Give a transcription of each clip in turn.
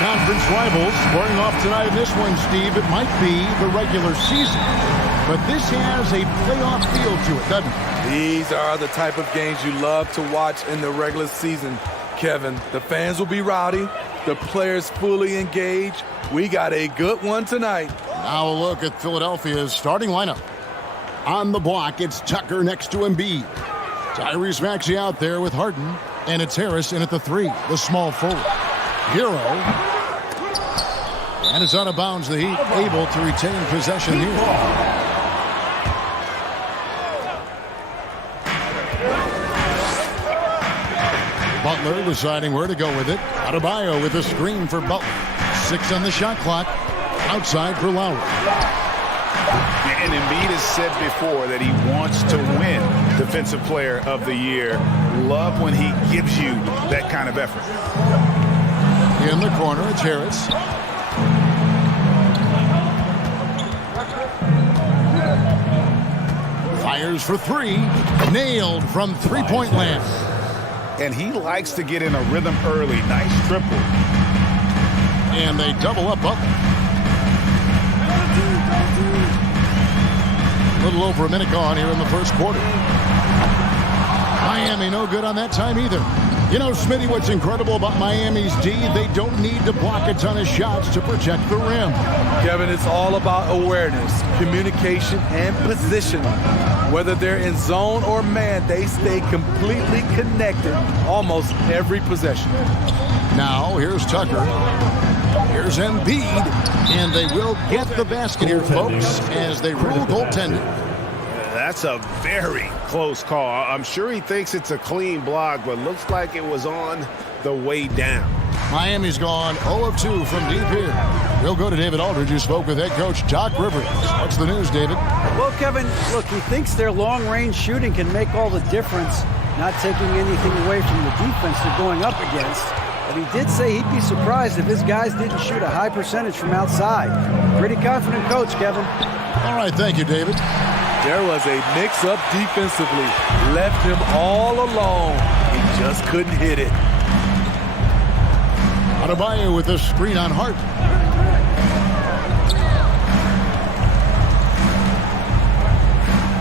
conference rivals squaring off tonight in this one, Steve. It might be the regular season, but this has a playoff feel to it, doesn't it? These are the type of games you love to watch in the regular season, Kevin. The fans will be rowdy, the players fully engaged. We got a good one tonight. Now a look at Philadelphia's starting lineup. On the block, it's Tucker next to Embiid. Tyrese Maxey out there with Harden, and it's Harris in at the 3, the small forward. Hero, and it's out of bounds. The Heat able to retain possession here. Butler deciding where to go with it. Adebayo with a screen for Butler. 6 on the shot clock. Outside for Lowry. And Embiid has said before that he wants to win Defensive Player of the Year. Love when he gives you that kind of effort. In the corner, it's Harris. Fires for 3. Nailed from three-point land. And he likes to get in a rhythm early. Nice triple. And they double up Butler. A little over a minute gone here in the first quarter. Miami no good on that time either. You know, Smitty, what's incredible about Miami's D, they don't need to block a ton of shots to protect the rim. Kevin, it's all about awareness, communication, and positioning. Whether they're in zone or man, they stay completely connected almost every possession. Now, here's Tucker. Here's Embiid. And they will get the basket here, folks, as they rule goaltending. That's a very close call. I'm sure he thinks it's a clean block, but looks like it was on the way down. Miami's gone 0 of 2 from deep here. We'll go to David Aldridge, who spoke with head coach Doc Rivers. What's the news, David? Well, Kevin, look, he thinks their long-range shooting can make all the difference, not taking anything away from the defense they're going up against. But he did say he'd be surprised if his guys didn't shoot a high percentage from outside. Pretty confident coach, Kevin. All right, thank you, David. There was a mix-up defensively. Left him all alone. He just couldn't hit it. Adebayo with a screen on Hart.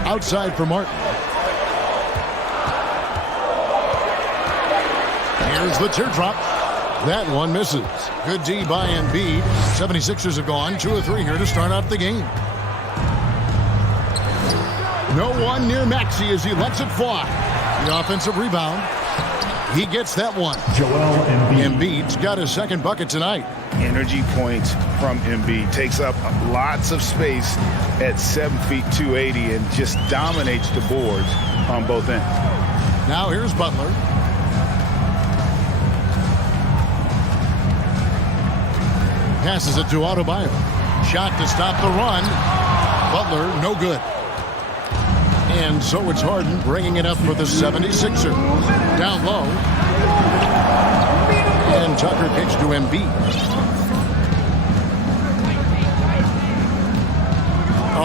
Outside for Martin. Here's the teardrop. That one misses. Good D by Embiid. 76ers have gone 2 of 3 here to start out the game. No one near Maxey as he lets it fly. The offensive rebound. He gets that one. Embiid's got his second bucket tonight. Energy points from Embiid. Takes up lots of space at 7 feet 280 and just dominates the boards on both ends. Now here's Butler. Passes it to Adebayo. Shot to stop the run. Butler, no good. And so it's Harden bringing it up for the 76ers. Down low. And Tucker kicks to Embiid.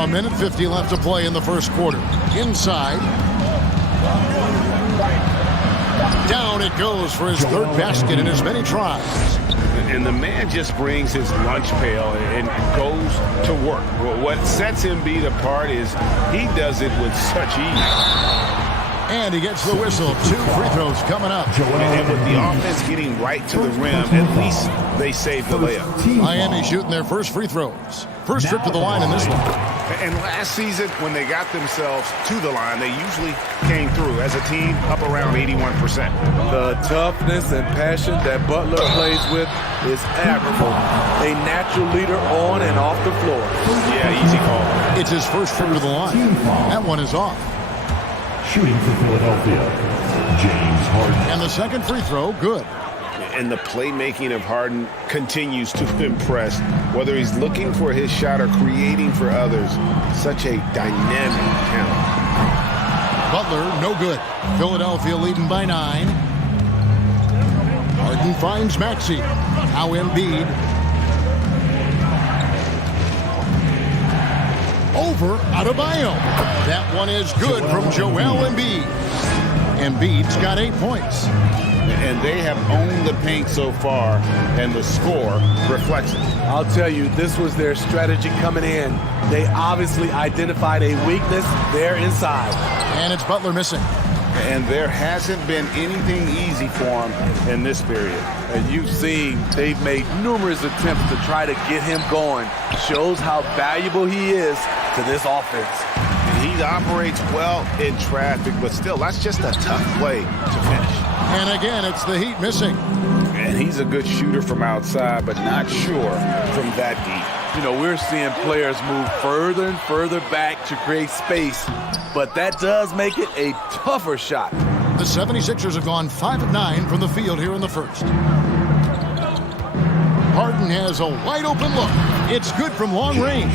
A minute 50 left to play in the first quarter. Inside. Down it goes for his third basket in as many tries. And the man just brings his lunch pail and goes to work. What sets Embiid apart is he does it with such ease. And he gets the whistle. 2 free throws coming up. And with the offense getting right to the rim, at least they save the layup. Miami shooting their first free throws. First trip to the line in this one. And last season, when they got themselves to the line, they usually came through as a team up around 81%. The toughness and passion that Butler plays with is admirable. A natural leader on and off the floor. Yeah, easy call. It's his first trip to the line. That one is off. Shooting for Philadelphia, James Harden. And the second free throw, good. And the playmaking of Harden continues to impress. Whether he's looking for his shot or creating for others, such a dynamic talent. Butler, no good. Philadelphia leading by 9. Harden finds Maxey. Now Embiid. Over Adebayo. That one is good from Joel Embiid. Embiid's got 8 points. And they have owned the paint so far, and the score reflects it. I'll tell you, this was their strategy coming in. They obviously identified a weakness there inside. And it's Butler missing. And there hasn't been anything easy for him in this period. And you've seen they've made numerous attempts to try to get him going. Shows how valuable he is to this offense. He operates well in traffic, but still, that's just a tough play to finish. And again, it's the Heat missing. And he's a good shooter from outside, but not sure from that deep. You know, we're seeing players move further and further back to create space, but that does make it a tougher shot. The 76ers have gone 5 of 9 from the field here in the first. Harden has a wide open look. It's good from long range.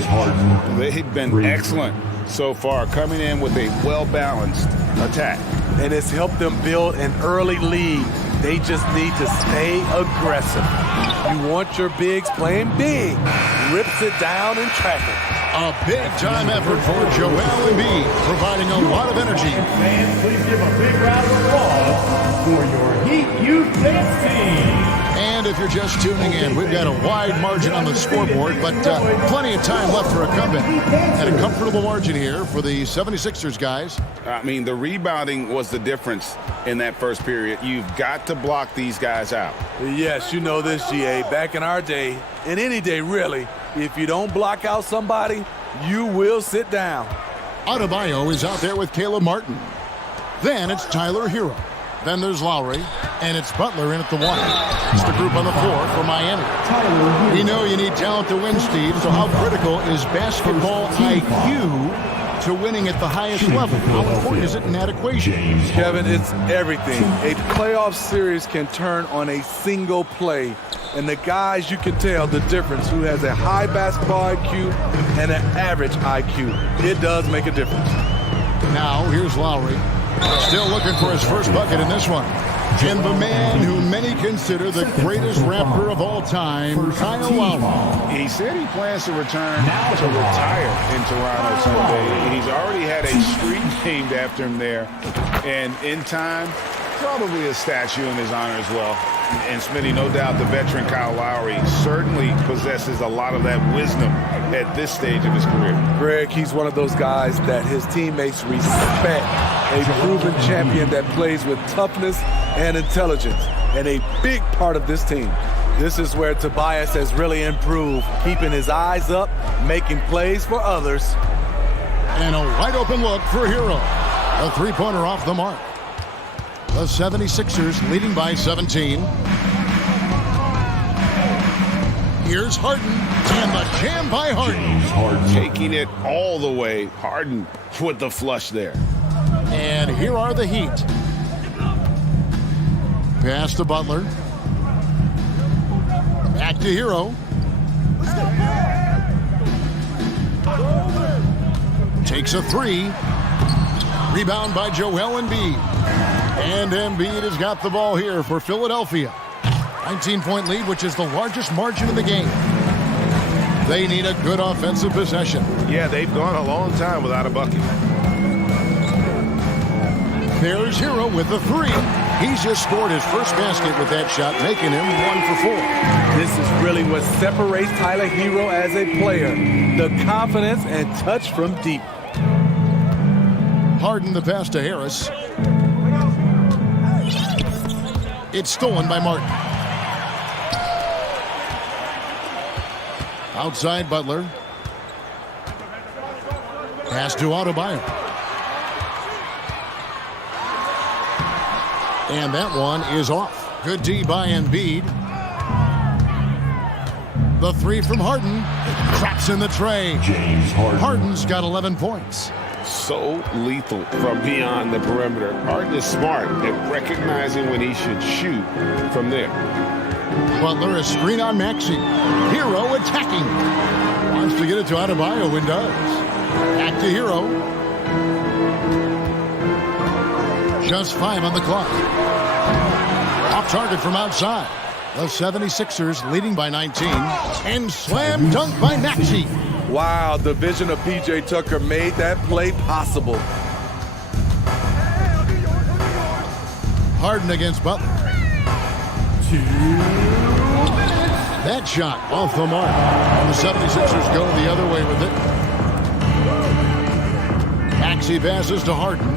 They've been excellent so far, coming in with a well-balanced attack. And it's helped them build an early lead. They just need to stay aggressive. You want your bigs playing big. Rips it down in traffic. A big-time effort for Joel Embiid, providing a lot of energy. Fans, please give a big round of applause for your Heat Youth Dance Team. And if you're just tuning in, we've got a wide margin on the scoreboard, but plenty of time left for a comeback. And a comfortable margin here for the 76ers guys. I mean, the rebounding was the difference in that first period. You've got to block these guys out. Yes, you know this, GA. Back in our day, and any day really, if you don't block out somebody, you will sit down. Adebayo is out there with Caleb Martin. Then it's Tyler Hero. Then there's Lowry, and it's Butler in at the 1. It's the group on the floor for Miami. We know you need talent to win, Steve, so how critical is basketball IQ to winning at the highest level? How important is it in that equation? Kevin, it's everything. A playoff series can turn on a single play, and the guys, you can tell the difference who has a high basketball IQ and an average IQ. It does make a difference. Now, here's Lowry. Still looking for his first bucket in this one. And the man who many consider the greatest Raptor of all time, Kyle Lowry. He said he plans to return to retire in Toronto someday. He's already had a street named after him there. And in time, probably a statue in his honor as well. And Smitty, no doubt the veteran Kyle Lowry certainly possesses a lot of that wisdom at this stage of his career. Greg, he's one of those guys that his teammates respect. A proven champion that plays with toughness and intelligence. And a big part of this team. This is where Tobias has really improved, keeping his eyes up, making plays for others. And a wide open look for Hero. A three-pointer off the mark. The 76ers leading by 17. Here's Harden, and the jam by Harden. Taking it all the way. Harden with the flush there. And here are the Heat. Pass to Butler. Back to Hero. Takes a three. Rebound by Joel Embiid. And Embiid has got the ball here for Philadelphia. 19-point lead, which is the largest margin in the game. They need a good offensive possession. Yeah, they've gone a long time without a bucket. There's Hero with the three. He's just scored his first basket with that shot, making him 1 for 4. This is really what separates Tyler Hero as a player. The confidence and touch from deep. Harden the pass to Harris. It's stolen by Martin. Outside Butler. Pass to Adebayo. And that one is off. Good D by Embiid. The three from Harden. Traps in the tray. James Harden. Harden's got 11 points. So lethal from beyond the perimeter. Harden is smart at recognizing when he should shoot from there. Butler a screen on Maxey. Hero attacking. Wants to get it to Adebayo and does. Back to Hero. Just 5 on the clock. Off target from outside. The 76ers leading by 19. And slam dunk by Maxey. Wow, the vision of P.J. Tucker made that play possible. Harden against Butler. 2 That shot off the mark. The 76ers go the other way with it. Maxey passes to Harden.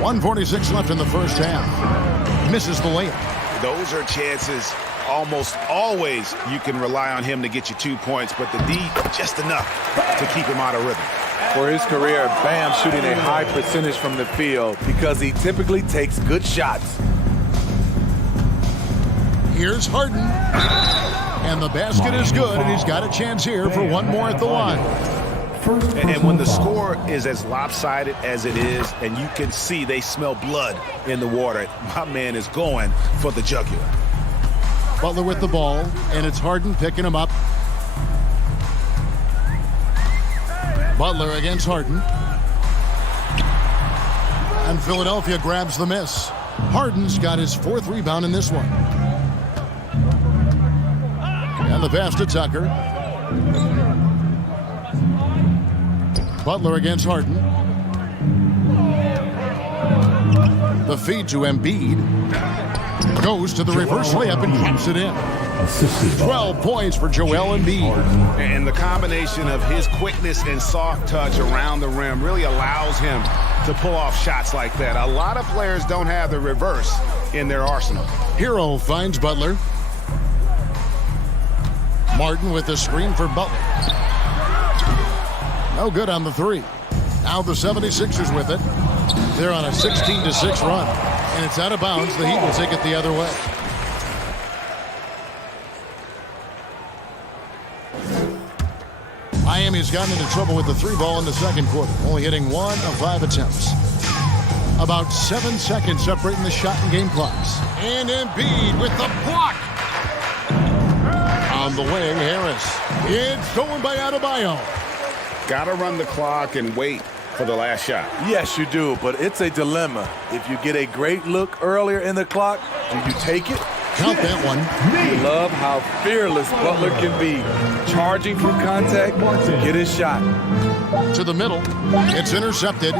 1:46 left in the first half. Misses the layup. Those are chances almost always you can rely on him to get you 2 points, but the D just enough to keep him out of rhythm. For his career, Bam shooting a high percentage from the field because he typically takes good shots. Here's Harden. And the basket is good, and he's got a chance here for one more at the line. And when the score is as lopsided as it is, and you can see they smell blood in the water, my man is going for the jugular. Butler with the ball, and it's Harden picking him up. Butler against Harden. And Philadelphia grabs the miss. Harden's got his 4th rebound in this one. And the pass to Tucker. Butler against Harden. The feed to Embiid. Goes to the reverse layup and caps it in. 12 points for Joel Embiid. And the combination of his quickness and soft touch around the rim really allows him to pull off shots like that. A lot of players don't have the reverse in their arsenal. Hero finds Butler. Martin with the screen for Butler. No good on the 3. Now the 76ers with it. They're on a 16-6 run. And it's out of bounds. The Heat will take it the other way. Miami's gotten into trouble with the 3 ball in the second quarter, only hitting 1 of 5 attempts. About 7 seconds separating the shot and game clocks. And Embiid with the block. On the wing, Harris. It's stolen by Adebayo. Got to run the clock and wait for the last shot. Yes, you do, but it's a dilemma. If you get a great look earlier in the clock, do you take it? Count that one. You love how fearless Butler can be, charging for contact to get his shot. To the middle. It's intercepted.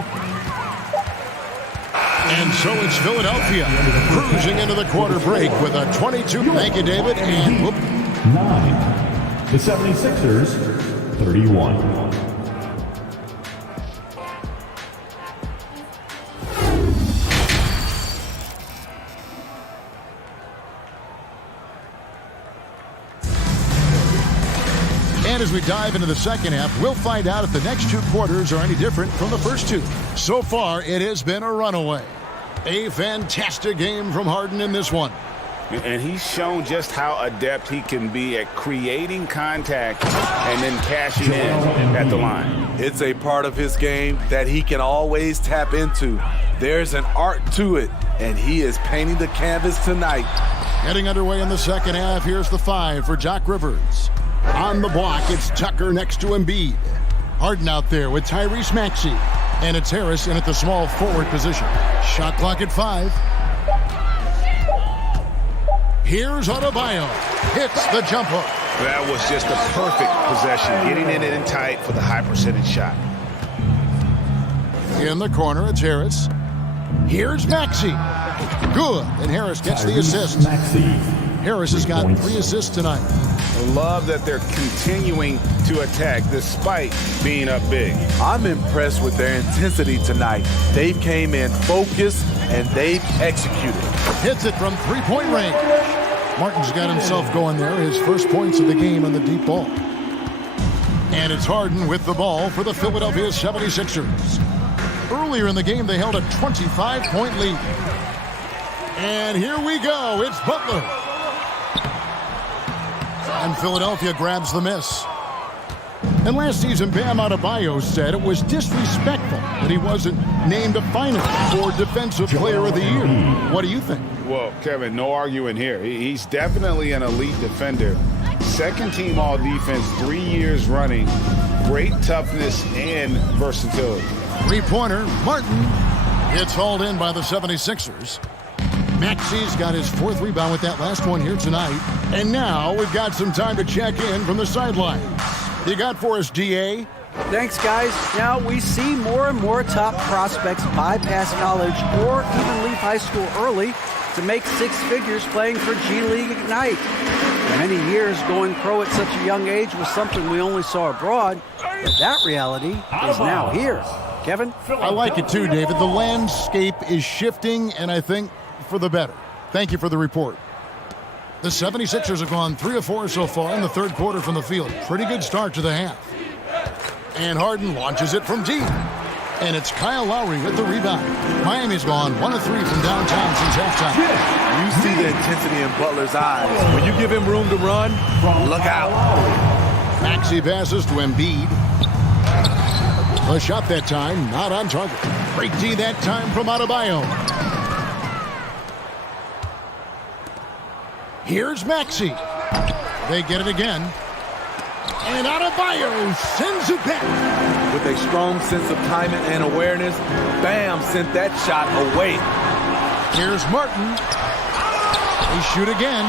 And so it's Philadelphia cruising into the quarter break with a 22. Thank you, David. And whoop. 9. The 76ers, 31. And as we dive into the second half, we'll find out if the next 2 quarters are any different from the first 2. So far, it has been a runaway. A fantastic game from Harden in this one. And he's shown just how adept he can be at creating contact and then cashing in at the line. It's a part of his game that he can always tap into. There's an art to it, and he is painting the canvas tonight. Getting underway in the second half, here's the 5 for Doc Rivers. On the block, it's Tucker next to Embiid. Harden out there with Tyrese Maxey. And it's Harris in at the small forward position. Shot clock at 5. Here's Adebayo. Hits the jump hook. That was just a perfect possession, getting in it in tight for the high percentage shot. In the corner, it's Harris. Here's Maxey. Good, and Harris gets the assist. Harris has got 3 assists tonight. I love that they're continuing to attack despite being up big. I'm impressed with their intensity tonight. They came in focused, and they've executed. Hits it from 3-point range. Martin's got himself going there. His first points of the game on the deep ball. And it's Harden with the ball for the Philadelphia 76ers. Earlier in the game, they held a 25-point lead. And here we go. It's Butler. And Philadelphia grabs the miss. And last season, Bam Adebayo said it was disrespectful that he wasn't named a finalist for Defensive Player of the Year. What do you think? Well, Kevin, no arguing here. He's definitely an elite defender. Second team all defense, 3 years running. Great toughness and versatility. 3-pointer, Martin. It's hauled in by the 76ers. Maxey's got his 4th rebound with that last one here tonight. And now we've got some time to check in from the sidelines. You got for us, DA? Thanks, guys. Now we see more and more top prospects bypass college or even leave high school early to make six figures playing for G League Ignite. For many years, going pro at such a young age was something we only saw abroad, but that reality is now here. Kevin? I like it too, David. The landscape is shifting, and I think for the better. Thank you for the report. The 76ers have gone 3 of 4 so far in the third quarter from the field. Pretty good start to the half. And Harden launches it from deep. And it's Kyle Lowry with the rebound. Miami's gone 1 of 3 from downtown since halftime. You see the intensity in Butler's eyes. When you give him room to run, look out. Maxey passes to Embiid. A shot that time, not on target. Great D that time from Adebayo. Here's Maxey. They get it again. And Adebayo sends it back. With a strong sense of timing and awareness, Bam sent that shot away. Here's Martin. They shoot again.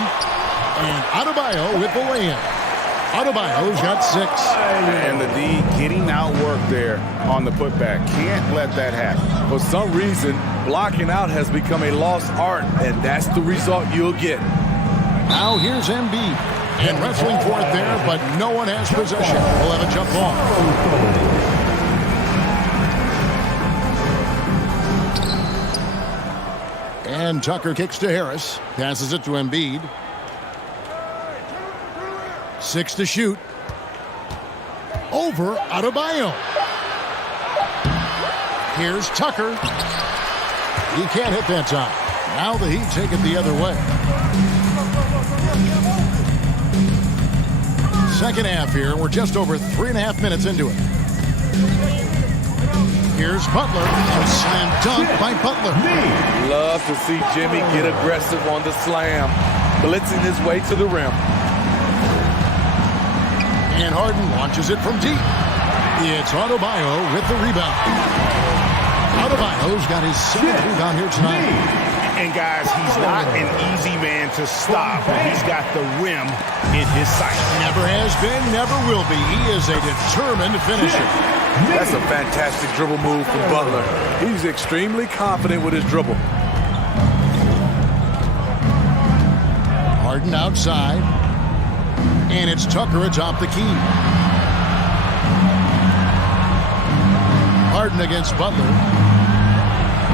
And Adebayo with the lay-in. Adebayo's got 6. And the D getting outworked there on the putback. Can't let that happen. For some reason, blocking out has become a lost art, and that's the result you'll get. Now here's Embiid. And wrestling for it there, but no one has possession. We'll have a jump ball. And Tucker kicks to Harris. Passes it to Embiid. 6 to shoot. Over Adebayo. Here's Tucker. He can't hit that time. Now the Heat take it the other way. Second half here. We're just over 3.5 minutes into it. Here's Butler. A slam dunk by Butler. Love to see Jimmy get aggressive on the slam, blitzing his way to the rim. And Harden launches it from deep. It's Adebayo with the rebound. Adebayo's got his 7th rebound here tonight. And guys, he's not an easy man to stop when he's got the rim in his sight. Never has been, never will be. He is a determined finisher. That's a fantastic dribble move from Butler. He's extremely confident with his dribble. Harden outside. And it's Tucker atop the key. Harden against Butler.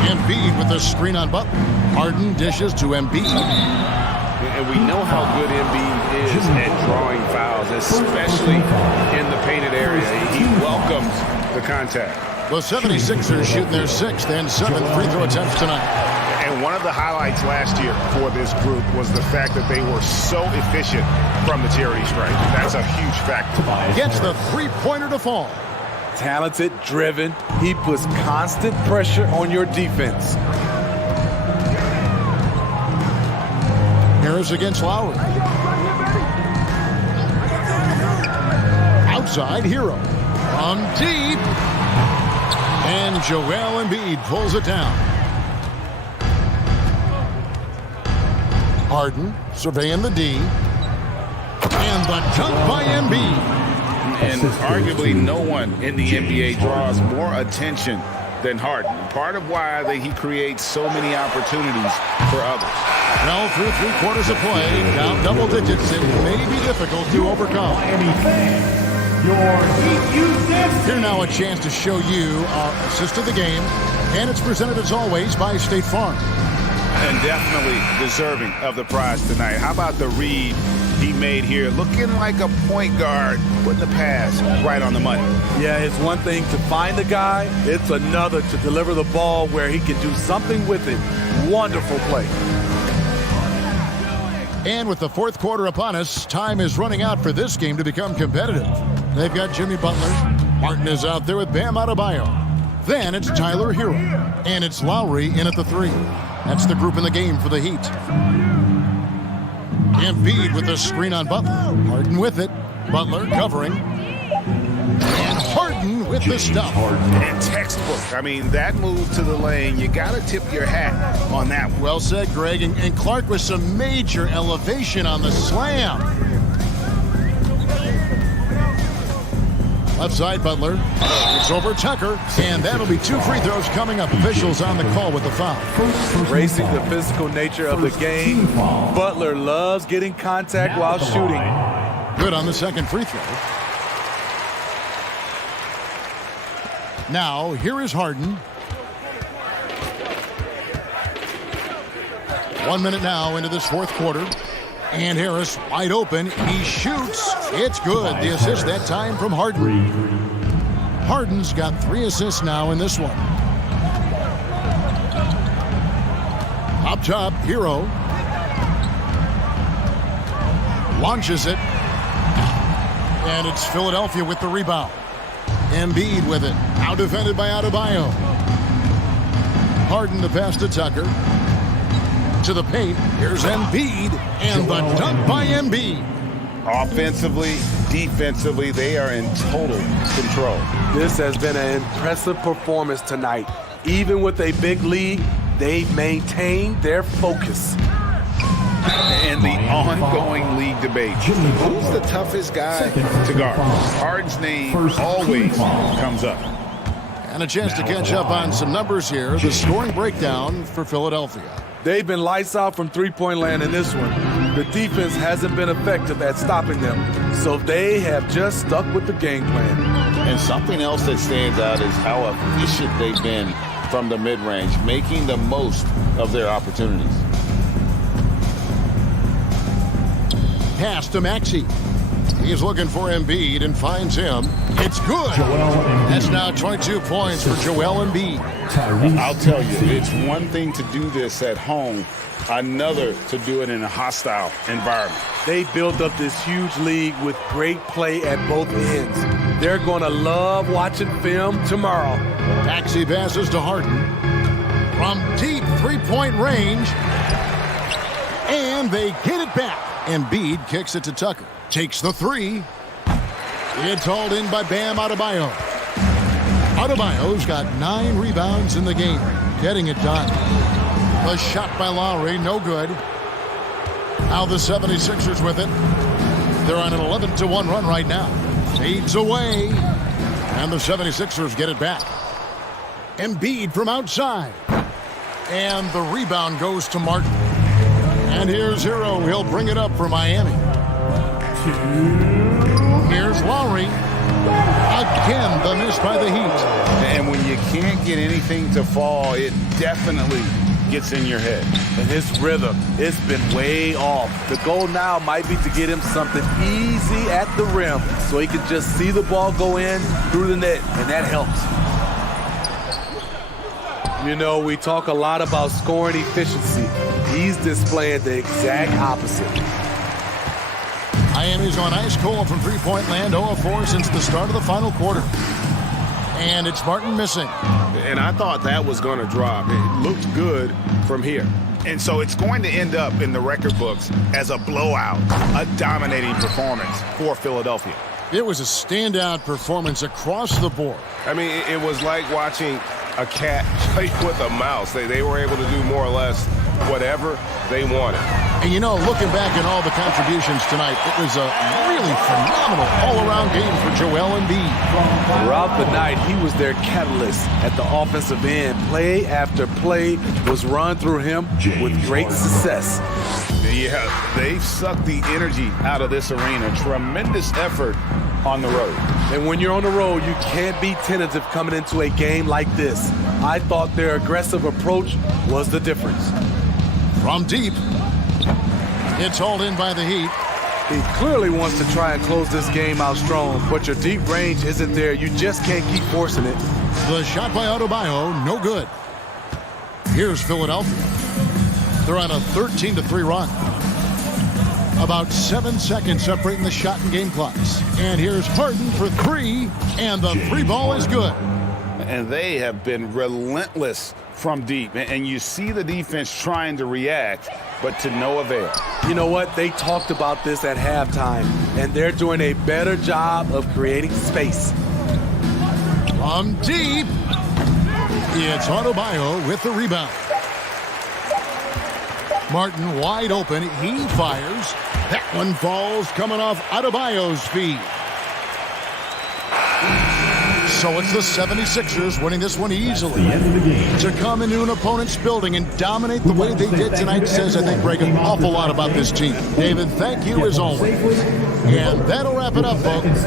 Embiid with a screen on Butler. Harden dishes to Embiid. And we know how good Embiid is at drawing fouls, especially in the painted area. He welcomes the contact. The 76ers shooting their 6th and 7th free throw attempts tonight. And one of the highlights last year for this group was the fact that they were so efficient from the charity stripe. That's a huge factor. Gets the three-pointer to fall. Talented, driven. He puts constant pressure on your defense. Harris against Lowry. Outside, Hero. From deep. And Joel Embiid pulls it down. Harden surveying the D. And the dunk by Embiid. And arguably no one in the NBA draws more attention than Harden. Part of why he creates so many opportunities for others. Well, through 3 quarters of play, down double digits, it may be difficult to overcome. Here now a chance to show you our assist of the game, and it's presented as always by State Farm. And definitely deserving of the prize tonight. How about the read he made here, looking like a point guard, putting the pass right on the money. Yeah, it's one thing to find the guy. It's another to deliver the ball where he can do something with it. Wonderful play. And with the 4th quarter upon us, time is running out for this game to become competitive. They've got Jimmy Butler. Martin is out there with Bam Adebayo. Then it's Tyler Hero. And it's Lowry in at the 3. That's the group in the game for the Heat. Embiid with the screen on Butler. Harden with it. Butler covering. And Harden with the stuff. And textbook. I mean, that move to the lane, you got to tip your hat on that one. Well said, Greg. And Clark with some major elevation on the slam. Left side, Butler. It's over Tucker, and that'll be 2 free throws coming up. Officials on the call with the foul. Racing the physical nature of the game, Butler loves getting contact while shooting. Good on the second free throw. Now, here is Harden. 1 minute now into this fourth quarter. And Harris wide open. He shoots. It's good. The assist that time from Harden. Harden's got 3 assists now in this one. Up top, Hero. Launches it. And it's Philadelphia with the rebound. Embiid with it. Now defended by Adebayo. Harden to pass to Tucker. To the paint. Here's Embiid. And the dunk by Embiid. Offensively, defensively, they are in total control. This has been an impressive performance tonight. Even with a big lead, they've maintained their focus. And the ongoing league debate. Who's the toughest guy to guard? Harden's name always comes up. And a chance to catch up on some numbers here. The scoring breakdown for Philadelphia. They've been lights out from three-point land in this one. The defense hasn't been effective at stopping them, so they have just stuck with the game plan. And something else that stands out is how efficient they've been from the mid-range, making the most of their opportunities. Pass to Maxey. He's looking for Embiid and finds him. It's good. That's now 22 points for Joel Embiid. I'll tell you, it's one thing to do this at home, another to do it in a hostile environment. They built up this huge league with great play at both ends. They're going to love watching film tomorrow. Maxey passes to Harden. From deep three-point range. And they get it back. Embiid kicks it to Tucker. Takes the three. It's hauled in by Bam Adebayo. Adebayo's got 9 rebounds in the game. Getting it done. The shot by Lowry, no good. Now the 76ers with it. They're on an 11-1 run right now. Fades away. And the 76ers get it back. Embiid from outside. And the rebound goes to Martin. And here's Hero. He'll bring it up for Miami. Here's Lowry. Again, the miss by the Heat. And when you can't get anything to fall, it definitely gets in your head. And his rhythm, it's been way off. The goal now might be to get him something easy at the rim so he can just see the ball go in through the net, and that helps. You know, we talk a lot about scoring efficiency. He's displaying the exact opposite. Miami's on ice cold from three-point land, 0-4 since the start of the final quarter. And it's Martin missing. And I thought that was going to drop. It looked good from here. And so it's going to end up in the record books as a blowout, a dominating performance for Philadelphia. It was a standout performance across the board. I mean, it was like watching a cat play with a mouse. They were able to do more or less whatever they wanted. And you know, looking back at all the contributions tonight, it was a really phenomenal all-around game for Joel Embiid. Throughout the night, he was their catalyst at the offensive end. Play after play was run through him with great success. Yeah, they've sucked the energy out of this arena. Tremendous effort on the road. And when you're on the road, you can't be tentative coming into a game like this. I thought their aggressive approach was the difference. From deep, it's hauled in by the Heat. He clearly wants to try and close this game out strong, but your deep range isn't there. You just can't keep forcing it. The shot by Adebayo, no good. Here's Philadelphia. They're on a 13-3 run. About 7 seconds separating the shot and game clocks. And here's Harden for 3, and the 3 ball is good. And they have been relentless from deep. And you see the defense trying to react, but to no avail. You know what? They talked about this at halftime, and they're doing a better job of creating space. From deep, it's Adebayo with the rebound. Martin wide open. He fires. That one falls coming off Adebayo's feet. So it's the 76ers winning this one easily. The end of the game. To come into an opponent's building and dominate the way they did tonight says, I think, Greg, an awful lot about this team. David, thank you as always. And that'll wrap it up, folks.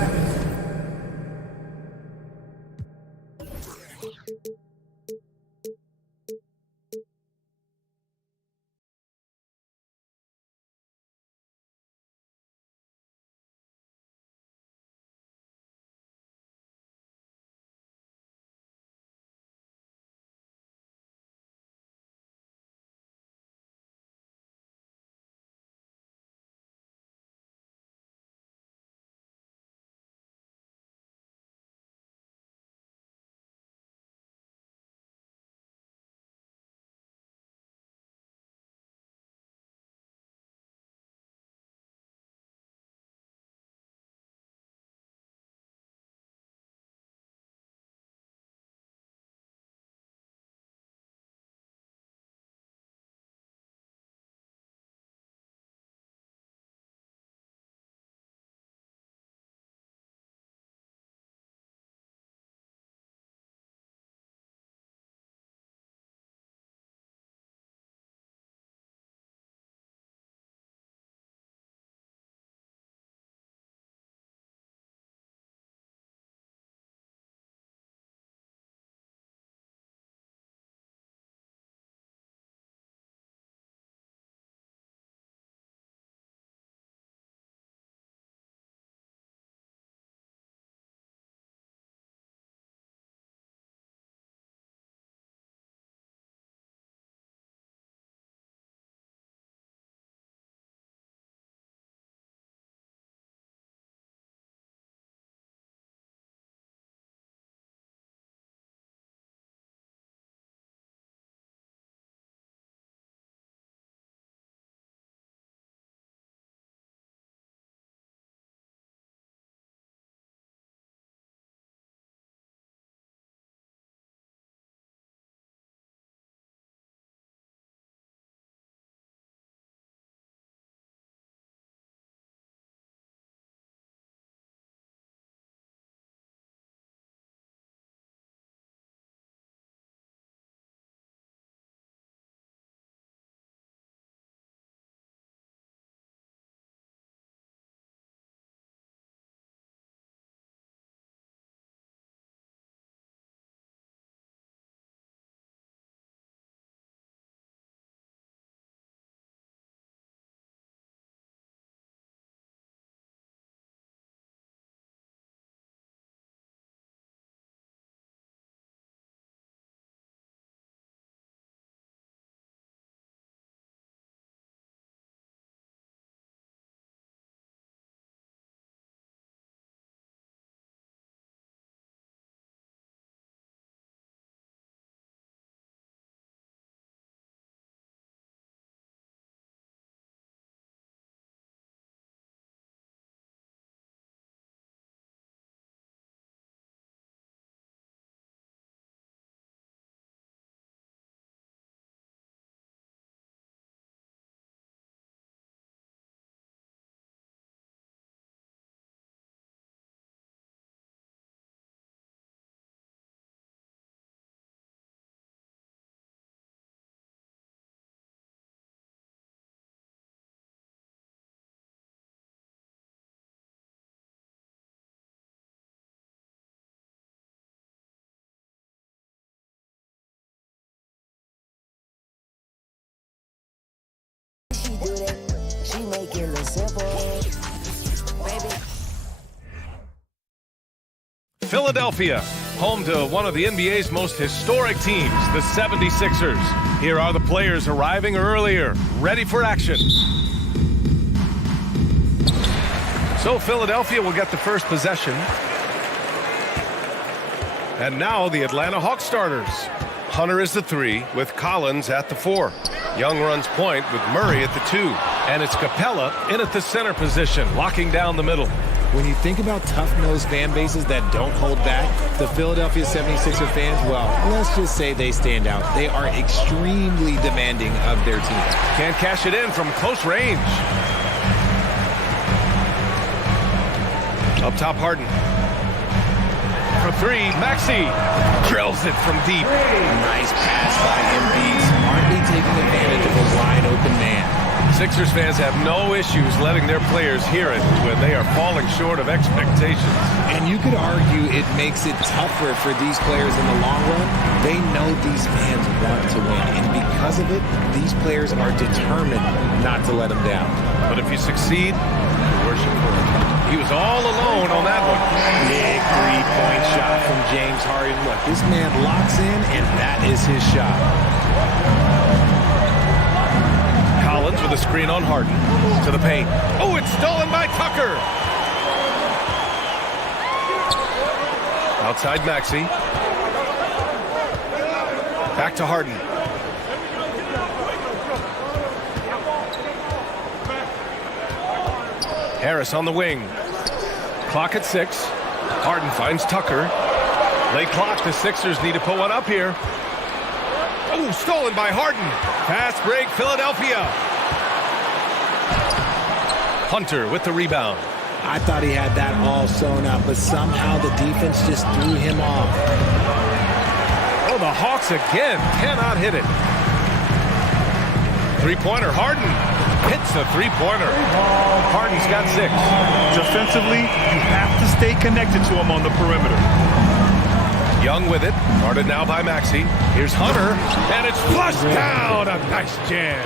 Philadelphia, home to one of the NBA's most historic teams, the 76ers. Here are the players arriving earlier, ready for action. So Philadelphia will get the first possession. And now the Atlanta Hawks starters. Hunter is the 3 with Collins at the 4. Young runs point with Murray at the 2. And it's Capella in at the center position, locking down the middle. When you think about tough-nosed fan bases that don't hold back, the Philadelphia 76er fans, well, let's just say they stand out. They are extremely demanding of their team. Can't cash it in from close range. Up top, Harden. For three, Maxey drills it from deep. Nice pass by Embiid, smartly taking advantage of a wide-open man. Sixers fans have no issues letting their players hear it when they are falling short of expectations. And you could argue it makes it tougher for these players in the long run. They know these fans want to win, and because of it, these players are determined not to let them down. But if you succeed, you worship for it. He was all alone on that one. Big three-point shot from James Harden. Look, this man locks in, and that is his shot. Collins with a screen on Harden. To the paint. Oh, it's stolen by Tucker. Outside Maxey. Back to Harden. Harris on the wing. Clock at 6. Harden finds Tucker. Late clock. The Sixers need to put one up here. Oh, stolen by Harden. Fast break, Philadelphia. Hunter with the rebound. I thought he had that all sewn up, but somehow the defense just threw him off. Oh, the Hawks again cannot hit it. Three-pointer, Harden hits the three-pointer. Harden's got 6. Defensively, you have to stay connected to him on the perimeter. Young with it, guarded now by Maxey. Here's Hunter, and it's flushed down. A nice jam.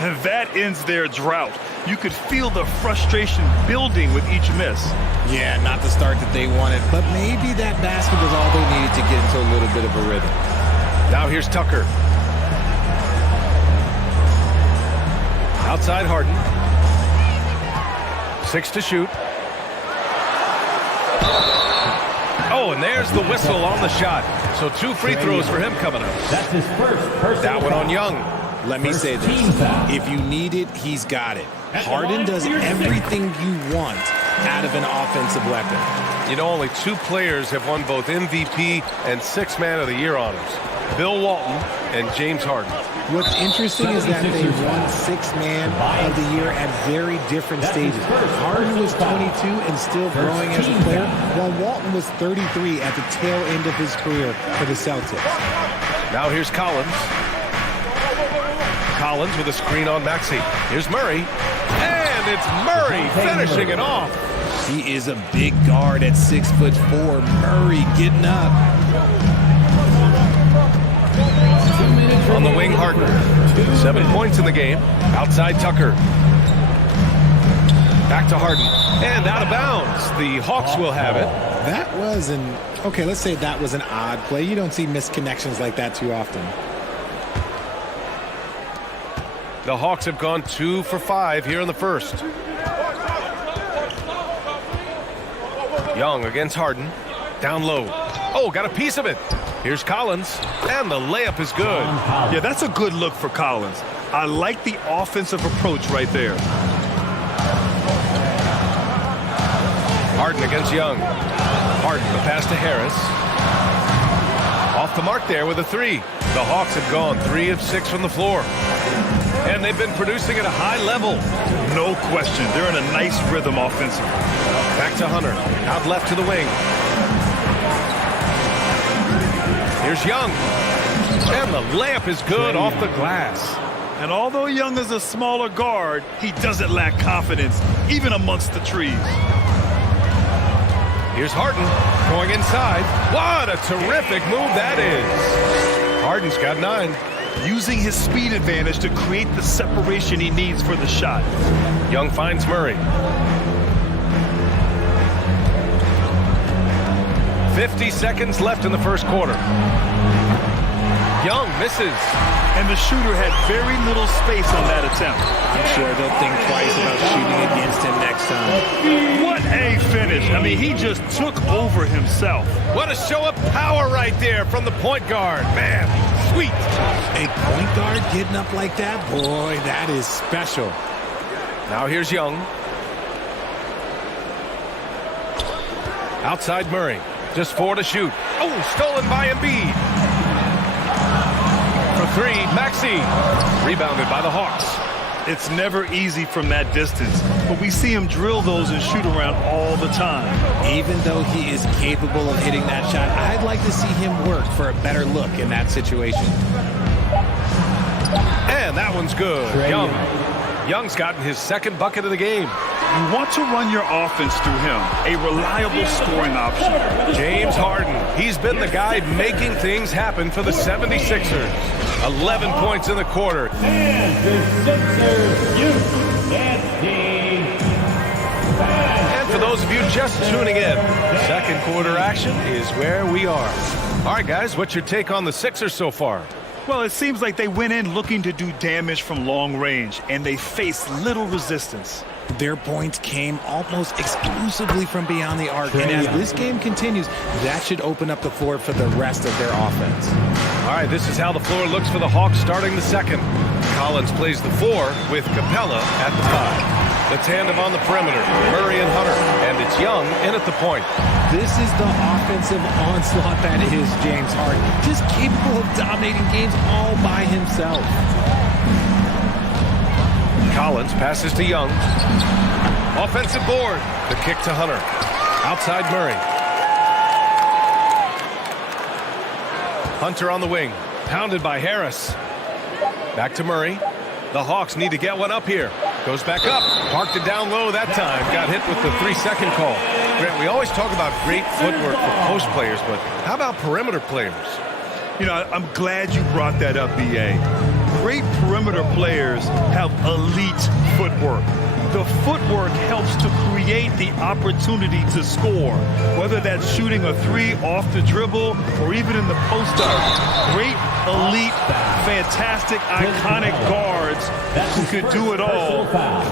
And that ends their drought. You could feel the frustration building with each miss. Yeah, not the start that they wanted, but maybe that basket was all they needed to get into a little bit of a rhythm. Now here's Tucker. Outside Harden. 6 to shoot. Oh, and there's the whistle on the shot. So 2 free throws for him coming up. That's his first. That one on Young. Let me say this. If you need it, he's got it. Harden does everything you want out of an offensive weapon. You know, only 2 players have won both MVP and 6th Man of the Year honors. Bill Walton and James Harden. What's interesting is that they won 6th Man of the Year at very different stages. Harden was 22 and still growing as a player, while Walton was 33 at the tail end of his career for the Celtics. Now here's Collins. Collins with a screen on Maxey. Here's Murray. And it's Murray finishing it off. He is a big guard at 6'4". Murray getting up. On the wing, Harden. 7 points in the game. Outside Tucker. Back to Harden. And out of bounds. The Hawks will have it. That was let's say that was an odd play. You don't see misconnections like that too often. The Hawks have gone 2 for 5 here in the first. Young against Harden. Down low. Oh, got a piece of it. Here's Collins. And the layup is good. Yeah, that's a good look for Collins. I like the offensive approach right there. Harden against Young. Harden, the pass to Harris. Off the mark there with a 3. The Hawks have gone 3 of 6 from the floor. And they've been producing at a high level. No question. They're in a nice rhythm offensively. Back to Hunter. Out left to the wing. Here's Young. And the layup is good off the glass. And although Young is a smaller guard, he doesn't lack confidence, even amongst the trees. Here's Harden going inside. What a terrific move that is. Harden's got 9. Using his speed advantage to create the separation he needs for the shot. Young finds Murray. 50 seconds left in the first quarter. Young misses. And the shooter had very little space on that attempt. I'm sure they'll think twice about shooting against him next time. What a finish. I mean, he just took over himself. What a show of power right there from the point guard. Man, sweet. A point guard getting up like that? Boy, that is special. Now here's Young. Outside Murray. Just 4 to shoot. Oh, stolen by Embiid. For 3, Maxey. Rebounded by the Hawks. It's never easy from that distance, but we see him drill those and shoot around all the time. Even though he is capable of hitting that shot, I'd like to see him work for a better look in that situation. And that one's good. Young's gotten his second bucket of the game. You want to run your offense through him, a reliable scoring option. James Harden, he's been the guy making things happen for the 76ers. 11 points in the quarter. And the Sixers youth dance team. And for those of you just tuning in, second quarter action is where we are. All right, guys, what's your take on the Sixers so far? Well, it seems like they went in looking to do damage from long range, and they faced little resistance. Their points came almost exclusively from beyond the arc, and as this game continues, that should open up the floor for the rest of their offense. All right, this is how the floor looks for the Hawks starting the second. Collins plays the 4 with Capella at the 5. The tandem on the perimeter, Murray and Hunter, and it's Young in at the point. This is the offensive onslaught that is James Harden, just capable of dominating games all by himself. Collins passes to Young. Offensive board. The kick to Hunter. Outside Murray. Hunter on the wing. Pounded by Harris. Back to Murray. The Hawks need to get one up here. Goes back up. Parked it down low that time. Got hit with the 3-second call. Grant, we always talk about great footwork for post players, but how about perimeter players? You know, I'm glad you brought that up, B.A. Great perimeter players have elite footwork. The footwork helps to create the opportunity to score, whether that's shooting a 3 off the dribble or even in the post-up. Great, elite, fantastic, iconic guards who can do it all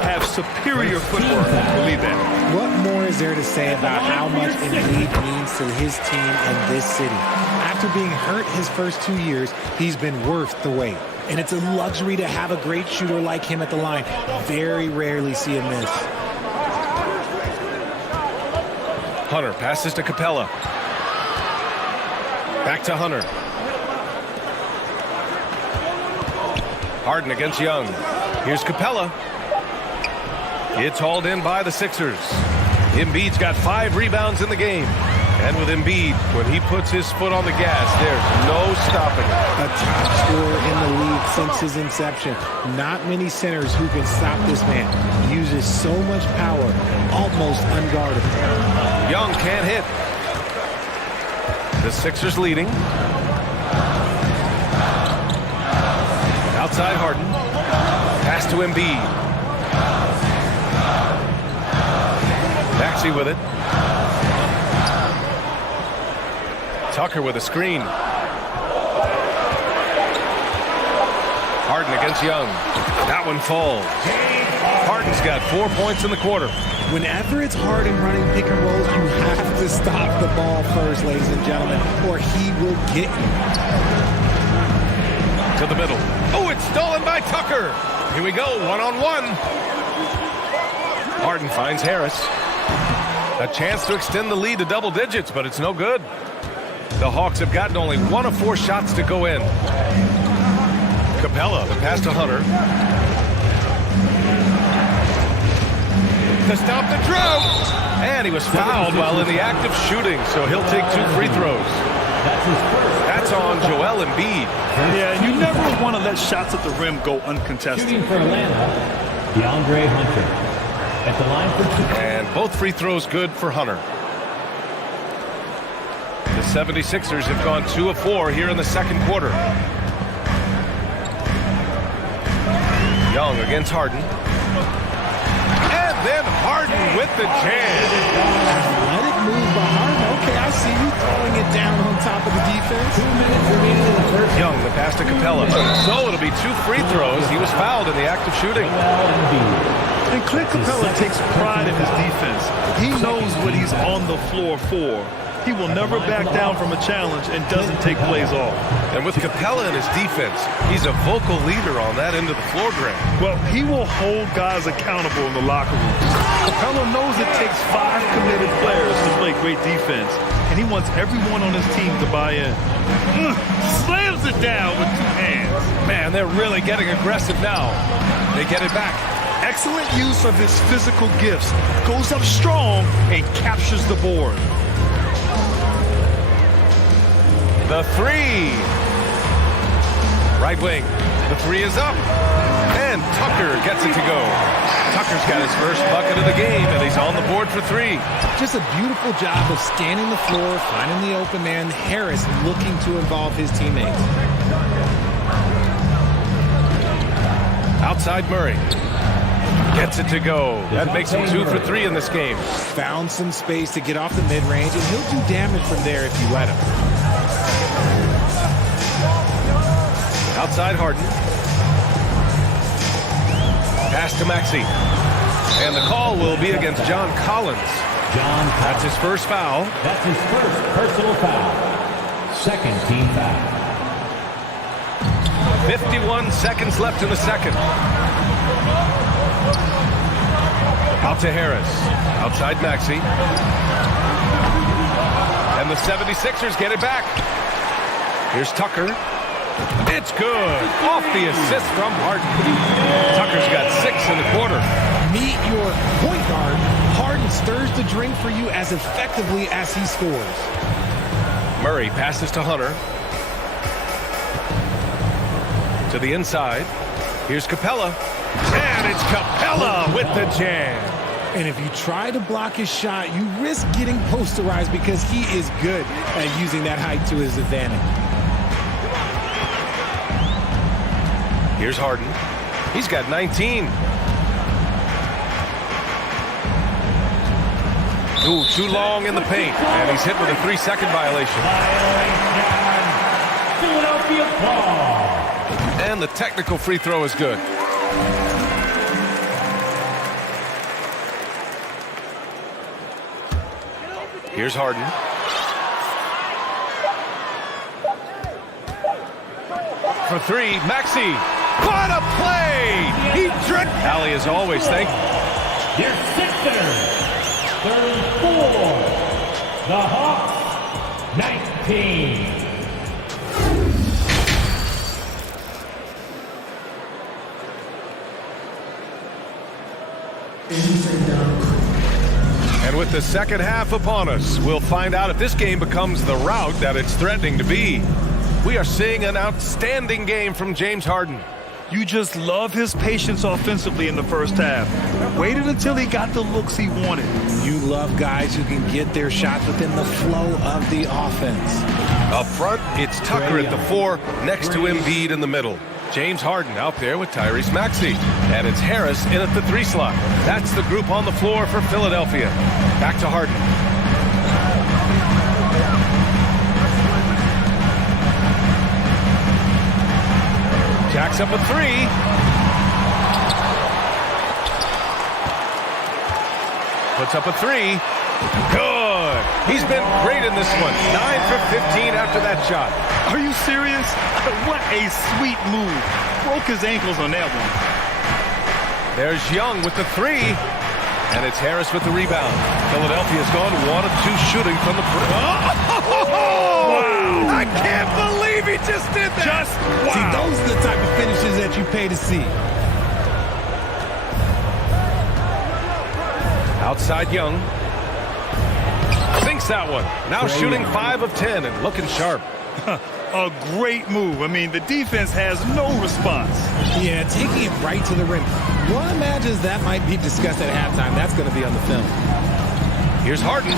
have superior footwork. Believe that. What more is there to say about how much Embiid means to his team and this city? After being hurt his first 2 years, he's been worth the wait. And it's a luxury to have a great shooter like him at the line. Very rarely see him miss. Hunter passes to Capella. Back to Hunter. Harden against Young. Here's Capella. It's hauled in by the Sixers. Embiid's got 5 rebounds in the game. And with Embiid, when he puts his foot on the gas, there's no stopping him. A top scorer in the league since his inception. Not many centers who can stop this man. He uses so much power, almost unguardable. Young can't hit. The Sixers leading. Outside Harden. Pass to Embiid. Maxey with it. Tucker with a screen. Harden against Young. That one falls. Harden's got 4 points in the quarter. Whenever it's Harden running pick and rolls, you have to stop the ball first, ladies and gentlemen, or he will get you. To the middle. Oh, it's stolen by Tucker. Here we go, one-on-one. Harden finds Harris. A chance to extend the lead to double digits, but it's no good. The Hawks have gotten only 1 of 4 shots to go in. Capella, the pass to Hunter. To stop the drought. And he was fouled while in the act of shooting, so he'll take 2 free throws. That's on Joel Embiid. Yeah, and you never want to let shots at the rim go uncontested. Shooting for Atlanta, DeAndre Hunter. At the line for 2. And both free throws good for Hunter. The 76ers have gone 2 of 4 here in the second quarter. Young against Harden. And then Harden with the jam. Let it move by Harden. Okay, I see you throwing it down on top of the defense. 2 minutes remaining in the first. Young, the pass to Capella. So it'll be 2 free throws. He was fouled in the act of shooting. And Clint Capella takes pride in his defense. He knows what he's on the floor for. He will never back down from a challenge and doesn't take plays off. And with Capella in his defense, he's a vocal leader on that end of the floor, Grant. Well, he will hold guys accountable in the locker room. Capella knows it takes 5 committed players to play great defense, and he wants everyone on his team to buy in. Slams it down with 2 hands. Man, And they're really getting aggressive now. They get it back. Excellent use of his physical gifts. Goes up strong and captures the board. The three. Right wing. The three is up. And Tucker gets it to go. Tucker's got his first bucket of the game, and he's on the board for three. Just a beautiful job of scanning the floor, finding the open man. Harris looking to involve his teammates. Outside Murray. Gets it to go. That makes him 2 for 3 in this game. Found some space to get off the mid-range, and he'll do damage from there if you let him. Outside Harden. Pass to Maxey. And the call will be against John Collins. That's his first foul. That's his first personal foul. Second team foul. 51 seconds left in the second. Out to Harris. Outside Maxey. And the 76ers get it back. Here's Tucker. It's good. Off the assist from Harden. Tucker's got 6 in the quarter. Meet your point guard. Harden stirs the drink for you as effectively as he scores. Murray passes to Hunter. To the inside. Here's Capella. And it's Capella with the jam. And if you try to block his shot, you risk getting posterized because he is good at using that height to his advantage. Here's Harden. He's got 19. Ooh, too long in the paint. And he's hit with a 3-second violation. Philadelphia ball. And the technical free throw is good. Here's Harden. For three, Maxey. What a play! He tricked. Allie, as always, thank you. Your Sixers, 34. The Hawks, 19. And with the second half upon us, we'll find out if this game becomes the rout that it's threatening to be. We are seeing an outstanding game from James Harden. You just love his patience offensively in the first half. Waited until he got the looks he wanted. You love guys who can get their shots within the flow of the offense. Up front, it's Tucker at the 4, next to Embiid in the middle. James Harden out there with Tyrese Maxey. And it's Harris in at the 3 slot. That's the group on the floor for Philadelphia. Back to Harden. Jacks up a 3. Puts up a 3. Good. He's been great in this one. 9 for 15 after that shot. Are you serious? What a sweet move. Broke his ankles on that one. There's Young with the 3. And it's Harris with the rebound. Philadelphia's gone 1 of 2 shooting from the Wow. I can't believe he just did that. Wow. See, those are the type of finishes that you pay to see. Outside Young. Sinks that one. Now shooting 5 of 10 and looking sharp. A great move. I mean, the defense has no response. Yeah, taking it right to the rim. One imagines that might be discussed at halftime. That's going to be on the film. Here's Harden.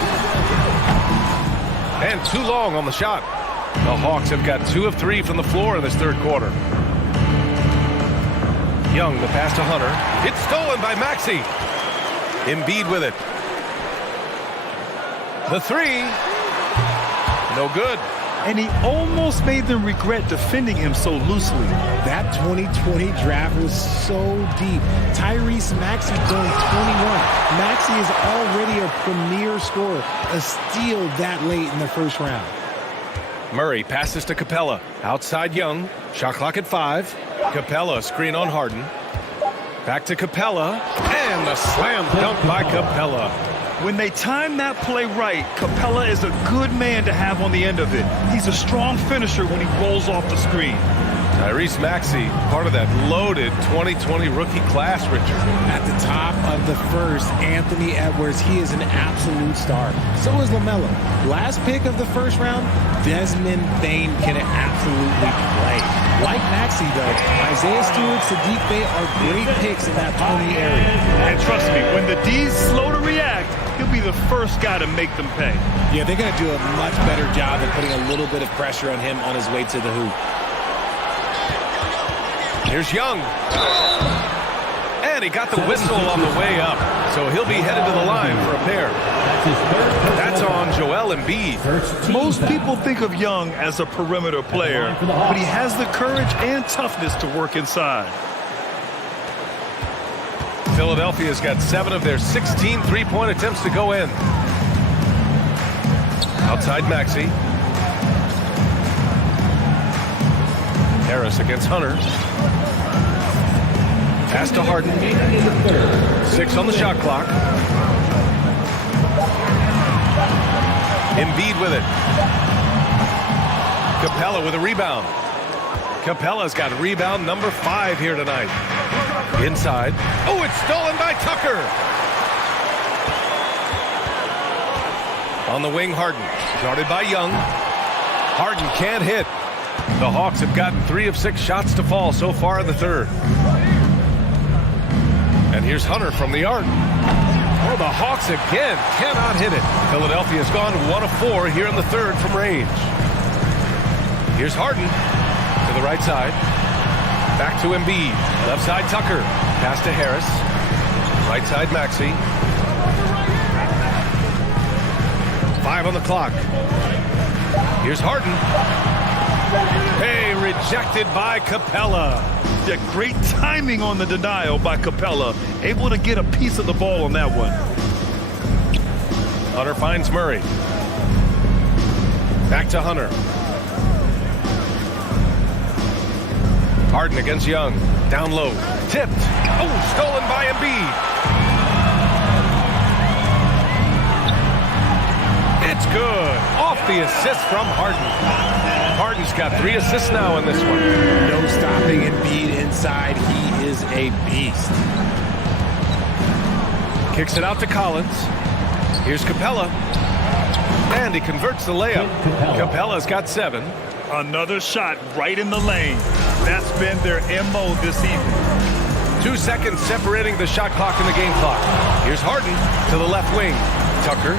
And too long on the shot. The Hawks have got 2 of 3 from the floor in this third quarter. Young, the pass to Hunter. It's stolen by Maxey. Embiid with it. The 3. No good. And he almost made them regret defending him so loosely. That 2020 draft was so deep. Tyrese Maxey going 21. Maxey is already a premier scorer. A steal that late in the first round. Murray passes to Capella. Outside Young. Shot clock at 5. Capella screen on Harden. Back to Capella. And the slam dunk by Capella. When they time that play right, Capella is a good man to have on the end of it. He's a strong finisher when he rolls off the screen. Tyrese Maxey, part of that loaded 2020 rookie class, Richard. At the top of the first, Anthony Edwards, he is an absolute star. So is LaMelo. Last pick of the first round, Desmond Bane can absolutely play. Like Maxey, though, Isaiah Stewart, Sadiq Bey are great picks in that 20 area. And trust me, when the D's slow to react, he'll be the first guy to make them pay. Yeah, they're going to do a much better job of putting a little bit of pressure on him on his way to the hoop. Here's Young. And he got the whistle on the way up. So he'll be headed to the line for a pair. That's on Joel Embiid. Most people think of Young as a perimeter player, but he has the courage and toughness to work inside. Philadelphia's got 7 of their 16 three-point attempts to go in. Outside Maxey. Harris against Hunter. Pass to Harden. 6 on the shot clock. Embiid with it. Capella with a rebound. Capella's got rebound number 5 here tonight. Inside. Oh, it's stolen by Tucker. On the wing, Harden. Guarded by Young. Harden can't hit. The Hawks have gotten 3 of 6 shots to fall so far in the third. And here's Hunter from the arc. Oh, the Hawks again cannot hit it. Philadelphia's gone 1 of 4 here in the third from range. Here's Harden to the right side. Back to Embiid. Left side Tucker. Pass to Harris. Right side Maxey. 5 on the clock. Here's Harden. Hey, rejected by Capella. Yeah, great timing on the denial by Capella. Able to get a piece of the ball on that one. Hunter finds Murray. Back to Hunter. Harden against Young. Down low. Tipped. Oh, stolen by Embiid. It's good. Off the assist from Harden. Harden's got 3 assists now in this one. No stopping Embiid inside. He is a beast. Kicks it out to Collins. Here's Capella. And he converts the layup. Capella's got 7. Another shot right in the lane. That's been their MO this evening. 2 seconds separating the shot clock and the game clock. Here's Harden to the left wing. Tucker.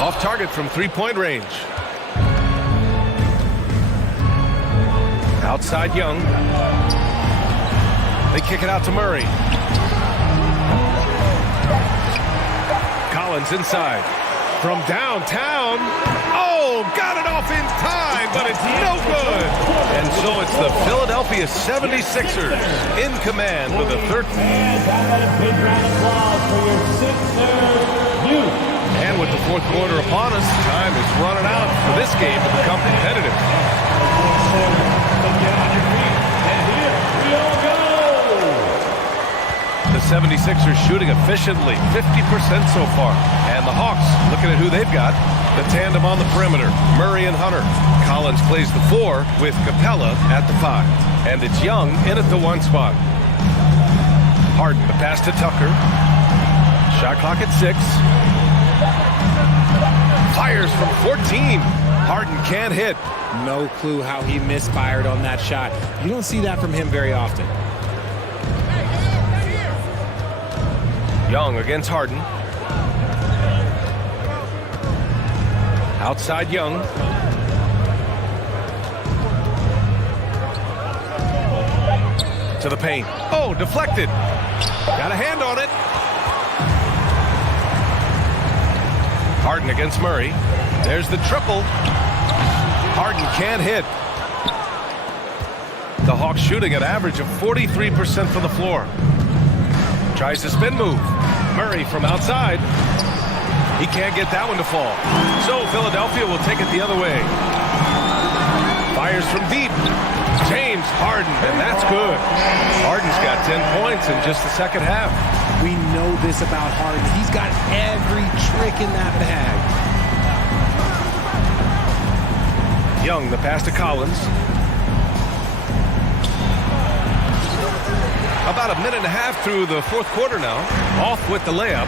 Off target from 3-point range. Outside Young. They kick it out to Murray. Collins inside. From downtown. Oh, got it off in time, but it's no good. And so it's the Philadelphia 76ers in command with a 13. And with the fourth quarter upon us, time is running out for this game to become competitive. The 76ers shooting efficiently, 50% so far. And the Hawks, looking at who they've got, the tandem on the perimeter, Murray and Hunter. Collins plays the 4 with Capella at the 5. And it's Young in at the 1 spot. Harden, the pass to Tucker. Shot clock at 6. Fires from 14. Harden can't hit. No clue how he misfired on that shot. You don't see that from him very often. Young against Harden. Outside Young. To the paint. Oh, deflected. Got a hand on it. Harden against Murray. There's the triple. Harden can't hit. The Hawks shooting an average of 43% from the floor. Tries to spin move. Murray from outside. He can't get that one to fall. So Philadelphia will take it the other way. Fires from deep. James Harden, and that's good. Harden's got 10 points in just the second half. We know this about Harden. He's got every trick in that bag. Young, the pass to Collins. About a minute and a half through the fourth quarter now. Off with the layup.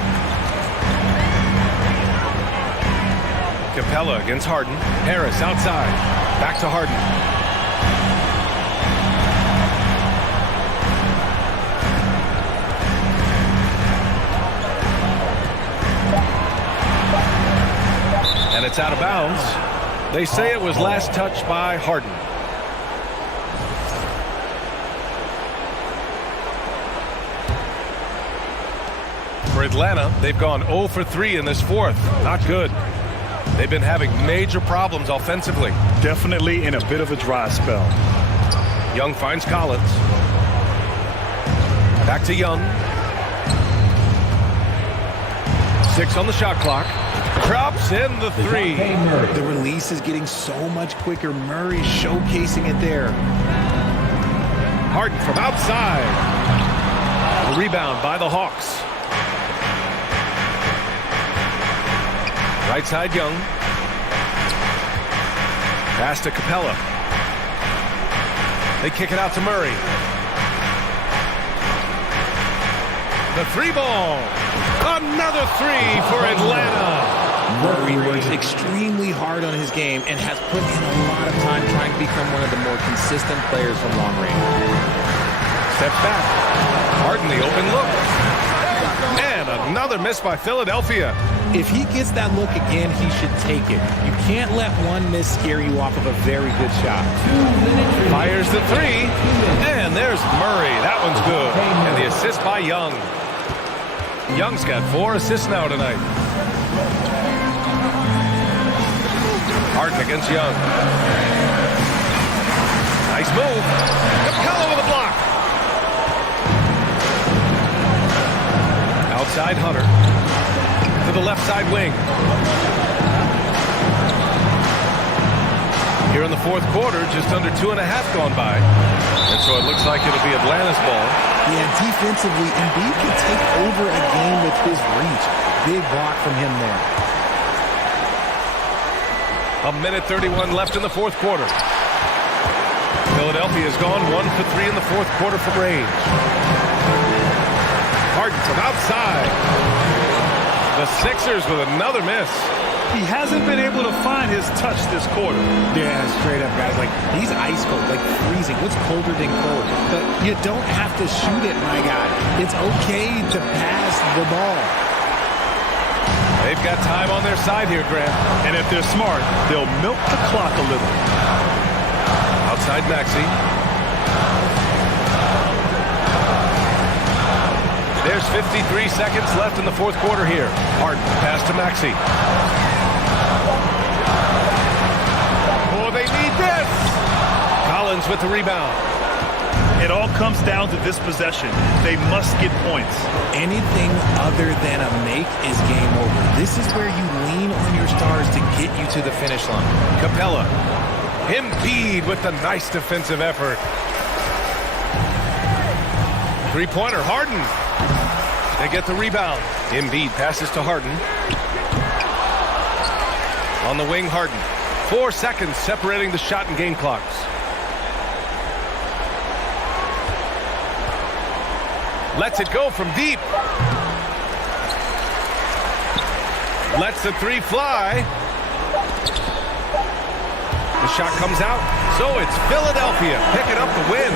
Capella against Harden. Harris outside. Back to Harden. And it's out of bounds. They say it was last touched by Harden. For Atlanta, they've gone 0 for 3 in this fourth. Not good. They've been having major problems offensively. Definitely in a bit of a dry spell. Young finds Collins. Back to Young. 6 on the shot clock. Drops in the 3. The release is getting so much quicker. Murray showcasing it there. Harden from outside. The rebound by the Hawks. Right side Young. Pass to Capella. They kick it out to Murray. The 3-ball. Another 3 for Atlanta. Murray works extremely hard on his game and has put in a lot of time trying to become one of the more consistent players from long range. Steps back. Harden the open look. And another miss by Philadelphia. If he gets that look again, he should take it. You can't let one miss scare you off of a very good shot. Fires the 3. And there's Murray. That one's good. And the assist by Young. Young's got 4 assists now tonight. Harden against Young. Nice move. Capella with a block. Outside Hunter. To the left side wing. Here in the fourth quarter, just under 2.5 gone by. And so it looks like it'll be Atlanta's ball. Yeah, defensively, Embiid can take over a game with his reach. Big block from him there. A minute 31 left in the fourth quarter. Philadelphia has gone 1 for 3 in the fourth quarter from range. Harden from outside. The Sixers with another miss. He hasn't been able to find his touch this quarter. Yeah, straight up, guys. Like, he's ice cold, like freezing. What's colder than cold? But you don't have to shoot it, my guy. It's okay to pass the ball. They've got time on their side here, Grant. And if they're smart, they'll milk the clock a little. Outside Maxey. There's 53 seconds left in the fourth quarter here. Harden, pass to Maxey. Oh, they need this! Collins with the rebound. It all comes down to this possession. They must get points. Anything other than a make is game over. This is where you lean on your stars to get you to the finish line. Capella. Embiid with the nice defensive effort. Three-pointer, Harden. They get the rebound. Embiid passes to Harden. On the wing, Harden. 4 seconds separating the shot and game clocks. Lets it go from deep. Lets the 3 fly. The shot comes out. So it's Philadelphia picking up the win.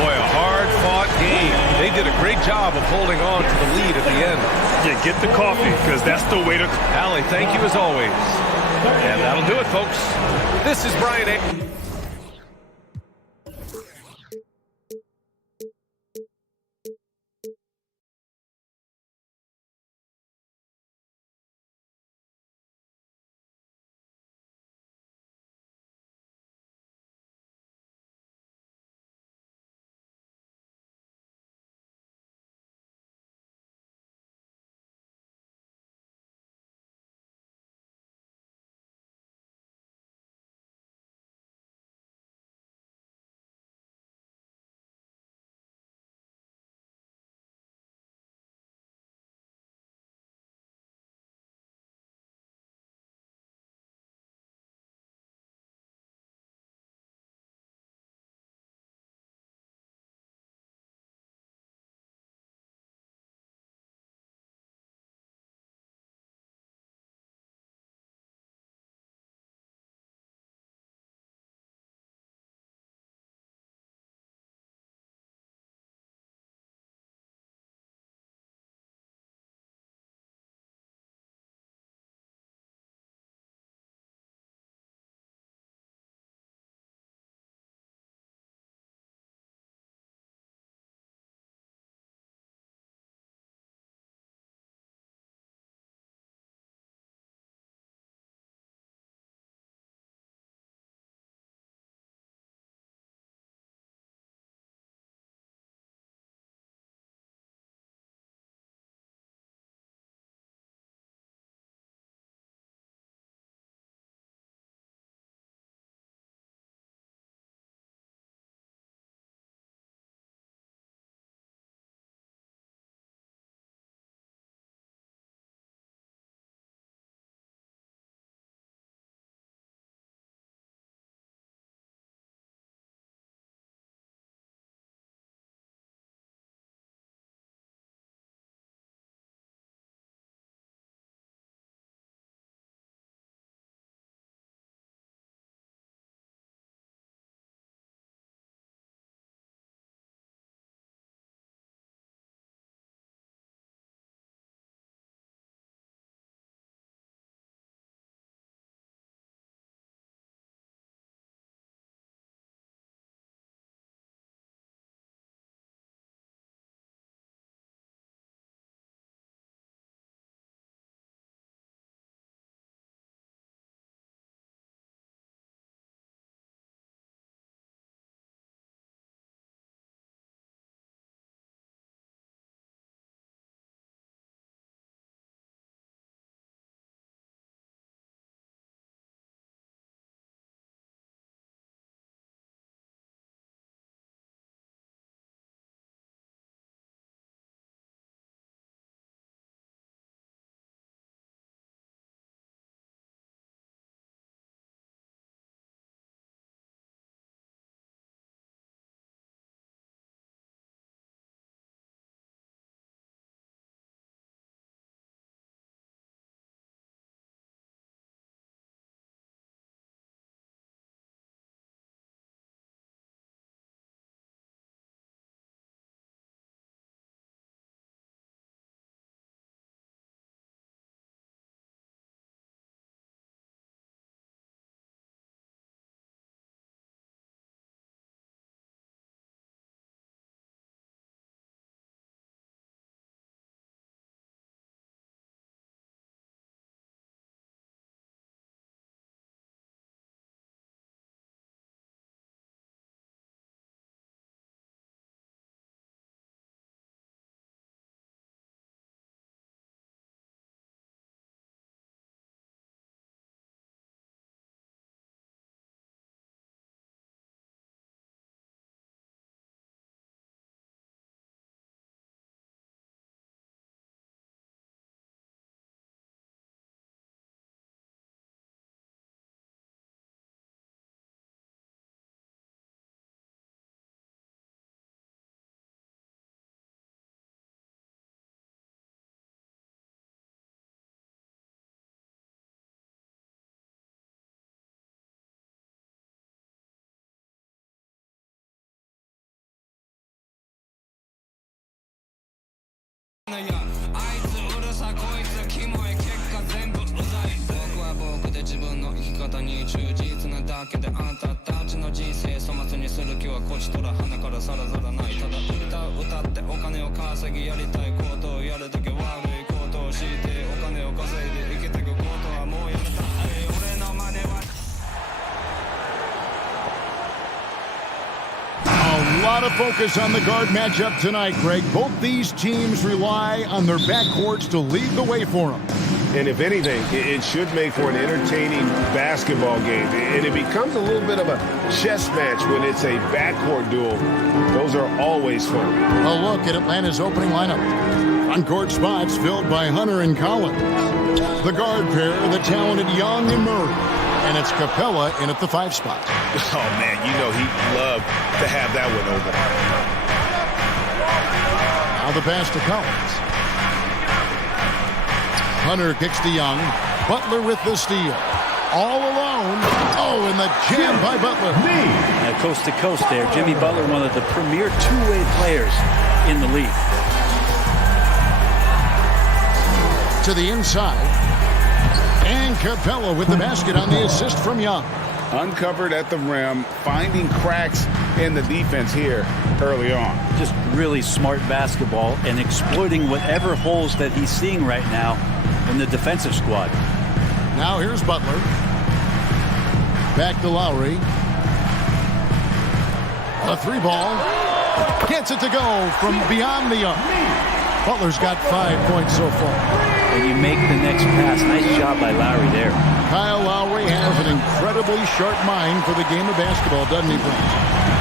Boy, a hard-fought game. They did a great job of holding on to the lead at the end. Yeah, get the coffee, because that's the way to... Allie, thank you as always. And that'll do it, folks. This is Brian A. A lot of focus on the guard matchup tonight, Greg. Both these teams rely on their backcourts to lead the way for them. And if anything, it should make for an entertaining basketball game. And it becomes a little bit of a chess match when it's a backcourt duel. Those are always fun. A look at Atlanta's opening lineup. On-court spots filled by Hunter and Collins. The guard pair, the talented Young and Murray. And it's Capella in at the 5 spot. Oh, man, you know he'd love to have that one open. Now the pass to Collins. Hunter kicks to Young. Butler with the steal. All alone. Oh, and the jam by Butler. Now, coast to coast there. Jimmy Butler, one of the premier two-way players in the league. To the inside. And Capella with the basket on the assist from Young. Uncovered at the rim, finding cracks in the defense here early on. Just really smart basketball and exploiting whatever holes that he's seeing right now in the defensive squad. Now here's Butler. Back to Lowry. A 3-ball. Gets it to go from beyond the arc. Butler's got 5 points so far. And you make the next pass. Nice job by Lowry there. Kyle Lowry has an incredibly sharp mind for the game of basketball, doesn't he, Brent?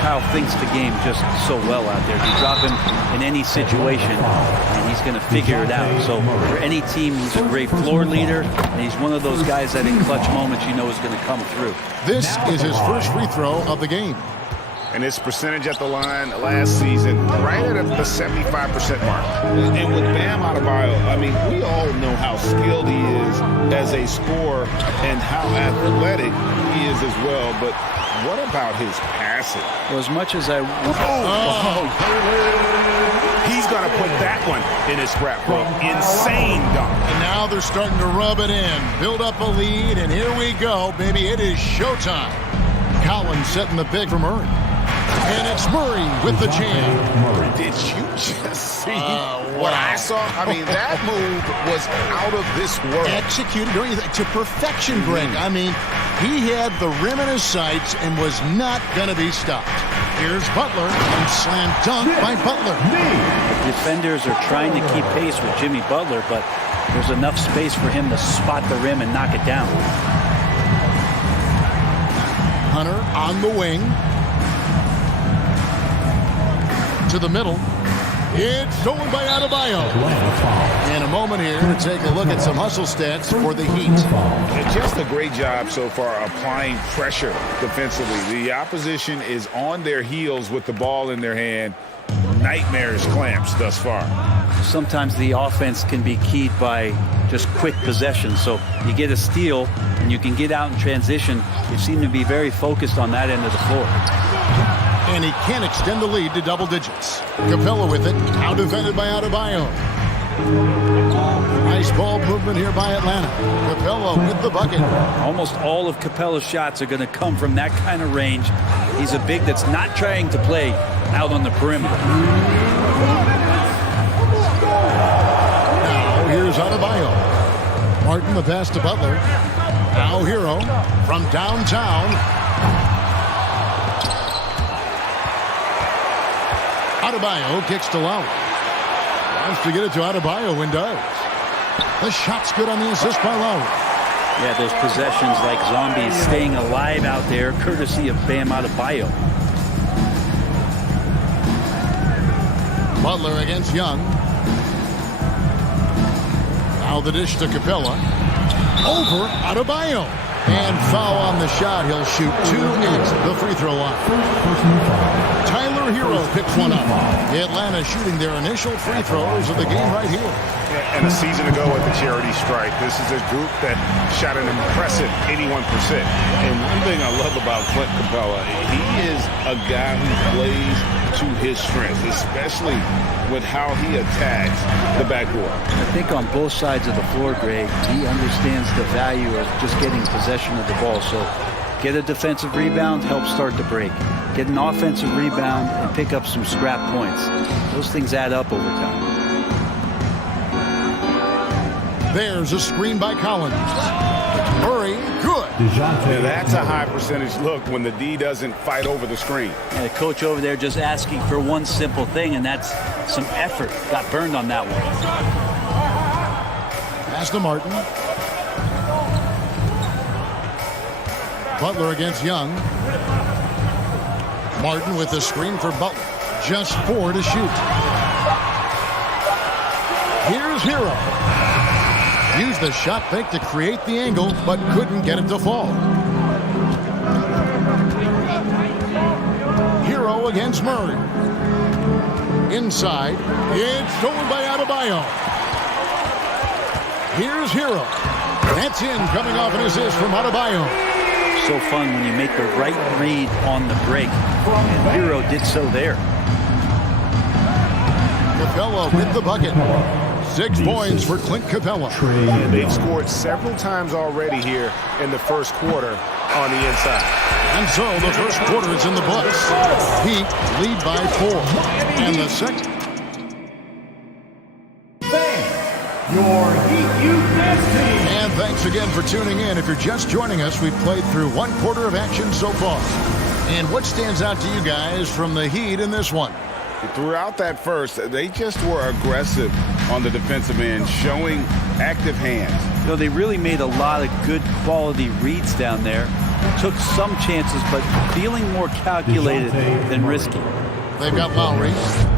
Kyle thinks the game just so well out there. You drop him in any situation, and he's going to figure it out. So for any team, he's a great floor leader, and he's one of those guys that in clutch moments you know is going to come through. This is his first free throw of the game. And his percentage at the line last season, right at the 75% mark. And with Bam Adebayo, I mean, we all know how skilled he is as a scorer and how athletic he is as well. But what about his passing? Well, as much as I... He's going to put that one in his scrapbook. Insane dunk. And now they're starting to rub it in. Build up a lead, and here we go, baby. It is showtime. Collins setting the pick for Murray. And it's Murray with the jam. Did you just see what I saw? I mean, that move was out of this world. Executed, don't you think, to perfection, Greg. I mean, he had the rim in his sights and was not going to be stopped. Here's Butler, and slam dunk by Butler. The defenders are trying to keep pace with Jimmy Butler, but there's enough space for him to spot the rim and knock it down. Hunter on the wing. To the middle. It's stolen by Adebayo. In a moment here to take a look at some hustle stats for the Heat. And just a great job so far applying pressure defensively. The opposition is on their heels with the ball in their hand. Nightmarish clamps thus far. Sometimes the offense can be keyed by just quick possession. So you get a steal and you can get out in transition. You seem to be very focused on that end of the floor. And he can extend the lead to double digits. Capella with it. Out defended by Adebayo. Nice ball movement here by Atlanta. Capella with the bucket. Almost all of Capella's shots are going to come from that kind of range. He's a big that's not trying to play out on the perimeter. Now here's Adebayo. Martin the pass to Butler. Now Hero from downtown. Adebayo kicks to Lowry. Wants to get it to Adebayo and does. The shot's good on the assist by Lowry. Yeah, those possessions like zombies staying alive out there, courtesy of Bam Adebayo. Butler against Young. Now the dish to Capella. Over Adebayo. And foul on the shot. He'll shoot 2 at the free throw line. Tyler Hero picks one up. Atlanta shooting their initial free throws of the game right here. And a season ago at the charity stripe, this is a group that shot an impressive 81%. And one thing I love about Clint Capella, he is a guy who plays to his strengths, especially with how he attacks the backboard. I think on both sides of the floor, Greg, he understands the value of just getting possession of the ball. So Get a defensive rebound, help start the break. Get an offensive rebound and pick up some scrap points. Those things add up over time. There's a screen by Collins. Murray, good. Yeah, that's a high percentage look when the D doesn't fight over the screen. And the coach over there just asking for one simple thing, and that's some effort. Got burned on that one. Pass to Martin. Butler against Young. Martin with the screen for Butler. Just 4 to shoot. Here's Hero. Used the shot fake to create the angle, but couldn't get it to fall. Hero against Murray. Inside. It's stolen by Adebayo. Here's Hero. That's in, coming off an assist from Adebayo. So fun when you make the right read on the break. And Hero did so there. Capella with the bucket. 6 points for Clint Capella. They've scored several times already here in the first quarter on the inside. And so the first quarter is in the books. Heat lead by 4. And the second. Your Heat Youth Dance Team. And thanks again for tuning in. If you're just joining us, we've played through 1 quarter of action so far. And what stands out to you guys from the Heat in this one? Throughout that first, they just were aggressive on the defensive end, showing active hands. You know, they really made a lot of good quality reads down there. Took some chances, but feeling more calculated than risky. They've got Lowry.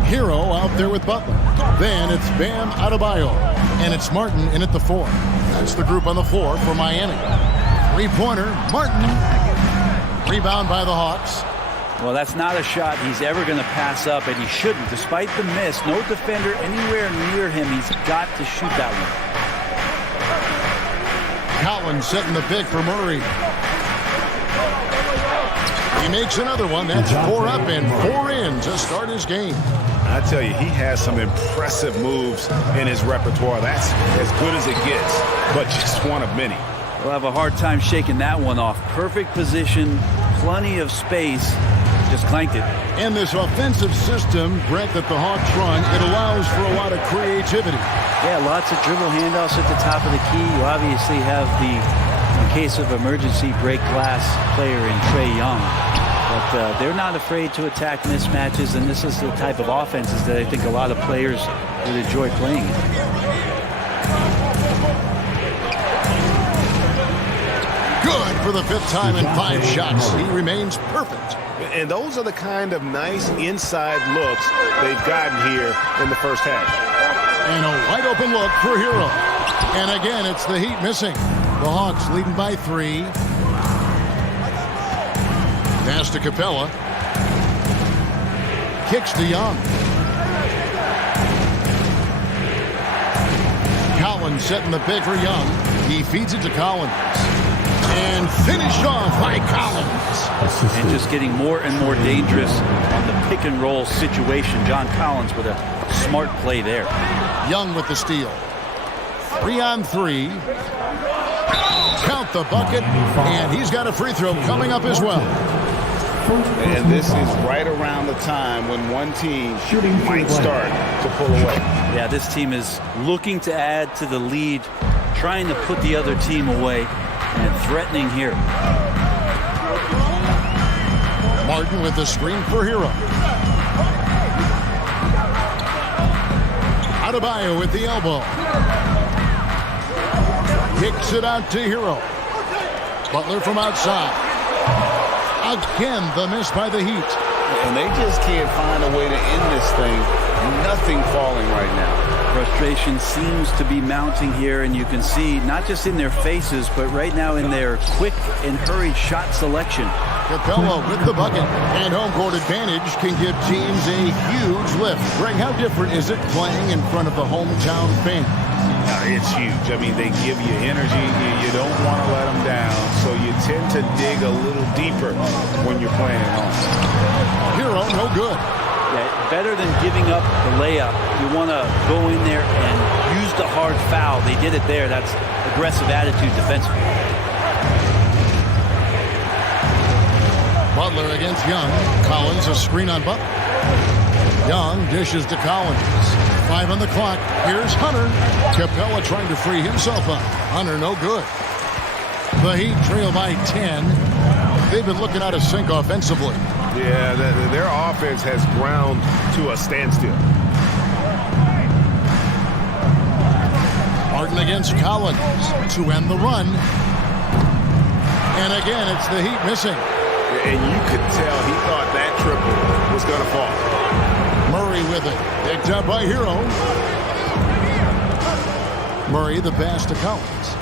Hero out there with Butler. Then it's Bam Adebayo. And it's Martin in at the 4. That's the group on the floor for Miami. 3-pointer, Martin. Rebound by the Hawks. Well, that's not a shot he's ever going to pass up, and he shouldn't. Despite the miss, no defender anywhere near him. He's got to shoot that one. Collins setting the pick for Murray. He makes another one. That's 4 up and 4 in to start his game. I tell you, he has some impressive moves in his repertoire. That's as good as it gets, but just one of many. We'll have a hard time shaking that one off. Perfect position, plenty of space. Just clanked it. And this offensive system, Brett, that the Hawks run, it allows for a lot of creativity. Yeah, lots of dribble handoffs at the top of the key. You obviously have the, in case of emergency, break glass player in Trae Young. But they're not afraid to attack mismatches, and this is the type of offenses that I think a lot of players would enjoy playing. Good for the 5th time in 5 shots. He remains perfect. And those are the kind of nice inside looks they've gotten here in the first half. And a wide open look for Hero. And again, it's the Heat missing. The Hawks leading by 3. Pass to Capella. Kicks to Young. Collins setting the pick for Young. He feeds it to Collins. And finished off by Collins. And just getting more and more dangerous on the pick and roll situation. John Collins with a smart play there. Young with the steal. 3-on-3. Count the bucket. And he's got a free throw coming up as well. And this is right around the time when one team might start to pull away. Yeah, this team is looking to add to the lead, trying to put the other team away, and threatening here. Martin with the screen for Hero. Adebayo with the elbow. Kicks it out to Hero. Butler from outside. Again, the miss by the Heat. And they just can't find a way to end this thing. Nothing falling right now. Frustration seems to be mounting here, and you can see not just in their faces, but right now in their quick and hurried shot selection. Capella with the bucket, and home court advantage can give teams a huge lift. Greg, how different is it playing in front of the hometown fans? It's huge. I mean, they give you energy. You don't want to let them down, so you tend to dig a little deeper when you're playing at home. Hero, no good. Yeah, better than giving up the layup. You want to go in there and use the hard foul. They did it there. That's aggressive attitude defensively. Butler against Young. Collins, a screen on Butler. Young dishes to Collins. 5 on the clock. Here's Hunter. Capella trying to free himself up. Hunter, no good. The Heat trail by 10. They've been looking out of sync offensively. Yeah, their offense has ground to a standstill. Martin against Collins to end the run. And again, it's the Heat missing. And you could tell he thought that triple was going to fall. Murray with it. Picked up by Hero. Murray, the pass to Collins.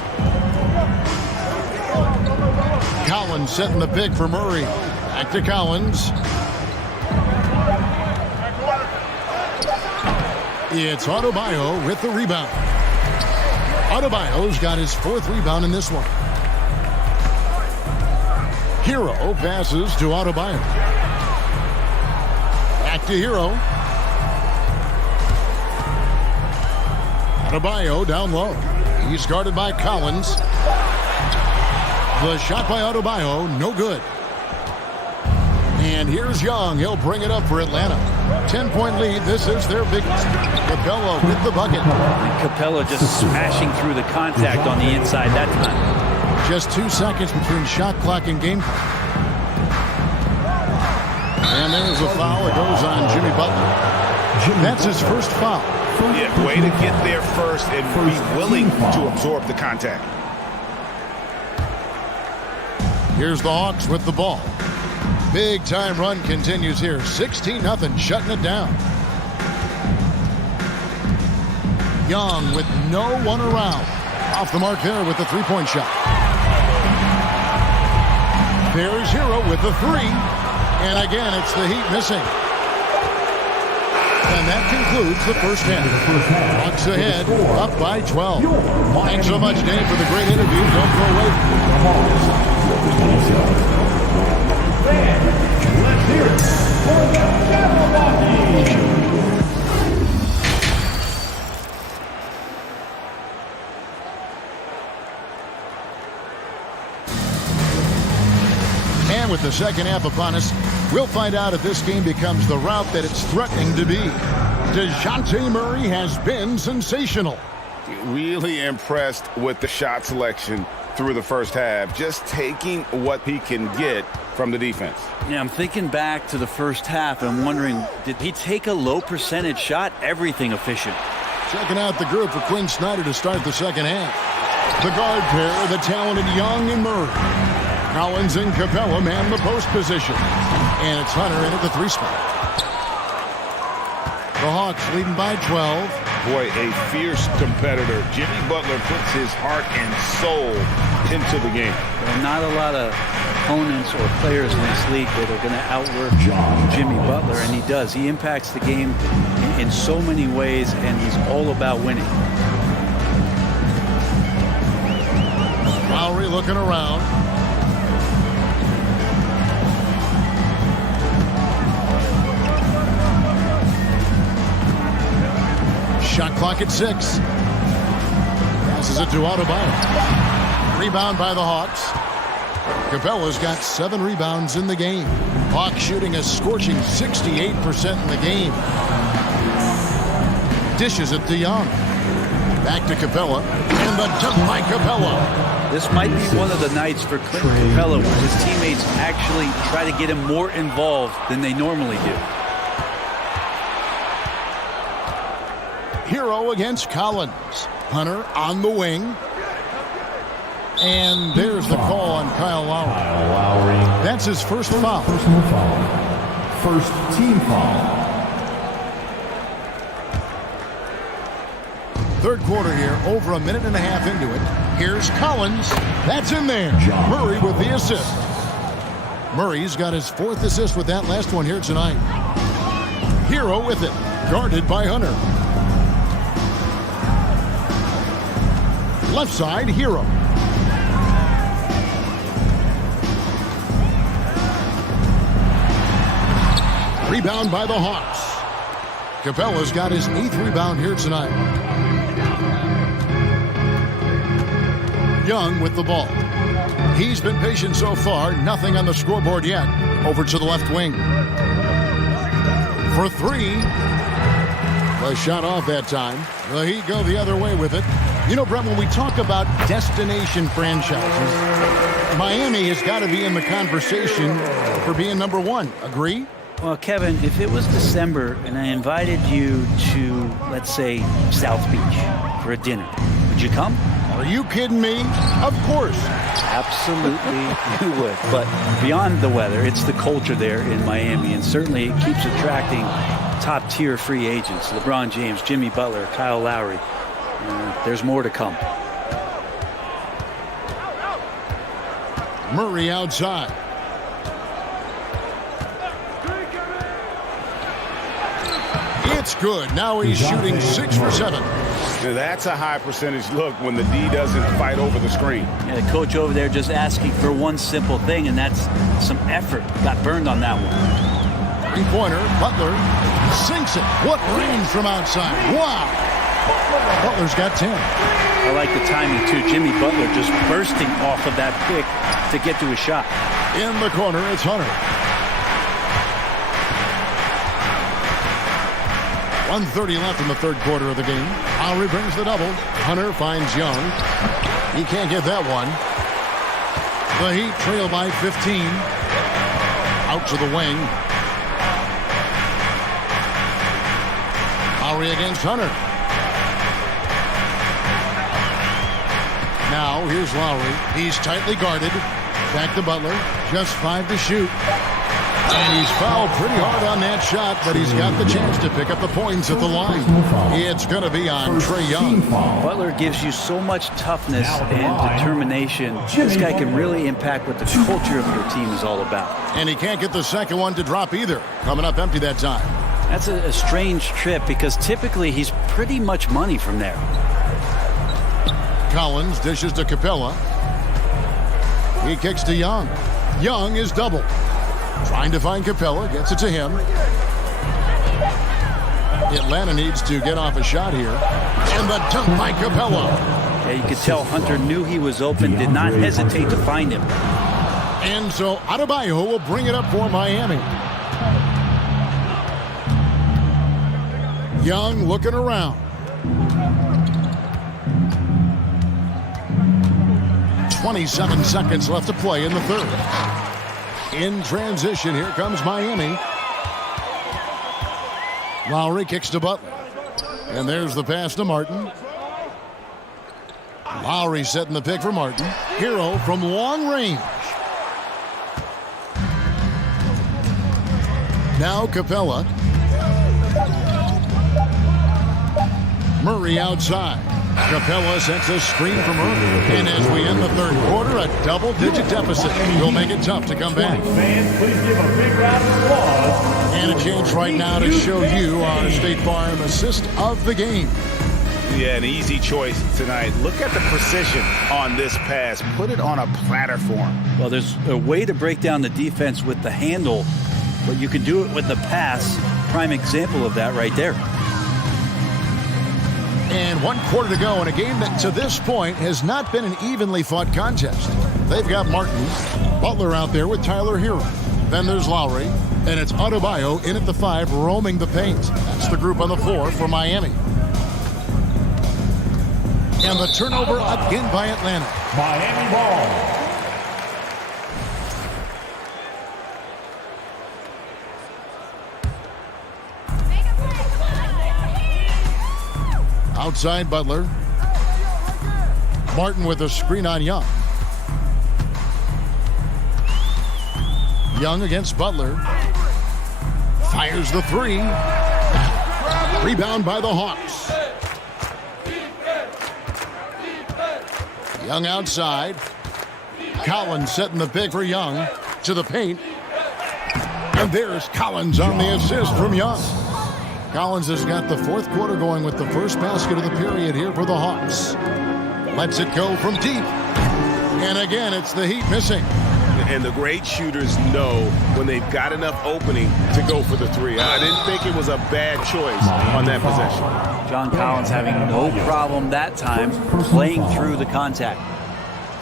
Collins setting the pick for Murray. Back to Collins. It's Adebayo with the rebound. Adebayo's got his 4th rebound in this one. Hero passes to Adebayo. Back to Hero. Adebayo down low. He's guarded by Collins. The shot by Adebayo, no good. And here's Young. He'll bring it up for Atlanta. 10-point lead. This is their biggest. Capella with the bucket. And Capella just smashing through the contact on the inside that time. Just 2 seconds between shot clock and game clock. And there's a foul. It goes on Jimmy Butler. That's his first foul. Yeah, way to get there first and be willing to absorb the contact. Here's the Hawks with the ball. Big time run continues here. 16-0, shutting it down. Young with no one around. Off the mark there with the 3-point shot. There's Hero with the 3. And again, it's the Heat missing. And that concludes the first half. Hawks ahead, up by 12. Thanks so much, Dave, for the great interview. Don't go away. Let's hear it for the Jabberwocky. And with the second half upon us, we'll find out if this game becomes the route that it's threatening to be. DeJounte Murray has been sensational. Really impressed with the shot selection through the first half, just taking what he can get from the defense. Yeah, I'm thinking back to the first half and wondering, did he take a low percentage shot? Everything efficient. Checking out the group for Quinn Snyder to start the second half. The guard pair, the talented Young and Murray. Collins and Capella man the post position. And it's Hunter in at the 3 spot. The Hawks leading by 12. Boy, a fierce competitor. Jimmy Butler puts his heart and soul into the game. There are not a lot of opponents or players in this league that are going to outwork Jimmy Butler, and he does. He impacts the game in so many ways, and he's all about winning. Lowry looking around. Shot clock at 6. Passes it to Adebayo. Rebound by the Hawks. Capella's got 7 rebounds in the game. Hawks shooting a scorching 68% in the game. Dishes it to Young. Back to Capella. And the dunk by Capella. This might be one of the nights for Clint Capella where his teammates actually try to get him more involved than they normally do. Hero against Collins. Hunter on the wing. And there's the call on Kyle Lowry. That's his first foul. Personal foul. First team foul. Third quarter here, over a minute and a half into it. Here's Collins. That's in there. Murray with the assist. Murray's got his 4th assist with that last one here tonight. Hero with it. Guarded by Hunter. Left side, Hero. Rebound by the Hawks. Capella's got his 8th rebound here tonight. Young with the ball. He's been patient so far. Nothing on the scoreboard yet. Over to the left wing. For three. The shot off that time. The Heat go the other way with it. You know, Brett, when we talk about destination franchises, Miami has got to be in the conversation for being number one. Agree? Well, Kevin, if it was December and I invited you to, let's say, South Beach for a dinner, would you come? Are you kidding me? Of course. Absolutely you would. But beyond the weather, it's the culture there in Miami, and certainly it keeps attracting top-tier free agents. LeBron James, Jimmy Butler, Kyle Lowry. There's more to come. Murray outside. It's good. Now he's shooting 6 for 7. Now that's a high percentage look when the D doesn't fight over the screen. Yeah, the coach over there just asking for one simple thing, and that's some effort. Got burned on that one. Three-pointer. Butler sinks it. What range from outside. Wow. Butler's got 10. I like the timing, too. Jimmy Butler just bursting off of that pick to get to a shot. In the corner, it's Hunter. 1:30 left in the third quarter of the game. Lowry brings the double. Hunter finds Young. He can't get that one. The Heat trail by 15. Out to the wing. Lowry against Hunter. Now, here's Lowry. He's tightly guarded. Back to Butler. Just 5 to shoot. And he's fouled pretty hard on that shot, but he's got the chance to pick up the points at the line. It's going to be on Trae Young. Butler gives you so much toughness and determination. This guy can really impact what the culture of your team is all about. And he can't get the second one to drop either. Coming up empty that time. That's a strange trip because typically he's pretty much money from there. Collins dishes to Capella. He kicks to Young. Young is double. Trying to find Capella. Gets it to him. Atlanta needs to get off a shot here. And the dunk by Capella. Yeah, you could tell Hunter knew he was open, did not hesitate to find him. And so Adebayo will bring it up for Miami. Young looking around. 27 seconds left to play in the third. In transition, here comes Miami. Lowry kicks to Butler. And there's the pass to Martin. Lowry setting the pick for Martin. Hero from long range. Now Capella. Murray outside. Capella sets a screen from Murray. And as we end the third quarter, a double-digit deficit will make it tough to come back. Fans, please give a big round of applause. And a chance right now to show you our State Farm assist of the game. Yeah, an easy choice tonight. Look at the precision on this pass. Put it on a platter for him. Well, there's a way to break down the defense with the handle, but you can do it with the pass. Prime example of that right there. And 1 quarter to go in a game that to this point has not been an evenly fought contest. They've got Martin, Butler out there with Tyler Hero. Then there's Lowry, and it's Adebayo in at the 5 roaming the paint. That's the group on the floor for Miami. And the turnover again by Atlanta. Miami ball. Outside Butler. Martin with a screen on Young. Young against Butler. Fires the 3. Rebound by the Hawks. Young outside. Collins setting the pick for Young. To the paint. And there's Collins on the assist from Young. Collins has got the fourth quarter going with the first basket of the period here for the Hawks. Lets it go from deep. And again, it's the Heat missing. And the great shooters know when they've got enough opening to go for the 3. I didn't think it was a bad choice on that possession. John Collins having no problem that time playing through the contact.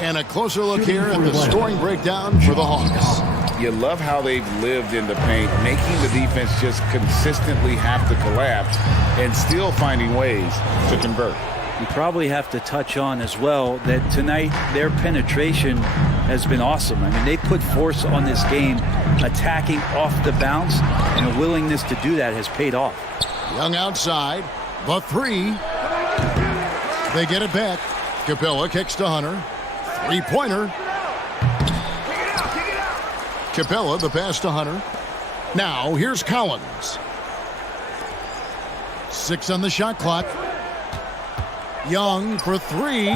And a closer look here at the scoring breakdown for the Hawks. You love how they've lived in the paint, making the defense just consistently have to collapse and still finding ways to convert. You probably have to touch on as well that tonight their penetration has been awesome. I mean, they put force on this game, attacking off the bounce, and a willingness to do that has paid off. Young outside, the three. They get it back. Capella kicks to Hunter. Three-pointer. Capella, the pass to Hunter. Now, here's Collins. 6 on the shot clock. Young for three.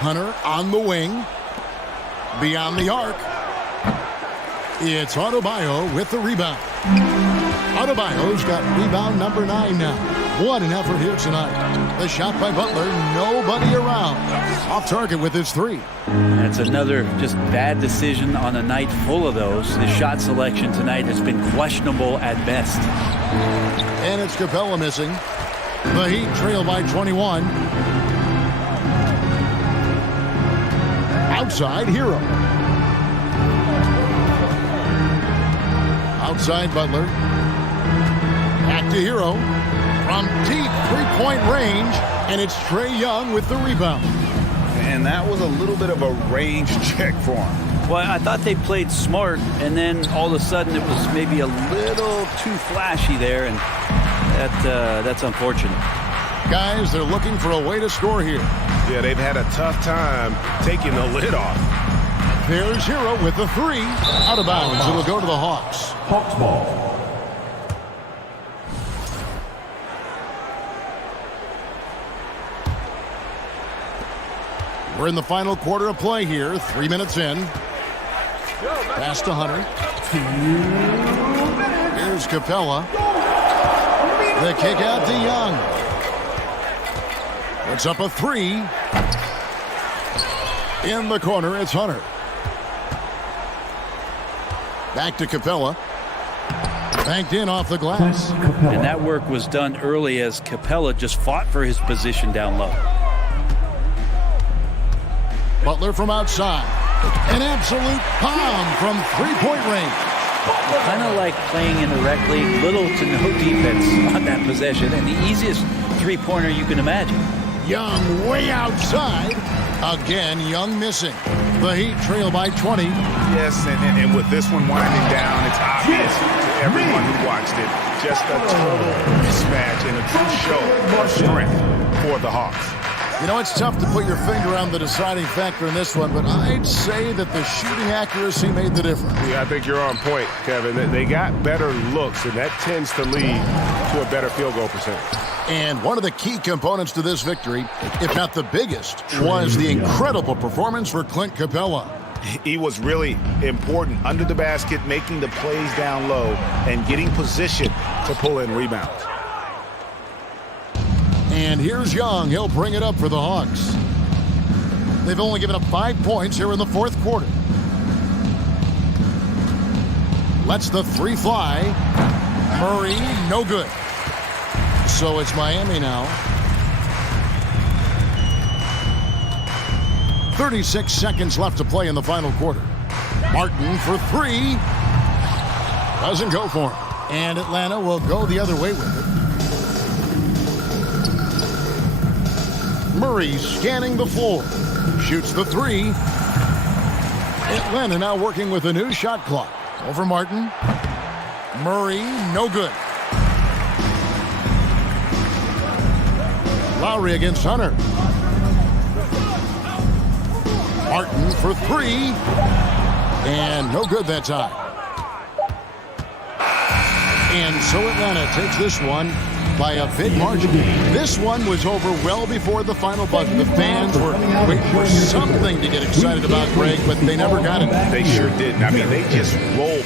Hunter on the wing. Beyond the arc. It's Adebayo with the rebound. Adebayo's got rebound number 9 now. What an effort here tonight. The shot by Butler, nobody around. Off target with his 3. That's another just bad decision on a night full of those. The shot selection tonight has been questionable at best. And it's Capella missing. The Heat trail by 21. Outside, Hero. Outside, Butler. Back to Hero. From deep three-point range, and it's Trae Young with the rebound. And that was a little bit of a range check for him. Well, I thought they played smart, and then all of a sudden it was maybe a little too flashy there, and that's unfortunate. Guys, they're looking for a way to score here. Yeah, they've had a tough time taking the lid off. There's Hero with the 3. Out of bounds. It'll go to the Hawks. Hawks ball. We're in the final quarter of play here. 3 minutes in. Pass to Hunter. Here's Capella. The kick out to Young. Puts up a 3. In the corner, it's Hunter. Back to Capella. Banked in off the glass. And that work was done early as Capella just fought for his position down low. Butler from outside. An absolute bomb from three-point range. Kind of like playing in a rec league, little to no defense on that possession, and the easiest three-pointer you can imagine. Young way outside. Again, Young missing. The Heat trail by 20. Yes, and with this one winding down, it's obvious to everyone who watched it. Just a total mismatch and a true show of strength for the Hawks. You know, it's tough to put your finger on the deciding factor in this one, but I'd say that the shooting accuracy made the difference. Yeah, I think you're on point, Kevin. They got better looks, and that tends to lead to a better field goal percentage. And one of the key components to this victory, if not the biggest, was the incredible performance for Clint Capella. He was really important under the basket, making the plays down low and getting position to pull in rebounds. And here's Young. He'll bring it up for the Hawks. They've only given up 5 points here in the fourth quarter. Lets the 3 fly. Murray, no good. So it's Miami now. 36 seconds left to play in the final quarter. Martin for 3. Doesn't go for him. And Atlanta will go the other way with it. Murray scanning the floor. Shoots the 3. Atlanta now working with a new shot clock. Over Martin. Murray, no good. Lowry against Hunter. Martin for 3. And no good that time. And so Atlanta takes this one by a big margin. This one was over well before the final buzzer. The fans were waiting for something to get excited about, Greg, but they never got it. They sure didn't. I mean, they just rolled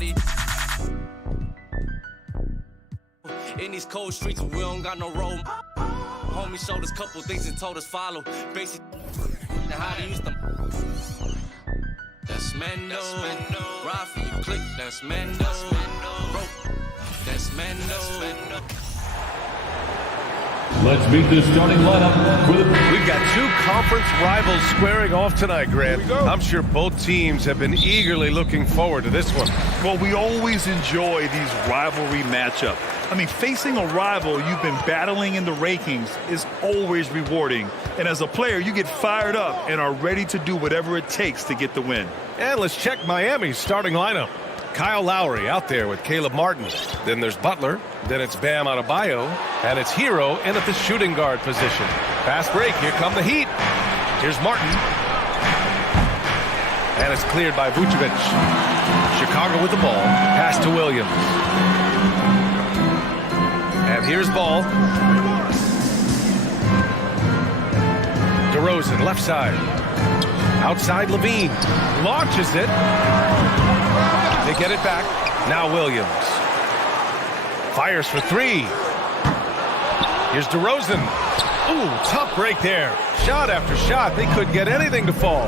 body. In these cold streets, we don't got no road. Homie showed us couple things and told us follow. Basic how to use them. That's Mendo. Ride for your click, that's Mendo. Bro, that's Mendo. Let's meet the starting lineup. We've got two conference rivals squaring off tonight, Grant. I'm sure both teams have been eagerly looking forward to this one. Well, we always enjoy these rivalry matchups. I mean, facing a rival you've been battling in the rankings is always rewarding. And as a player, you get fired up and are ready to do whatever it takes to get the win. And let's check Miami's starting lineup. Kyle Lowry out there with Caleb Martin. Then there's Butler. Then it's Bam Adebayo. And it's Hero in at the shooting guard position. Fast break. Here come the Heat. Here's Martin. And it's cleared by Vucevic. Chicago with the ball. Pass to Williams. And here's Ball. DeRozan, left side. Outside Levine. Launches it. They get it back. Now Williams. Fires for three. Here's DeRozan. Ooh, tough break there. Shot after shot. They couldn't get anything to fall.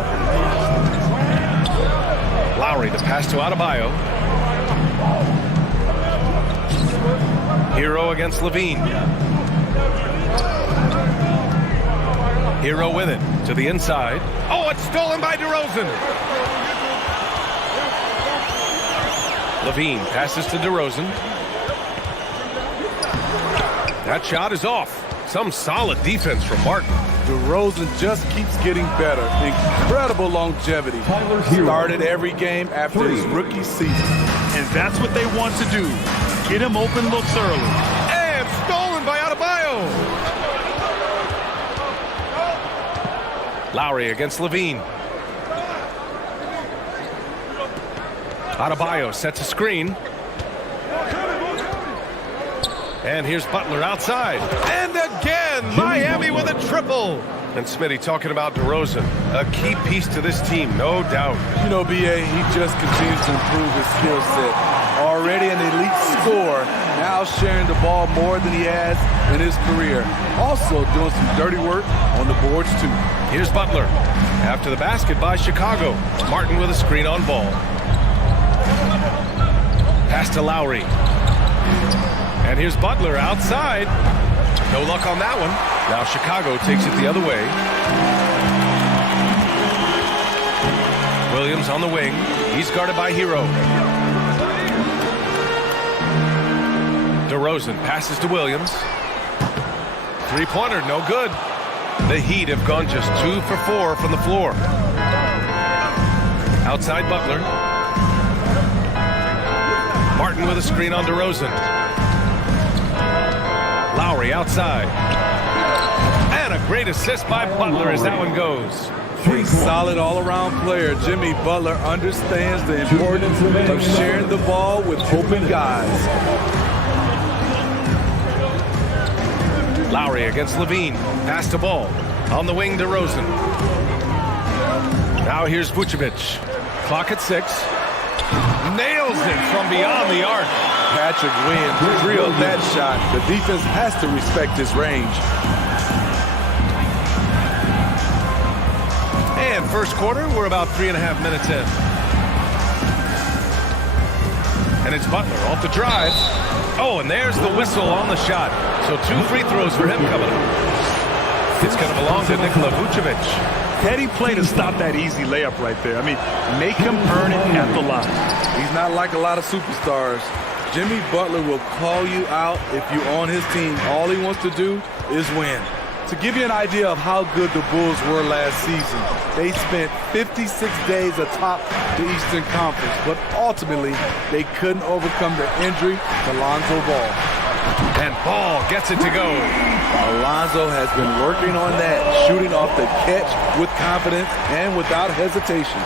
Lowry, the pass to Adebayo. Hero against Levine. Hero with it to the inside. Oh, it's stolen by DeRozan. Levine passes to DeRozan. That shot is off. Some solid defense from Martin. DeRozan just keeps getting better. Incredible longevity. Started every game after his rookie season. And that's what they want to do. Get him open looks early. And stolen by Adebayo. Lowry against Levine. Adebayo sets a screen. And here's Butler outside. And again, Miami with a triple. And Smitty talking about DeRozan, a key piece to this team, no doubt. You know, BA, he just continues to improve his skill set. Already an elite scorer, now sharing the ball more than he has in his career. Also doing some dirty work on the boards, too. Here's Butler. After the basket by Chicago. Martin with a screen on Ball. Pass to Lowry. And here's Butler outside. No luck on that one. Now Chicago takes it the other way. Williams on the wing. He's guarded by Hero. DeRozan passes to Williams. Three-pointer, no good. The Heat have gone just 2 for 4 from the floor. Outside Butler. Martin with a screen on DeRozan. Lowry outside. And a great assist by Butler as that one goes. A solid all-around player. Jimmy Butler understands the importance of sharing the ball with open guys. Lowry against Levine. Pass to Ball. On the wing, DeRozan. Now here's Vucevic. Clock at 6. Nails it from beyond the arc. Patrick Williams drilled that shot. The defense has to respect his range. And first quarter, we're about 3.5 minutes in. And it's Butler off the drive. Oh, and there's the whistle on the shot. So 2 free throws for him coming up. It's going to belong to Nikola Vucevic. Heady play to stop that easy layup right there. I mean, make him earn it at the line. He's not like a lot of superstars. Jimmy Butler will call you out if you're on his team. All he wants to do is win. To give you an idea of how good the Bulls were last season, they spent 56 days atop the Eastern Conference, but ultimately they couldn't overcome the injury to Lonzo Ball. And Ball gets it to go. Alonzo has been working on that, shooting off the catch with confidence and without hesitation.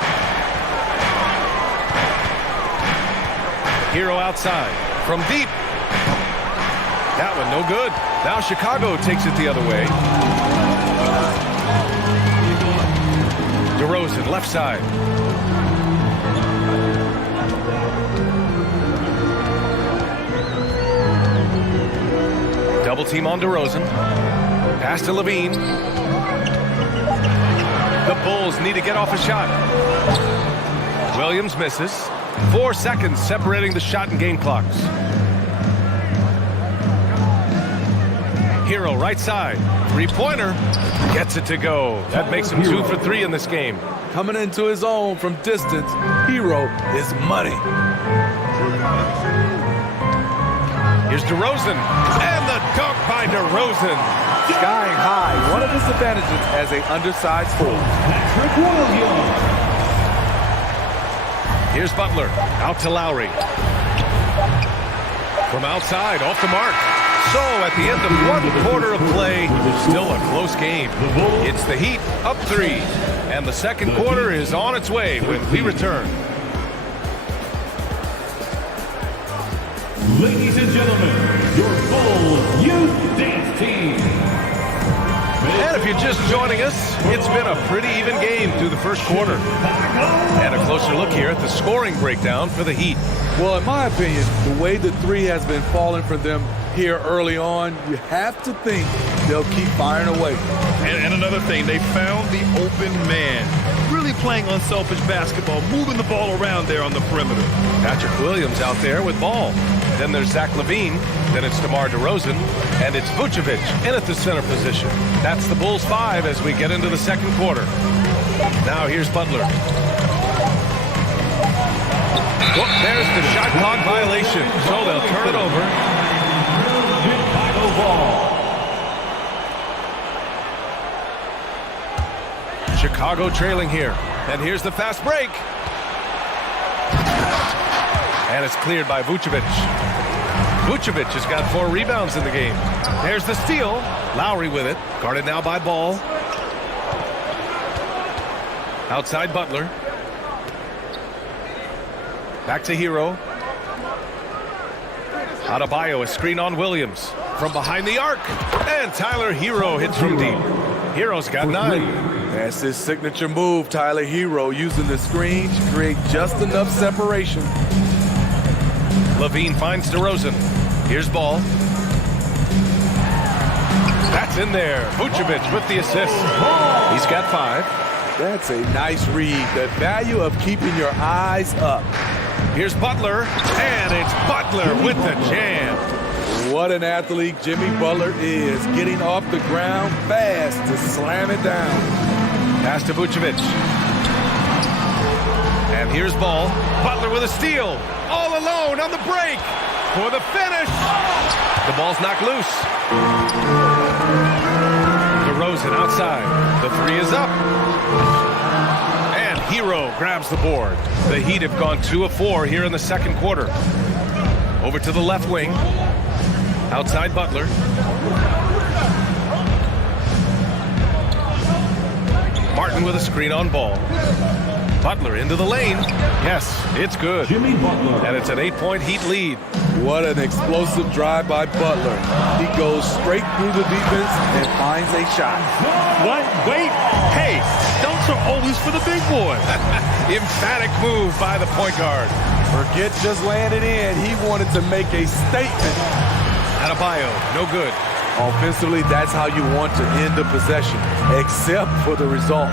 Hero outside from deep. That one no good. Now Chicago takes it the other way. DeRozan left side. team on DeRozan. Pass to Levine. The Bulls need to get off a shot. Williams misses. 4 seconds separating the shot and game clocks. Hero right side. Three-pointer. Gets it to go. That makes him 2 for 3 in this game. Coming into his own from distance, Hero is money. Here's DeRozan. And the dunk by DeRozan. Skying high. One of his advantages as an undersized forward. Here's Butler. Out to Lowry. From outside, off the mark. So at the end of 1 quarter of play, still a close game. It's the Heat up 3. And the second quarter is on its way when we return. Ladies and gentlemen, your full youth dance team. And if you're just joining us, it's been a pretty even game through the first quarter. And a closer look here at the scoring breakdown for the Heat. Well, in my opinion, the way the three has been falling for them here early on, you have to think they'll keep firing away. And another thing, they found the open man. Really playing unselfish basketball, moving the ball around there on the perimeter. Patrick Williams out there with ball. Then there's Zach LaVine. Then it's DeMar DeRozan. And it's Vucevic in at the center position. That's the Bulls 5 as we get into the second quarter. Now here's Butler. Whoop, there's the shot clock violation. So they'll turn it over. Chicago trailing here. And here's the fast break. And it's cleared by Vucevic. Vucevic has got 4 rebounds in the game. There's the steal. Lowry with it. Guarded now by Ball. Outside Butler. Back to Hero. Adebayo, a screen on Williams. From behind the arc. And Tyler Hero hits from deep. Hero's got 9. That's his signature move, Tyler Hero, using the screen to create just enough separation. LaVine finds DeRozan. Here's Ball. That's in there. Vucevic with the assist. He's got 5. That's a nice read. The value of keeping your eyes up. Here's Butler, and it's Butler with the jam. What an athlete Jimmy Butler is, getting off the ground fast to slam it down. Pass to Vucevic. And here's Ball. Butler with a steal. All alone on the break for the finish. The ball's knocked loose. DeRozan outside. The 3 is up. And Hero grabs the board. The Heat have gone 2 of 4 here in the second quarter. Over to the left wing. Outside Butler. Martin with a screen on Ball. Butler into the lane. Yes, it's good. Jimmy Butler. And it's an 8-point Heat lead. What an explosive drive by Butler. He goes straight through the defense and finds a shot. What? Wait. Hey, dunks are always for the big boy. Emphatic move by the point guard. Forget just landing in. He wanted to make a statement. Adebayo, no good. Offensively, that's how you want to end the possession, except for the result.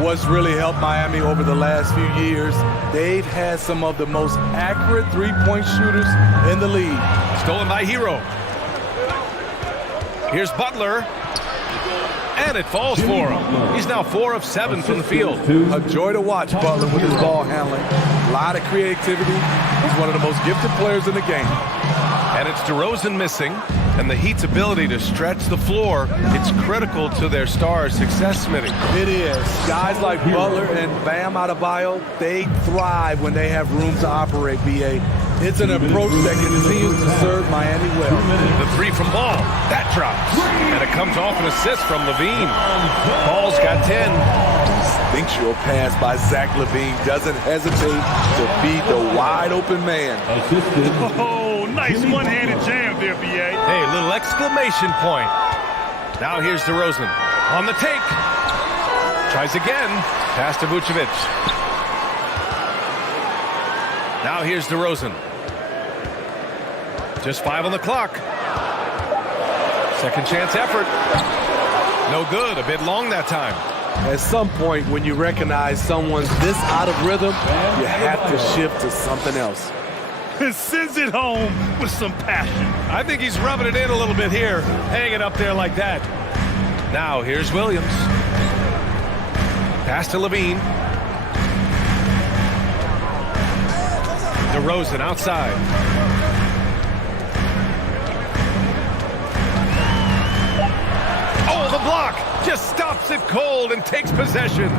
What's really helped Miami over the last few years, they've had some of the most accurate three-point shooters in the league. Stolen by Hero. Here's Butler. And it falls for him. He's now 4 of 7 from the field. A joy to watch Butler with his ball handling. A lot of creativity. He's one of the most gifted players in the game. And it's DeRozan missing. And the Heat's ability to stretch the floor, it's critical to their stars' success, Smitty. It is. Guys like Butler and Bam Adebayo, they thrive when they have room to operate, BA. It's an approach that continues to serve Miami well. The 3 from Ball. That drops. And it comes off an assist from LaVine. Ball's got 10. Instinctual pass by Zach LaVine doesn't hesitate to feed the wide open man. Oh, nice one-handed jam there, BA. Hey, little exclamation point. Now here's DeRozan on the take. Tries again. Pass to Vucevic. Now here's DeRozan. Just 5 on the clock. Second chance effort. No good. A bit long that time. At some point, when you recognize someone's this out of rhythm, you have to shift to something else. Sends it home with some passion. I think he's rubbing it in a little bit here. Hang it up there like that. Now here's Williams. Pass to Levine. DeRozan outside. Oh, the block! Just stops it cold and takes possession.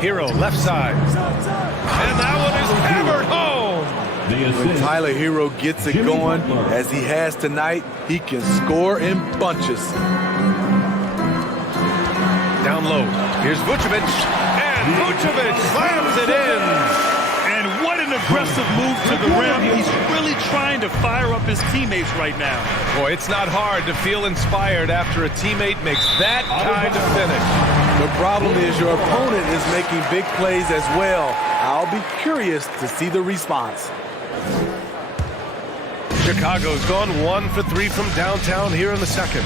Hero left side. And that one is hammered home. When Tyler Hero gets it going, as he has tonight, he can score in bunches. Down low. Here's Vucevic. And Vucevic slams it in. And what an aggressive move to the rim. He's really trying to fire up his teammates right now. Boy, it's not hard to feel inspired after a teammate makes that kind of finish. The problem is your opponent is making big plays as well. I'll be curious to see the response. Chicago's gone 1 for 3 from downtown here in the second.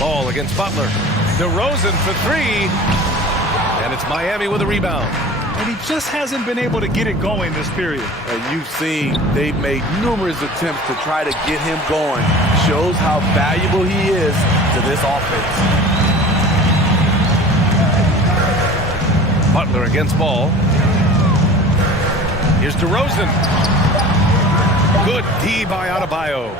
Ball against Butler. DeRozan for 3. And it's Miami with a rebound. And he just hasn't been able to get it going this period. And you've seen they've made numerous attempts to try to get him going. Shows how valuable he is to this offense. Butler against Ball. Here's DeRozan. Good D by Adebayo.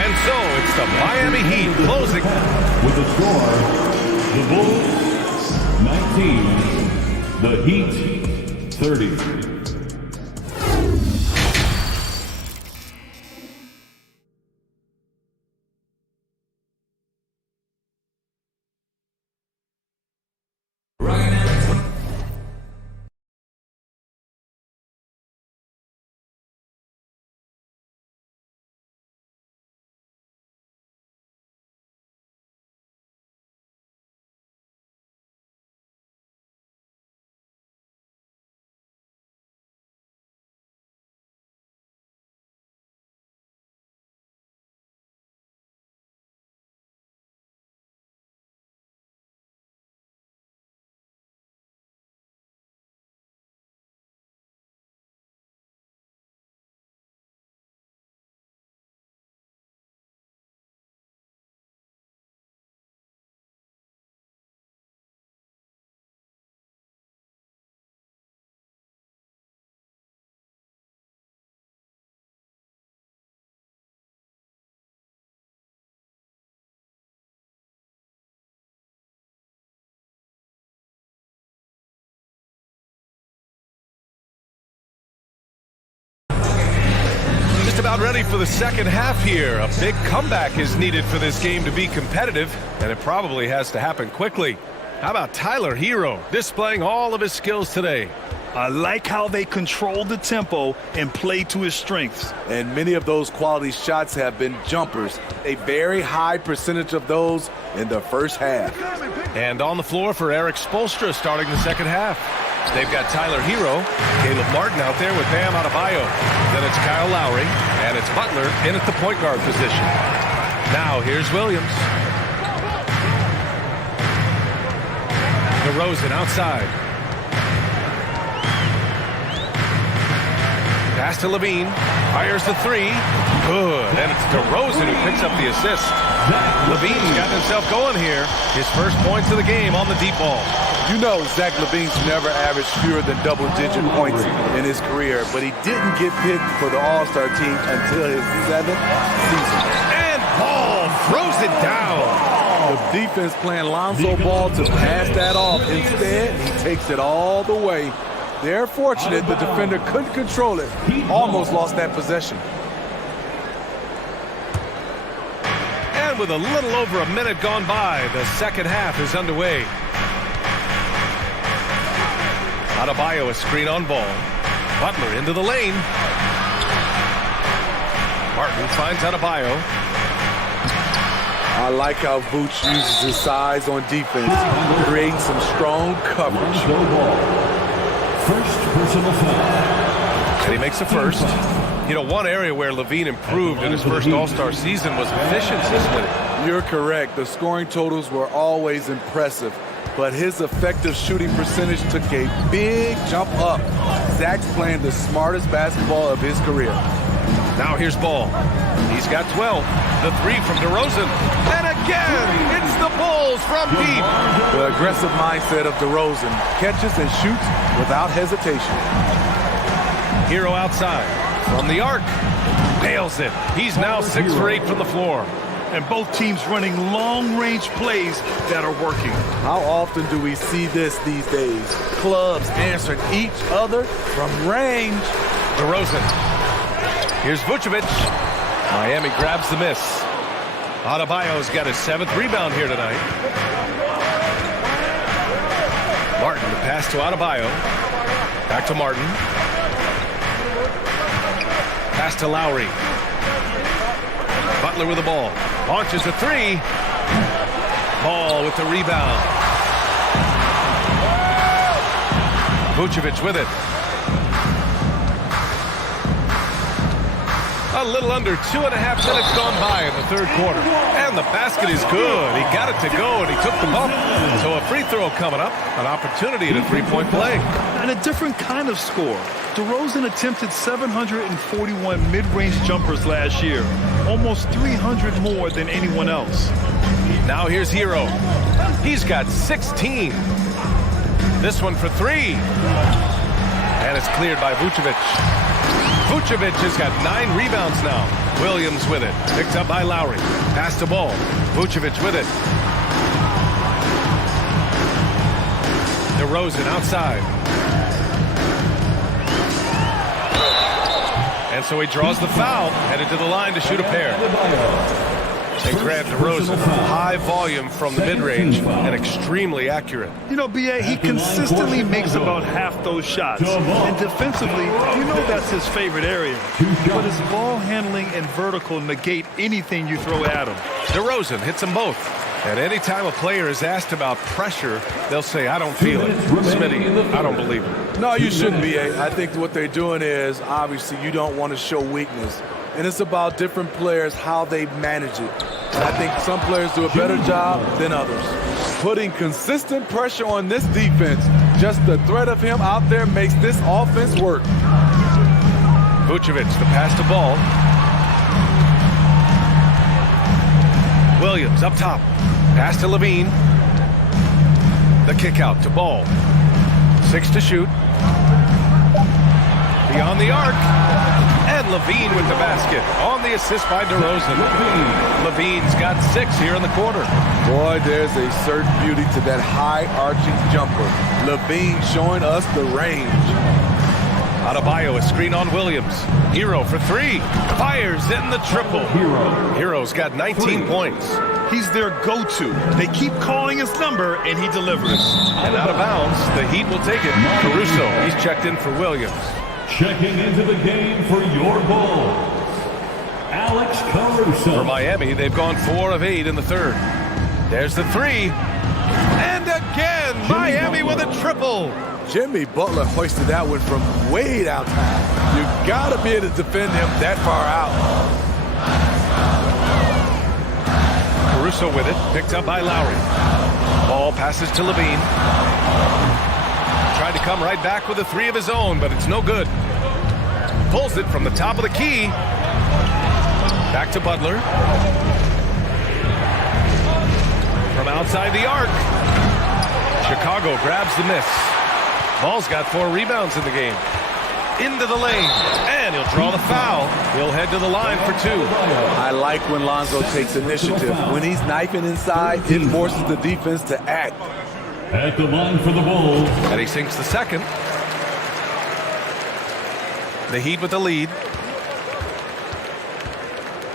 And so it's the Miami Heat closing. With the score, the Bulls 19, the Heat 30. About ready for the second half here. A big comeback is needed for this game to be competitive, and it probably has to happen quickly. How about Tyler Hero displaying all of his skills today? I like how they control the tempo and play to his strengths. And many of those quality shots have been jumpers. A very high percentage of those in the first half. And on the floor for Eric Spoelstra starting the second half. They've got Tyler Hero, Caleb Martin out there with Bam Adebayo. Then it's Kyle Lowry, and it's Butler in at the point guard position. Now here's Williams. DeRozan outside. Pass to Levine. Fires the 3. Good. And it's DeRozan who picks up the assist. Levine's got himself going here. His first points of the game on the deep ball. You know Zach LaVine's never averaged fewer than double-digit points in his career, but he didn't get picked for the All-Star team until his 7th season. And Ball throws it down. The defense playing Lonzo Ball to pass that off. Instead, he takes it all the way. They're fortunate the defender couldn't control it. Almost lost that possession. And with a little over a minute gone by, the second half is underway. Adebayo, a screen on Ball. Butler into the lane. Martin finds Adebayo. I like how Vooch uses his size on defense, creating some strong coverage. First personal foul. And he makes the first. You know, one area where Levine improved in his first All-Star season was efficiency splitting. You're correct. The scoring totals were always impressive, but his effective shooting percentage took a big jump up. Zach's playing the smartest basketball of his career. Now here's Ball. He's got 12. The three from DeRozan. And again, it's the Bulls from deep. The aggressive mindset of DeRozan catches and shoots without hesitation. Hero outside. From the arc. Nails it. He's now 6 for 8 from the floor. And both teams running long-range plays that are working. How often do we see this these days? Clubs answering each other from range. DeRozan. Here's Vucevic. Miami grabs the miss. Adebayo's got his 7th rebound here tonight. Martin, the pass to Adebayo. Back to Martin. Pass to Lowry. Butler with the ball. Launches a 3. Ball with the rebound. Vucevic with it. A little under 2.5 minutes gone by in the third quarter. And the basket is good. He got it to go, and he took the bump. So a free throw coming up. An opportunity at a three-point play. And a different kind of score. DeRozan attempted 741 mid-range jumpers last year. Almost 300 more than anyone else. Now here's Hero. He's got 16. This one for 3. And it's cleared by Vucevic. Vucevic has got 9 rebounds now. Williams with it. Picked up by Lowry. Pass to Ball. Vucevic with it. DeRozan outside. And so he draws the foul. Headed to the line to shoot a pair. They grab DeRozan. High volume from the mid-range and extremely accurate. You know, B.A., he consistently makes about half those shots. And defensively, you know that's his favorite area. But his ball handling and vertical negate anything you throw at him. DeRozan hits them both. And anytime a player is asked about pressure, they'll say, I don't feel it. Smitty, I don't believe it. No, you shouldn't be. I think what they're doing is, obviously, you don't want to show weakness. And it's about different players, how they manage it. And I think some players do a better job than others. Putting consistent pressure on this defense, just the threat of him out there makes this offense work. Vucevic, the pass to Ball. Williams up top. Pass to Levine. The kick out to Ball. 6 to shoot. Beyond the arc. And Levine with the basket. On the assist by DeRozan. Levine's got 6 here in the quarter. Boy, there's a certain beauty to that high-arching jumper. Levine showing us the range. Adebayo, a screen on Williams. Hero for 3. Fires in the triple. Hero's got 19 points. He's their go-to. They keep calling his number, and he delivers. And out of bounds, the Heat will take it. Caruso, he's checked in for Williams. Checking into the game for your Bulls, Alex Caruso. For Miami, they've gone 4 of 8 in the third. There's the 3. And again, Miami with a triple. Jimmy Butler hoisted that one from way downtown. You got to be able to defend him that far out. Caruso with it, picked up by Lowry. Ball passes to Levine. Tried to come right back with a 3 of his own, but it's no good. Pulls it from the top of the key. Back to Butler. From outside the arc. Chicago grabs the miss. Ball's got 4 rebounds in the game. Into the lane, and he'll draw the foul. He'll head to the line for 2. I like when Lonzo takes initiative. When he's knifing inside, it forces the defense to act. At the line for the Bulls. And he sinks the second. The Heat with the lead.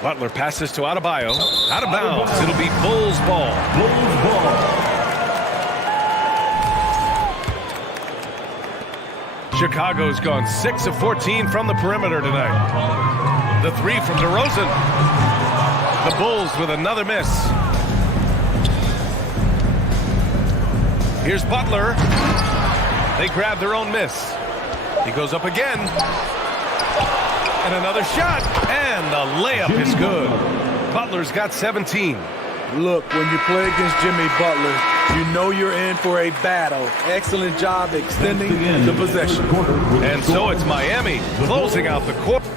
Butler passes to Adebayo. Out of bounds. It'll be Bulls ball. Bulls ball. Chicago's gone 6 of 14 from the perimeter tonight. The 3 from DeRozan. The Bulls with another miss. Here's Butler. They grab their own miss. He goes up again. And another shot. And the layup is good. Butler's got 17. Look, when you play against Jimmy Butler, you know you're in for a battle. Excellent job extending the possession. And so it's Miami closing out the quarter.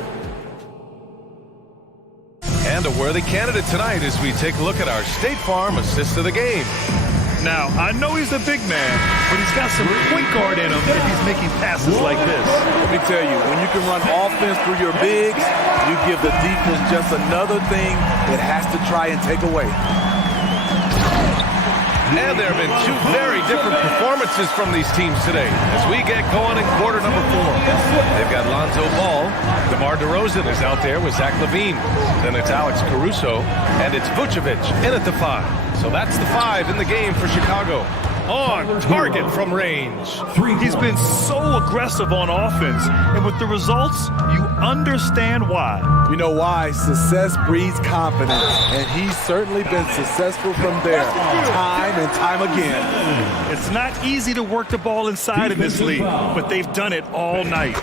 And a worthy candidate tonight as we take a look at our State Farm assist of the game. Now, I know he's a big man, but he's got some point guard in him if he's making passes like this. Let me tell you, when you can run offense through your bigs, you give the defense just another thing it has to try and take away. And there have been two very different performances from these teams today as we get going in quarter number 4. They've got Lonzo Ball. DeMar DeRozan is out there with Zach LaVine. Then it's Alex Caruso. And it's Vucevic in at the 5. So that's the 5 in the game for Chicago. On target from range. He's been so aggressive on offense, and with the results, you understand why. You know why? Success breeds confidence, and he's certainly been successful from there, time and time again. It's not easy to work the ball inside in this league, but they've done it all night.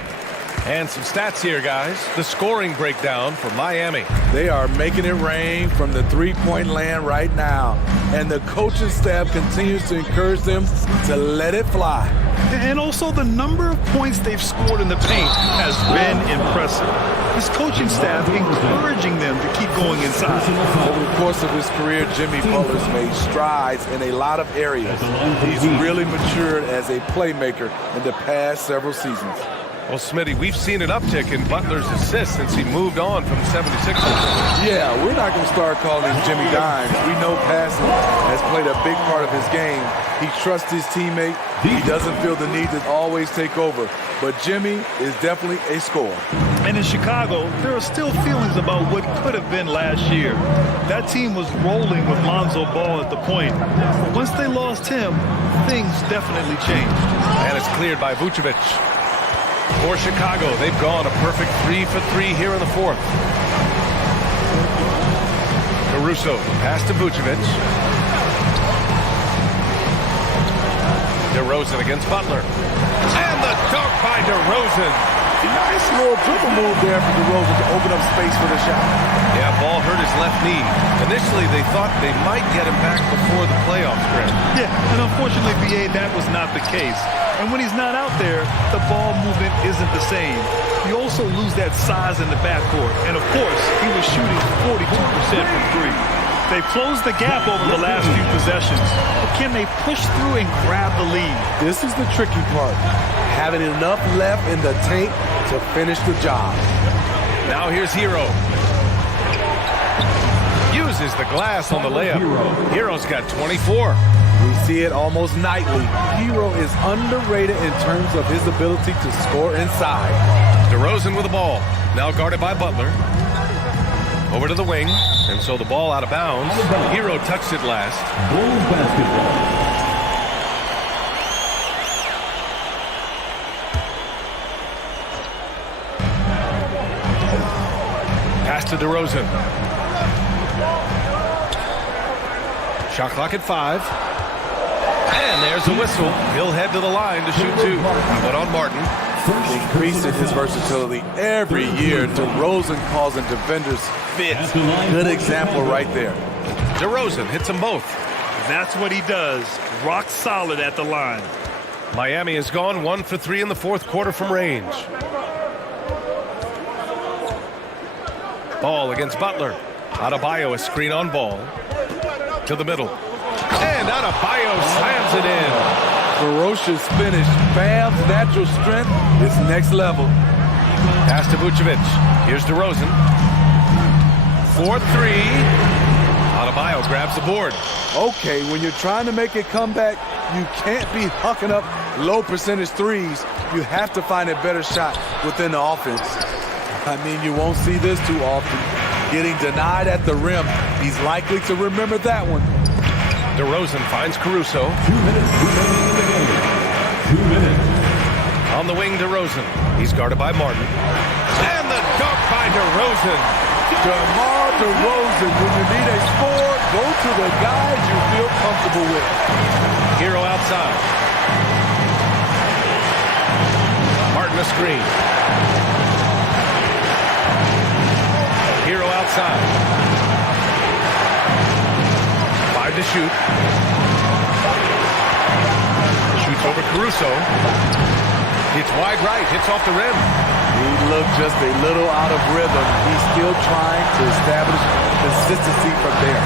And some stats here, guys. The scoring breakdown for Miami. They are making it rain from the three-point land right now. And the coaching staff continues to encourage them to let it fly. And also the number of points they've scored in the paint has been impressive. His coaching staff encouraging them to keep going inside. Over the course of his career, Jimmy Butler's made strides in a lot of areas. He's really matured as a playmaker in the past several seasons. Well, Smitty, we've seen an uptick in Butler's assists since he moved on from the 76ers. Yeah, we're not going to start calling him Jimmy Dimes. We know passing has played a big part of his game. He trusts his teammate. He doesn't feel the need to always take over. But Jimmy is definitely a scorer. And in Chicago, there are still feelings about what could have been last year. That team was rolling with Lonzo Ball at the point. But once they lost him, things definitely changed. And it's cleared by Vucevic. For Chicago, they've gone a perfect 3 for 3 here in the 4th. Caruso, pass to Vucevic. DeRozan against Butler. And the dunk by DeRozan. Nice little dribble move there for DeRozan to open up space for the shot. Yeah, ball hurt his left knee. Initially, they thought they might get him back before the playoff stretch. Yeah, and unfortunately, BA, that was not the case. And when he's not out there, the ball movement isn't the same. You also lose that size in the backcourt. And of course, he was shooting 42% from 3. They've closed the gap over the last few possessions. But can they push through and grab the lead? This is the tricky part. Having enough left in the tank to finish the job. Now here's Hero. Uses the glass on the layup. Hero's got 24. We see it almost nightly. Hero is underrated in terms of his ability to score inside. DeRozan with the ball. Now guarded by Butler. Over to the wing. And so the ball out of bounds. Hero touched it last. Bulls basketball. Pass to DeRozan. Shot clock at 5. And there's a whistle. He'll head to the line to shoot 2. But on Martin. Increasing his versatility every year. DeRozan causing defenders fits. Good example right there. DeRozan hits them both. That's what he does. Rock solid at the line. Miami has gone 1 for 3 in the 4th quarter from range. Ball against Butler. Adebayo, a screen on ball. To the middle. And Adebayo slams it in. Ferocious finish. Bam's natural strength is next level. Pass to Vucevic. Here's DeRozan. 4-3. Adebayo grabs the board. Okay, when you're trying to make a comeback, you can't be hucking up low percentage threes. You have to find a better shot within the offense. I mean, you won't see this too often. Getting denied at the rim. He's likely to remember that one. DeRozan finds Caruso. 2 minutes remaining in the game. 2 minutes. On the wing, DeRozan. He's guarded by Martin. And the dunk by DeRozan. DeMar DeRozan, when you need a score, go to the guys you feel comfortable with. Hero outside. Martin a screen. outside. 5 to shoot. Shoots over Caruso. Hits wide right, hits off the rim. He looked just a little out of rhythm. He's still trying to establish consistency from there.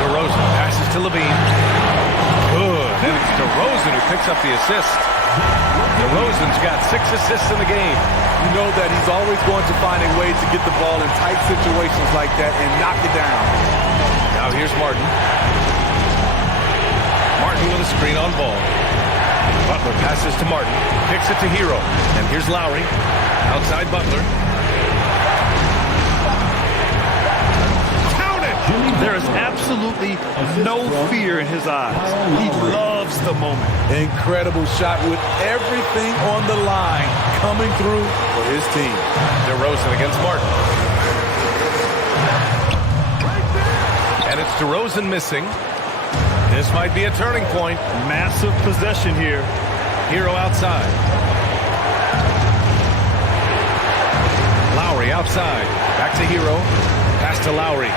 DeRozan passes to Levine. Good. And it's DeRozan who picks up the assist. DeRozan's got 6 assists in the game. You know that he's always going to find a way to get the ball in tight situations like that and knock it down. Now here's Martin. Martin with a screen on ball. Butler passes to Martin. Kicks it to Hero. And here's Lowry. Outside Butler. Count it! There is absolutely no fear in his eyes. He loves the moment. Incredible shot with everything on the line coming through for his team. DeRozan against Martin. And it's DeRozan missing. This might be a turning point. Massive possession here. Hero outside. Lowry outside. Back to Hero. Pass to Lowry.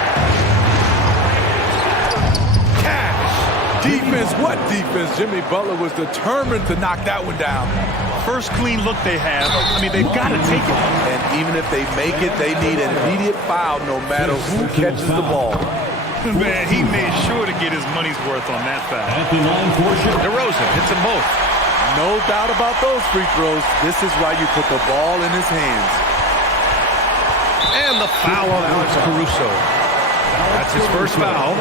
Cash! Defense, what defense? Jimmy Butler was determined to knock that one down. First clean look they have. I mean, they've got to take it. And even if they make it, they need an immediate foul no matter who catches the ball. Man, he made sure to get his money's worth on that foul. DeRozan hits them both. No doubt about those free throws. This is why you put the ball in his hands. And the foul on Alex Caruso. That's his first foul.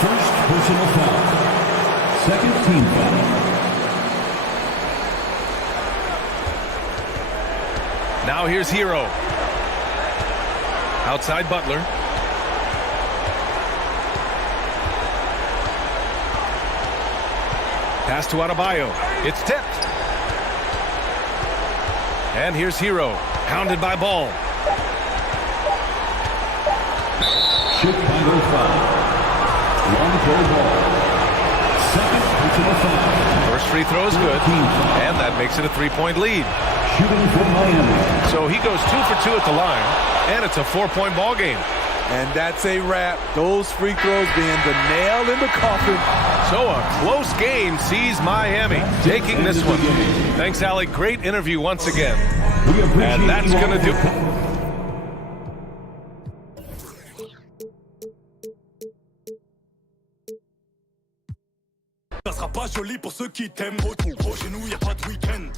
First personal foul. Second team foul. Now here's Hero. Outside Butler. Pass to Adebayo. It's tipped. And here's Hero. Hounded by Ball. Shoot by number 5. Long-throw ball. Second personal foul. First free throw is good. And that makes it a 3-point lead. Shooting for Miami. So he goes 2 for 2 at the line. And it's a 4-point ball game. And that's a wrap. Those free throws being the nail in the coffin. So a close game sees Miami taking this one. Thanks, Alec. Great interview once again. And that's going to do it. Ça sera pas joli pour ceux qui t'aiment. Gros chez nous, y a pas de week-end.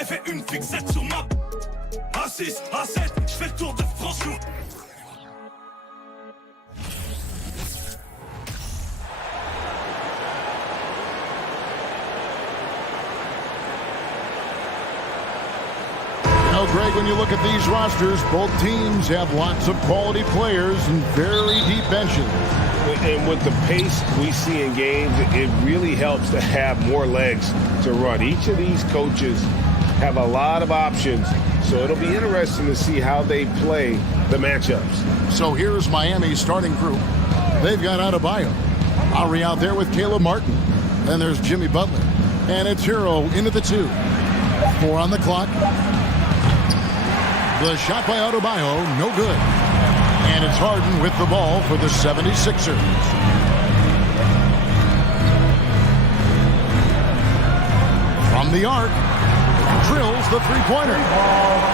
Et fait une fixette sur ma A6, A7, je fais le tour de France. Now, Greg, when you look at these rosters, both teams have lots of quality players and very deep benches. And with the pace we see in games, it really helps to have more legs to run. Each of these coaches have a lot of options, so it'll be interesting to see how they play the matchups. So here's Miami's starting group. They've got Adebayo. Ari out there with Caleb Martin. Then there's Jimmy Butler. And it's Hero into the 2. 4 on the clock. The shot by Adebayo, no good. And it's Harden with the ball for the 76ers. From the arc, drills the three-pointer.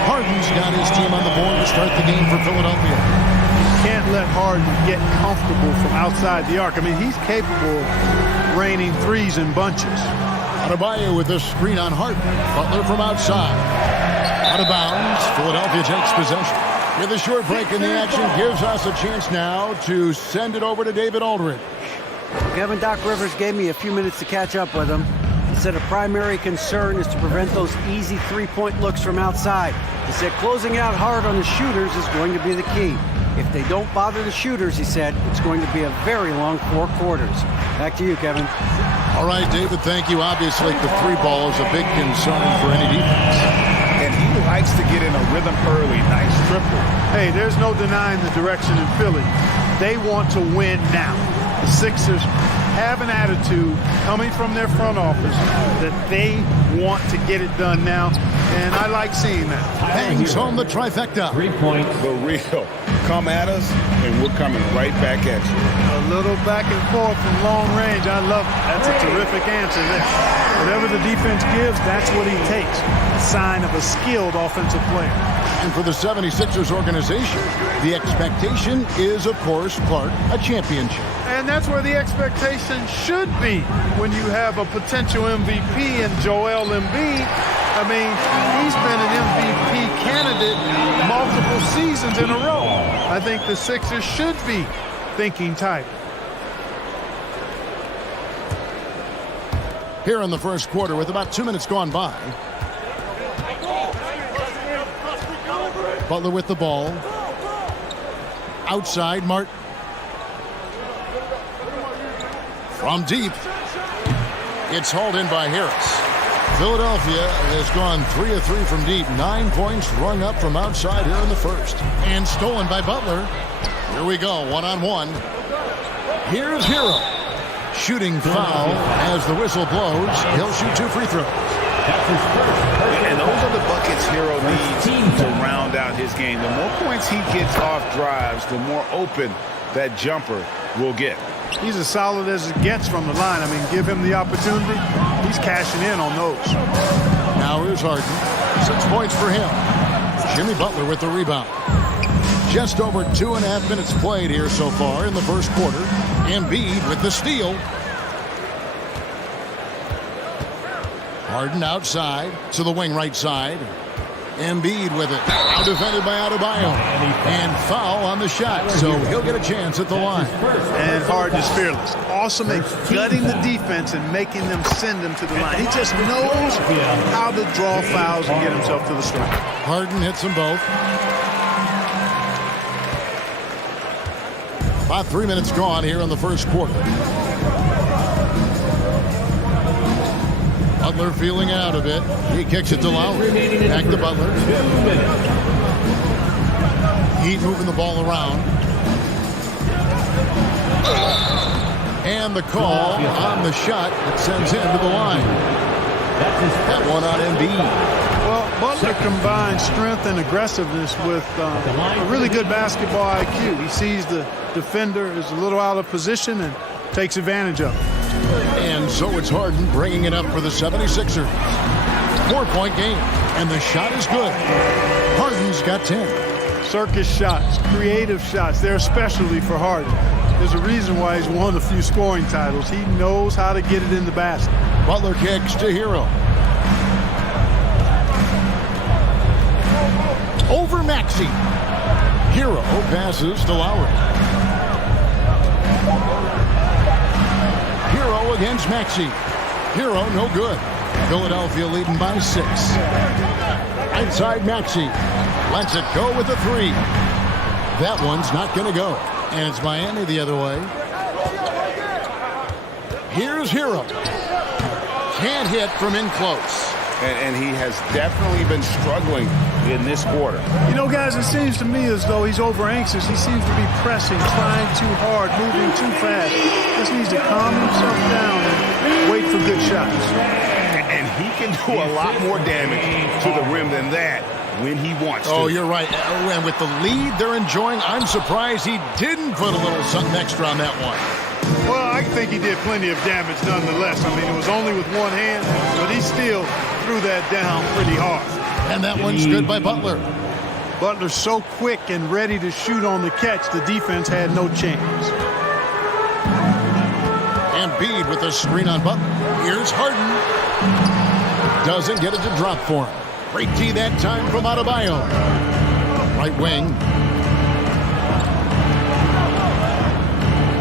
Harden's got his team on the board to start the game for Philadelphia. Can't let Harden get comfortable from outside the arc. I mean, he's capable of raining threes in bunches. Adebayo with the screen on Harden. Butler from outside. Out of bounds. Philadelphia takes possession. With a short break in the action, gives us a chance now to send it over to David Aldridge. Kevin, Doc Rivers gave me a few minutes to catch up with him. He said a primary concern is to prevent those easy three-point looks from outside. He said closing out hard on the shooters is going to be the key. If they don't bother the shooters, he said, it's going to be a very long 4 quarters. Back to you, Kevin. All right, David, thank you. Obviously, the three ball is a big concern for any defense. And he likes to get in a rhythm early. Nice triple. Hey, there's no denying the direction in Philly. They want to win now. The Sixers have an attitude coming from their front office that they want to get it done now, and I like seeing that. Hangs home the trifecta. 3 points. The real. Come at us, and we're coming right back at you. A little back and forth from long range. I love it. That's a terrific answer there. Whatever the defense gives, that's what he takes. A sign of a skilled offensive player. And for the 76ers organization, the expectation is, of course, Clark, a championship. And that's where the expectation should be when you have a potential MVP in Joel Embiid. I mean, he's been an MVP candidate multiple seasons in a row. I think the Sixers should be thinking tight. Here in the first quarter with about 2 minutes gone by. Butler with the ball. Outside, Martin. From deep. It's hauled in by Harris. Philadelphia has gone 3 of 3 from deep. 9 points rung up from outside here in the first. And stolen by Butler. Here we go, one-on-one. Here's Hero. Shooting foul as the whistle blows. He'll shoot 2 free throws. And those are the buckets Hero needs to round out his game. The more points he gets off drives, the more open that jumper will get. He's as solid as it gets from the line. I mean, give him the opportunity. He's cashing in on those. Now here's Harden. 6 points for him. Jimmy Butler with the rebound. Just over 2.5 minutes played here so far in the first quarter. Embiid with the steal. Harden outside to the wing right side. Embiid with it. Now defended by Adebayo. And foul on the shot. So he'll get a chance at the line. And Harden is fearless. Awesome at gutting the defense and making them send him to the line. He just knows how to draw fouls and get himself to the stripe. Harden hits them both. About 3 minutes gone here in the first quarter. Butler feeling out a bit. He kicks it to Lowry. Back to Butler. Heat moving the ball around. And the call on the shot that sends him to the line. That one on Embiid. Well, Butler combines strength and aggressiveness with a really good basketball IQ. He sees the defender is a little out of position and takes advantage of it. And so it's Harden bringing it up for the 76ers. 4-point game, and the shot is good. Harden's got 10. Circus shots, creative shots, they're a specialty for Harden. There's a reason why he's won a few scoring titles. He knows how to get it in the basket. Butler kicks to Hero. Maxey. Hero passes to Lowry. Hero against Maxey. Hero no good. Philadelphia leading by 6. Outside Maxey. Lets it go with the 3. That one's not going to go. And it's Miami the other way. Here's Hero. Can't hit from in close. And he has definitely been struggling in this quarter. You know, guys, it seems to me as though he's over anxious. He seems to be pressing, trying too hard, moving too fast. Just needs to calm himself down and wait for good shots. And he can do a lot more damage to the rim than that when he wants to. Oh, you're right. And with the lead they're enjoying, I'm surprised he didn't put a little something extra on that one. Well, I think he did plenty of damage nonetheless. I mean, it was only with one hand, but he still threw that down pretty hard. And that one's good by Butler. Butler's so quick and ready to shoot on the catch, the defense had no chance. Embiid with a screen on Butler. Here's Harden. Doesn't get it to drop for him. Great D that time from Adebayo. Right wing.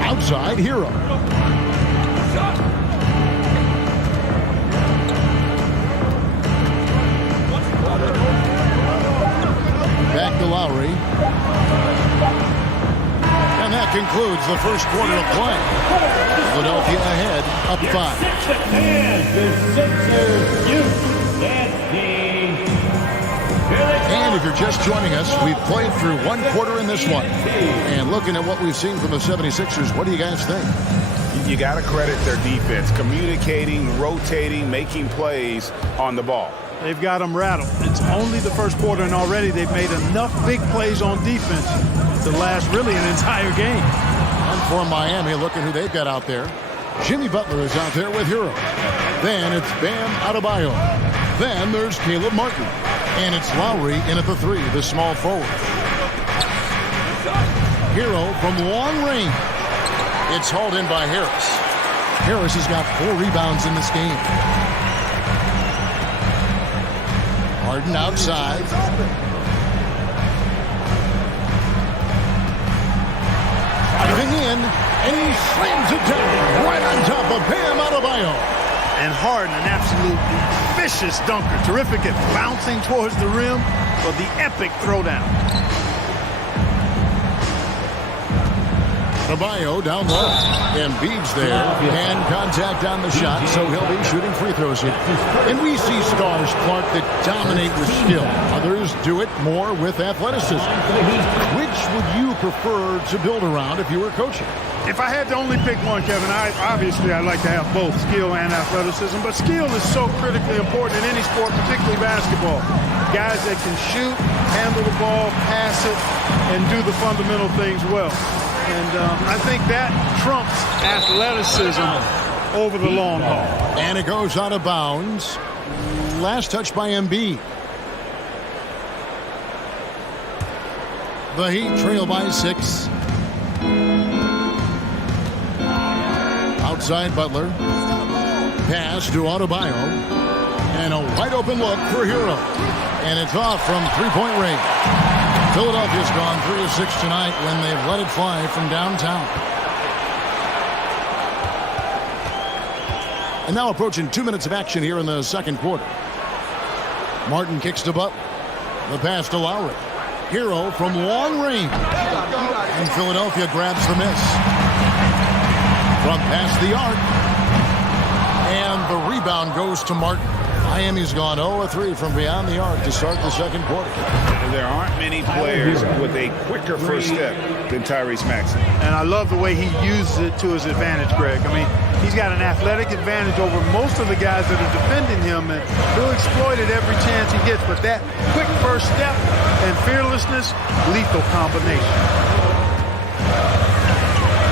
Outside Hero. Back to Lowry. And that concludes the first quarter of play. Philadelphia ahead, up 5. And if you're just joining us, we've played through one quarter in this one. And looking at what we've seen from the 76ers, what do you guys think? You got to credit their defense, communicating, rotating, making plays on the ball. They've got them rattled. It's only the first quarter, and already they've made enough big plays on defense to last really an entire game. And for Miami, looking who they've got out there. Jimmy Butler is out there with Hero. Then it's Bam Adebayo. Then there's Caleb Martin. And it's Lowry in at the 3, the small forward. Hero from long range. It's hauled in by Harris. Harris has got 4 rebounds in this game. Harden outside. Driving in, and he slams it down right on top of Bam Adebayo. And Harden, an absolute vicious dunker. Terrific at bouncing towards the rim, but the epic throwdown. Adebayo down low. Embiid's there. Hand contact on the shot, so he'll be shooting free throws here. And we see stars, Clark, that dominate with skill. Others do it more with athleticism. Which would you prefer to build around if you were coaching? If I had to only pick one, Kevin, obviously I'd like to have both skill and athleticism, but skill is so critically important in any sport, particularly basketball. Guys that can shoot, handle the ball, pass it, and do the fundamental things well. And I think that trumps athleticism over the long haul. And it goes out of bounds. Last touch by Embiid. The Heat trail by 6. Outside Butler. Pass to Adebayo. And a wide open look for Hero. And it's off from three-point range. Philadelphia's gone 3 of 6 tonight when they've let it fly from downtown. And now approaching 2 minutes of action here in the second quarter. Martin kicks to Butler. The pass to Lowry. Hero from long range. And Philadelphia grabs the miss. From past the arc. And the rebound goes to Martin. Miami's gone 0 of 3 from beyond the arc to start the second quarter. There aren't many players with a quicker first step than Tyrese Maxey. And I love the way he uses it to his advantage, Greg. I mean, he's got an athletic advantage over most of the guys that are defending him, and he'll exploit it every chance he gets. But that quick first step and fearlessness, lethal combination.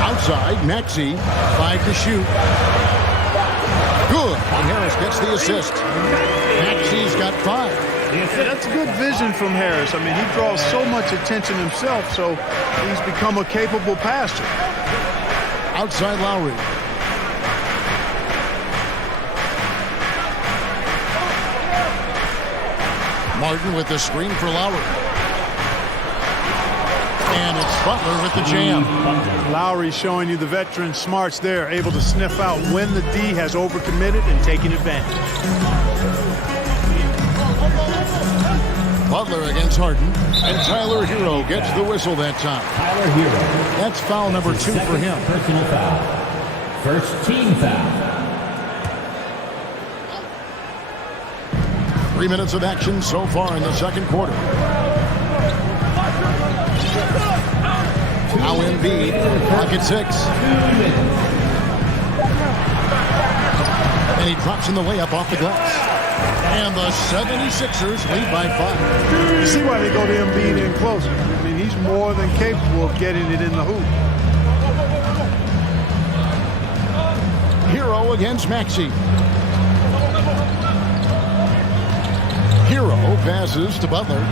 Outside, Maxey, 5 to shoot. Good. And Harris gets the assist. Maxey's got 5. Yeah, that's good vision from Harris. I mean, he draws so much attention himself, so he's become a capable passer. Outside Lowry. Martin with the screen for Lowry. And it's Butler with the jam. Lowry showing you the veteran smarts there, able to sniff out when the D has overcommitted and taking advantage. Butler against Harden, and Tyler Hero gets the whistle that time. Tyler Hero. That's foul number 2 for him. Personal foul. First team foul. 3 minutes of action so far in the second quarter. Now Embiid, pocket 6. And he drops in the layup off the glass. And the 76ers lead by 5. You see why they go to Embiid in closer. I mean, he's more than capable of getting it in the hoop. Hero against Maxey. Hero passes to Butler.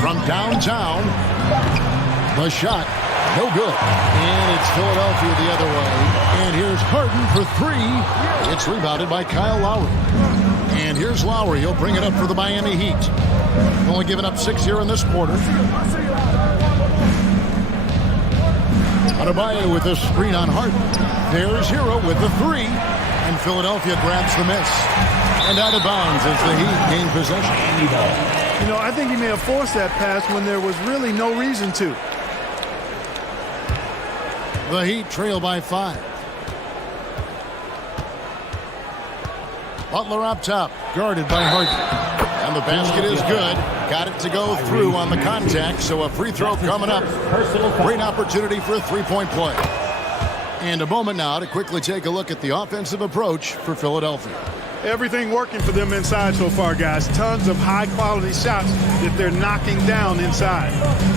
From downtown, the shot, no good. And it's Philadelphia the other way. And here's Harden for 3. It's rebounded by Kyle Lowry. And here's Lowry. He'll bring it up for the Miami Heat. Only giving up 6 here in this quarter. Adebayo with a screen on Harden. There's Hero with the 3. And Philadelphia grabs the miss. And out of bounds as the Heat gain possession. You know, I think he may have forced that pass when there was really no reason to. The Heat trail by 5. Butler up top, guarded by Harden. And the basket is good. Got it to go through on the contact, so a free throw coming up. Great opportunity for a three-point play. And a moment now to quickly take a look at the offensive approach for Philadelphia. Everything working for them inside so far, guys. Tons of high-quality shots that they're knocking down inside.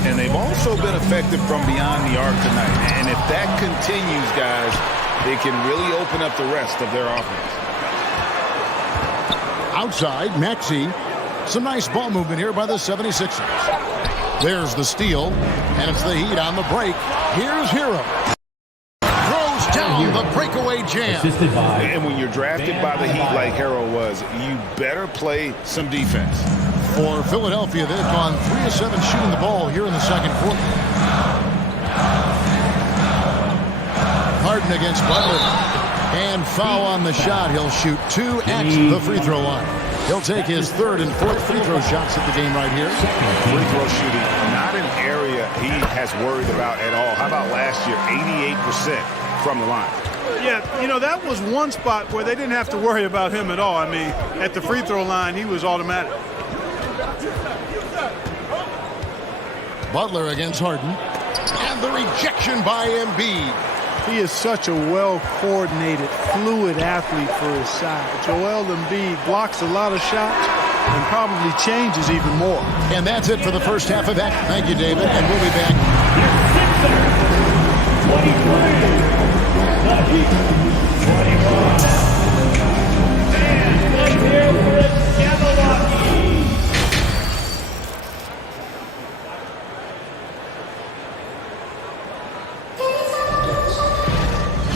And they've also been effective from beyond the arc tonight. And if that continues, guys, they can really open up the rest of their offense. Outside, Maxey. Some nice ball movement here by the 76ers. There's the steal, and it's the Heat on the break. Here's Hero. Throws down the breakaway jam. And when you're drafted by the Heat like Hero was, you better play some defense. For Philadelphia, they've gone 3 of 7 shooting the ball here in the second quarter. Harden against Butler. And foul on the shot. He'll shoot 2 at the free throw line. He'll take his 3rd and 4th free throw shots at the game right here. Free throw shooting, not an area he has worried about at all. How about last year, 88% from the line? Yeah, you know, that was one spot where they didn't have to worry about him at all. I mean, at the free throw line, he was automatic. Butler against Harden. And the rejection by Embiid. He is such a well-coordinated, fluid athlete for his size. Joel Embiid blocks a lot of shots and probably changes even more. And that's it for the first half of that. Thank you, David, and we'll be back. 21.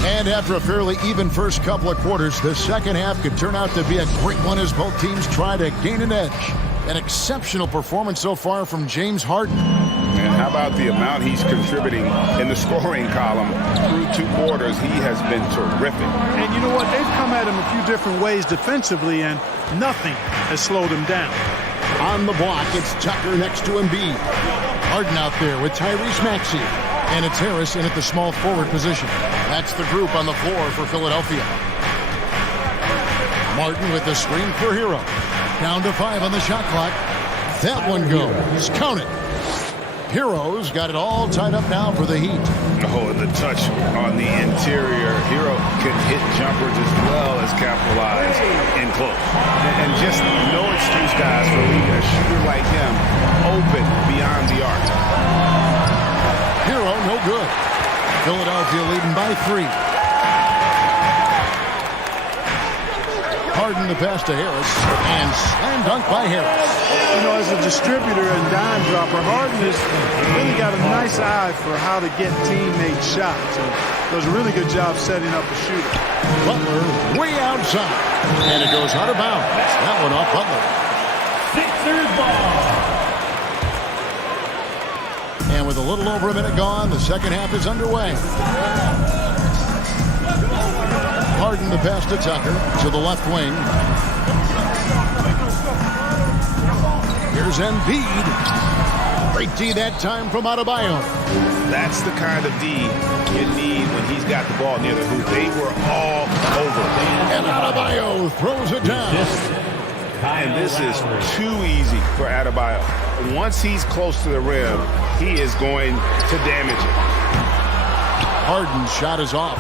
And after a fairly even first couple of quarters, the second half could turn out to be a great one as both teams try to gain an edge. An exceptional performance so far from James Harden. And how about the amount he's contributing in the scoring column through 2 quarters? He has been terrific. And you know what? They've come at him a few different ways defensively, and nothing has slowed him down. On the block, it's Tucker next to Embiid. Harden out there with Tyrese Maxey. And it's Harris in at the small forward position. That's the group on the floor for Philadelphia. Martin with the screen for Hero. Down to 5 on the shot clock. That one goes. Count it. Hero's got it all tied up now for the Heat. Oh, and the touch on the interior. Hero can hit jumpers as well as capitalize in close. And just no excuse, guys, for leaving a shooter like him open beyond the arc. Hero, no good. Philadelphia leading by 3. Harden the pass to Harris, and slam dunk by Harris. You know, as a distributor and dime dropper, Harden has really got a nice eye for how to get teammate shots. And does a really good job setting up a shooter. Butler way outside, and it goes out of bounds. That one off Butler. Sixers ball. And with a little over a minute gone, the second half is underway. Harden the pass to Tucker to the left wing. Here's Embiid. Great D that time from Adebayo. That's the kind of D you need when he's got the ball near the hoop. They were all over. And Adebayo throws it down. And this is too easy for Adebayo. Once he's close to the rim, he is going to damage it. Harden's shot is off.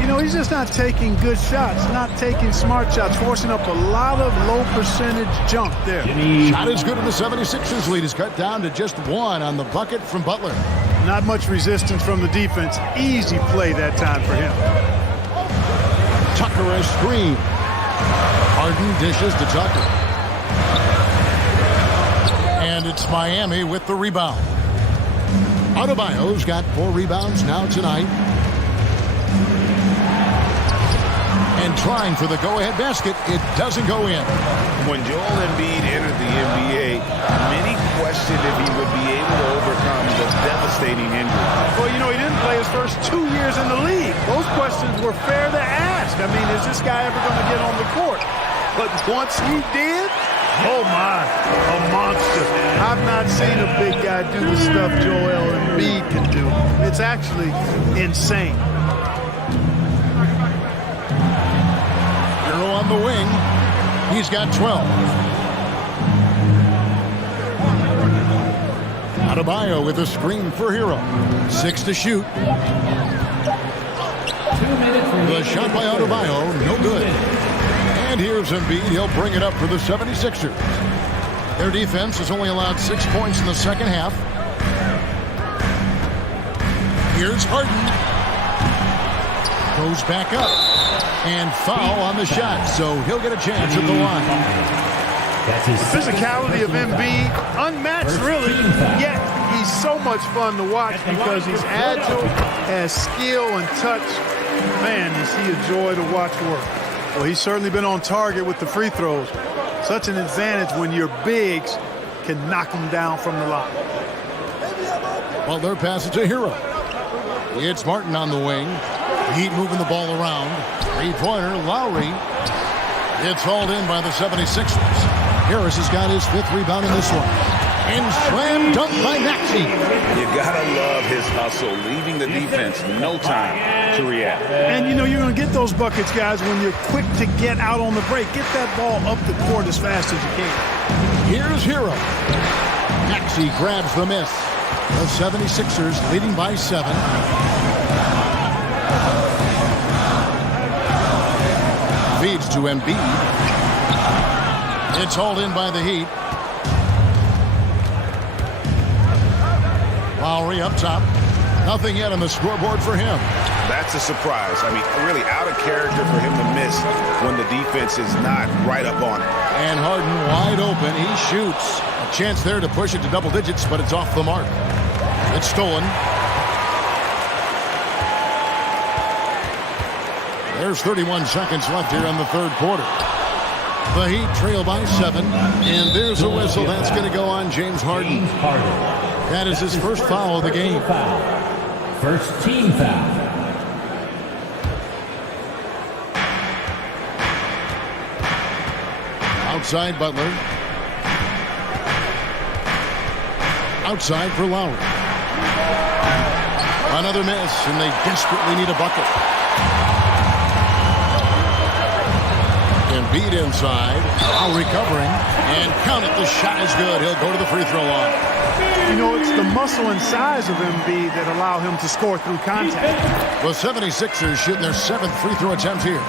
You know, he's just not taking good shots, not taking smart shots, forcing up a lot of low percentage jump there. Shot is good, and the 76ers lead is cut down to just 1 on the bucket from Butler. Not much resistance from the defense. Easy play that time for him. Tucker a screen. Harden dishes to Tucker. And it's Miami with the rebound. Adebayo's got 4 rebounds now tonight. And trying for the go-ahead basket, it doesn't go in. When Joel Embiid entered the NBA, many questioned if he would be able to overcome the devastating injury. Well, you know, he didn't play his first 2 years in the league. Those questions were fair to ask. I mean, is this guy ever going to get on the court? But once he did, oh my, a monster. I've not seen a big guy do the stuff Joel Embiid can do. It's actually insane. On the wing, he's got 12. Adebayo with a screen for Hero. 6 to shoot. The shot by Adebayo, no good. And here's Embiid. He'll bring it up for the 76ers. Their defense has only allowed 6 points in the second half. Here's Harden. Goes back up. And foul on the shot, so he'll get a chance at the line. The physicality of Embiid, unmatched really, yet he's so much fun to watch because he's agile, has skill and touch. Man, is he a joy to watch work. Well, he's certainly been on target with the free throws. Such an advantage when your bigs can knock them down from the line. Well, their pass is to Hero. It's Martin on the wing. Heat moving the ball around. Three-pointer, Lowry. It's hauled in by the 76ers. Harris has got his 5th rebound in this one. And slam dunk by Maxey. You gotta love his hustle, leaving the defense no time to react. And you know you're gonna get those buckets, guys, when you're quick to get out on the break. Get that ball up the court as fast as you can. Here's Hero. Maxey grabs the miss. The 76ers leading by 7. Feeds to Embiid. It's hauled in by the Heat. Lowry up top. Nothing yet on the scoreboard for him. That's a surprise. I mean, really out of character for him to miss when the defense is not right up on it. And Harden wide open. He shoots. A chance there to push it to double digits, but it's off the mark. It's stolen. There's 31 seconds left here in the 3rd quarter. The Heat trail by 7. And there's a whistle. That's going to go on James Harden. That is his first foul of the game. First team foul. Outside Butler. Outside for Lowry. Another miss, and they desperately need a bucket. Embiid inside. Lowry covering. And count it. The shot is good. He'll go to the free throw line. You know, it's the muscle and size of Embiid that allow him to score through contact. The 76ers shooting their 7th free throw attempt here.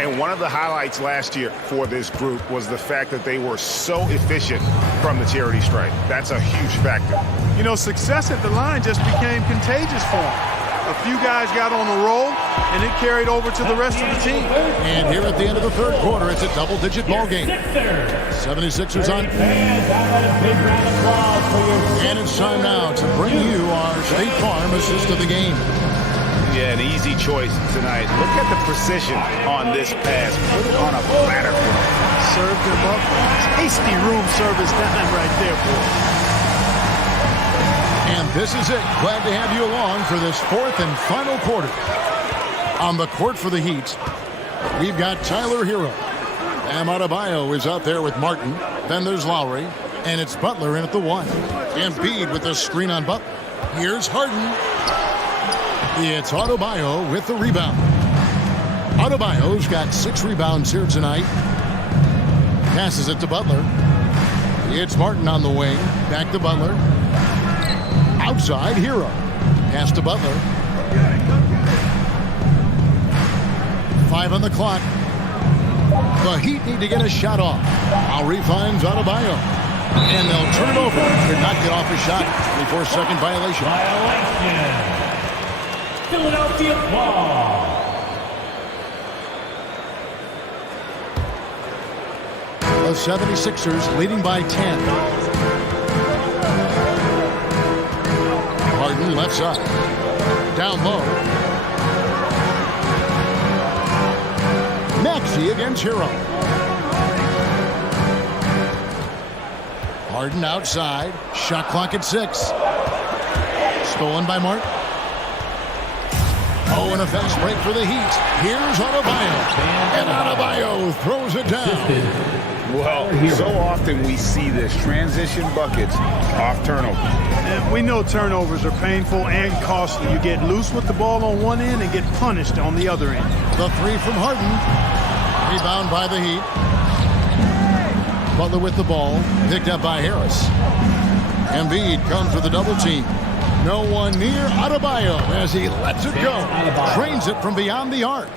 And one of the highlights last year for this group was the fact that they were so efficient from the charity stripe. That's a huge factor. You know, success at the line just became contagious for him. A few guys got on a roll, and it carried over to the rest of the team. And here at the end of the 3rd quarter, it's a double-digit ball game. 76ers on. And it's time now to bring you our State Farm assist of the game. Yeah, an easy choice tonight. Look at the precision on this pass. Put it on a platter. Served him up. Tasty room service time right there, boy. And this is it. Glad to have you along for this fourth and final quarter. On the court for the Heat, we've got Tyler Hero. Bam Adebayo is out there with Martin. Then there's Lowry. And it's Butler in at the 1. Embiid with the screen on Butler. Here's Harden. It's Adebayo with the rebound. Adebayo's got 6 rebounds here tonight. Passes it to Butler. It's Martin on the wing. Back to Butler. Outside, Hero. Pass to Butler. 5 on the clock. The Heat need to get a shot off. Lowry finds Adebayo. And they'll turn it over. Could not get off a shot. 24-second violation. Philadelphia ball. The 76ers leading by 10. Harden left side. Down low. Maxey against Hero. Harden outside. Shot clock at 6. Stolen by Martin. Oh, and a fast break for the Heat. Here's Adebayo. And Adebayo throws it down. Well, so often we see this. Transition buckets off turnovers. And we know turnovers are painful and costly. You get loose with the ball on one end and get punished on the other end. The 3 from Harden. Rebound by the Heat. Butler with the ball. Picked up by Harris. Embiid comes with a double team. No one near Adebayo as he lets it go. Trains it from beyond the arc.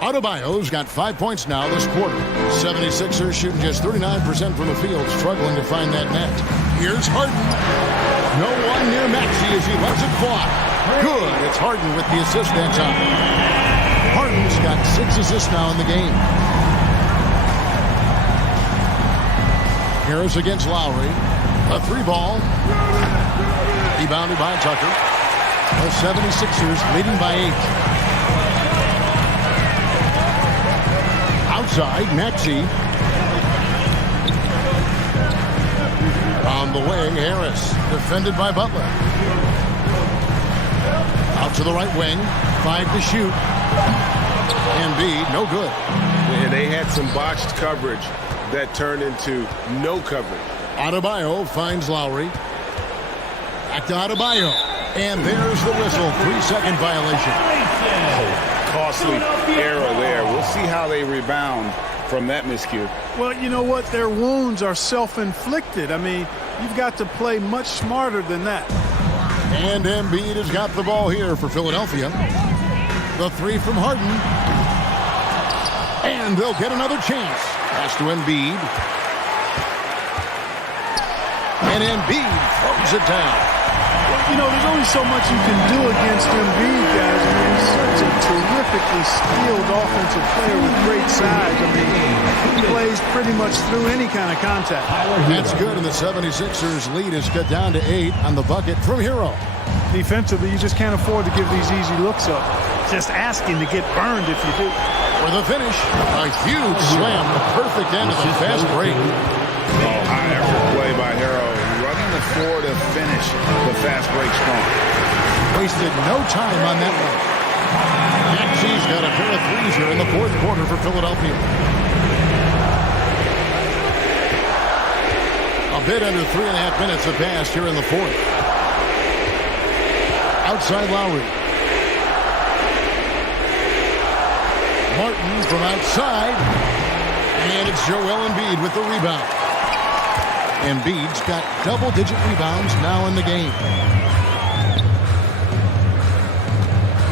Adebayo's got 5 points now this quarter. 76ers shooting just 39% from the field, struggling to find that net. Here's Harden. No one near Maxey as he lets it fly. Good. It's Harden with the assist that time. Harden's got 6 assists now in the game. Harris against Lowry. A 3 ball. Rebounded by Tucker. The 76ers leading by 8. Outside, Maxey. On the wing, Harris. Defended by Butler. Out to the right wing. 5 to shoot. Embiid, no good. And they had some botched coverage that turned into no coverage. Adebayo finds Lowry. Back to Adebayo. And there's the whistle. 3-second violation. Costly error there. We'll see how they rebound from that miscue. Well, you know what? Their wounds are self-inflicted. I mean, you've got to play much smarter than that. And Embiid has got the ball here for Philadelphia. The 3 from Harden. And they'll get another chance. Pass to Embiid. And Embiid throws it down. You know, there's only so much you can do against Embiid, guys. I mean, he's such a terrifically skilled offensive player with great size. I mean, he plays pretty much through any kind of contact. That's good, and the 76ers lead is cut down to 8 on the bucket from Hero. Defensively, you just can't afford to give these easy looks up. Just asking to get burned if you do. For the finish, a huge slam, the perfect end of the fast break. Oh, high effort play by Hero. Running the floor to finish the fast break strong. Wasted no time on that one. Maxey's got a pair of 3s here in the fourth quarter for Philadelphia. A bit under 3.5 minutes have passed here in the fourth. Outside Lowry. Martin from outside. And it's Joel Embiid with the rebound. Embiid's got double-digit rebounds now in the game.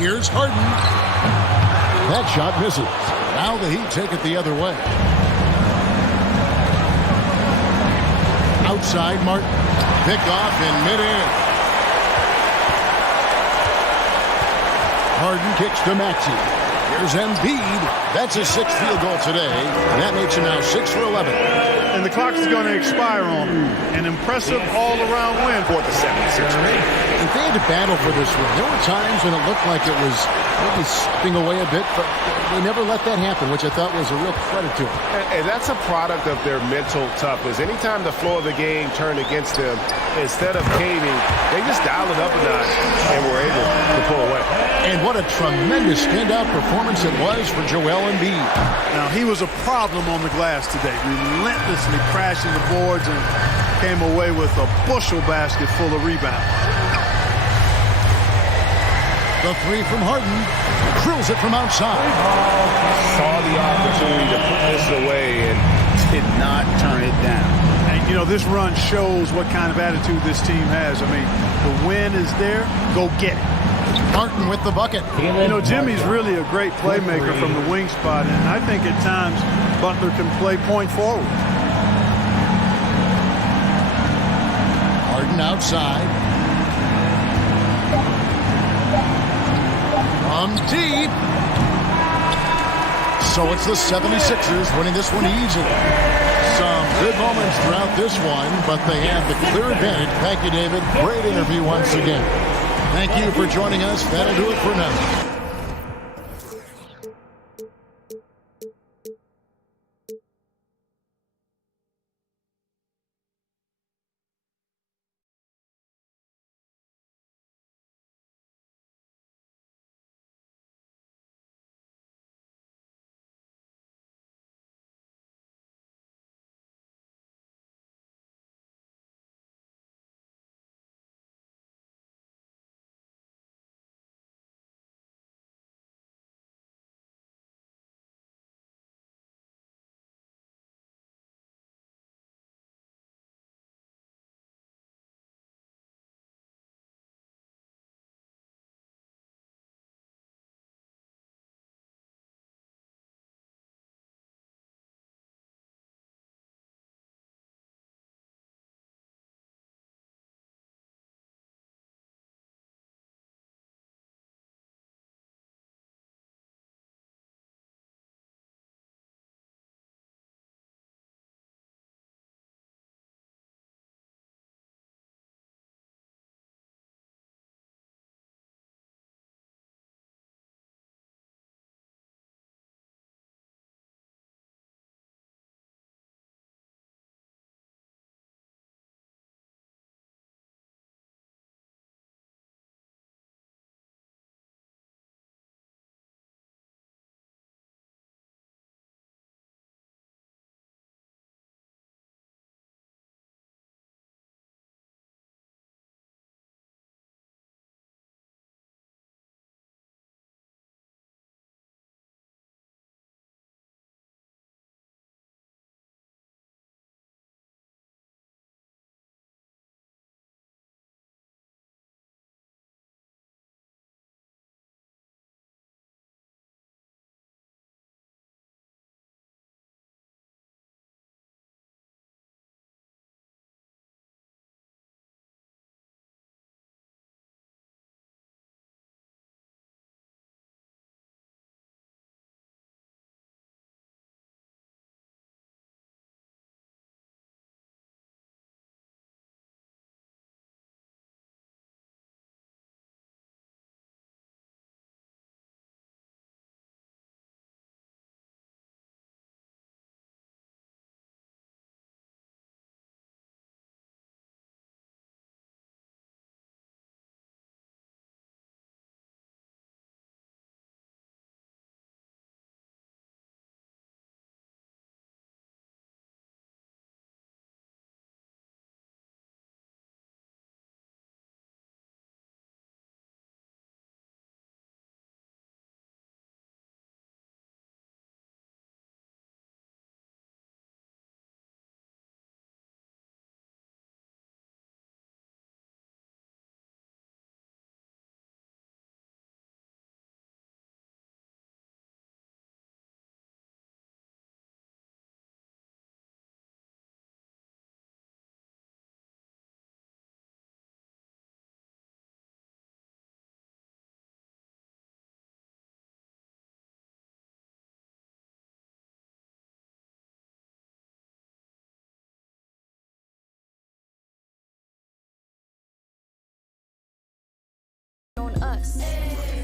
Here's Harden. That shot misses. Now the Heat take it the other way. Outside, Martin. Picked off in midair. Harden kicks to Maxey. Here's Embiid. That's his 6th field goal today, and that makes him now 6 for 11. And the clock is going to expire on him. An impressive all-around win for the 76ers. If they had to battle for this win, there were times when it looked like it was maybe slipping away a bit, but they never let that happen, which I thought was a real credit to them. And that's a product of their mental toughness. Anytime the flow of the game turned against them, instead of caving, they just dialed it up a notch and were able to pull away. And what a tremendous standout performance it was for Joel Embiid. Now, he was a problem on the glass today, relentlessly crashing the boards and came away with a bushel basket full of rebounds. The 3 from Harden, drills it from outside. Saw the opportunity to put this away and did not turn it down. And, you know, this run shows what kind of attitude this team has. I mean, the win is there, go get it. Martin with the bucket. You know, Jimmy's really a great playmaker from the wing spot, and I think at times Butler can play point forward. Harden outside. From deep. So it's the 76ers winning this one easily. Some good moments throughout this one, but they have the clear advantage. Thank you, David. Great interview once again. Thank you for joining us. That'll do it for now.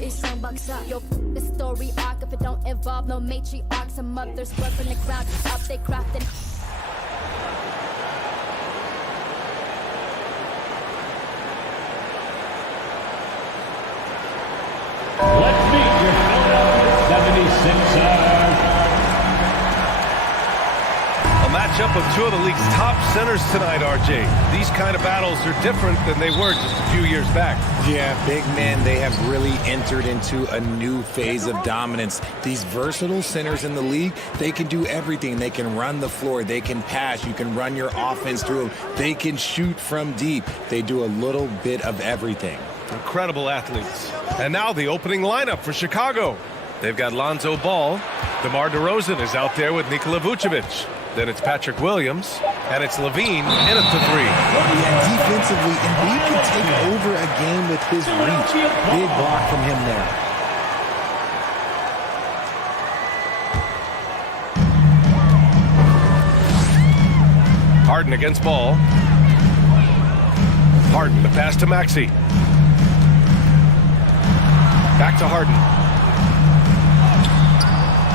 Each strong bucks up. Your the story arc if it don't involve no matriarch. Some mothers work from the ground up. They crafting. Let's meet your Philadelphia 76ers. A matchup of two of the league's top centers tonight, RJ. These kind of battles are different than they were just a few years back. Yeah, big men, they have really entered into a new phase of dominance. These versatile centers in the league, they can do everything. They can run the floor. They can pass. You can run your offense through them. They can shoot from deep. They do a little bit of everything. Incredible athletes. And now the opening lineup for Chicago. They've got Lonzo Ball. DeMar DeRozan is out there with Nikola Vucevic. Then it's Patrick Williams, and it's Levine in at the three. Yeah, defensively, Embiid can take over a game with his reach. Big block from him there. Harden against Ball. Harden, the pass to Maxey. Back to Harden.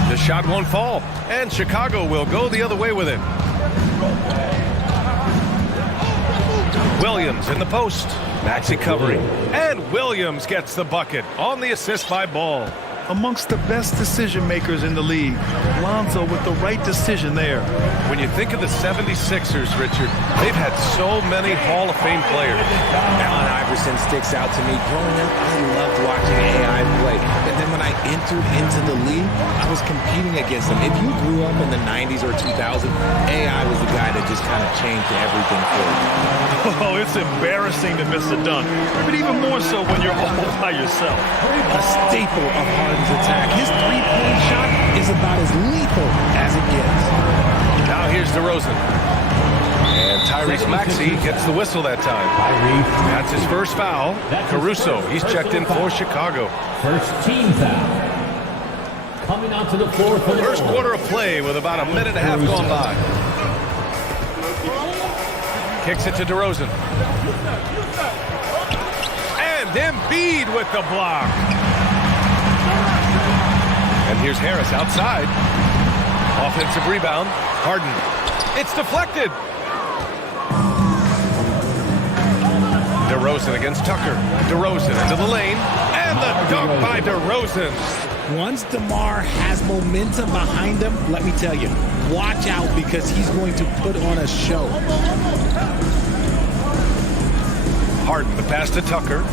The shot won't fall, and Chicago will go the other way with it. Williams in the post. Maxey covering. And Williams gets the bucket on the assist by Ball. Amongst the best decision makers in the league, Lonzo with the right decision there. When you think of the 76ers, Richard, they've had so many Hall of Fame players. Allen Iverson sticks out to me. Growing up, I loved watching AI play. But then when I entered into the league, I was competing against him. If you grew up in the 90s or 2000, AI was the guy that just kind of changed everything for you. Oh, it's embarrassing to miss a dunk. But even more so when you're all by yourself. A staple of Harden's attack. His three-point shot is about as lethal as it gets. Now here's DeRozan. And Tyrese Maxey gets the whistle that time. That's his first foul. Caruso, he's checked in for Chicago. First team foul. Coming onto the floor for the first quarter of play with about a minute and a half gone by. Kicks it to DeRozan. And Embiid with the block. And here's Harris outside. Offensive rebound. Harden. It's deflected. DeRozan against Tucker. DeRozan into the lane. And the dunk by DeRozan. Once DeMar has momentum behind him, let me tell you, watch out because he's going to put on a show. Harden, the pass to Tucker.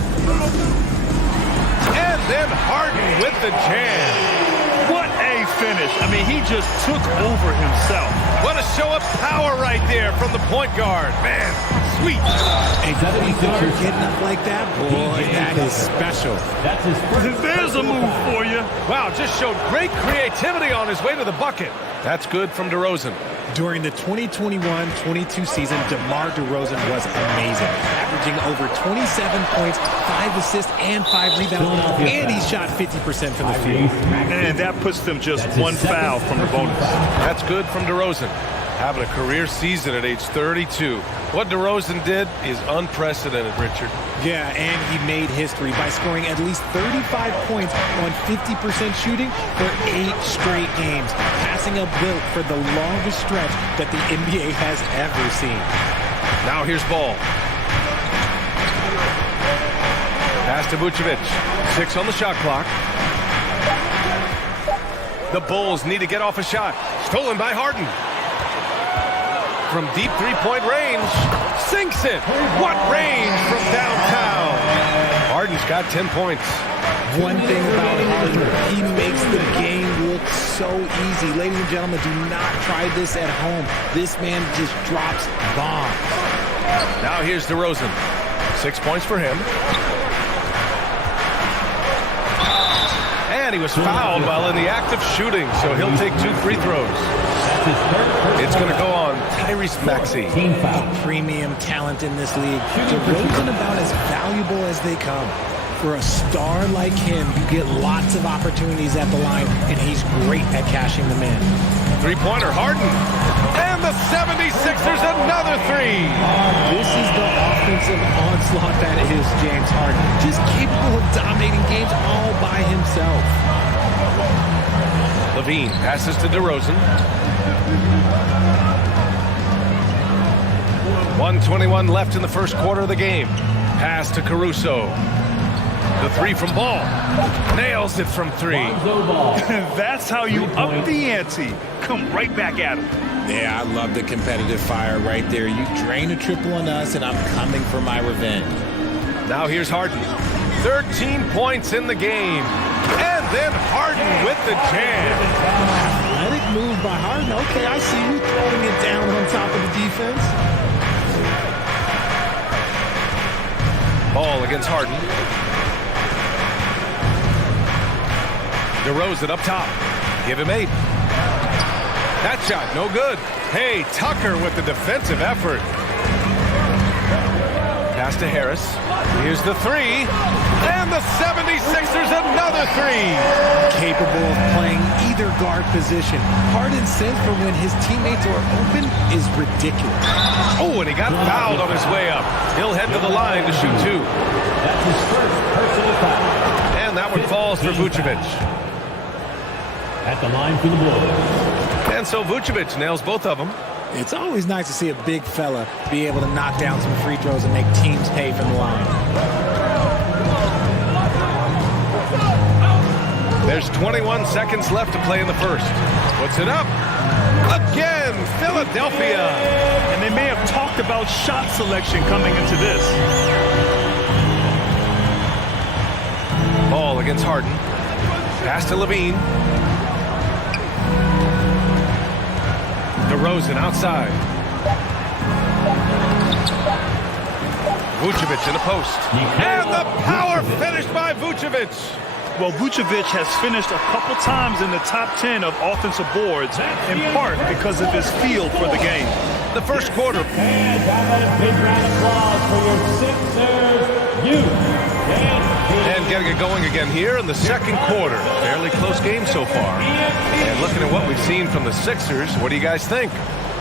And then Harden with the jam. What a finish. I mean, he just took over himself. What a show of power right there from the point guard. Man, sweet. A 76er getting up like that, boy, that is special. That's his first. There's a move for you. Wow, just showed great creativity on his way to the bucket. That's good from DeRozan. During the 2021-22 season, DeMar DeRozan was amazing, averaging over 27 points, 5 assists, and 5 rebounds, and he shot 50% from the field. And that puts them just one foul from the bonus. That's good from DeRozan. Having a career season at age 32. What DeRozan did is unprecedented, Richard. Yeah, and he made history by scoring at least 35 points on 50% shooting for 8 straight games, passing a Wilt for the longest stretch that the NBA has ever seen. Now here's Ball. Pass to Vucevic. 6 on the shot clock. The Bulls need to get off a shot. Stolen by Harden. From deep three-point range, sinks it. What range from downtown? Harden's got 10 points. One thing about Harden, he makes the game look so easy. Ladies and gentlemen, do not try this at home. This man just drops bombs. Now here's DeRozan. 6 points for him. And he was fouled while in the act of shooting, so he'll take 2 free throws. It's going to go on Tyrese Maxey. A premium talent in this league. DeRozan about as valuable as they come. For a star like him, you get lots of opportunities at the line, and he's great at cashing them in. Three-pointer, Harden. And the 76ers, another 3. This is the offensive onslaught onslaught that is James Harden. Just capable of dominating games all by himself. Levine passes to DeRozan. 1:21 left in the first quarter of the game. Pass to Caruso. The three from Ball. Nails it from three. That's how you up the ante. Come right back at him. Yeah, I love the competitive fire right there. You drain a triple on us, and I'm coming for my revenge. Now here's Harden. 13 points in the game. And then Harden with the jam. Athletic move by Harden. Okay, I see you throwing it down on top of the defense. Ball against Harden. DeRozan up top. Give him 8. That shot, no good. Hey, Tucker with the defensive effort. Pass to Harris. Here's the three. And the 76ers another three. Capable of playing either guard position. Harden's sense for when his teammates are open is ridiculous. Oh, and he got fouled on his way up. He'll head to the line to shoot 2. That's his first personal foul. And that one falls for Vucevic. At the line for the Bulls. And so Vucevic nails both of them. It's always nice to see a big fella be able to knock down some free throws and make teams pay from the line. There's 21 seconds left to play in the first. Puts it up. Again, Philadelphia. And they may have talked about shot selection coming into this. Ball against Harden. Pass to Levine. DeRozan outside. Vucevic in the post. And the power finish by Vucevic. Well, Vucevic has finished a couple times in the top 10 of offensive boards, in part because of his feel for the game. The first quarter. And a big round of applause for your Sixers youth. And getting it going again here in the second quarter. Fairly close game so far. And looking at what we've seen from the Sixers, what do you guys think?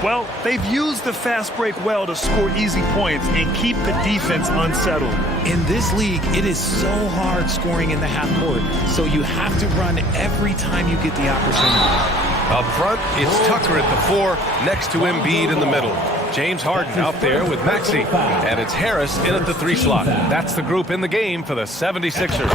Well, they've used the fast break well to score easy points and keep the defense unsettled. In this league, it is so hard scoring in the half court, so you have to run every time you get the opportunity. Up front, it's Tucker at the 4, next to Embiid in the middle. James Harden out there with Maxey. And it's Harris in at the 3 slot. That's the group in the game for the 76ers.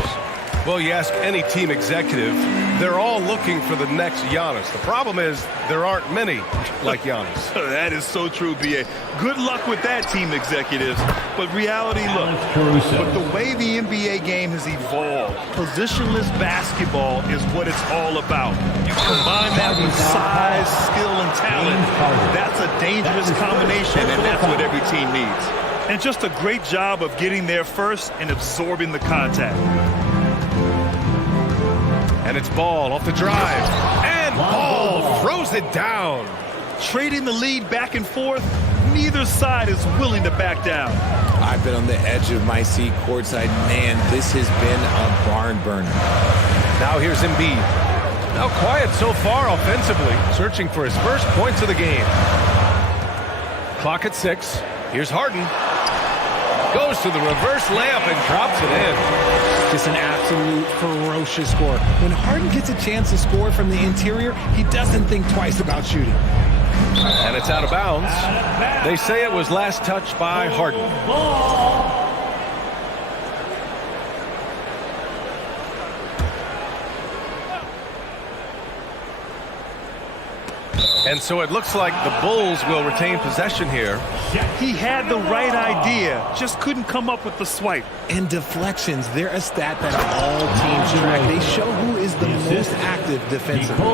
Well, you ask any team executive, they're all looking for the next Giannis. The problem is there aren't many like Giannis. That is so true, B.A. Good luck with that, team executives. But reality, look, with the way the NBA game has evolved, positionless basketball is what it's all about. You combine that with size, skill, and talent. That's a dangerous combination, and that's what every team needs. And just a great job of getting there first and absorbing the contact. And it's Ball off the drive. And Ball throws it down. Trading the lead back and forth, neither side is willing to back down. I've been on the edge of my seat courtside. Man, this has been a barn burner. Now here's Embiid. Now quiet so far offensively, searching for his first points of the game. Clock at 6. Here's Harden. Goes to the reverse layup and drops it in. Just an absolute ferocious score. When Harden gets a chance to score from the interior, he doesn't think twice about shooting. And it's out of bounds. They say it was last touched by Harden. And so it looks like the Bulls will retain possession here. He had the right idea, just couldn't come up with the swipe. And deflections, they're a stat that all teams track. They show who is the most active defensively.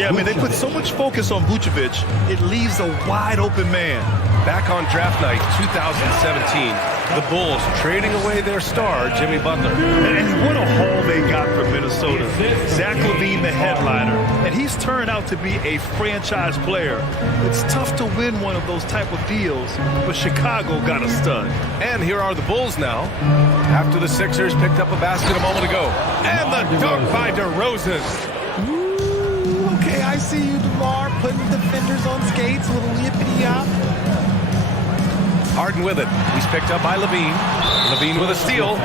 Yeah, I mean, they put so much focus on Vucevic, it leaves a wide open man. Back on draft night 2017, the Bulls trading away their star, Jimmy Butler. And what a haul they got from Minnesota. Zach LaVine, the headliner, and he's turned out to be a franchise player. It's tough to win one of those type of deals, but Chicago got a stud. And here are the Bulls now, after the Sixers picked up a basket a moment ago. And the dunk by DeRozan. Ooh, okay, I see you, DeMar, putting defenders on skates, a little yippity-yop. Harden Harden with it. He's picked up by Levine. Levine with a steal.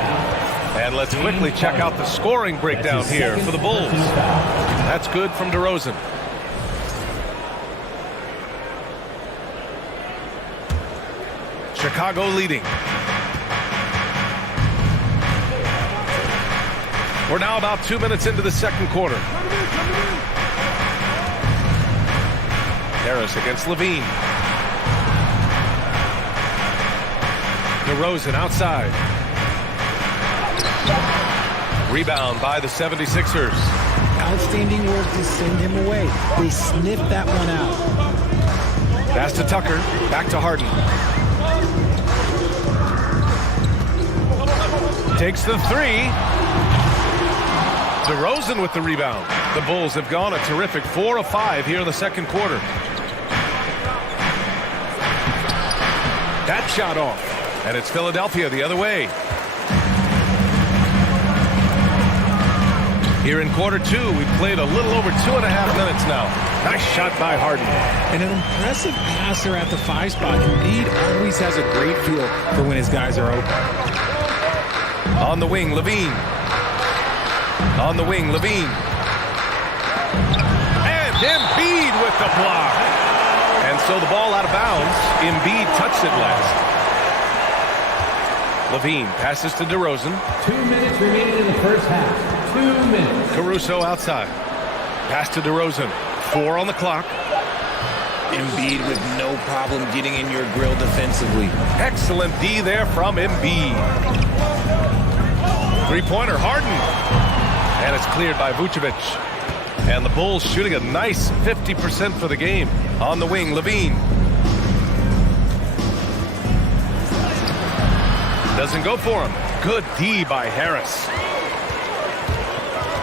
And let's quickly check out the scoring breakdown here for the Bulls. That's good from DeRozan. Chicago leading. We're now about 2 minutes into the second quarter. Harris against Levine. DeRozan outside. Rebound by the 76ers. Outstanding work to send him away. They sniffed that one out. Pass to Tucker. Back to Harden. Takes the three. DeRozan with the rebound. The Bulls have gone a terrific 4 of 5 here in the second quarter. That shot off. And it's Philadelphia the other way. Here in quarter two, we've played a little over 2.5 minutes now. Nice shot by Harden. And an impressive passer at the 5 spot. Embiid always has a great feel for when his guys are open. On the wing, Levine. On the wing, Levine. And Embiid with the block. And so the ball out of bounds. Embiid touched it last. Levine passes to DeRozan. 2 minutes remaining in the first half. 2 minutes. Caruso outside. Pass to DeRozan. 4 on the clock. Embiid with no problem getting in your grill defensively. Excellent D there from Embiid. Three-pointer, Harden. And it's cleared by Vucevic. And the Bulls shooting a nice 50% for the game. On the wing, Levine. Doesn't go for him. Good D by Harris.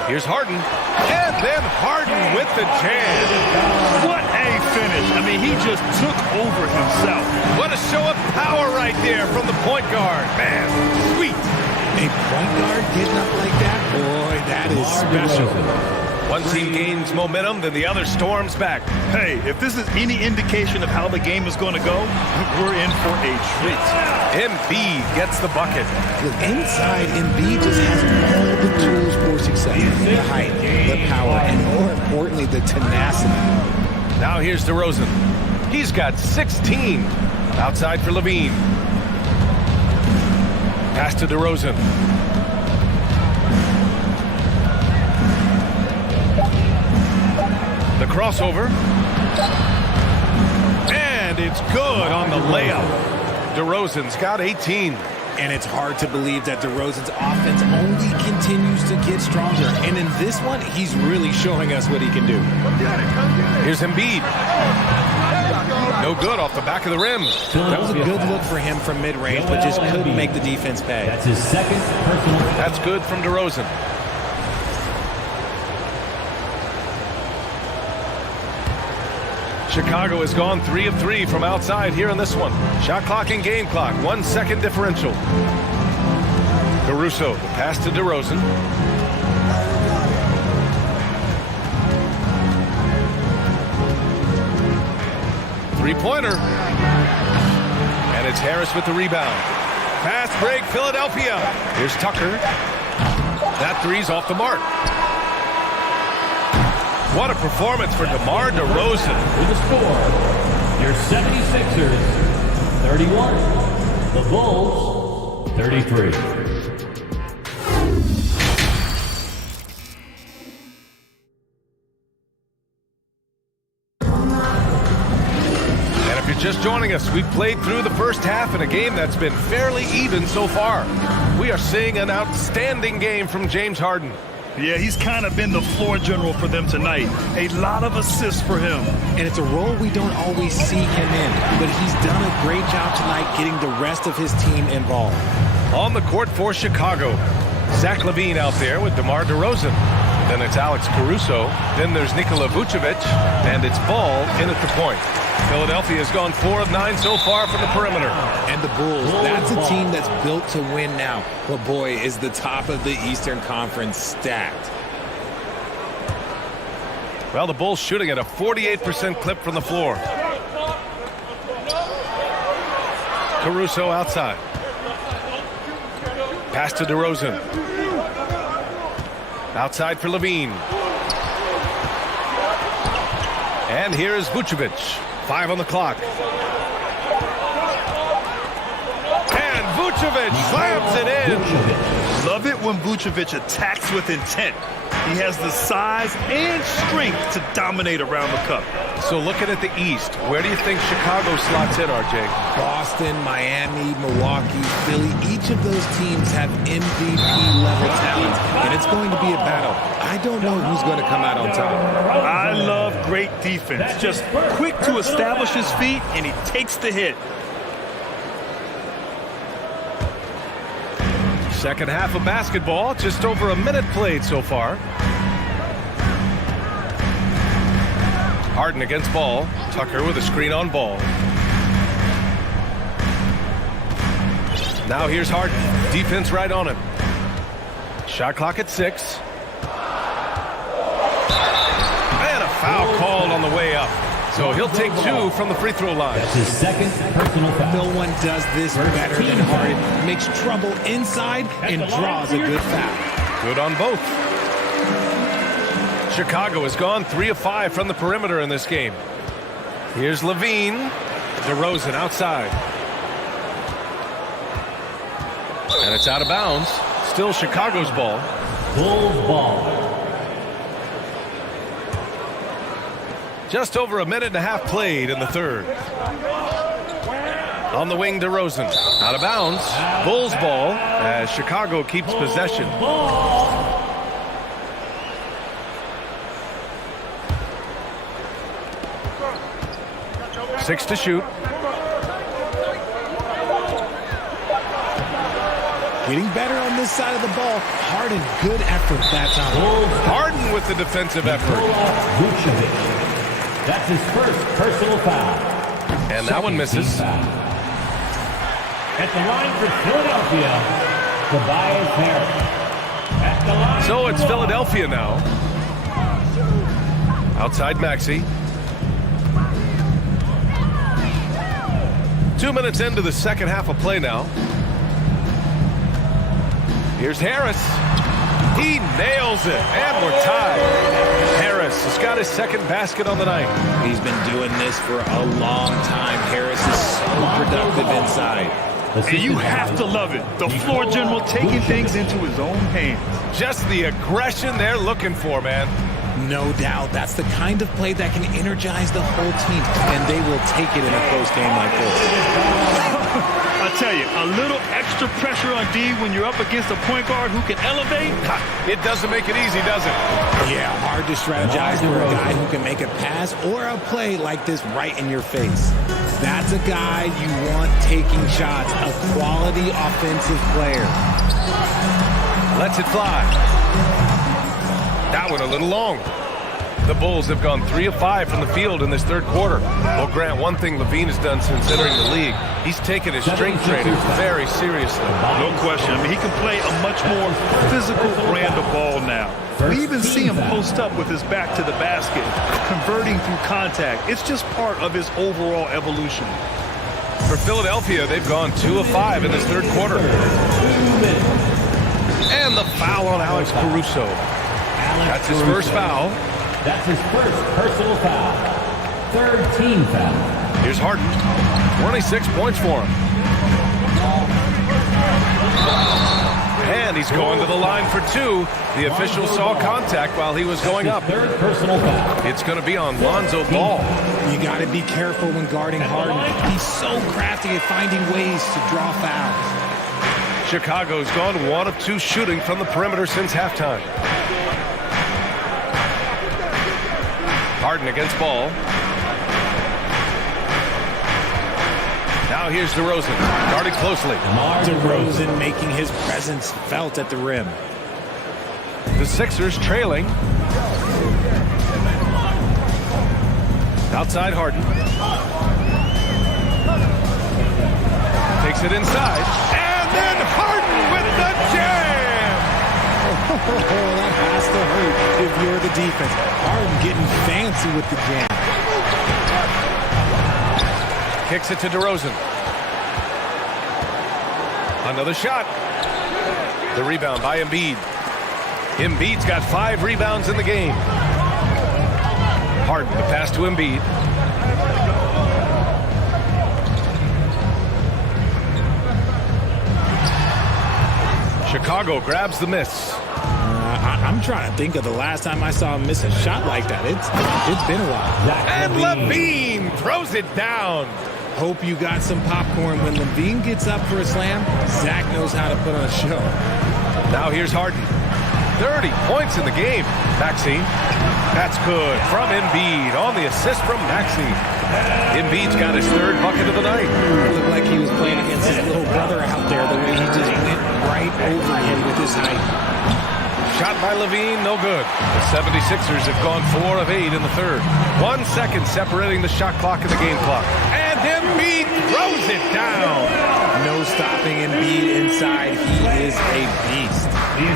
Here's Harden. And then Harden with the jam. What a finish. I mean, he just took over himself. What a show of power right there from the point guard. Man, sweet. A point guard getting up like that? Boy, that is special. One team gains momentum, then the other storms back. Hey, if this is any indication of how the game is going to go, we're in for a treat. Embiid gets the bucket. Look, inside, Embiid just has all the tools for success. The height, the power, and more importantly, the tenacity. Now here's DeRozan. He's got 16. Outside for Levine. Pass to DeRozan. The crossover. And it's good on the layup. DeRozan's got 18. And it's hard to believe that DeRozan's offense only continues to get stronger. And in this one, he's really showing us what he can do. Here's Embiid. No good off the back of the rim. That was a good look for him from mid-range, but just couldn't make the defense pay. That's his second personal. That's good from DeRozan. Chicago has gone 3 of 3 from outside here in this one. Shot clock and game clock, 1 second differential. Caruso, the pass to DeRozan. Three-pointer. And it's Harris with the rebound. Fast break, Philadelphia. Here's Tucker. That three's off the mark. What a performance for DeMar DeRozan. With the score, your 76ers, 31. The Bulls, 33. Just joining us, we've played through the first half in a game that's been fairly even so far. We are seeing an outstanding game from James Harden. Yeah, he's kind of been the floor general for them tonight. A lot of assists for him. And it's a role we don't always see him in, but he's done a great job tonight getting the rest of his team involved. On the court for Chicago, Zach LaVine out there with DeMar DeRozan. Then it's Alex Caruso. Then there's Nikola Vucevic. And it's Ball in at the point. Philadelphia has gone 4 of 9 so far from the perimeter. And the Bulls, that's a team that's built to win now. But boy, is the top of the Eastern Conference stacked. Well, the Bulls shooting at a 48% clip from the floor. Caruso outside. Pass to DeRozan. Outside for Levine. And here is Vucevic. 5 on the clock. And Vucevic slams it in. Love it when Vucevic attacks with intent. He has the size and strength to dominate around the cup. So looking at the East, where do you think Chicago slots in, RJ? Boston, Miami, Milwaukee, Philly, each of those teams have MVP-level talent, and it's going to be a battle. I don't know who's going to come out on top. I love great defense. Just quick to establish his feet, and he takes the hit. Second half of basketball, just over a minute played so far. Harden against Ball. Tucker with a screen on Ball. Now here's Harden. Defense right on him. Shot clock at 6. And a foul called on the way up. So he'll take 2 from the free throw line. That's his second personal foul. No one does this better than Harden. Makes trouble inside and draws a good foul. Good on both. Chicago has gone 3 of 5 from the perimeter in this game. Here's Levine. DeRozan outside. And it's out of bounds. Still Chicago's ball. Bulls ball. Just over a minute and a half played in the third. On the wing, DeRozan. Out of bounds. Bulls ball as Chicago keeps possession. 6 to shoot. Getting better on this side of the ball. Harden, good effort that time. Harden with the defensive effort. Vucevic. That's his first personal foul. And that one misses. At the line for Philadelphia, Tobias Harris. At the line. So it's Philadelphia now. Outside Maxey. 2 minutes into the second half of play now. Here's Harris. He nails it, and we're tied. Harris has got his second basket on the night. He's been doing this for a long time. Harris is so productive inside. And you have to love it. The floor general taking things into his own hands. Just the aggression they're looking for, man. No doubt. That's the kind of play that can energize the whole team, and they will take it in a close game like this. I tell you, a little extra pressure on D when you're up against a point guard who can elevate. It doesn't make it easy, does it? Yeah, hard to strategize for a guy who can make a pass or a play like this right in your face. That's a guy you want taking shots, a quality offensive player. Lets it fly. That one a little long. The Bulls have gone 3 of 5 from the field in this third quarter. Well, Grant, one thing Levine has done since entering the league, he's taken his strength training very seriously. No question. I mean, he can play a much more physical brand of ball now. We even see him post up with his back to the basket, converting through contact. It's just part of his overall evolution. For Philadelphia, they've gone 2 of 5 in this third quarter. And the foul on Alex Caruso. That's his first foul. That's his first personal foul. Third team foul. Here's Harden. 26 points for him. And he's going to the line for 2. The official saw contact while he was going up. Third personal foul. It's going to be on Lonzo Ball. You got to be careful when guarding Harden. He's so crafty at finding ways to draw fouls. Chicago's gone 1 of 2 shooting from the perimeter since halftime. Harden against Ball. Now here's DeRozan, guarding closely. DeRozan making his presence felt at the rim. The Sixers trailing. Outside Harden. Takes it inside. And then Harden with the jam! That has to hurt if you're the defense. Harden getting fancy with the jam. Kicks it to DeRozan. Another shot. The rebound by Embiid. Embiid's got 5 rebounds in the game. Harden, the pass to Embiid. Chicago grabs the miss. I'm trying to think of the last time I saw him miss a shot like that. It's been a while. And Levine throws it down. Hope you got some popcorn. When Levine gets up for a slam, Zach knows how to put on a show. Now here's Harden. 30 points in the game. Maxey. That's good from Embiid on the assist from Maxey. Embiid's got his 3rd bucket of the night. It looked like he was playing against his little brother out there, the way he just went right over him with his height. Shot by Levine, no good. The 76ers have gone 4 of 8 in the 3rd. 1 second separating the shot clock and the game clock. And Embiid throws it down. No stopping Embiid inside. He is a beast.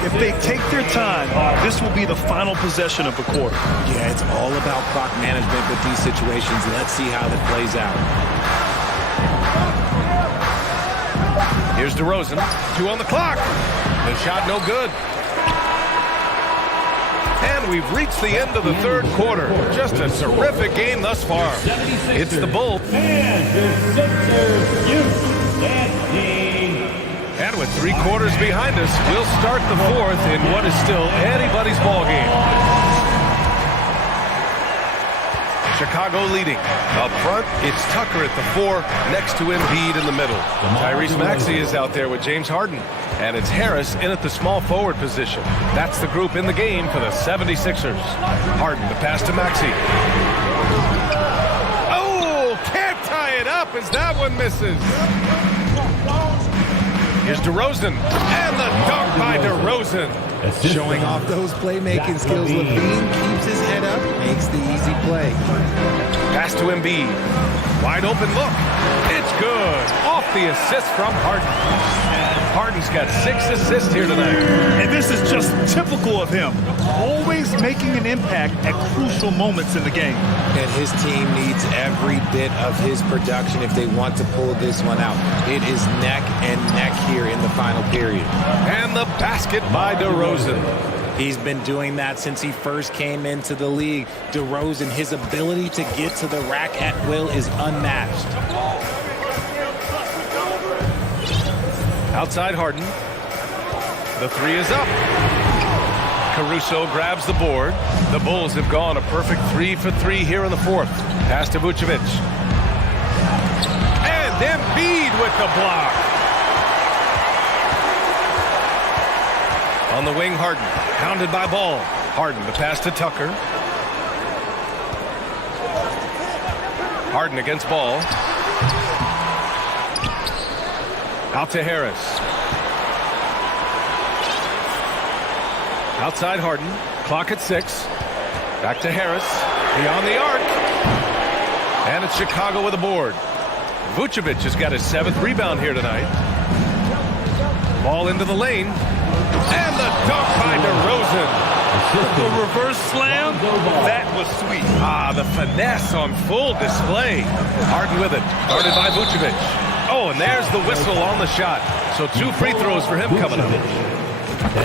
If they take their time, this will be the final possession of the quarter. Yeah, it's all about clock management with these situations. Let's see how that plays out. Here's DeRozan. 2 on the clock. The shot no good. And we've reached the end of the 3rd quarter. Just a terrific game thus far. It's the Bulls. And with 3 quarters behind us, we'll start the 4th in what is still anybody's ball game. Chicago leading. Up front, it's Tucker at the 4, next to Embiid in the middle. Tyrese Maxey is out there with James Harden. And it's Harris in at the small forward position. That's the group in the game for the 76ers. Harden, the pass to Maxey. Oh, can't tie it up as that one misses. Here's DeRozan, and the dunk by DeRozan. Showing off those playmaking skills. Levine keeps his head up, makes the easy play. Pass to Embiid. Wide open look. It's good. Off the assist from Harden. Harden's got 6 assists here tonight. And this is just typical of him. Always making an impact at crucial moments in the game. And his team needs every bit of his production if they want to pull this one out. It is neck and neck here in the final period. And the basket by DeRozan. He's been doing that since he first came into the league. DeRozan, his ability to get to the rack at will is unmatched. Outside Harden. The 3 is up. Caruso grabs the board. The Bulls have gone a perfect 3 for 3 here in the 4th. Pass to Vucevic. And Embiid with the block. On the wing, Harden. Pounded by Ball. Harden, the pass to Tucker. Harden against Ball. Out to Harris. Outside Harden. Clock at 6. Back to Harris. Beyond the arc. And it's Chicago with a board. Vucevic has got his 7th rebound here tonight. Ball into the lane. And the dunk by DeRozan. The reverse slam, that was sweet. The finesse on full display. Harden with it. Guarded by Vucevic. Oh, and there's the whistle on the shot. So 2 free throws for him coming up.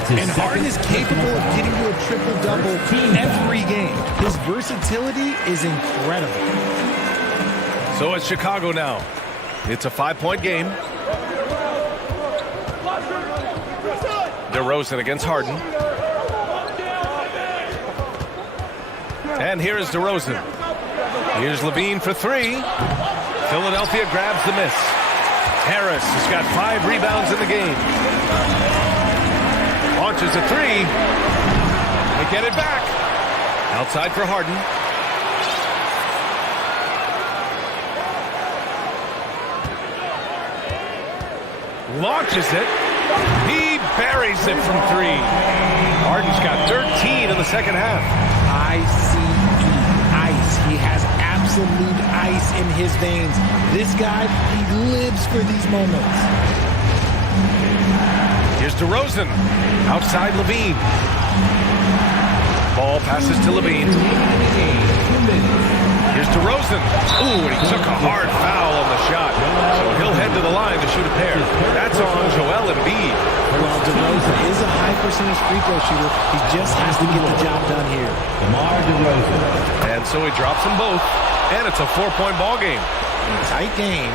And Harden is capable of getting to a triple-double every game. His versatility is incredible. So it's Chicago now. It's a 5-point game. DeRozan against Harden. And here is DeRozan. Here's Levine for 3. Philadelphia grabs the miss. Harris has got 5 rebounds in the game. Launches a 3. They get it back. Outside for Harden. Launches it. He buries it from 3. Harden's got 13 in the second half. ICE. He has absolute ice in his veins. This guy, he lives for these moments. Here's DeRozan. Outside Levine. Ball passes to Levine. Here's DeRozan. Ooh, and he took a hard foul on the shot. So he'll head to the line to shoot a pair. That's on Joel DeRozan is a high percentage free throw shooter. He just has to get the job done here. And so he drops them both, and it's a 4-point ball game. In a tight game,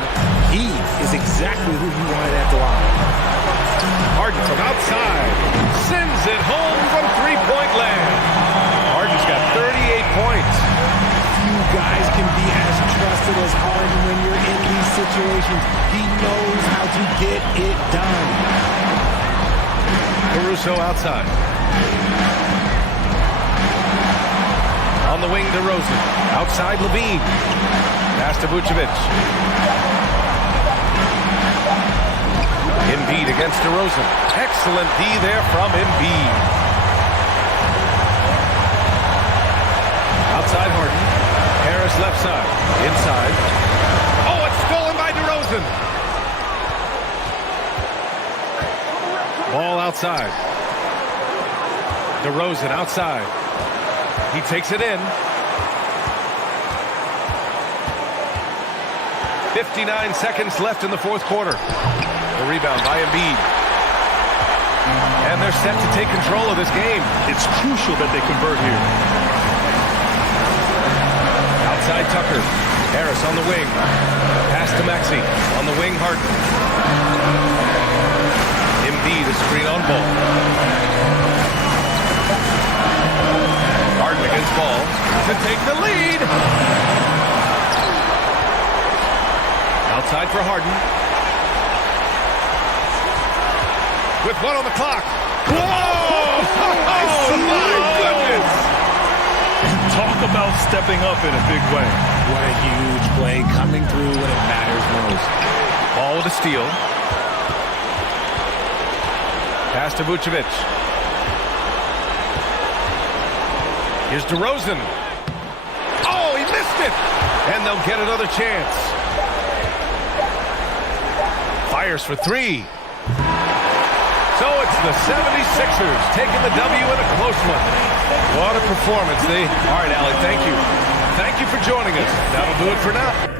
he is exactly who you wanted at the line. Harden from outside sends it home from three-point land. Harden's got 38 points. Few guys can be as trusted as Harden when you're in these situations. He knows how to get it done. Caruso outside. On the wing, DeRozan. Outside, Levine. Pass to Vucevic. Embiid against DeRozan. Excellent D there from Embiid. Outside Harden. Harris left side. Inside. Oh, it's stolen by DeRozan. Ball outside. DeRozan outside. He takes it in. 59 seconds left in the fourth quarter. The rebound by Embiid. And they're set to take control of this game. It's crucial that they convert here. Outside Tucker. Harris on the wing. Pass to Maxey. On the wing, Harden. Embiid is screen on ball. Harden against ball to take the lead. Outside for Harden. With one on the clock. Whoa! Oh, my goodness! Talk about stepping up in a big way. What a huge play coming through when it matters most. Ball with a steal. Pass to Vucevic. Here's DeRozan. Oh, he missed it! And they'll get another chance. Fires for three. So it's the 76ers taking the W in a close one. What a performance. All right, Allie, thank you. Thank you for joining us. That'll do it for now.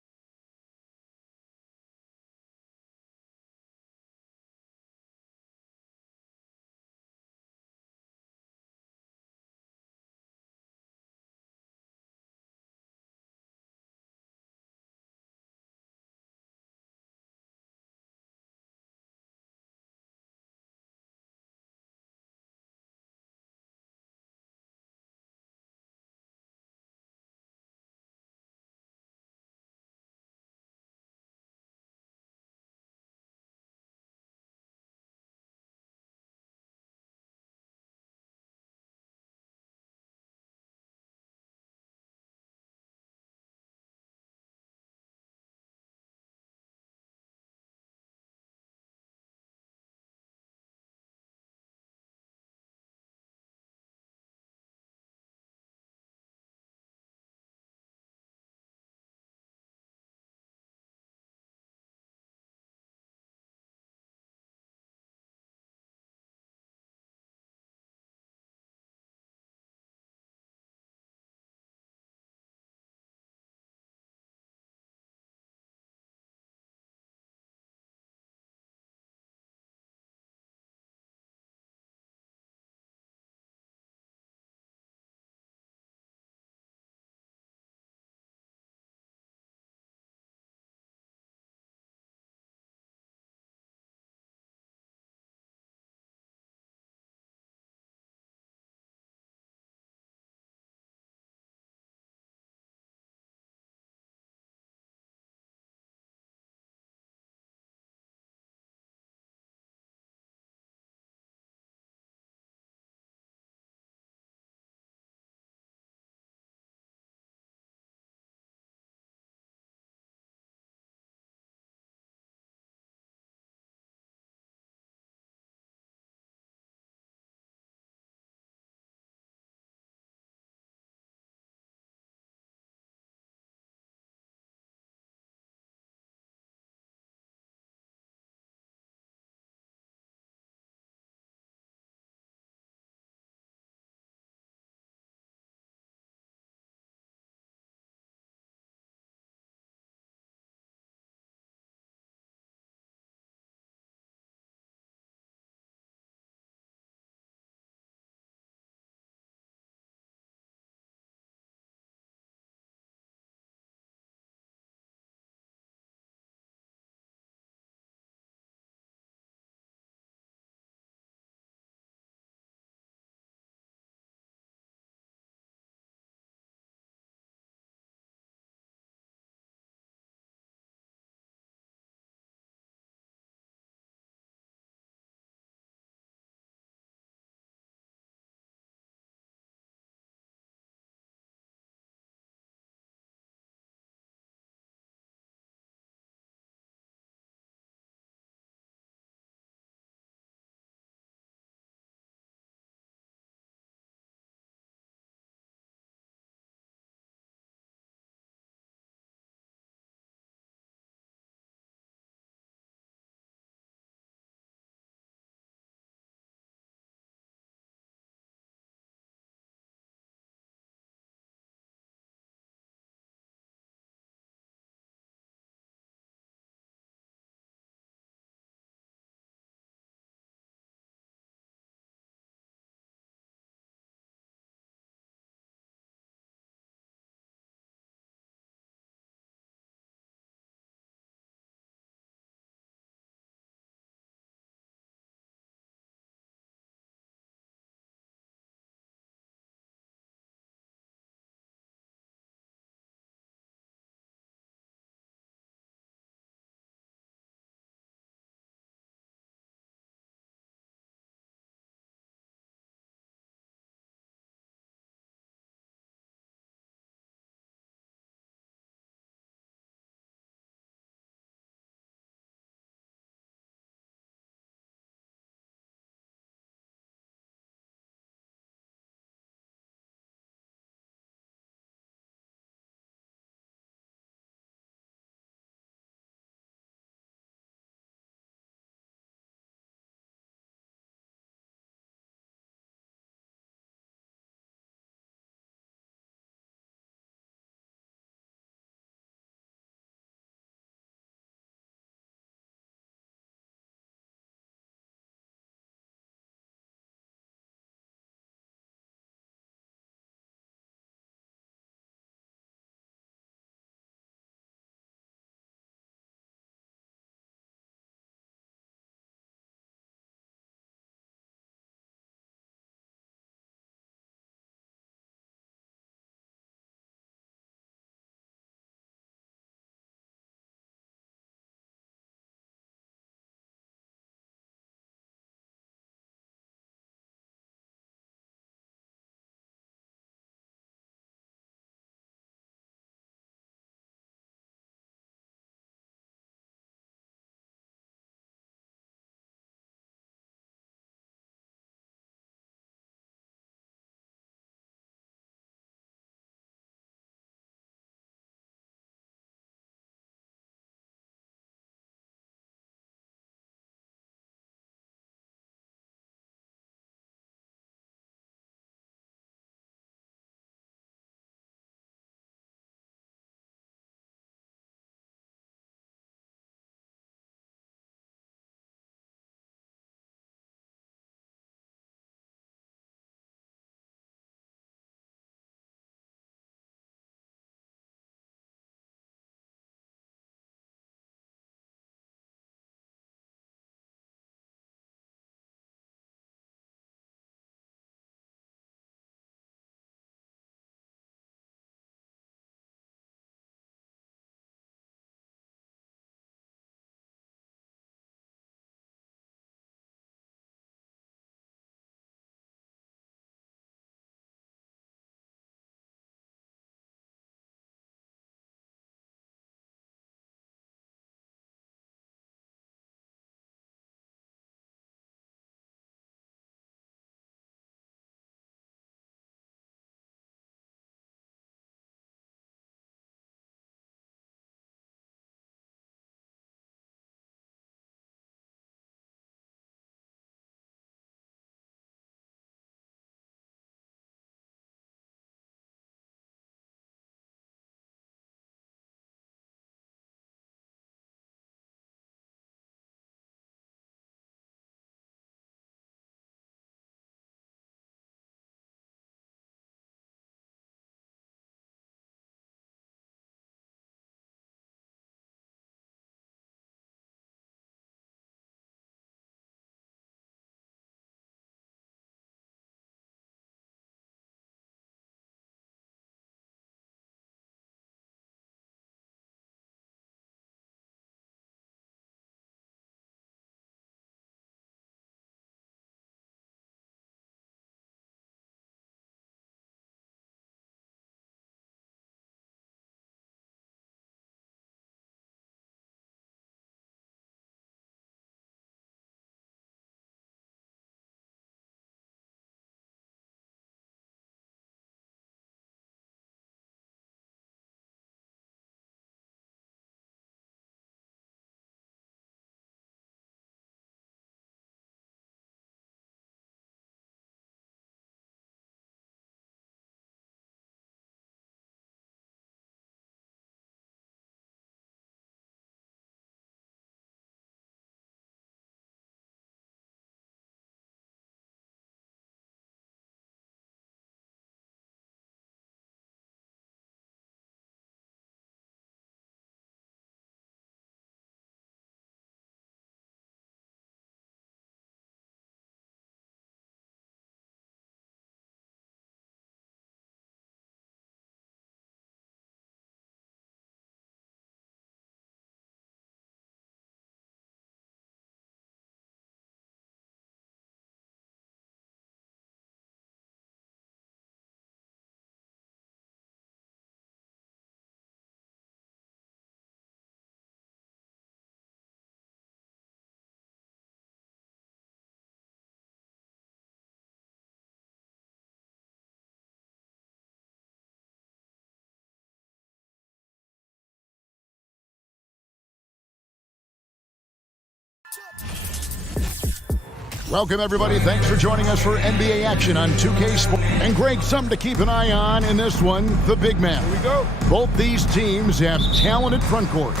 Welcome, everybody. Thanks for joining us for NBA action on 2K Sports. And, Greg, something to keep an eye on in this one, the big man. Here we go. Both these teams have talented front courts.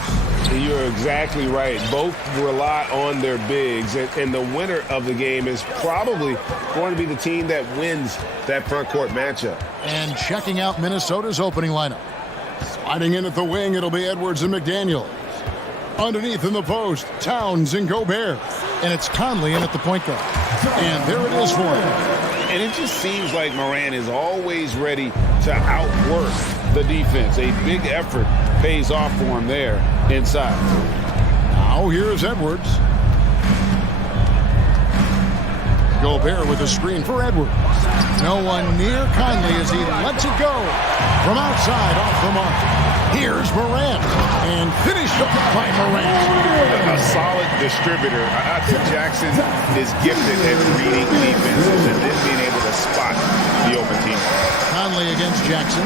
You're exactly right. Both rely on their bigs, and the winner of the game is probably going to be the team that wins that front court matchup. And checking out Minnesota's opening lineup. Sliding in at the wing, it'll be Edwards and McDaniel. Underneath in the post, Towns and Gobert. And it's Conley in at the point guard. And there it is for him. And it just seems like Morant is always ready to outwork the defense. A big effort pays off for him there inside. Now here's Edwards. Gobert with a screen for Edwards. No one near Conley as he lets it go. From outside, off the mark. Here's Morant. And finished up by Morant. A solid distributor. I think Jackson is gifted at reading defenses and then being able to spot the open team. Conley against Jackson.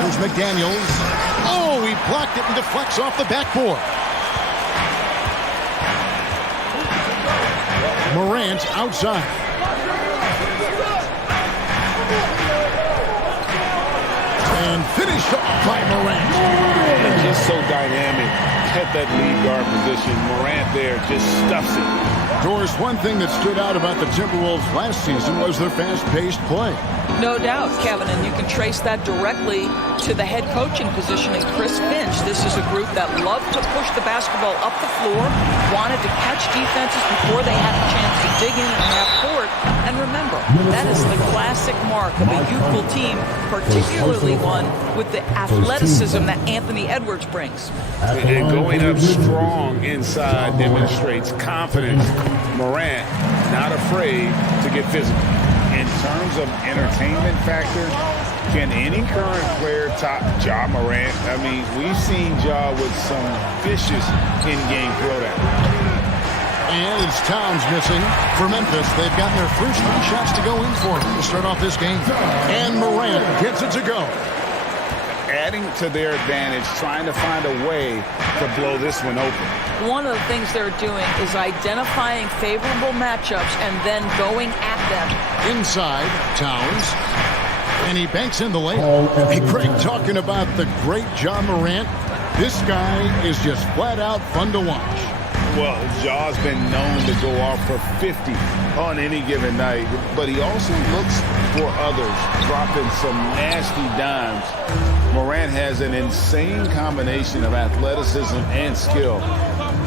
Here's McDaniels. Oh, he blocked it and deflects off the backboard. Morant outside. And finished off by Morant. And just so dynamic at that lead guard position. Morant there just stuffs it. Doris, one thing that stood out about the Timberwolves last season was their fast-paced play. No doubt, Kevin, and you can trace that directly to the head coaching position in Chris Finch. This is a group that loved to push the basketball up the floor, wanted to catch defenses before they had a chance to dig in and half court. And remember, that is the classic mark of a youthful team, particularly one with the athleticism that Anthony Edwards brings. And going up strong inside demonstrates confidence. Morant not afraid to get physical. In terms of entertainment factor, can any current player top Ja Morant? I mean, we've seen Ja with some vicious in-game throwdown. And it's Towns missing for Memphis. They've gotten their first 3 shots to go in for him to start off this game. And Morant gets it to go. Adding to their advantage, trying to find a way to blow this one open. One of the things they're doing is identifying favorable matchups and then going at them. Inside, Towns. And he banks in the layup. Hey, Craig, talking about the great Ja Morant, this guy is just flat out fun to watch. Well, Ja's been known to go off for 50 on any given night, but he also looks for others, dropping some nasty dimes. Morant has an insane combination of athleticism and skill.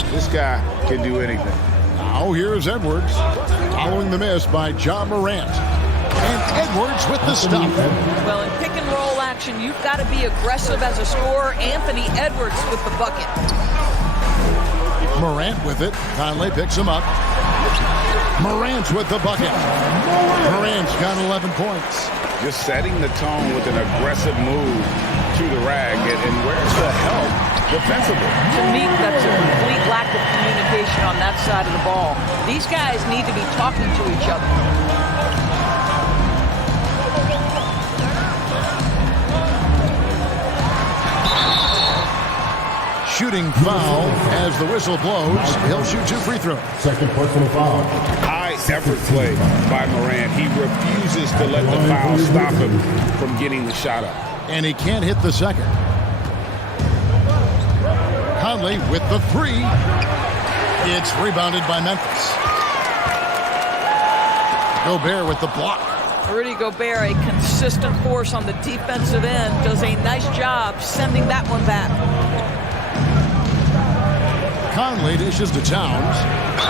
This guy can do anything. Now here's Edwards, following the miss by Ja Morant. And Edwards with the stop. Well, in pick and roll action, you've got to be aggressive as a scorer. Anthony Edwards with the bucket. Morant with it. Conley picks him up. Morant with the bucket. Morant's got 11 points. Just setting the tone with an aggressive move to the rag. And where's the help defensively? To me, that's a complete lack of communication on that side of the ball. These guys need to be talking to each other. Shooting foul as the whistle blows. He'll shoot 2 free throws. Second personal foul. High effort play by Morant. He refuses to let the foul stop him from getting the shot up. And he can't hit the second. Conley with the 3. It's rebounded by Memphis. Gobert with the block. Rudy Gobert, a consistent force on the defensive end, does a nice job sending that one back. Conley dishes to Towns.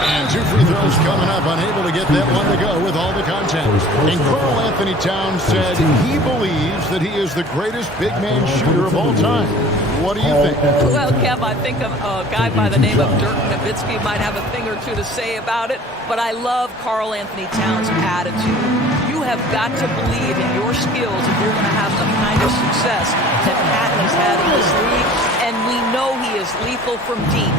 And 2 free throws coming up, unable to get that one to go with all the content. And Karl Anthony Towns said he believes that he is the greatest big man shooter of all time. What do you think? Well, Kev, I think a guy by the name of Dirk Nowitzki might have a thing or two to say about it, but I love Karl Anthony Towns' attitude. You have got to believe in your skills if you're going to have the kind of success that Pat has had in this league, and we know he is lethal from deep.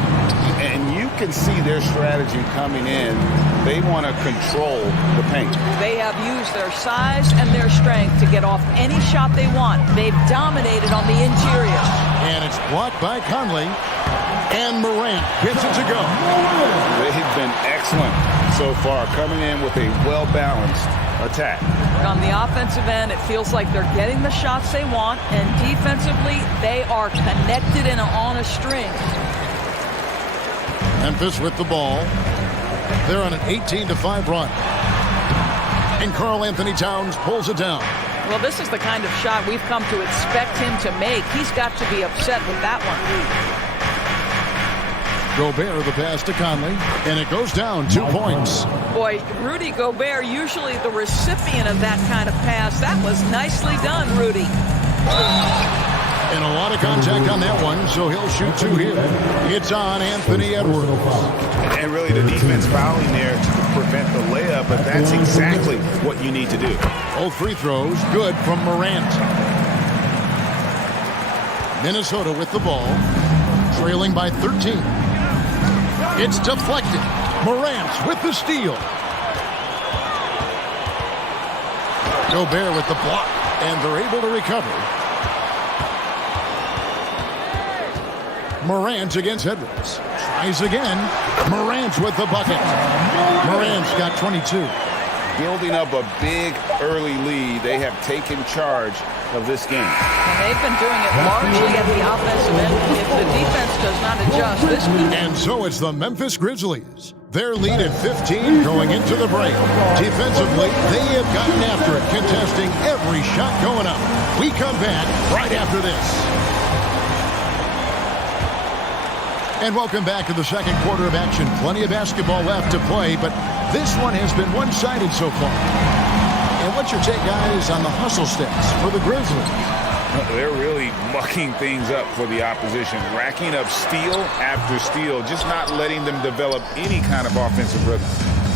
And you can see their strategy coming in. They want to control the paint. They have used their size and their strength to get off any shot they want. They've dominated on the interior. And a it's blocked by Conley. And Morant gets it to go. They've been excellent so far, coming in with a well-balanced attack. On the offensive end, it feels like they're getting the shots they want, and defensively, they are connected and on a string. Memphis with the ball. They're on an 18-5 run. And Karl Anthony Towns pulls it down. Well, this is the kind of shot we've come to expect him to make. He's got to be upset with that one. Gobert the pass to Conley, and it goes down 2 points. Boy, Rudy Gobert, usually the recipient of that kind of pass. That was nicely done, Rudy. And a lot of contact on that one, so he'll shoot 2 here. It's on Anthony Edwards. And really the defense fouling there to prevent the layup, but that's exactly what you need to do. Both free throws good from Morant. Minnesota with the ball, trailing by 13. It's deflected. Morant with the steal. Gobert with the block, and they're able to recover. Morant against Edwards. Tries again. Morant with the bucket. Morant's got 22. Building up a big early lead. They have taken charge of this game. And they've been doing it largely at the offensive end. If the defense does not adjust, this could... And so it's the Memphis Grizzlies. Their lead at 15 going into the break. Defensively, they have gotten after it, contesting every shot going up. We come back right after this. And welcome back to the second quarter of action. Plenty of basketball left to play, but this one has been one-sided so far. And what's your take, guys, on the hustle steps for the Grizzlies? They're really mucking things up for the opposition, racking up steal after steal, just not letting them develop any kind of offensive rhythm.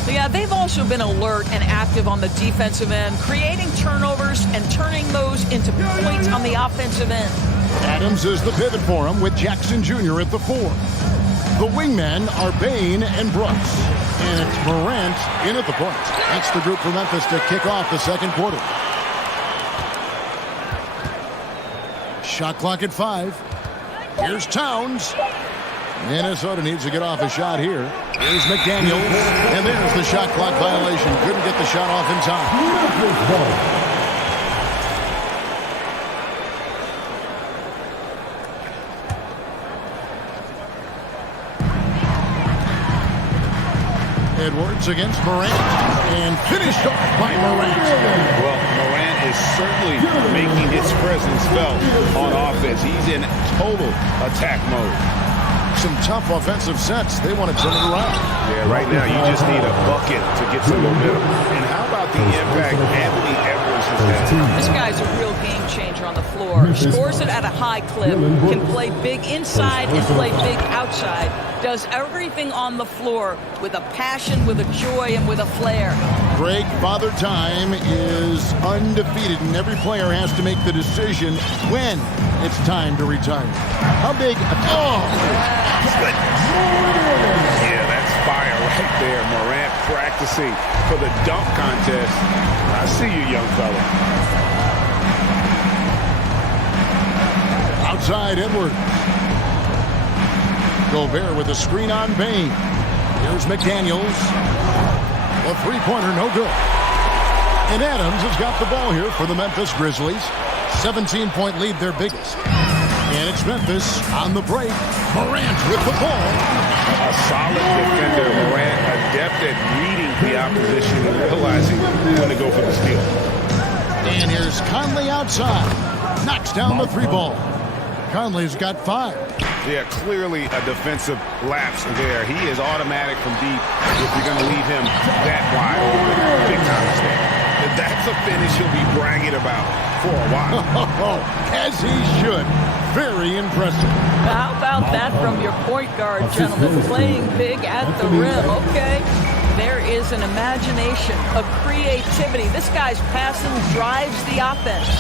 Yeah, they've also been alert and active on the defensive end, creating turnovers and turning those into points on the offensive end. Adams is the pivot for him with Jackson Jr. at the 4. The wingmen are Bain and Brooks. And it's Morant in at the point. That's the group for Memphis to kick off the second quarter. Shot clock at 5. Here's Towns. Minnesota needs to get off a shot here. Here's McDaniels. And there's the shot clock violation. Couldn't get the shot off in time. Edwards against Morant, and finished off by Morant. Well, Morant is certainly making his presence felt on offense. He's in total attack mode. Some tough offensive sets. They want to turn it around. Yeah, right now you just need a bucket to get some momentum. And how about the impact Anthony Edwards has had? This guy's a real game changer on the floor. Scores it at a high clip, can play big inside and play big outside. Does everything on the floor with a passion, with a joy, and with a flair. Greg, Father Time is undefeated, and every player has to make the decision when it's time to retire. How big? Oh! Yeah, that's fire right there. Morant practicing for the dunk contest. I see you, young fella. Outside Edwards. Gobert with a screen on Bain. Here's McDaniels. A three-pointer, no good. And Adams has got the ball here for the Memphis Grizzlies. 17-point lead, their biggest. And it's Memphis on the break. Morant with the ball. A solid defender, Morant, adept at reading the opposition and realizing when to go for the steal. And here's Conley outside. Knocks down the three ball. Conley's got 5. Yeah, clearly a defensive lapse there. He is automatic from deep if you're going to leave him that wide open. Big time mistake. That's a finish he'll be bragging about for a while. As he should. Very impressive. How about that from your point guard, gentlemen? Playing big at the rim, okay? There is an imagination, a creativity. This guy's passing drives the offense.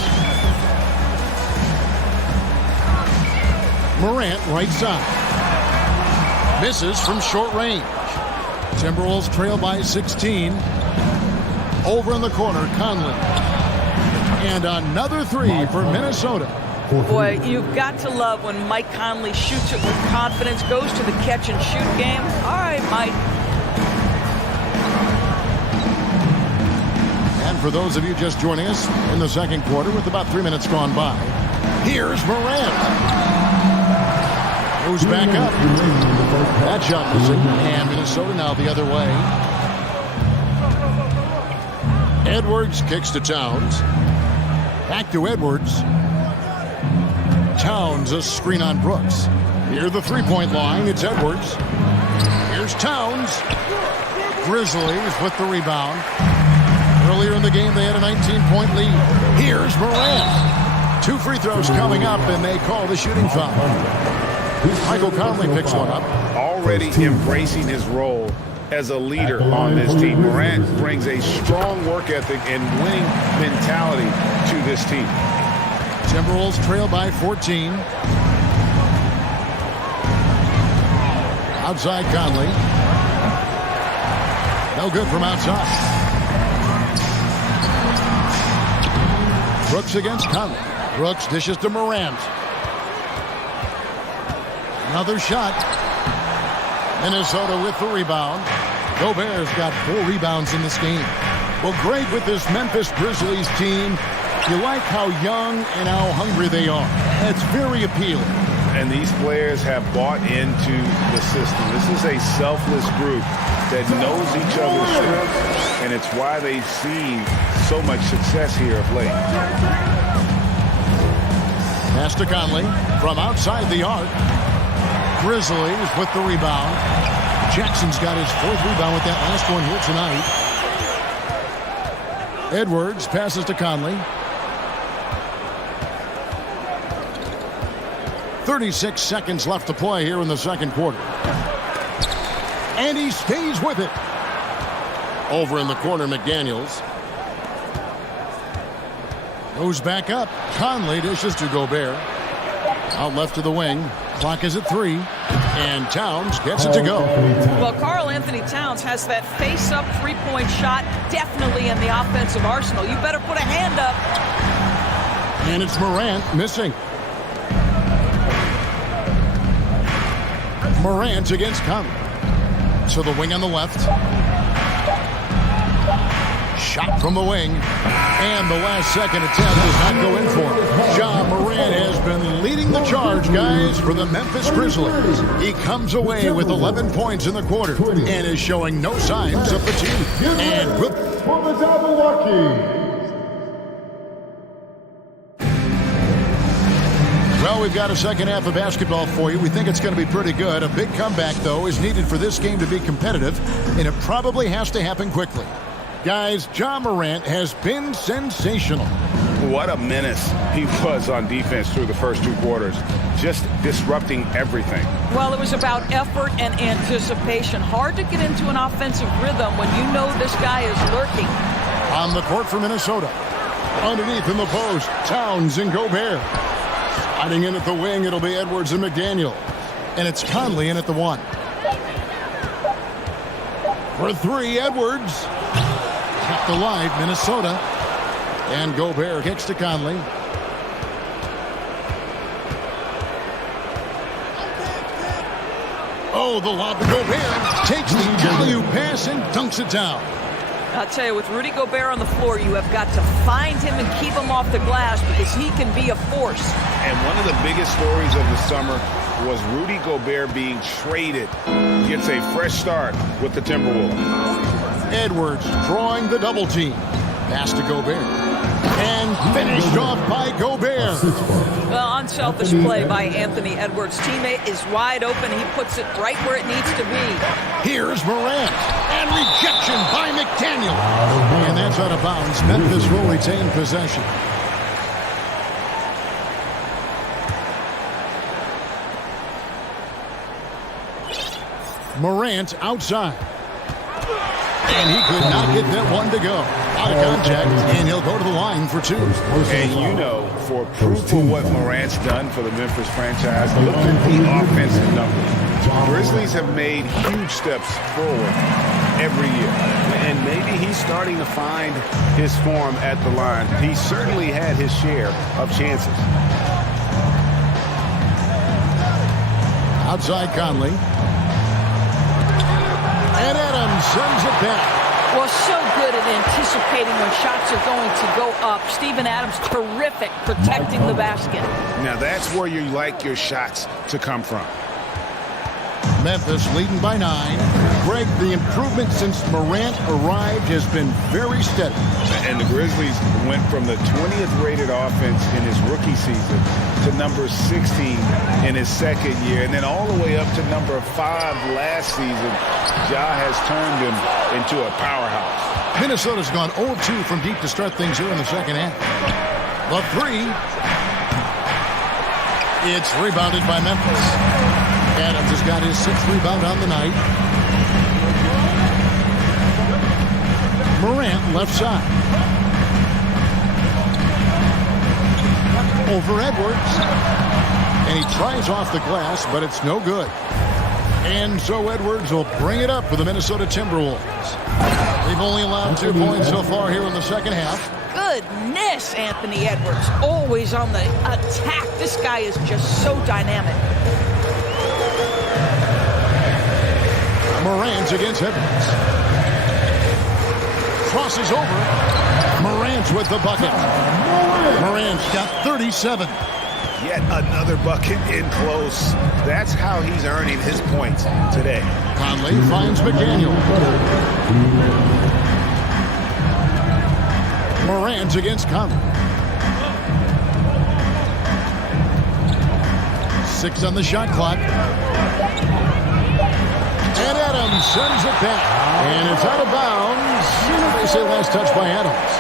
Morant right side. Misses from short range. Timberwolves trail by 16. Over in the corner, Conley. And another 3 for Minnesota. Boy, you've got to love when Mike Conley shoots it with confidence, goes to the catch-and-shoot game. All right, Mike. And for those of you just joining us in the second quarter with about 3 minutes gone by, here's Morant. Moves back up. That shot missing. And Minnesota now the other way. Edwards kicks to Towns. Back to Edwards. Towns, a screen on Brooks. Near the three-point line, it's Edwards. Here's Towns. Grizzlies with the rebound. Earlier in the game, they had a 19-point lead. Here's Morant. 2 free throws coming up, and they call the shooting foul. Michael Conley picks one up. Already embracing his role as a leader on this team. Morant brings a strong work ethic and winning mentality to this team. Timberwolves trail by 14. Outside Conley. No good from outside. Brooks against Conley. Brooks dishes to Morant. Another shot. Minnesota with the rebound. Gobert's got 4 rebounds in this game. Well, great with this Memphis Grizzlies team. You like how young and how hungry they are. It's very appealing. And these players have bought into the system. This is a selfless group that knows each other's strengths, and it's why they've seen so much success here of late. Pass to Conley from outside the arc. Grizzlies with the rebound. Jackson's got his 4th rebound with that last one here tonight. Edwards passes to Conley. 36 seconds left to play here in the second quarter. And he stays with it. Over in the corner, McDaniels. Goes back up. Conley dishes to Gobert. Out left to the wing. Clock is at 3. And Towns gets it to go. Well, Karl Anthony Towns has that face-up three-point shot definitely in the offensive arsenal. You better put a hand up. And it's Morant missing. Morant against Conley. To the wing on the left. Shot from the wing. And the last second attempt does not go in for him. Ja Morant has been leading the charge, guys, for the Memphis Grizzlies. He comes away with 11 points in the quarter and is showing no signs of fatigue. And for the Milwaukee. Well, we've got a second half of basketball for you. We think it's going to be pretty good. A big comeback, though, is needed for this game to be competitive, and it probably has to happen quickly. Guys, Ja Morant has been sensational. What a menace he was on defense through the first 2 quarters, just disrupting everything. Well, it was about effort and anticipation. Hard to get into an offensive rhythm when you know this guy is lurking. On the court for Minnesota. Underneath in the post, Towns and Gobert. Sliding in at the wing, it'll be Edwards and McDaniel. And it's Conley in at the 1. For 3, Edwards. Kept alive, Minnesota. And Gobert kicks to Conley. Oh, the lob to Gobert. Takes the alley-oop pass and dunks it down. I'll tell you, with Rudy Gobert on the floor, you have got to find him and keep him off the glass because he can be a force. And one of the biggest stories of the summer was Rudy Gobert being traded. Gets a fresh start with the Timberwolves. Edwards drawing the double team. Pass to Gobert. And finished off by Gobert. Well, unselfish play by Anthony Edwards. Teammate is wide open. He puts it right where it needs to be. Here's Morant. And rejection by McDaniel. And that's out of bounds. Memphis will retain possession. Morant outside. And he could not get that one to go. Out of contact, and he'll go to the line for 2. And you know, for proof of what Morant's done for the Memphis franchise, look at the offensive numbers. Grizzlies have made huge steps forward every year. And maybe he's starting to find his form at the line. He certainly had his share of chances. Outside Conley. And Adams sends it back. Well, so good at anticipating when shots are going to go up. Steven Adams, terrific protecting the basket. Now that's where you like your shots to come from. Memphis leading by 9. Greg, the improvement since Morant arrived has been very steady. And the Grizzlies went from the 20th rated offense in his rookie season to number 16 in his second year, and then all the way up to number 5 last season. Ja has turned him into a powerhouse. Minnesota's gone 0-2 from deep to start things here in the second half. The 3. It's rebounded by Memphis. Adams has got his 6th rebound on the night. Morant left side. Over Edwards. And he tries off the glass, but it's no good. And so Edwards will bring it up for the Minnesota Timberwolves. They've only allowed 2 points so far here in the second half. Goodness, Anthony Edwards, always on the attack. This guy is just so dynamic. Morant's against Edwards. Crosses over. Morant's with the bucket. Morant's got 37. Yet another bucket in close. That's how he's earning his points today. Conley finds McDaniel. Morant's against Conley. 6 on the shot clock. And Adams sends it back. And it's out of bounds. They say last touch by Adams.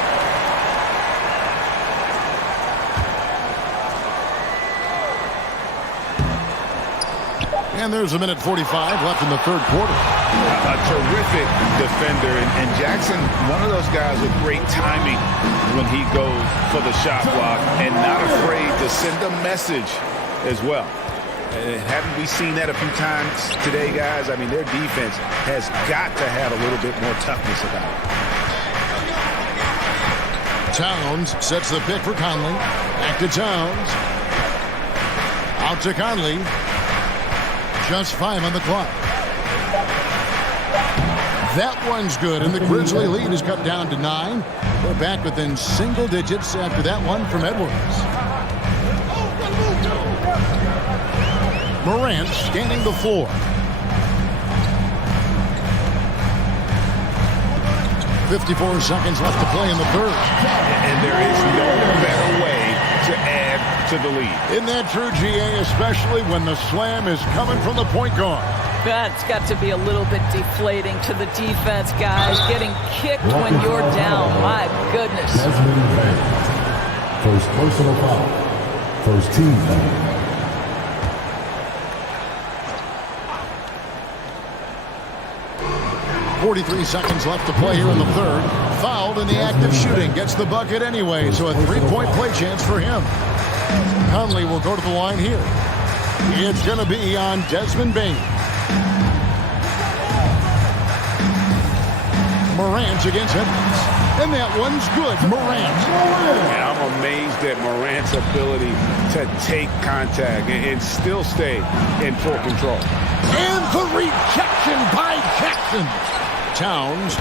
And there's a minute 45 left in the third quarter. A terrific defender. And Jackson, one of those guys with great timing when he goes for the shot block and not afraid to send a message as well. Haven't we seen that a few times today, guys? I mean, their defense has got to have a little bit more toughness about it. Towns sets the pick for Conley. Back to Towns. Out to Conley. Just 5 on the clock. That one's good, and the Grizzly lead is cut down to 9. We're back within single digits after that one from Edwards. Morant scanning the floor. 54 seconds left to play in the third. And there is no better way to add to the lead. Isn't that true, GA, especially when the slam is coming from the point guard? That's got to be a little bit deflating to the defense, guys. Getting kicked when you're down. My goodness. First personal foul. First team foul. 43 seconds left to play here in the third. Fouled in the act of shooting. Gets the bucket anyway, so a 3-point play chance for him. Conley will go to the line here. It's going to be on Desmond Bane. Morant against Edwards. And that one's good. Morant. Yeah, I'm amazed at Morant's ability to take contact and still stay in full control. And the rejection by Jackson. Towns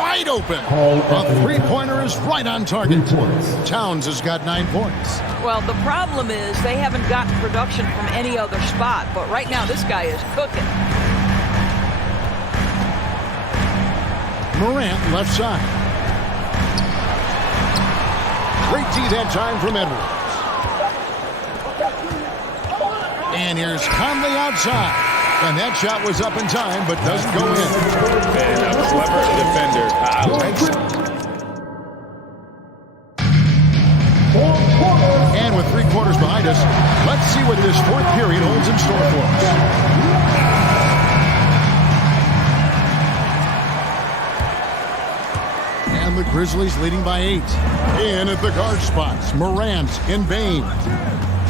wide open. A three-pointer is right on target. Towns has got 9 points. Well, the problem is they haven't gotten production from any other spot, but right now this guy is cooking. Morant left side. Great D that time from Edwards. And here's Conley outside. And that shot was up in time, but doesn't go in. And a clever defender. I like it. And with 3 quarters behind us, let's see what this fourth period holds in store for us. And the Grizzlies leading by 8. In at the guard spots, Morant and Bane.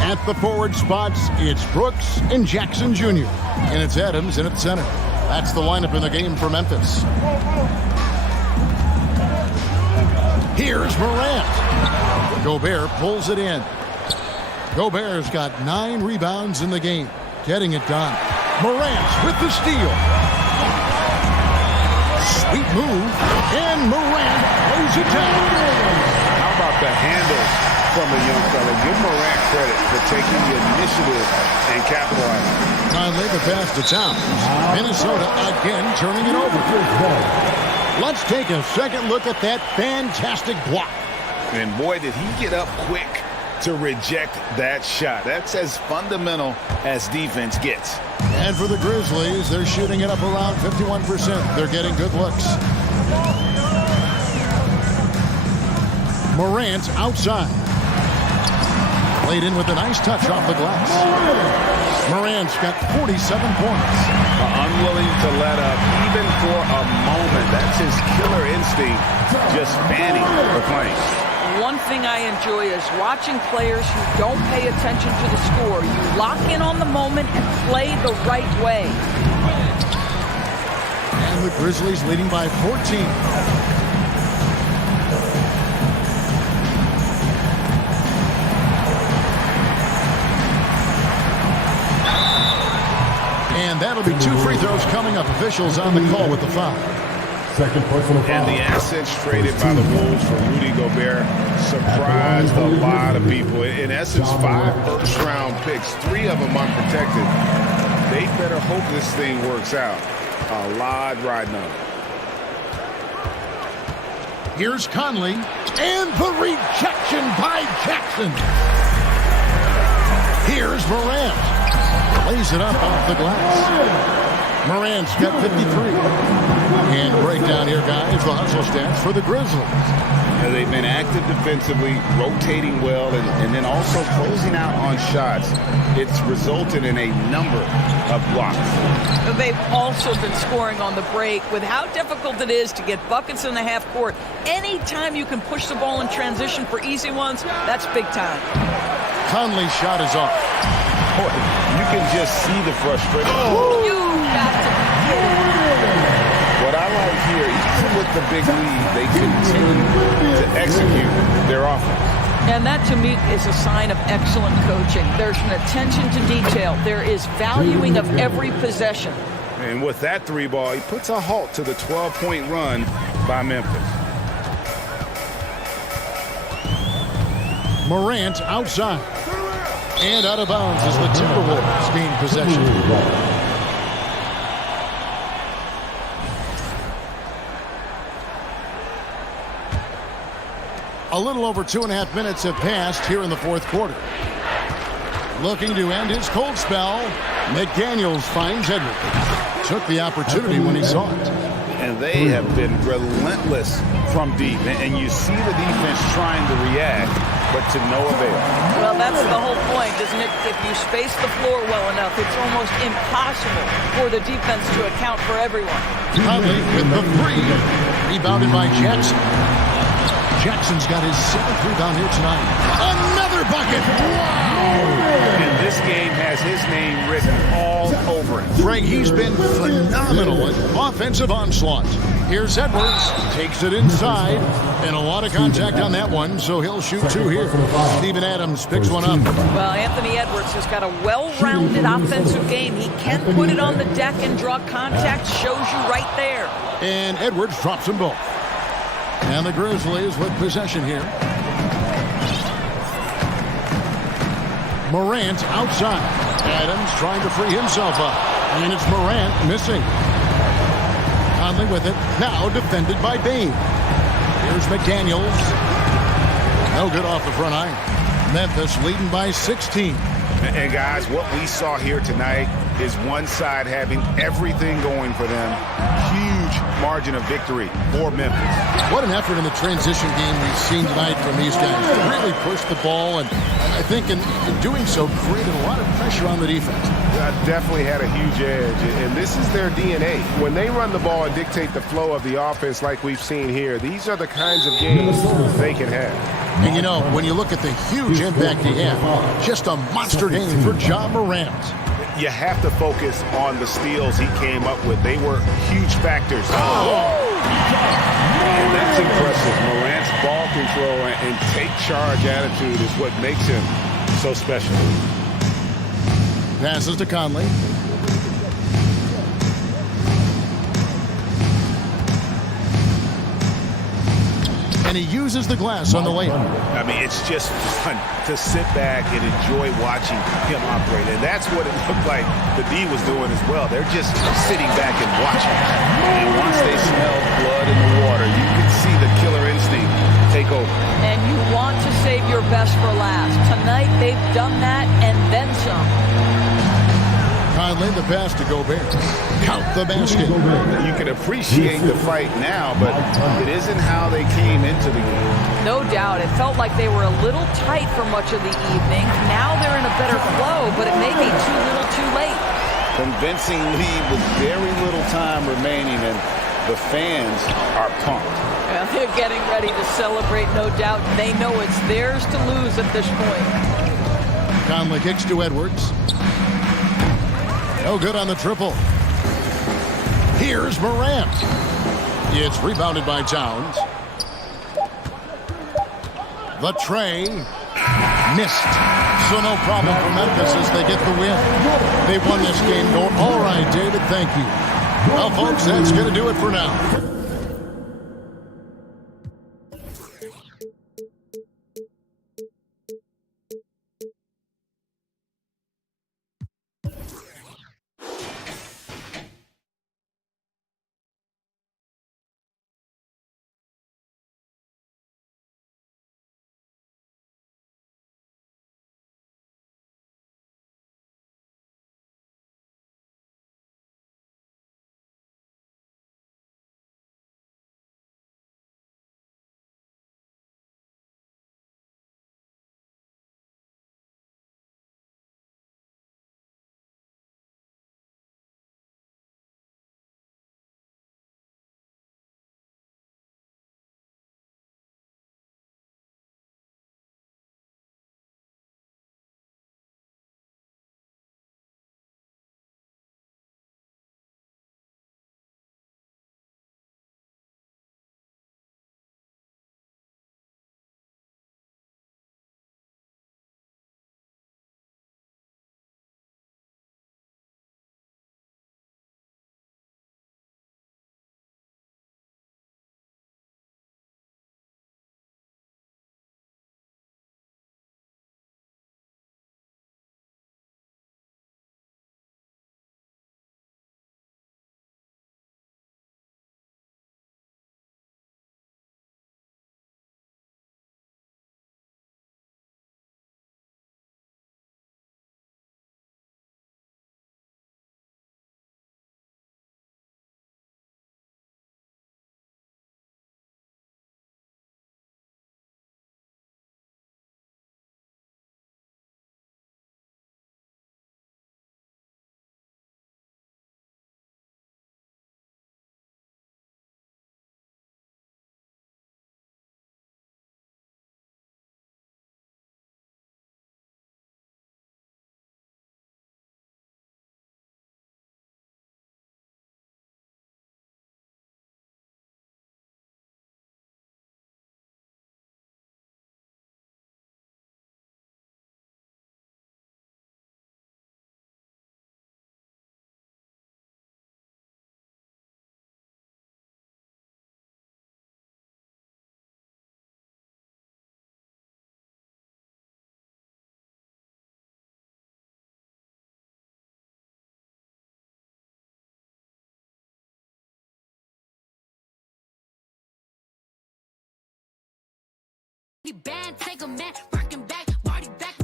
At the forward spots, it's Brooks and Jackson Jr. And it's Adams in at center. That's the lineup in the game for Memphis. Here's Morant. Gobert pulls it in. Gobert's got 9 rebounds in the game. Getting it done. Morant with the steal. Sweet move, and Morant lays it down. How about the handles from the young fella? Give Morant credit for taking the initiative and capitalizing. Conley the pass to Towns. Minnesota again turning it over. Let's take a second look at that fantastic block. And boy, did he get up quick to reject that shot. That's as fundamental as defense gets. And for the Grizzlies, they're shooting it up around 51%. They're getting good looks. Morant outside. Played in with a nice touch off the glass. Morant's got 47 points. Unwilling to let up even for a moment. That's his killer instinct, just fanning the flames. One thing I enjoy is watching players who don't pay attention to the score. You lock in on the moment and play the right way. And the Grizzlies leading by 14. And that'll be 2 free throws coming up. Officials on the call with the foul. Second personal foul. And the assets traded by the Wolves for Rudy Gobert surprised a lot of people. In essence, 5 first-round picks, 3 of them unprotected. They better hope this thing works out. A lot riding on it. Here's Conley, and the rejection by Jackson. Here's Morant. Lays it up off the glass. Morant's got 53. And a breakdown here, guys, the hustle stats for the Grizzlies. They've been active defensively, rotating well, and then also closing out on shots. It's resulted in a number of blocks. They've also been scoring on the break. With how difficult it is to get buckets in the half court, anytime you can push the ball in transition for easy ones, that's big time. Conley's shot is off. Boy, you can just see the frustration. Oh. You got to be kidding. What I like here, even with the big lead, they continue to execute their offense. And that, to me, is a sign of excellent coaching. There's an attention to detail. There is valuing of every possession. And with that 3 ball, he puts a halt to the 12-point run by Memphis. Morant outside. And out of bounds as the Timberwolves gain possession. A little over 2.5 minutes have passed here in the 4th quarter. Looking to end his cold spell, McDaniels finds Edwards. Took the opportunity when he saw it. And they have been relentless from deep. And you see the defense trying to react, but to no avail. Well, that's the whole point, isn't it? If you space the floor well enough, it's almost impossible for the defense to account for everyone. Conley with the 3. Rebounded by Jackson. Jackson's got his 7th rebound here tonight. Another bucket! Wow! And this game has his name written all over it. Greg, he's been phenomenal at offensive onslaught. Here's Edwards. Takes it inside. And a lot of contact on that one, so he'll shoot 2 here. Steven Adams picks one up. Well, Anthony Edwards has got a well-rounded offensive game. He can put it on the deck and draw contact. Shows you right there. And Edwards drops them both. And the Grizzlies with possession here. Morant outside. Adams trying to free himself up. And it's Morant missing. Conley with it. Now defended by Bain. Here's McDaniels. No good off the front iron. Memphis leading by 16. And guys, what we saw here tonight is one side having everything going for them. Huge margin of victory for Memphis. What an effort in the transition game we've seen tonight from these guys. They really pushed the ball, and I think in doing so created a lot of pressure on the defense. Definitely had a huge edge, and this is their DNA. When they run the ball and dictate the flow of the offense like we've seen here, these are the kinds of games they can have. And you know, when you look at the huge impact he had, just a monster game for Ja Morant. You have to focus on the steals he came up with. They were huge factors. And that's impressive. Morant's ball control and take charge attitude is what makes him so special. Passes to Conley. And he uses the glass on the way. I mean, it's just fun to sit back and enjoy watching him operate. And that's what it looked like the D was doing as well. They're just sitting back and watching. And once they smell blood in the water, you can see the killer instinct take over. And you want to save your best for last. Tonight, they've done that and then some. Conley, the pass to Gobert. Count the basket. You can appreciate the fight now, but it isn't how they came into the game. No doubt. It felt like they were a little tight for much of the evening. Now they're in a better flow, but it may be too little too late. Convincing lead with very little time remaining, and the fans are pumped. Well, they're getting ready to celebrate, no doubt. They know it's theirs to lose at this point. Conley kicks to Edwards. No good on the triple. Here's Morant. It's rebounded by Towns. The tray missed. So no problem for Memphis as they get the win. They won this game. All right, David, thank you. Well, folks, that's going to do it for now. Band, take a man, rockin' back, party back.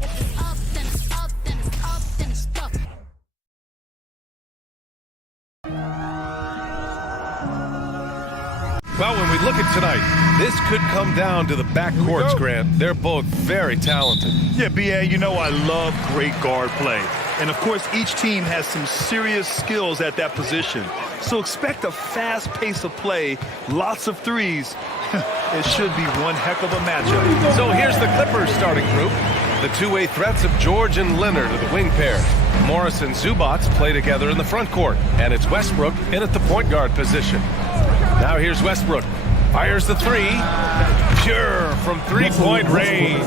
If it's up, then it's up, then it's up, then it's stuck. Well, when we look at tonight, this could come down to the backcourts, Grant. They're both very talented. Yeah, B.A., you know I love great guard play. And, of course, each team has some serious skills at that position. So expect a fast pace of play, lots of threes. It should be one heck of a matchup. So here's the Clippers starting group. The two-way threats of George and Leonard are the wing pair. Morris and Zubac play together in the front court. And it's Westbrook in at the point guard position. Now here's Westbrook. Fires the three. Pure from three-point range.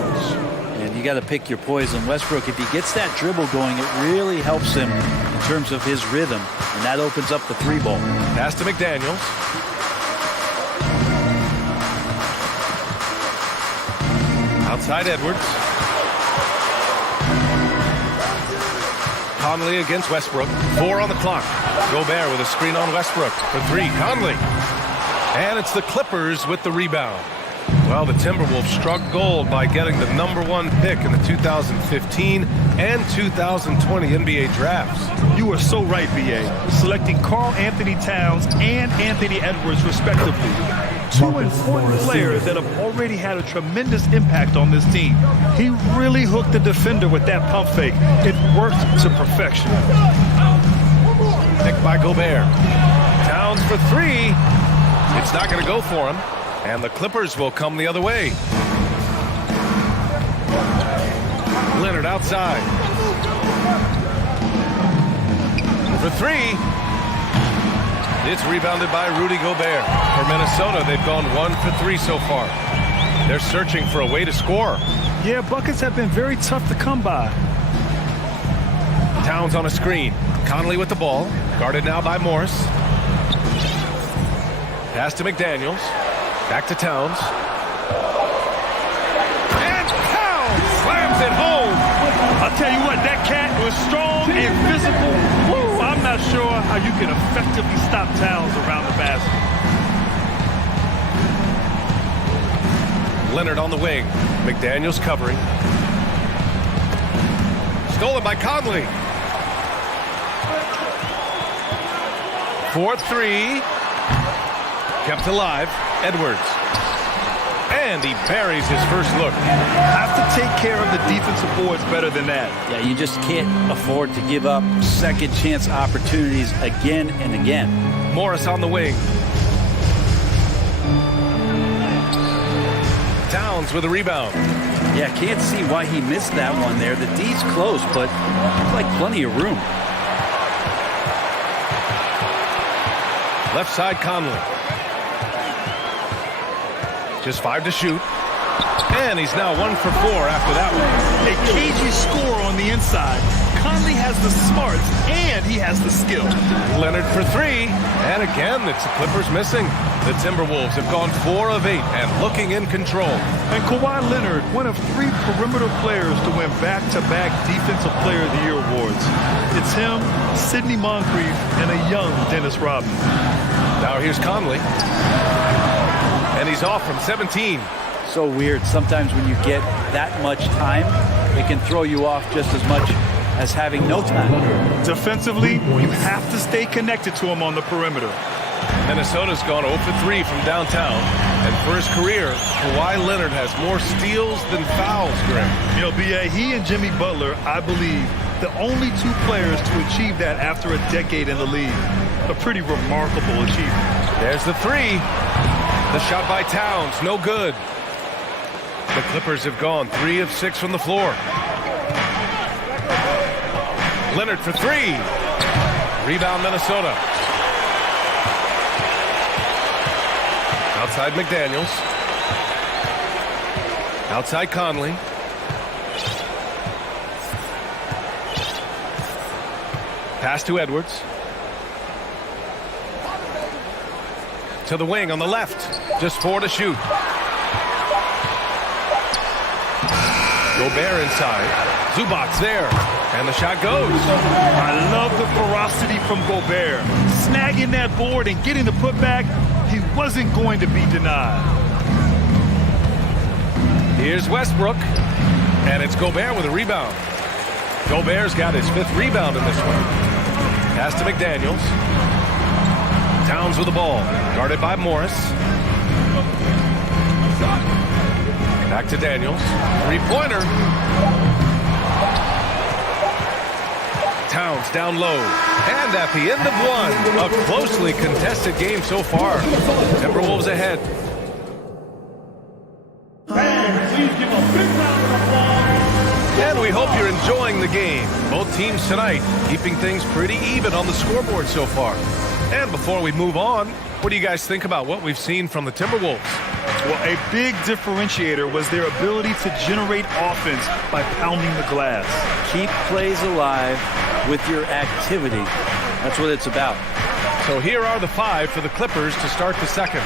And you got to pick your poison. Westbrook, if he gets that dribble going, it really helps him in terms of his rhythm. And that opens up the three ball. Pass to McDaniels. Outside Edwards. Conley against Westbrook. 4 on the clock. Gobert with a screen on Westbrook for 3. Conley. And it's the Clippers with the rebound. Well, the Timberwolves struck gold by getting the #1 pick in the 2015 and 2020 NBA drafts. You are so right, B.A. Selecting Karl Anthony Towns and Anthony Edwards, respectively. 2 important players that have already had a tremendous impact on this team. He really hooked the defender with that pump fake. It worked to perfection. Picked by Gobert. Towns for 3. It's not going to go for him. And the Clippers will come the other way. Leonard outside. For 3. It's rebounded by Rudy Gobert. For Minnesota, they've gone 1 for 3 so far. They're searching for a way to score. Yeah, buckets have been very tough to come by. Towns on a screen. Conley with the ball. Guarded now by Morris. Pass to McDaniels. Back to Towns. And Towns slams it home. I'll tell you what, that cat was strong and physical. Woo, I'm not sure how you can effectively stop Towns around the basket. Leonard on the wing. McDaniels covering. Stolen by Conley. 4-3. Kept alive. Edwards. And he buries his first look. Have to take care of the defensive boards better than that. Yeah, you just can't afford to give up second chance opportunities again and again. Morris on the wing. Towns with a rebound. Yeah, can't see why he missed that one there. The D's close, but like plenty of room. Left side Conley. Just 5 to shoot. And he's now 1 for 4 after that one. A cagey score on the inside. Conley has the smarts and he has the skill. Leonard for 3. And again, it's the Clippers missing. The Timberwolves have gone 4 of 8 and looking in control. And Kawhi Leonard, one of 3 perimeter players to win back-to-back Defensive Player of the Year awards. It's him, Sidney Moncrief, and a young Dennis Rodman. Now here's Conley. And he's off from 17. So weird. Sometimes when you get that much time, it can throw you off just as much as having no time. Defensively, you have to stay connected to him on the perimeter. Minnesota's gone 0 for 3 from downtown. And for his career, Kawhi Leonard has more steals than fouls, Greg. You know, B.A., he and Jimmy Butler, I believe, the only 2 players to achieve that after a decade in the league. A pretty remarkable achievement. There's the 3. The shot by Towns, no good. The Clippers have gone 3 of 6 from the floor. Leonard for 3. Rebound Minnesota. Outside McDaniels. Outside Conley. Pass to Edwards. To the wing on the left. Just 4 to shoot. Gobert inside. Zubac's there. And the shot goes. I love the ferocity from Gobert. Snagging that board and getting the putback, he wasn't going to be denied. Here's Westbrook. And it's Gobert with a rebound. Gobert's got his 5th rebound in this one. Pass to McDaniels. Towns with the ball. Guarded by Morris. Back to Daniels. 3-pointer. Towns down low. And at the end of one, a closely contested game so far. Timberwolves ahead. Fans, please give a big round of applause. And we hope you're enjoying the game. Both teams tonight keeping things pretty even on the scoreboard so far. And before we move on, what do you guys think about what we've seen from the Timberwolves? Well, a big differentiator was their ability to generate offense by pounding the glass. Keep plays alive with your activity. That's what it's about. So here are the 5 for the Clippers to start the second.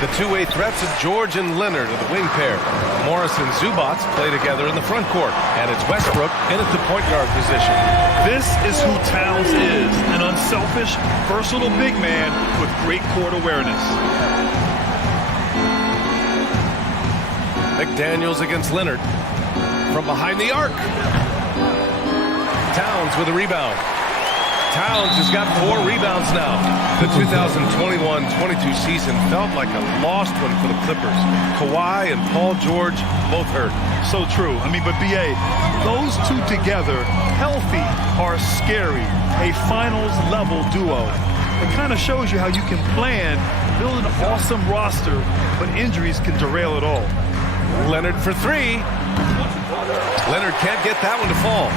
The two-way threats of George and Leonard are the wing pair. Morris and Zubats play together in the front court. And it's Westbrook in at the point guard position. This is who Towns is, an unselfish, versatile big man with great court awareness. McDaniels against Leonard. From behind the arc. Towns with a rebound. Towns has got 4 rebounds now. The 2021-22 season felt like a lost one for the Clippers. Kawhi and Paul George both hurt. So true. I mean, but BA, those two together, healthy, are scary. A finals-level duo. It kind of shows you how you can plan, build an awesome roster, but injuries can derail it all. Leonard for 3. Leonard can't get that one to fall.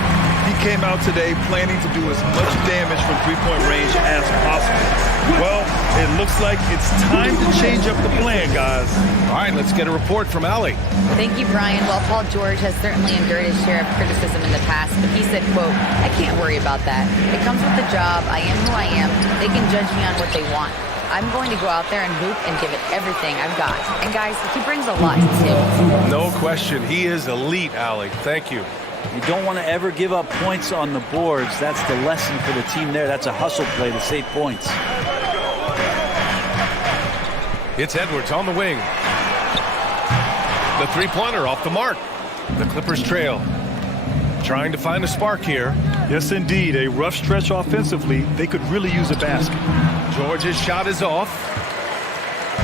He came out today planning to do as much damage from three-point range as possible. Well, it looks like it's time to change up the plan, guys. All right, let's get a report from Allie. Thank you, Brian. Well, Paul George has certainly endured his share of criticism in the past, but he said, quote, "I can't worry about that. It comes with the job. I am who I am. They can judge me on what they want. I'm going to go out there and hoop and give it everything I've got." And guys, he brings a lot to the table. No question. He is elite, Allie. Thank you. You don't want to ever give up points on the boards. That's the lesson for the team there. That's a hustle play to save points. It's Edwards on the wing. The three-pointer off the mark. The Clippers trail. Trying to find a spark here. Yes, indeed. A rough stretch offensively. They could really use a basket. George's shot is off.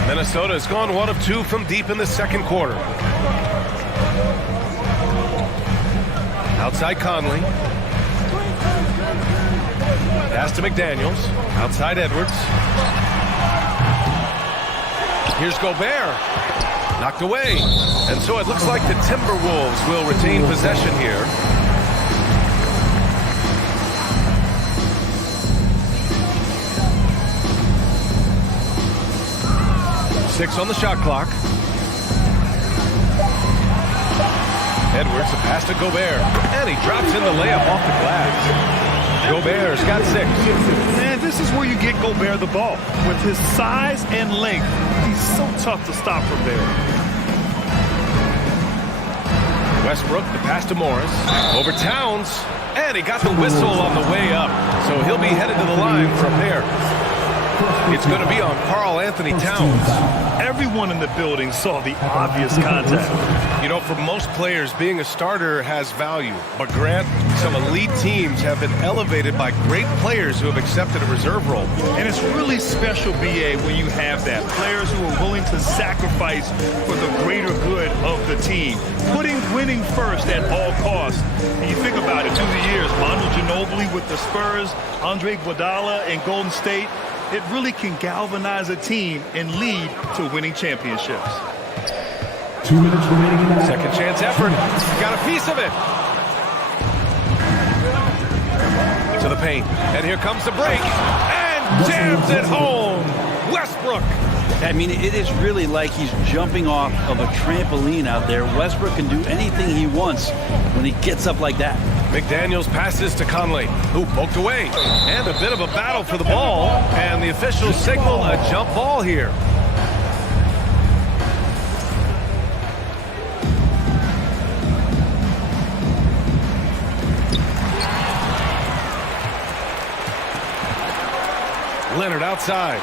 Minnesota has gone 1 of 2 from deep in the second quarter. Outside Conley. Pass to McDaniels. Outside Edwards. Here's Gobert. Knocked away. And so it looks like the Timberwolves will retain possession here. Six on the shot clock. Edwards, a pass to Gobert. And he drops in the layup off the glass. Gobert's got 6. Man, this is where you get Gobert the ball. With his size and length, he's so tough to stop from there. Westbrook, the pass to Morris. Over Towns. And he got the whistle on the way up. So he'll be headed to the line from there. It's going to be on Karl Anthony Towns. Everyone in the building saw the obvious contact. You know, for most players, being a starter has value. But Grant, some elite teams have been elevated by great players who have accepted a reserve role. And it's really special, BA, when you have that. Players who are willing to sacrifice for the greater good of the team. Putting winning first at all costs. And you think about it, through the years, Manu Ginobili with the Spurs, Andre Iguodala in Golden State, it really can galvanize a team and lead to winning championships. 2 minutes remaining in the second chance effort. Got a piece of it. To the paint. And here comes the break. And jams it home. Westbrook. I mean, it is really like he's jumping off of a trampoline out there. Westbrook can do anything he wants when he gets up like that. McDaniels passes to Conley, who poked away. And a bit of a battle for the ball. And the officials signal a jump ball here. Leonard outside.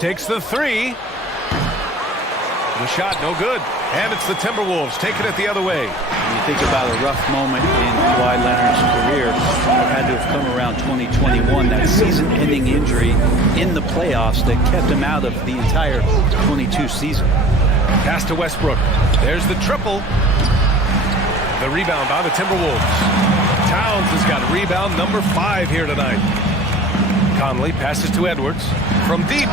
Takes the 3. The shot, no good. And it's the Timberwolves taking it the other way. When you think about a rough moment in Kawhi Leonard's career, it had to have come around 2021, that season-ending injury in the playoffs that kept him out of the entire 22 season. Pass to Westbrook. There's the triple. The rebound by the Timberwolves. Towns has got rebound number 5 here tonight. Conley passes to Edwards from deep.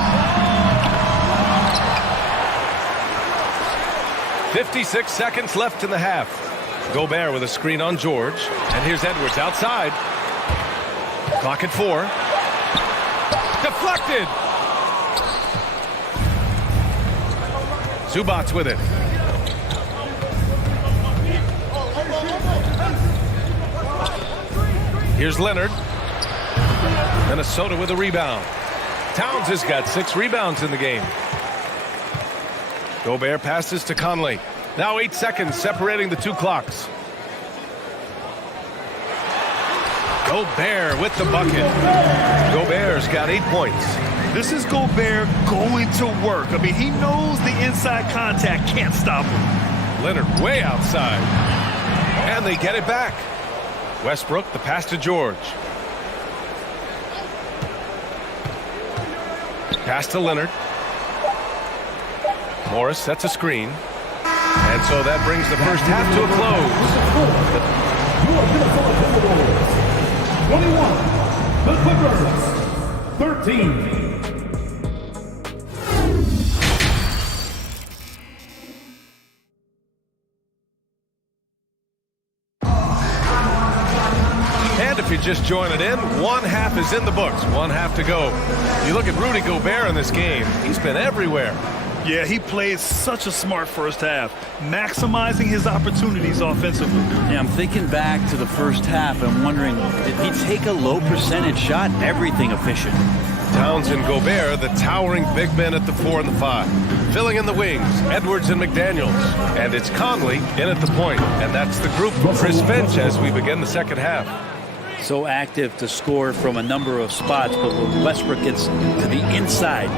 56 seconds left in the half. Gobert with a screen on George. And here's Edwards outside. Clock at 4. Deflected. Zubats with it. Here's Leonard. Minnesota with a rebound. Towns has got 6 rebounds in the game. Gobert passes to Conley. Now 8 seconds separating the two clocks. Gobert with the bucket. Gobert's got 8 points. This is Gobert going to work. I mean, he knows the inside contact can't stop him. Leonard way outside. And they get it back. Westbrook, the pass to George. Pass to Leonard. Morris sets a screen. And so that brings the first half to a close. 21, the Clippers, 13. If you just join it in, one half is in the books, one half to go. You look at Rudy Gobert in this game, he's been everywhere. Yeah, he played such a smart first half, maximizing his opportunities offensively. Yeah, I'm thinking back to the first half. I'm wondering, did he take a low percentage shot? Everything efficient. Towns and Gobert, the towering big men at the 4 and the 5. Filling in the wings, Edwards and McDaniels. And it's Conley in at the point. And that's the group for Chris Finch as we begin the second half. So active to score from a number of spots, but when Westbrook gets to the inside,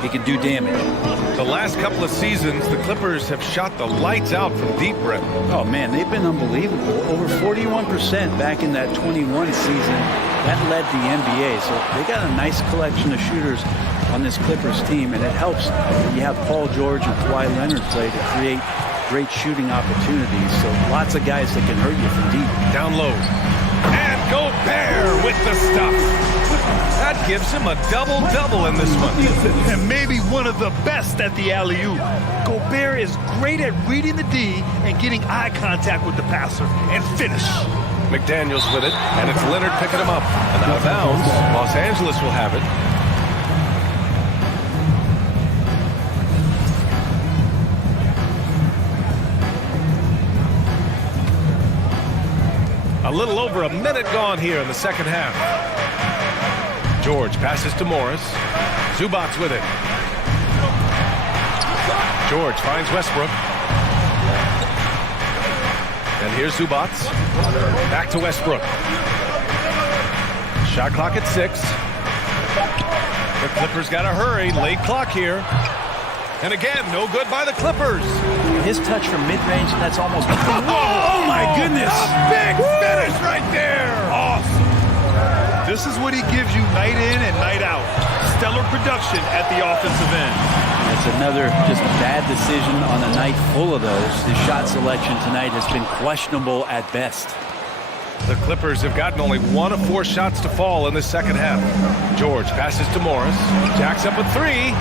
he can do damage. The last couple of seasons, the Clippers have shot the lights out from deep, Brett. Oh, man, they've been unbelievable. Over 41% back in that 21 season. That led the NBA, so they got a nice collection of shooters on this Clippers team, and it helps when you have Paul George and Kawhi Leonard play to create great shooting opportunities. So lots of guys that can hurt you from deep. Down low. And Gobert with the stuff. That gives him a double-double in this one. And maybe one of the best at the alley-oop. Gobert is great at reading the D and getting eye contact with the passer and finish. McDaniels with it, and it's Leonard picking him up. And out of bounds, Los Angeles will have it. A little over a minute gone here in the second half. George passes to Morris. Zubac with it. George finds Westbrook. And here's Zubac. Back to Westbrook. Shot clock at 6. The Clippers got to hurry. Late clock here. And again, no good by the Clippers. His touch from mid-range, that's almost... Oh, my goodness. A big finish right there. Awesome. This is what he gives you night in and night out. Stellar production at the offensive end. That's another just bad decision on a night full of those. His shot selection tonight has been questionable at best. The Clippers have gotten only 1 of 4 shots to fall in the second half. George passes to Morris. Jacks up a 3.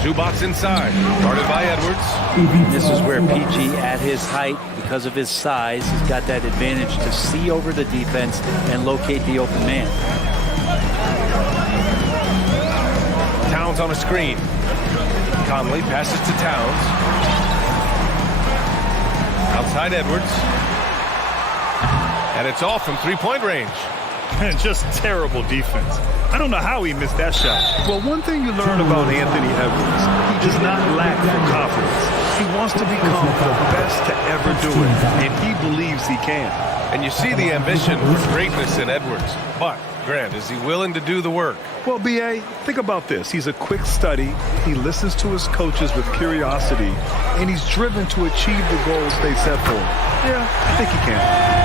Zubac inside, guarded by Edwards. This is where PG, at his height, because of his size, has got that advantage to see over the defense and locate the open man. Towns on a screen. Conley passes to Towns. Outside Edwards. And it's off from three-point range. And just terrible defense. I don't know how he missed that shot. Well, one thing you learn about Anthony Edwards, he does not lack for confidence. He wants to become the best to ever do it, and he believes he can. And you see the ambition for greatness in Edwards. But, Grant, is he willing to do the work? Well, B.A., think about this. He's a quick study. He listens to his coaches with curiosity, and he's driven to achieve the goals they set for him. Yeah, I think he can.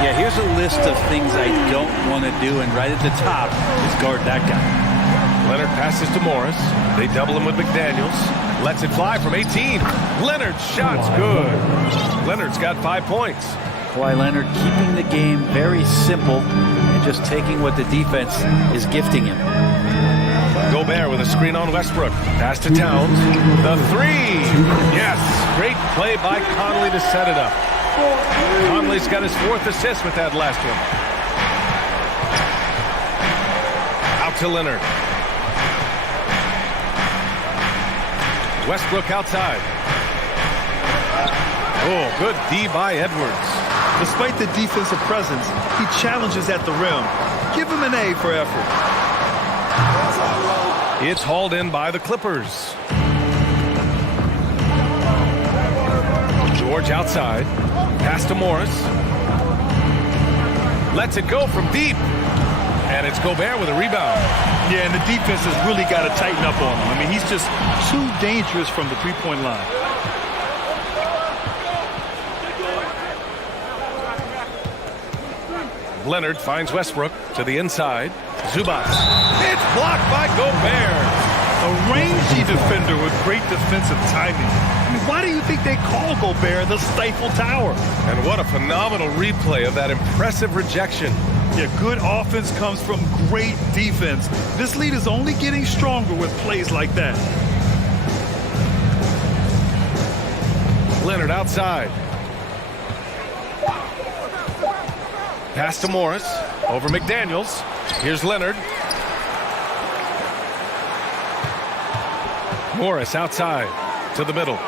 Yeah, here's a list of things I don't want to do, and right at the top is guard that guy. Leonard passes to Morris. They double him with McDaniels. Lets it fly from 18. Leonard's shot's good. Leonard's got 5 points. Kawhi Leonard keeping the game very simple and just taking what the defense is gifting him. Gobert with a screen on Westbrook. Pass to Towns. The 3. Yes. Great play by Conley to set it up. Conley's got his 4th assist with that last one. Out to Leonard. Westbrook outside. Oh, good D by Edwards. Despite the defensive presence, he challenges at the rim. Give him an A for effort. It's hauled in by the Clippers. George outside. Pass to Morris. Lets it go from deep. And it's Gobert with a rebound. Yeah, and the defense has really got to tighten up on him. I mean, he's just too dangerous from the three-point line. Leonard finds Westbrook to the inside. Zubac. It's blocked by Gobert. A rangy defender with great defensive timing. I mean, why do you think they call Gobert the Stifle Tower? And what a phenomenal replay of that impressive rejection. Yeah, good offense comes from great defense. This lead is only getting stronger with plays like that. Leonard outside. Pass to Morris. Over McDaniels. Here's Leonard. Morris outside to the middle.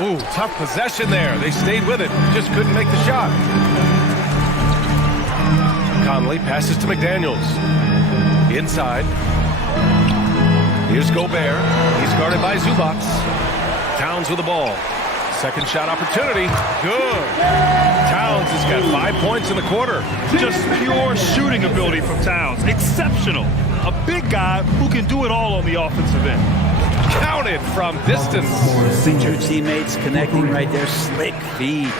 Ooh, tough possession there. They stayed with it. Just couldn't make the shot. Conley passes to McDaniels. Inside. Here's Gobert. He's guarded by Zubac. Towns with the ball. Second shot opportunity. Good. Towns has got 5 points in the quarter. Just pure shooting ability from Towns. Exceptional. A big guy who can do it all on the offensive end. Counted from distance. Two teammates connecting right there. Slick feed.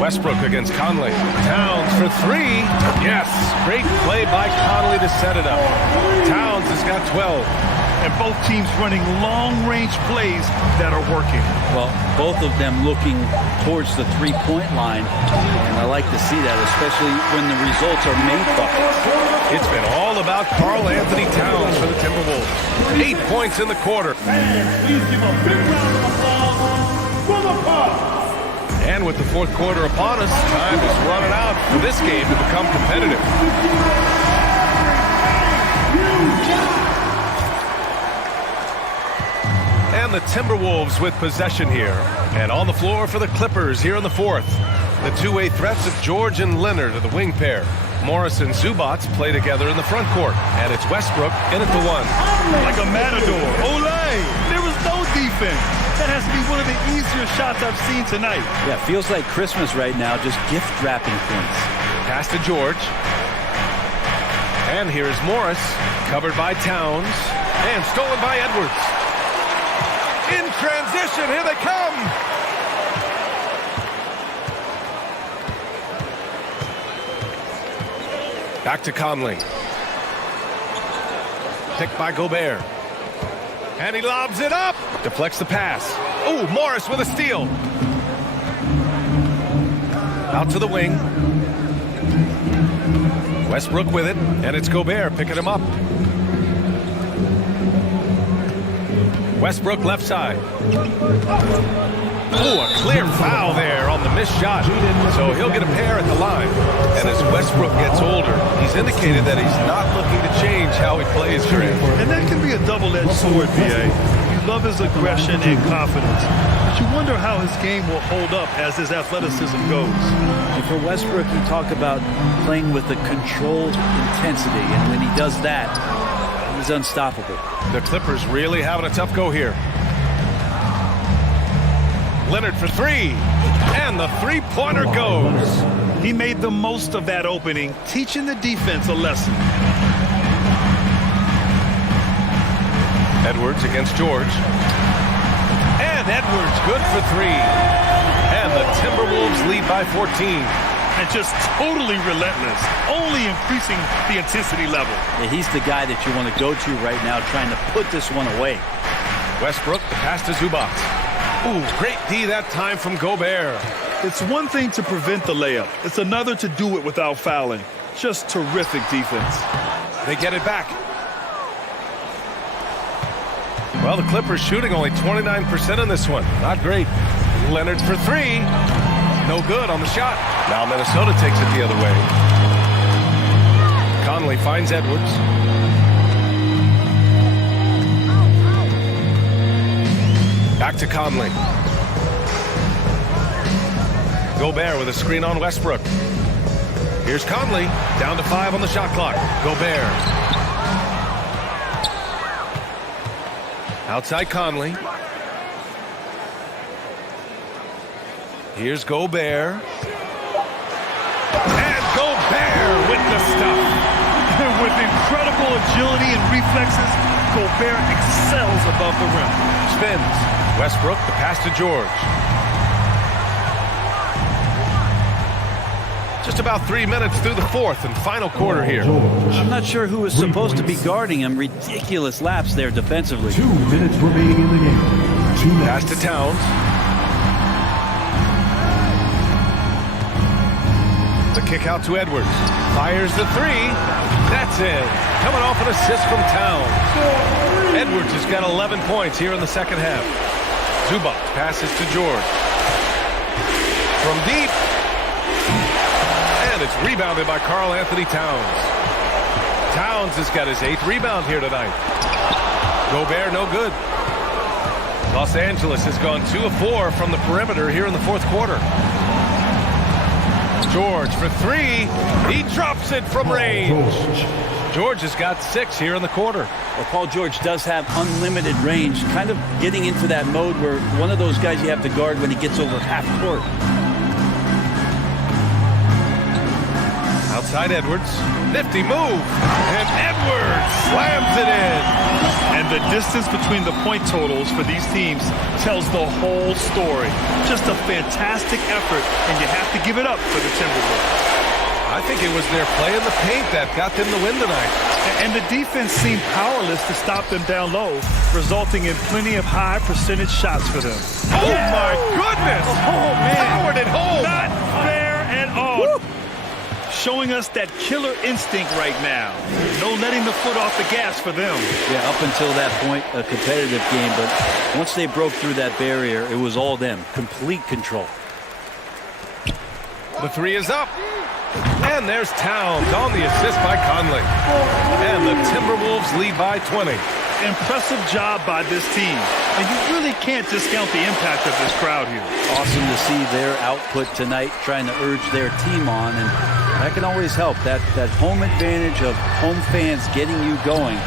Westbrook against Conley. Towns for three. Yes. Great play by Conley to set it up. Towns has got 12. And both teams running long-range plays that are working. Well, both of them looking towards the three-point line. And I like to see that, especially when the results are made buckets. It's been all about Karl Anthony Towns for the Timberwolves. 8 points in the quarter. Please give a big round of applause for the Bucks. And with the fourth quarter upon us, time is running out for this game to become competitive. And the Timberwolves with possession here. And on the floor for the Clippers here in the fourth. The two-way threats of George and Leonard are the wing pair. Morris and Zubac play together in the front court. And it's Westbrook in at the one. Like a matador. Olay! There was no defense. That has to be one of the easier shots I've seen tonight. Yeah, feels like Christmas right now, just gift wrapping points. Pass to George. And here's Morris, covered by Towns, and stolen by Edwards. In transition, here they come. Back to Conley. Picked by Gobert. And he lobs it up. Deflects the pass. Oh, Morris with a steal. Out to the wing. Westbrook with it. And it's Gobert picking him up. Westbrook left side. Oh, a clear foul there on the missed shot. So he'll get a pair at the line. And as Westbrook gets older, he's indicated that he's not looking to change how he plays for him. And that can be a double-edged sword, B.A. You love his aggression and confidence. But you wonder how his game will hold up as his athleticism goes. And for Westbrook, you talk about playing with a controlled intensity. And when he does that, he's unstoppable. The Clippers really having a tough go here. Leonard for three. And the three-pointer goes. He made the most of that opening, teaching the defense a lesson. Edwards against George. And Edwards good for three. And the Timberwolves lead by 14. And just totally relentless, only increasing the intensity level. Yeah, he's the guy that you want to go to right now, trying to put this one away. Westbrook, the pass to Zubac. Ooh, great D that time from Gobert. It's one thing to prevent the layup. It's another to do it without fouling. Just terrific defense. They get it back. Well, the Clippers shooting only 29% in this one. Not great. Leonard for three. No good on the shot. Now Minnesota takes it the other way. Conley finds Edwards. Back to Conley. Gobert with a screen on Westbrook. Here's Conley, down to 5 on the shot clock. Gobert. Outside Conley. Here's Gobert. And Gobert with the stuff. With incredible agility and reflexes, Gobert excels above the rim. Spins. Westbrook, the pass to George. Just about 3 minutes through the fourth and final quarter here. I'm not sure who was supposed to be guarding him. Ridiculous laps there defensively. 2 minutes remaining in the game. Pass to Towns. The kick out to Edwards. Fires the three. That's it. Coming off an assist from Towns. Edwards has got 11 points here in the second half. Zubac passes to George. From deep. And it's rebounded by Karl Anthony Towns. Towns has got his 8th rebound here tonight. Gobert no good. Los Angeles has gone 2 of 4 from the perimeter here in the fourth quarter. George for 3. He drops it from range. George has got 6 here in the quarter. Well, Paul George does have unlimited range, kind of getting into that mode where one of those guys you have to guard when he gets over half court. Outside Edwards. Nifty move. And Edwards slams it in. And the distance between the point totals for these teams tells the whole story. Just a fantastic effort, and you have to give it up for the Timberwolves. I think it was their play in the paint that got them the win tonight. And the defense seemed powerless to stop them down low, resulting in plenty of high percentage shots for them. Oh, my goodness! Oh, man. Powered it home. Not fair at all. Woo. Showing us that killer instinct right now. No letting the foot off the gas for them. Yeah, up until that point, a competitive game, but once they broke through that barrier, it was all them. Complete control. The three is up. And there's Towns on the assist by Conley. And the Timberwolves lead by 20. Impressive job by this team. And you really can't discount the impact of this crowd here. Awesome to see their output tonight, trying to urge their team on. And that can always help. That home advantage of home fans getting you going,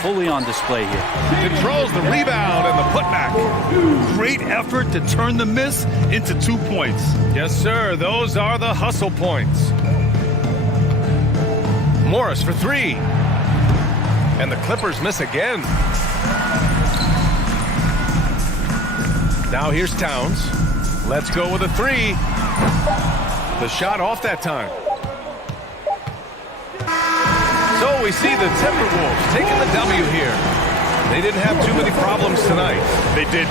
fully on display here. Controls the rebound and the putback. Great effort to turn the miss into 2 points. Yes, sir. Those are the hustle points. Morris for 3. And the Clippers miss again. Now here's Towns. Let's go with a 3. The shot off that time. So we see the Timberwolves taking the W here. They didn't have too many problems tonight. They did.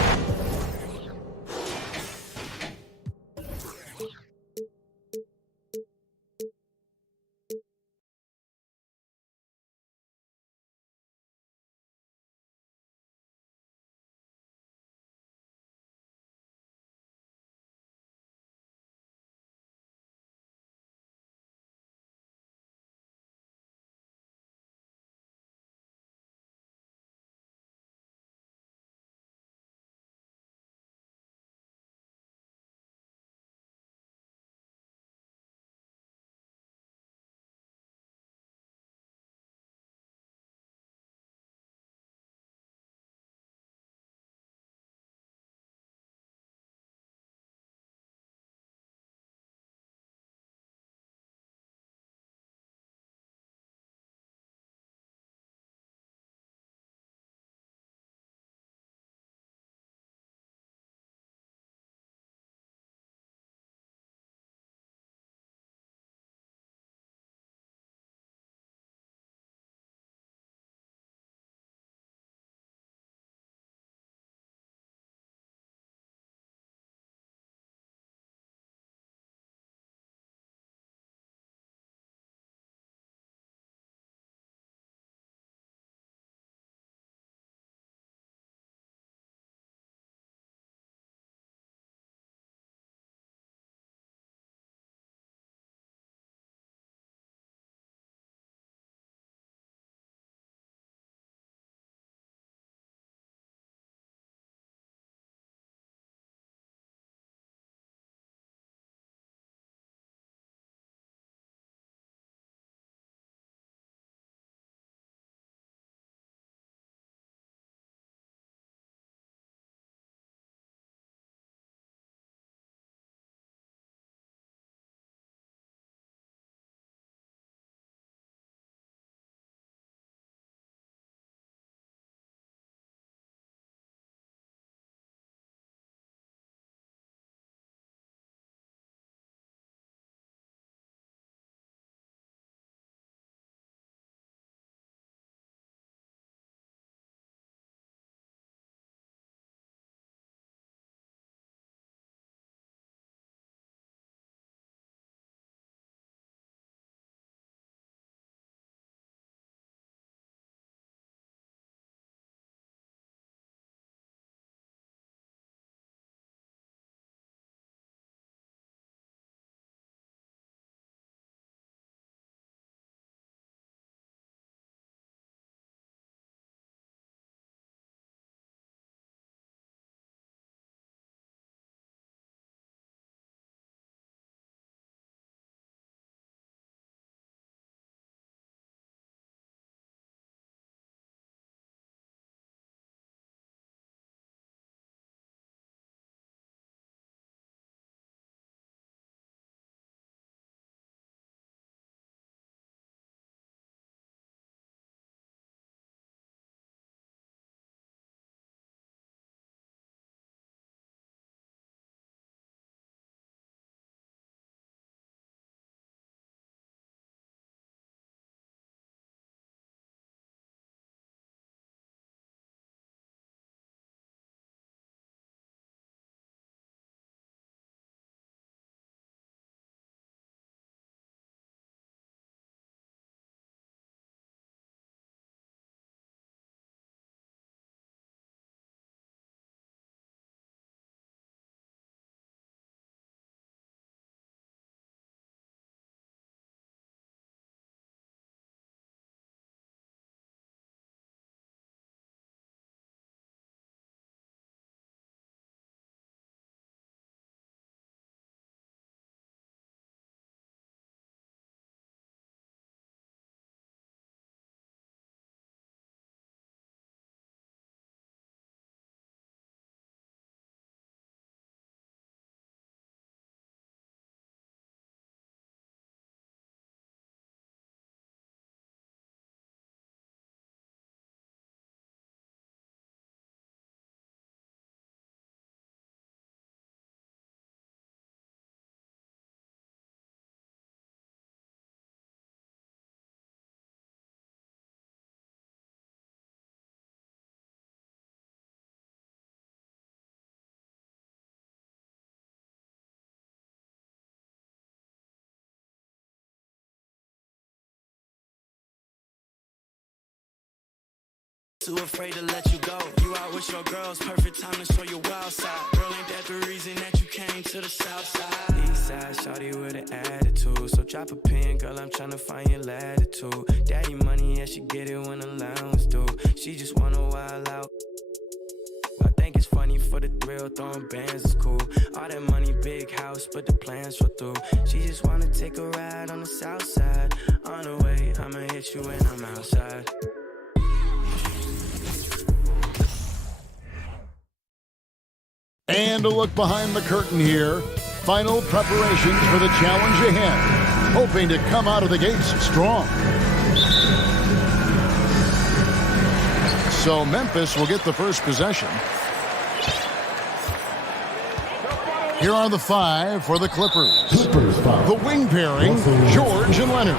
too afraid to let you go. You out with your girls, perfect time to show your wild side. Girl, ain't that the reason that you came to the south side? East side, shawty with an attitude. So drop a pin, girl, I'm tryna find your latitude. Daddy money, yeah, she get it when allowance do. She just wanna wild out. I think it's funny for the thrill, throwing bands is cool. All that money, big house, but the plans fell through. She just wanna take a ride on the south side. On the way, I'ma hit you when I'm outside. And a look behind the curtain here. Final preparations for the challenge ahead. Hoping to come out of the gates strong. So Memphis will get the first possession. Here are the 5 for the Clippers. The wing pairing, George and Leonard.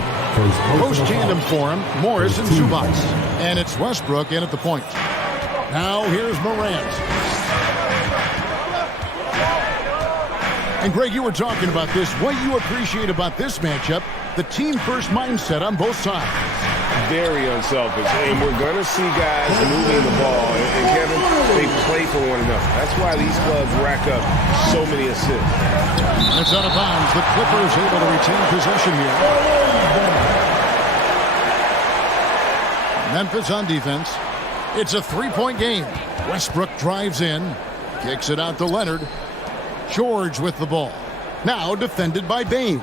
Post tandem for him, Morris and Zubac. And it's Westbrook in at the point. Now here's Morant. And Greg, you were talking about this. What you appreciate about this matchup, the team-first mindset on both sides. Very unselfish. And we're going to see guys moving the ball. And Kevin, they play for one another. That's why these clubs rack up so many assists. It's out of bounds. The Clippers able to retain possession here. Memphis on defense. It's a 3-point game. Westbrook drives in. Kicks it out to Leonard. George with the ball. Now defended by Bain.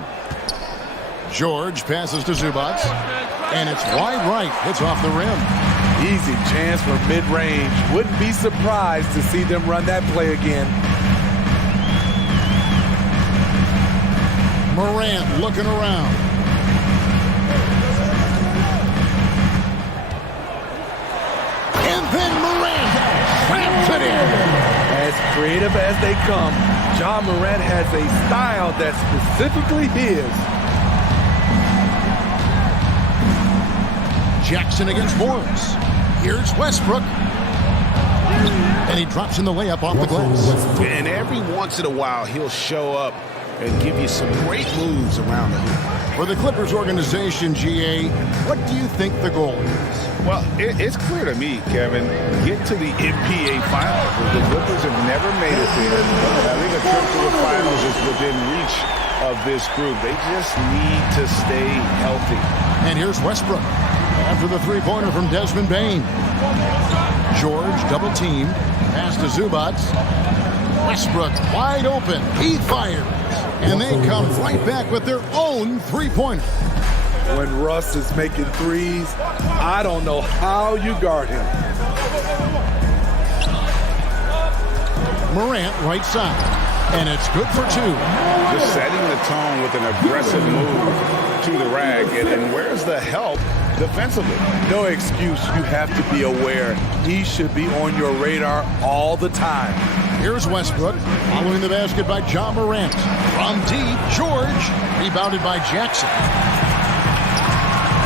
George passes to Zubac. And it's wide right. It's off the rim. Easy chance for mid-range. Wouldn't be surprised to see them run that play again. Morant looking around. And then Morant slams it in. As creative as they come, Ja Morant has a style that's specifically his. Jackson against Morris. Here's Westbrook. And he drops in the layup off the glass. And every once in a while, he'll show up and give you some great moves around the hoop. For the Clippers organization, GA, what do you think the goal is? Well, it's clear to me, Kevin, get to the NBA Finals. The Clippers have never made it there. I think a trip to the Finals is within reach of this group. They just need to stay healthy. And here's Westbrook after the three-pointer from Desmond Bain. George double team. Pass to Zubac. Westbrook wide open. He fires. And they come right back with their own three-pointer. When Russ is making threes, I don't know how you guard him. Morant right side. And it's good for 2. Just setting the tone with an aggressive move to the rack. And where's the help defensively? No excuse. You have to be aware. He should be on your radar all the time. Here's Westbrook following the basket by Ja Morant. From deep, George rebounded by Jackson.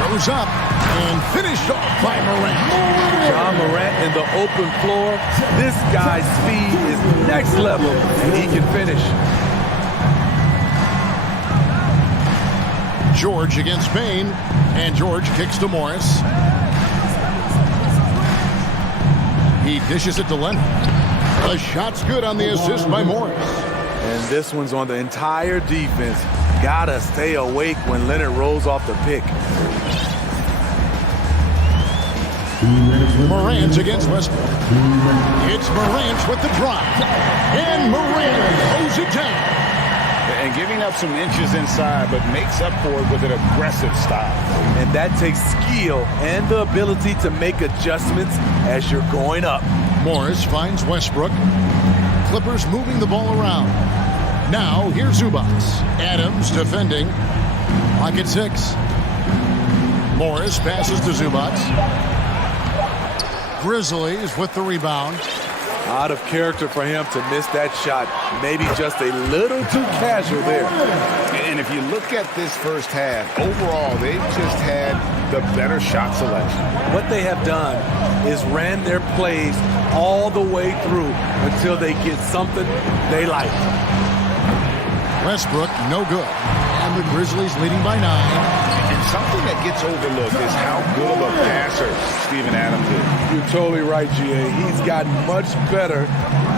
Goes up and finished off by Morant. Ja Morant in the open floor. This guy's speed is next level, and he can finish. George against Bain, and George kicks to Morris. He dishes it to Leonard. The shot's good on the assist by Morris. And this one's on the entire defense. Gotta stay awake when Leonard rolls off the pick. Morant against Westbrook. It's Morant with the drive. And Morant throws it down. And giving up some inches inside, but makes up for it with an aggressive style. And that takes skill and the ability to make adjustments as you're going up. Morris finds Westbrook. Clippers moving the ball around. Now here's Zubac. Adams defending. Pocket 6. Morris passes to Zubac. Grizzlies with the rebound. Out of character for him to miss that shot. Maybe just a little too casual there. And if you look at this first half, overall, they've just had the better shot selection. What they have done is ran their plays all the way through until they get something they like. Westbrook, no good. And the Grizzlies leading by 9. something that gets overlooked is how good of a passer Steven Adams is. You're totally right, GA. He's gotten much better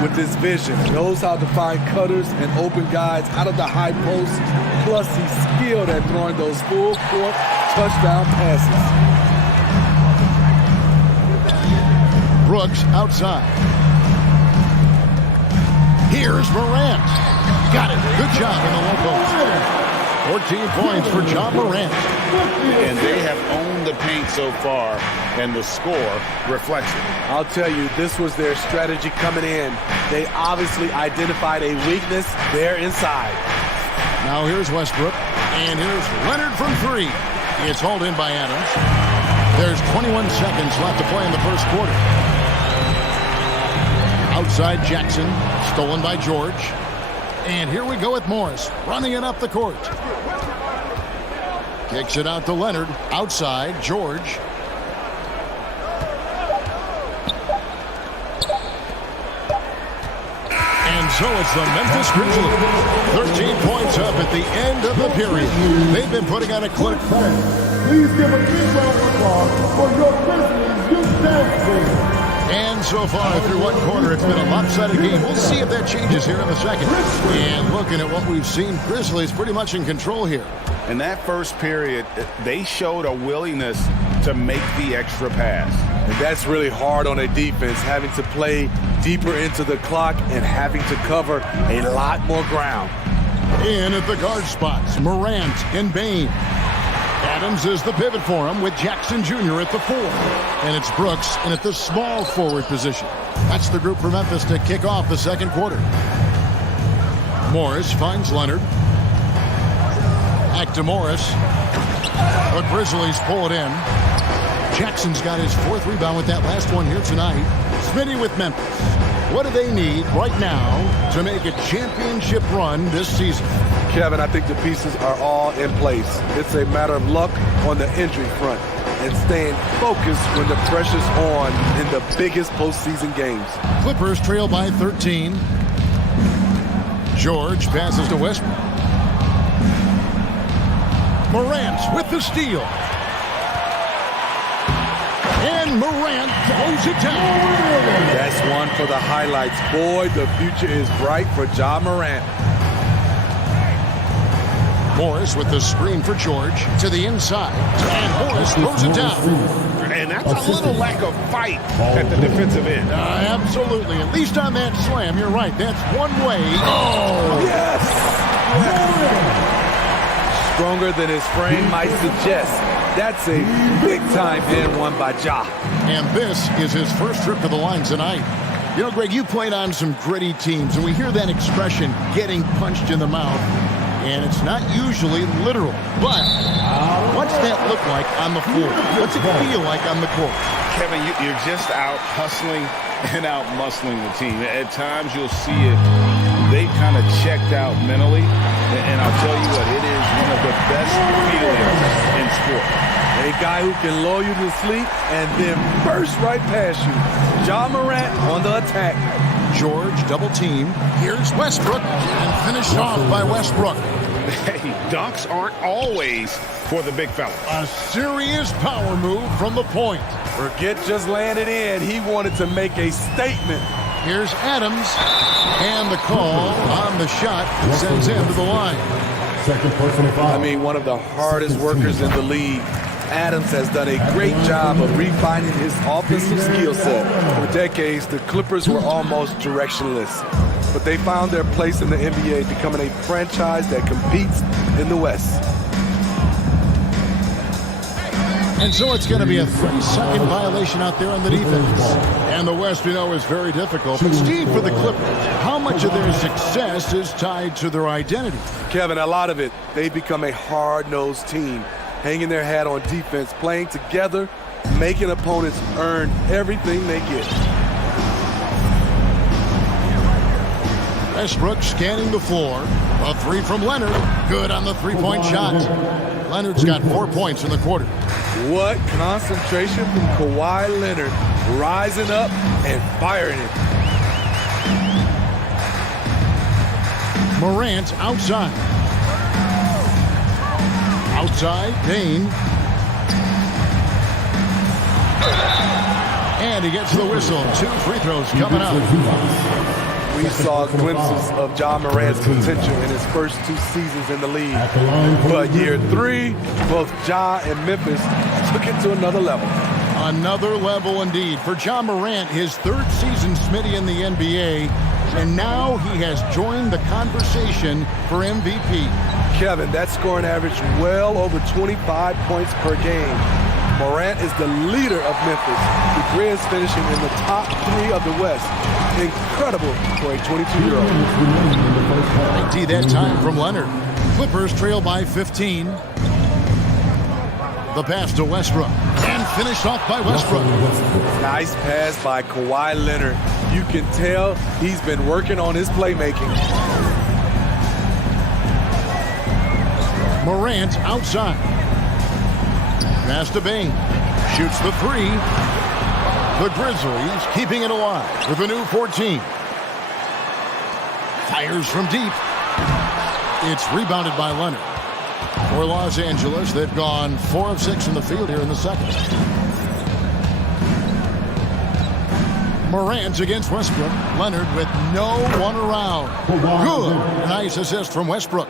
with his vision. Knows how to find cutters and open guys out of the high post. Plus, he's skilled at throwing those full court touchdown passes. Brooks outside. Here's Morant. Got it. Good job in the low post. 14 points for John Morant. And they have owned the paint so far, and the score reflects it. I'll tell you, this was their strategy coming in. They obviously identified a weakness there inside. Now here's Westbrook, and here's Leonard from three. It's hauled in by Adams. There's 21 seconds left to play in the first quarter. Outside Jackson, stolen by George. And here we go with Morris, running it up the court. Kicks it out to Leonard, outside George. And so it's the Memphis Grizzlies. 13 points up at the end of the period. They've been putting on a clip. Please give a big round of applause for your Grizzlies youth dance team. And so far through one quarter, it's been a lopsided game. We'll see if that changes here in the second. And looking at what we've seen, Grizzlies pretty much in control here. In that first period, they showed a willingness to make the extra pass. And that's really hard on a defense, having to play deeper into the clock and having to cover a lot more ground. In at the guard spots, Morant and Bain. Adams is the pivot for him with Jackson Jr. at the 4. And it's Brooks in at the small forward position. That's the group for Memphis to kick off the second quarter. Morris finds Leonard. Back to Morris. The Grizzlies pull it in. Jackson's got his 4th rebound with that last one here tonight. Smitty with Memphis. What do they need right now to make a championship run this season? Kevin, I think the pieces are all in place. It's a matter of luck on the injury front and staying focused when the pressure's on in the biggest postseason games. Clippers trail by 13. George passes to Westbrook. Morant with the steal. And Morant throws it down. That's one for the highlights. Boy, the future is bright for Ja Morant. Morris with the screen for George to the inside. And Morris throws it down. And that's a little lack of fight at the defensive end. Absolutely. At least on that slam, you're right. That's one way. Oh, yes. Stronger than his frame might suggest. That's a big-time N1 by Ja. And this is his first trip to the line tonight. You know, Greg, you played on some gritty teams, and we hear that expression, getting punched in the mouth. And it's not usually literal. But what's that look like on the floor? What's it feel like on the court? Kevin, you're just out hustling and out muscling the team. At times you'll see it. They kind of checked out mentally. And I'll tell you what, it is one of the best feelings in sport. A guy who can lull you to sleep and then burst right past you. Ja Morant on the attack. George double team. Here's Westbrook and finished off by Westbrook. Hey, dunks aren't always for the big fella. A serious power move from the point. Forget just laying it in. He wanted to make a statement. Here's Adams, and the call on the shot sends him to the line. Second personal foul. I mean, one of the hardest workers in the league. Adams has done a great job of refining his offensive skill set. For decades, the Clippers were almost directionless, but they found their place in the NBA, becoming a franchise that competes in the West. And so it's going to be a 3-second violation out there on the defense. And the West, we know, is very difficult. But Steve, for the Clippers, how much of their success is tied to their identity? Kevin, a lot of it. They've become a hard-nosed team, hanging their hat on defense, playing together, making opponents earn everything they get. Westbrook scanning the floor. A 3 from Leonard. Good on the 3-point shot. Leonard's got 4 points in the quarter. What concentration from Kawhi Leonard, rising up and firing it. Morant outside. Outside, Dane. And he gets the whistle. 2 free throws coming up. We saw glimpses of John Morant's potential in his first 2 seasons in the league. But year 3, both Ja and Memphis took it to another level. Another level indeed. For John Morant, his 3rd season, Smitty, in the NBA. And now he has joined the conversation for MVP. Kevin, that scoring average well over 25 points per game. Morant is the leader of Memphis. The Grizz finishing in the top 3 of the West. Incredible for a 22-year-old. ID that time from Leonard. Clippers trail by 15. The pass to Westbrook. And finished off by Westbrook. Nice pass by Kawhi Leonard. You can tell he's been working on his playmaking. Morant outside. Pass to Bain. Shoots the 3. The Grizzlies keeping it alive with a new 14. Fires from deep. It's rebounded by Leonard. For Los Angeles, they've gone 4 of 6 from the field here in the second. Morant against Westbrook. Leonard with no one around. Good. Nice assist from Westbrook.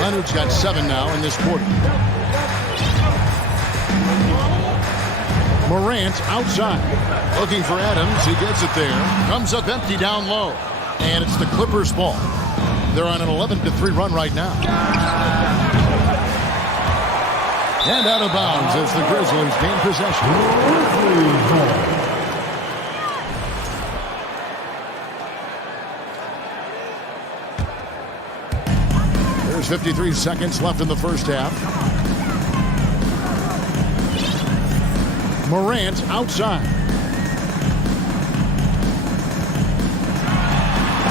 Leonard's got 7 now in this quarter. Morant outside. Looking for Adams. He gets it there. Comes up empty down low. And it's the Clippers' ball. They're on an 11-3 run right now. And out of bounds as the Grizzlies gain possession. There's 53 seconds left in the first half. Morant outside.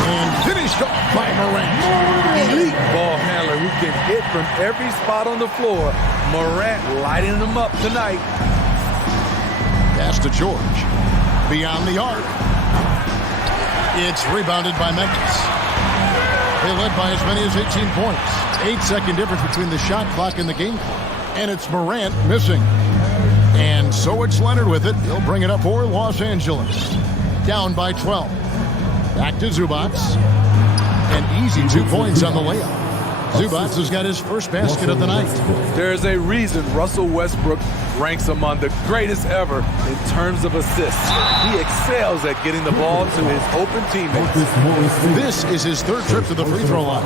And finished off by Morant. Elite ball handler who can hit from every spot on the floor. Morant lighting them up tonight. Pass to George. Beyond the arc. It's rebounded by Memphis. They led by as many as 18 points. 8-second difference between the shot clock and the game clock. And it's Morant missing. And so it's Leonard with it. He'll bring it up for Los Angeles. Down by 12. Back to Zubac. An easy 2 points on the layup. Zubac has got his first basket of the night. There's a reason Russell Westbrook ranks among the greatest ever in terms of assists. He excels at getting the ball to his open teammates. This is his 3rd trip to the free throw line.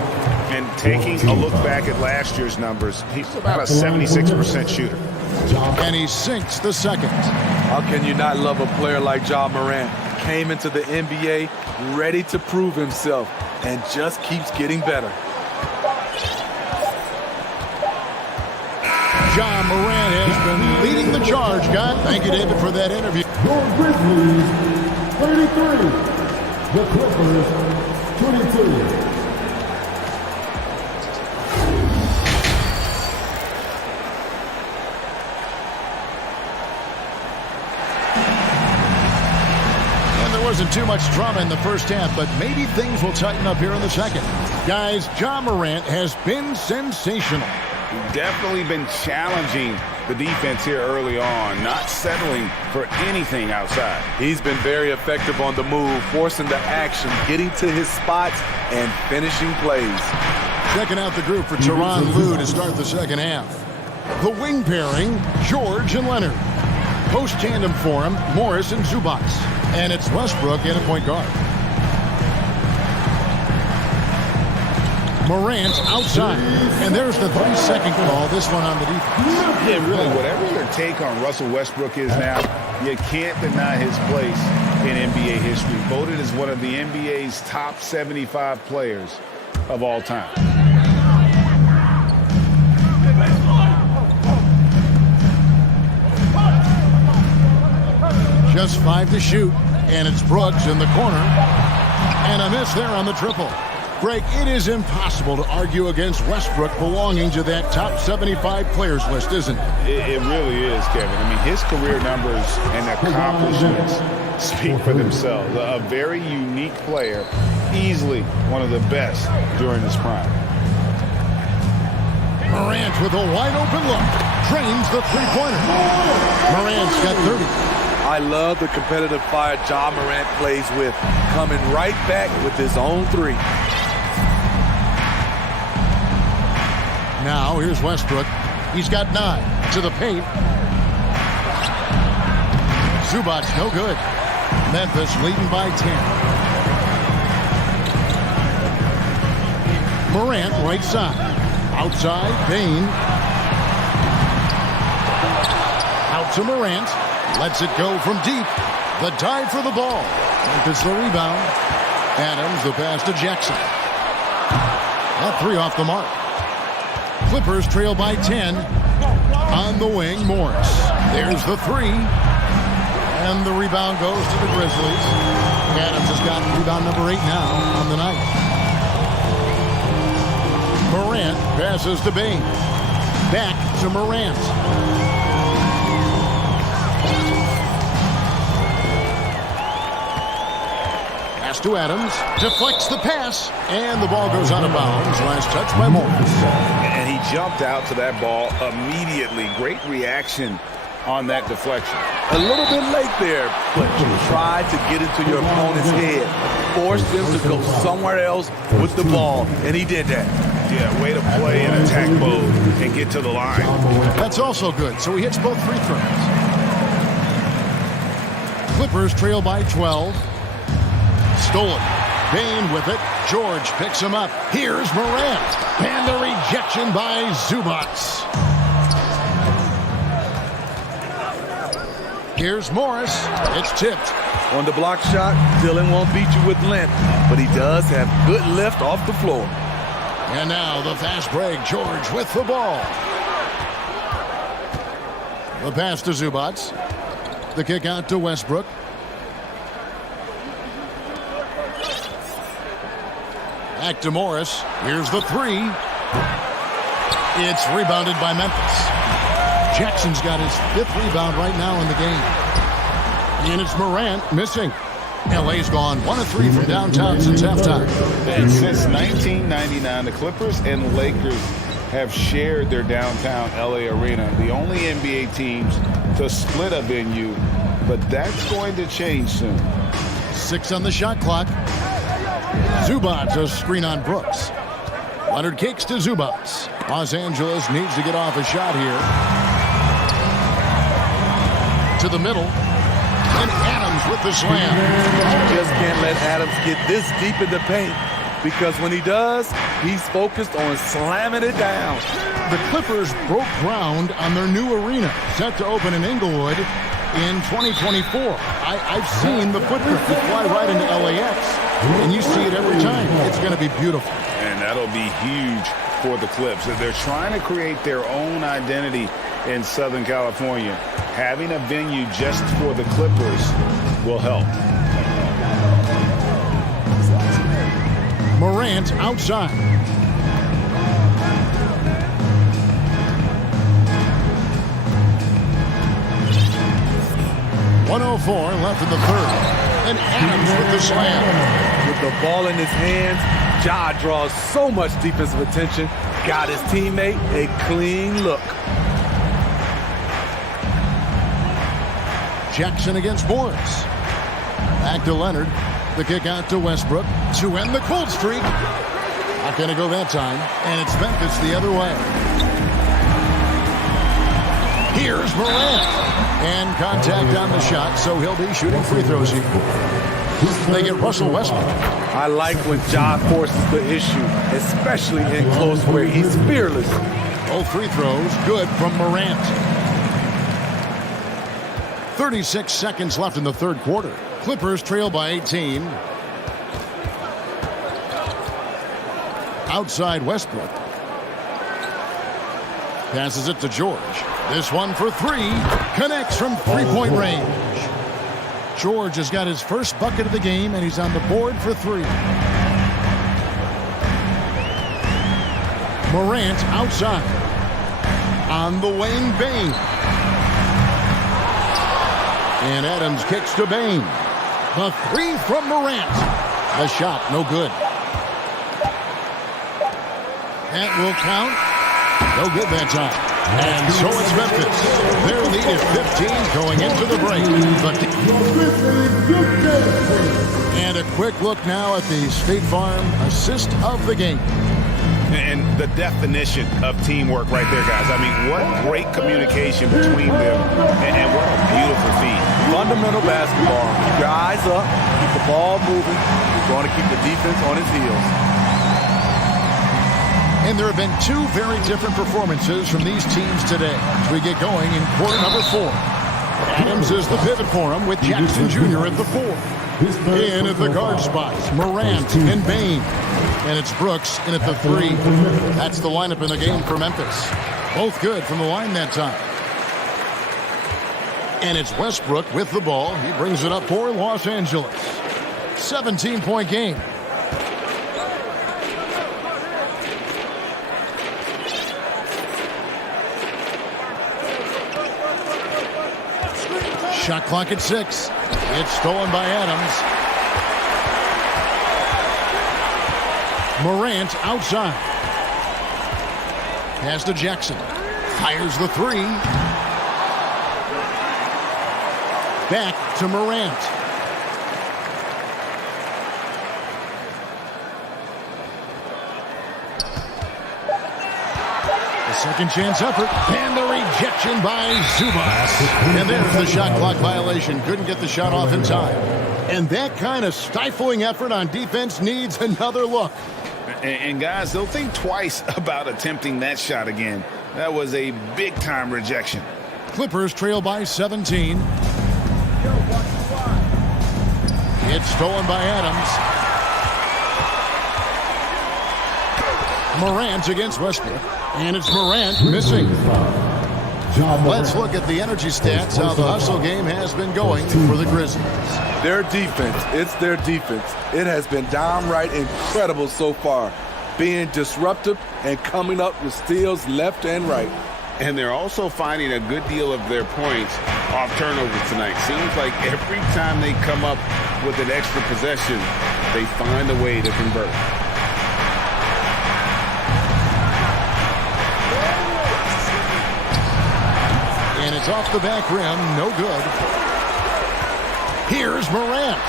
And taking a look back at last year's numbers, he's about a 76% shooter. And he sinks the second. How can you not love a player like Ja Morant? Came into the NBA ready to prove himself and just keeps getting better. Ja Morant has been leading the charge, God. Thank you, David, for that interview. Your Grizzlies, 33. The Clippers, 22. Wasn't too much drama in the first half, but maybe things will tighten up here in the second. Guys, Ja Morant has been sensational. Definitely been challenging the defense here early on, not settling for anything outside. He's been very effective on the move, forcing the action, getting to his spots, and finishing plays. Checking out the group for Tyronn Lue to start the second half. The wing pairing, George and Leonard. Post tandem for him, Morris and Zubac. And it's Westbrook in a point guard. Morant outside. And there's the 3-second call, this one on the defense. Yeah, really, whatever your take on Russell Westbrook is now, you can't deny his place in NBA history. Voted as one of the NBA's top 75 players of all time. Just 5 to shoot, and it's Brooks in the corner. And a miss there on the triple. Greg, it is impossible to argue against Westbrook belonging to that top 75 players list, isn't it? It really is, Kevin. I mean, his career numbers and accomplishments speak for themselves. A very unique player, easily one of the best during his prime. Morant with a wide open look. Drains the three-pointer. Morant's got 30. I love the competitive fire Ja Morant plays with, coming right back with his own three. Now here's Westbrook. He's got 9 to the paint. Zubac no good. Memphis leading by 10. Morant right side. Outside, Bain. Out to Morant. Lets it go from deep. The dive for the ball. Memphis the rebound. Adams the pass to Jackson. That 3 off the mark. Clippers trail by 10. On the wing, Morris. There's the 3. And the rebound goes to the Grizzlies. Adams has got rebound number 8 now on the night. Morant passes to Bain. Back to Morant. Pass to Adams. Deflects the pass. And the ball goes out of bounds. Last touch by Morris. And he jumped out to that ball immediately. Great reaction on that deflection. A little bit late there, but you tried to get into your opponent's head. Forced him to go somewhere else with the ball, and he did that. Yeah, way to play in attack mode and get to the line. That's also good, so he hits both free throws. Clippers trail by 12. Stolen. Bain with it. George picks him up. Here's Morant. And the rejection by Zubac. Here's Morris. It's tipped. On the block shot, Dillon won't beat you with length, but he does have good lift off the floor. And now the fast break. George with the ball. The pass to Zubac. The kick out to Westbrook. Back to Morris. Here's the 3. It's rebounded by Memphis. Jackson's got his 5th rebound right now in the game. And it's Morant missing. LA's gone 1 of 3 from downtown since halftime. And since 1999, the Clippers and Lakers have shared their downtown LA arena. The only NBA teams to split a venue, but that's going to change soon. 6 on the shot clock. Zubac, a screen on Brooks. Leonard kicks to Zubac. Los Angeles needs to get off a shot here. To the middle. And Adams with the slam. You just can't let Adams get this deep in the paint, because when he does, he's focused on slamming it down. The Clippers broke ground on their new arena, set to open in Inglewood in 2024. I've seen the footprint. You fly right into LAX, and you see it every time. It's going to be beautiful. And that'll be huge for the Clips. They're trying to create their own identity in Southern California. Having a venue just for the Clippers will help. Morant outside. .104 left in the third. And Adams with the slam. With the ball in his hands, Ja draws so much defensive attention. Got his teammate a clean look. Jackson against Morris. Back to Leonard. The kick out to Westbrook to end the cold streak. Not going to go that time. And it's Memphis the other way. Here's Morant. And contact on the shot, so he'll be shooting free throws here. They get Russell Westbrook. I like when Ja forces the issue, especially in close where he's fearless. Both free throws good from Morant. 36 seconds left in the third quarter. Clippers trail by 18. Outside Westbrook. Passes it to George. This one for 3. Connects from three-point range. George has got his first bucket of the game, and he's on the board for 3. Morant outside. On the wing, Bain. And Adams kicks to Bain. The 3 from Morant. The shot, no good. That will count. No good that time. And so it's Memphis. Their lead is 15 going into the break. And a quick look now at the State Farm assist of the game. And the definition of teamwork right there, guys. I mean, what great communication between them, and what a beautiful feed. Fundamental basketball. Keep your eyes up, keep the ball moving. You're going to keep the defense on its heels. And there have been two very different performances from these teams today as we get going in quarter number 4. Adams is the pivot for him with Jackson Jr. at the 4. In at the guard spots, Morant and Bain. And it's Brooks in at the 3. That's the lineup in the game for Memphis. Both good from the line that time. And it's Westbrook with the ball. He brings it up for Los Angeles. 17-point game. Shot clock at 6. It's stolen by Adams. Morant outside. Pass to Jackson. Fires the 3. Back to Morant. The second chance effort. And the rejection by Zubac. And there's the shot clock violation. Couldn't get the shot off in time. And that kind of stifling effort on defense needs another look. And guys, they'll think twice about attempting that shot again. That was a big-time rejection. Clippers trail by 17. It's stolen by Adams. Morant against Westbrook. And it's Morant missing. Let's look at the energy stats, how the hustle game has been going for the Grizzlies. Their defense, it's their defense. It has been downright incredible so far, being disruptive and coming up with steals left and right. And they're also finding a good deal of their points off turnovers tonight. Seems like every time they come up with an extra possession, they find a way to convert. And it's off the back rim, no good. Here's Morant.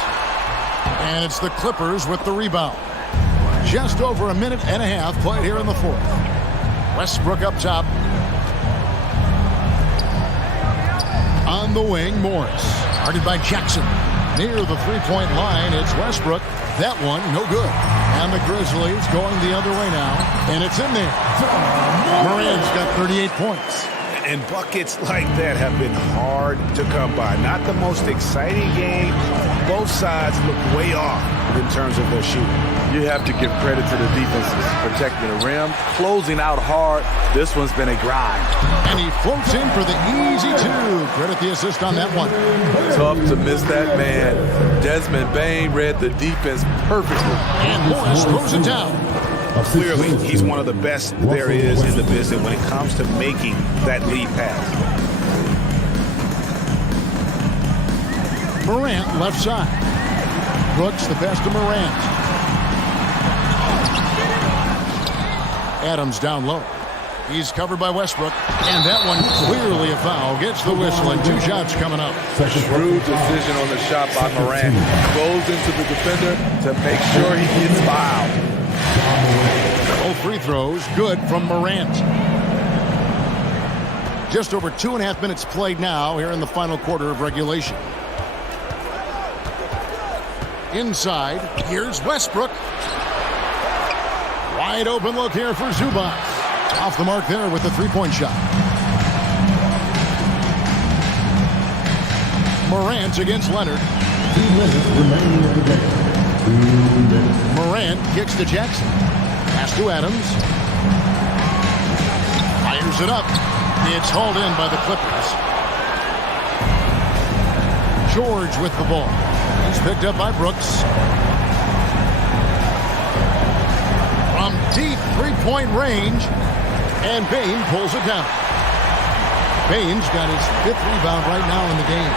And it's the Clippers with the rebound. Just over a minute and a half played here in the 4th. Westbrook up top. On the wing, Morris. Guarded by Jackson. Near the three-point line, it's Westbrook. That one, no good. And the Grizzlies going the other way now. And it's in there. Morant's got 38 points. And buckets like that have been hard to come by. Not the most exciting game. Both sides look way off in terms of their shooting. You have to give credit to the defenses, protecting the rim, closing out hard. This one's been a grind. And he floats in for the easy 2. Credit the assist on that one. Tough to miss that man. Desmond Bain read the defense perfectly. And Morris throws it down. Clearly, he's one of the best there is in the business when it comes to making that lead pass. Morant left side. Brooks the best to Morant. Adams down low. He's covered by Westbrook. And that one clearly a foul. Gets the whistle and 2 shots coming up. Shrewd decision on the shot by Morant. Goes into the defender to make sure he gets fouled. Both free throws good from Morant. Just over 2.5 minutes played now here in the final quarter of regulation. Inside, here's Westbrook. Wide open look here for Zubac. Off the mark there with the three-point shot. Morant against Leonard. 2 minutes remaining in the game. Morant kicks to Jackson. Pass to Adams. Fires it up. It's hauled in by the Clippers. George with the ball. He's picked up by Brooks. From deep three-point range. And Bain pulls it down. Bain's got his 5th rebound right now in the game.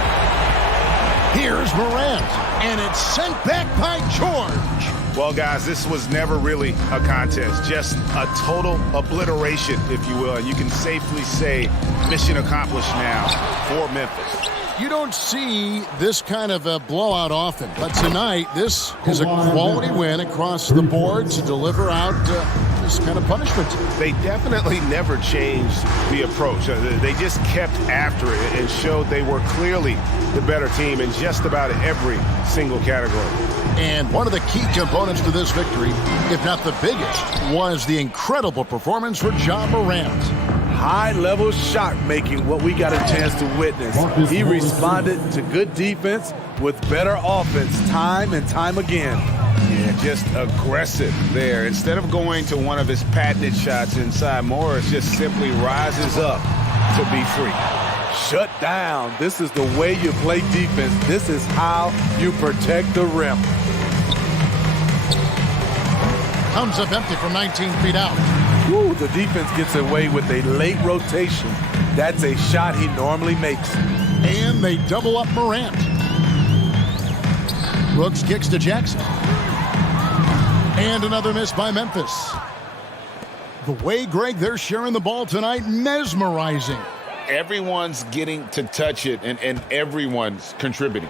Here's Morant. And it's sent back by George. Well, guys, this was never really a contest, just a total obliteration, if you will. And you can safely say mission accomplished now for Memphis. You don't see this kind of a blowout often, but tonight this is a quality win across the board to deliver out this kind of punishment. They definitely never changed the approach. They just kept after it and showed they were clearly the better team in just about every single category. And one of the key components to this victory, if not the biggest, was the incredible performance for Ja Morant. High-level shot making, what we got a chance to witness. He responded to good defense with better offense time and time again. Yeah, just aggressive there. Instead of going to one of his patented shots inside, Morris just simply rises up to be free. Shut down. This is the way you play defense. This is how you protect the rim. Comes up empty from 19 feet out. Woo, the defense gets away with a late rotation. That's a shot he normally makes. And they double up Morant. Brooks kicks to Jackson. And another miss by Memphis. The way, Greg, they're sharing the ball tonight, mesmerizing. Everyone's getting to touch it, and everyone's contributing.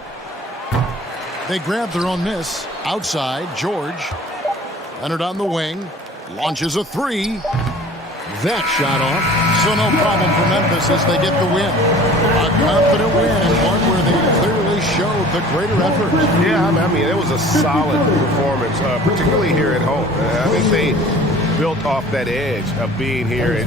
They grab their own miss. Outside, George. Leonard on the wing. Launches a three. That shot off. So no problem for Memphis as they get the win. A confident win and one where they clearly showed the greater effort. Yeah, I mean, it was a solid performance, particularly here at home. I think they built off that edge of being here.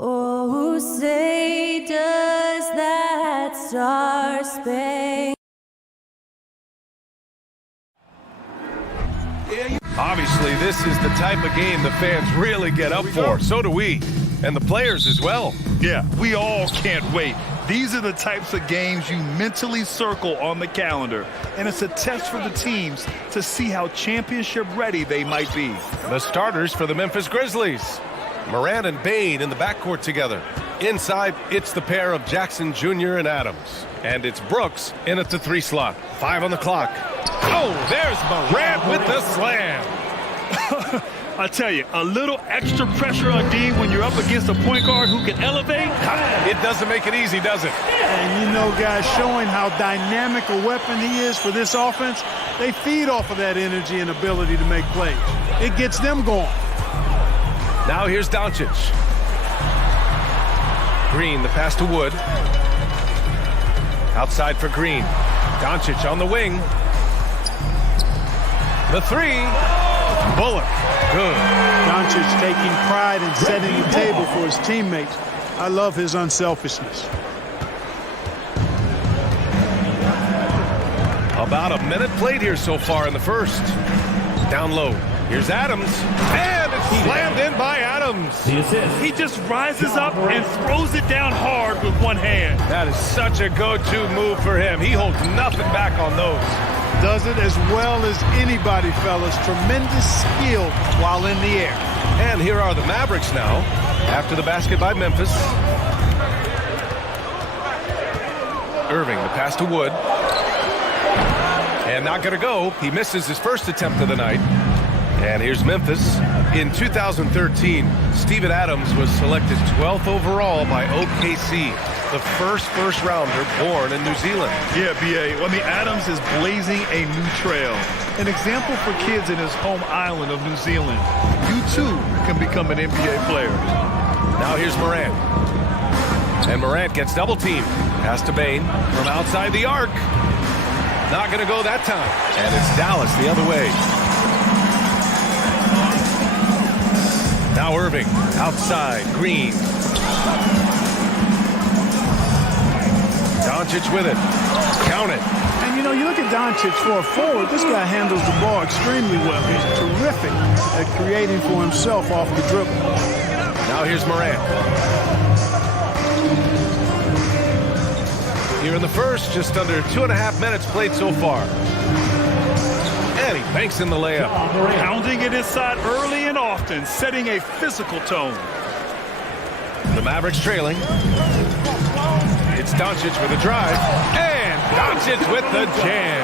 Oh, say does that star-spangled Obviously, this is the type of game the fans really get up for. So do we, and the players as well. Yeah, we all can't wait. These are the types of games you mentally circle on the calendar, and it's a test for the teams to see how championship ready they might be. The starters for the Memphis Grizzlies. Morant and Bane in the backcourt together. Inside, it's the pair of Jackson Jr. and Adams. And it's Brooks in at the 3 slot. 5 on the clock. Oh, there's Morant with the slam. I tell you, a little extra pressure on D when you're up against a point guard who can elevate. It doesn't make it easy, does it? And you know, guys, showing how dynamic a weapon he is for this offense, they feed off of that energy and ability to make plays. It gets them going. Now here's Doncic. Green, the pass to Wood. Outside for Green. Doncic on the wing. The 3. Bullock. Good. Doncic taking pride in setting the table for his teammates. I love his unselfishness. About a minute played here so far in the first. Down low. Here's Adams. And it's slammed in by Adams. He just rises up and throws it down hard with one hand. That is such a go-to move for him. He holds nothing back on those. Does it as well as anybody, fellas. Tremendous skill while in the air. And here are the Mavericks now, after the basket by Memphis. Irving, the pass to Wood. And not going to go. He misses his first attempt of the night. And here's Memphis. In 2013, Steven Adams was selected 12th overall by OKC, the first rounder born in New Zealand. Yeah, B.A. I mean, Adams is blazing a new trail. An example for kids in his home island of New Zealand. You, too, can become an NBA player. Now here's Morant. And Morant gets double-teamed. Pass to Bane from outside the arc. Not going to go that time. And it's Dallas the other way. Now Irving, outside, Green. Doncic with it. Count it. And, you know, you look at Doncic for a forward, this guy handles the ball extremely well. He's terrific at creating for himself off the dribble. Now here's Morant. Here in the first, just under 2.5 minutes played so far. And he banks in the layup. Pounding it inside early and often, setting a physical tone. The Mavericks trailing. It's Doncic with a drive. And Doncic with the jam.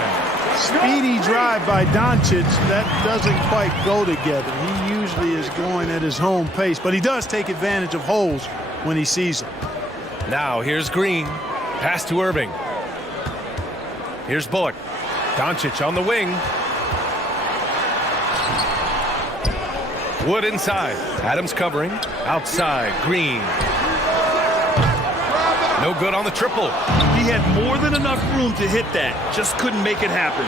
Speedy drive by Doncic. That doesn't quite go together. He usually is going at his home pace, but he does take advantage of holes when he sees them. Now here's Green. Pass to Irving. Here's Bullock. Doncic on the wing. Wood inside. Adams covering. Outside. Green. No good on the triple. He had more than enough room to hit that. Just couldn't make it happen.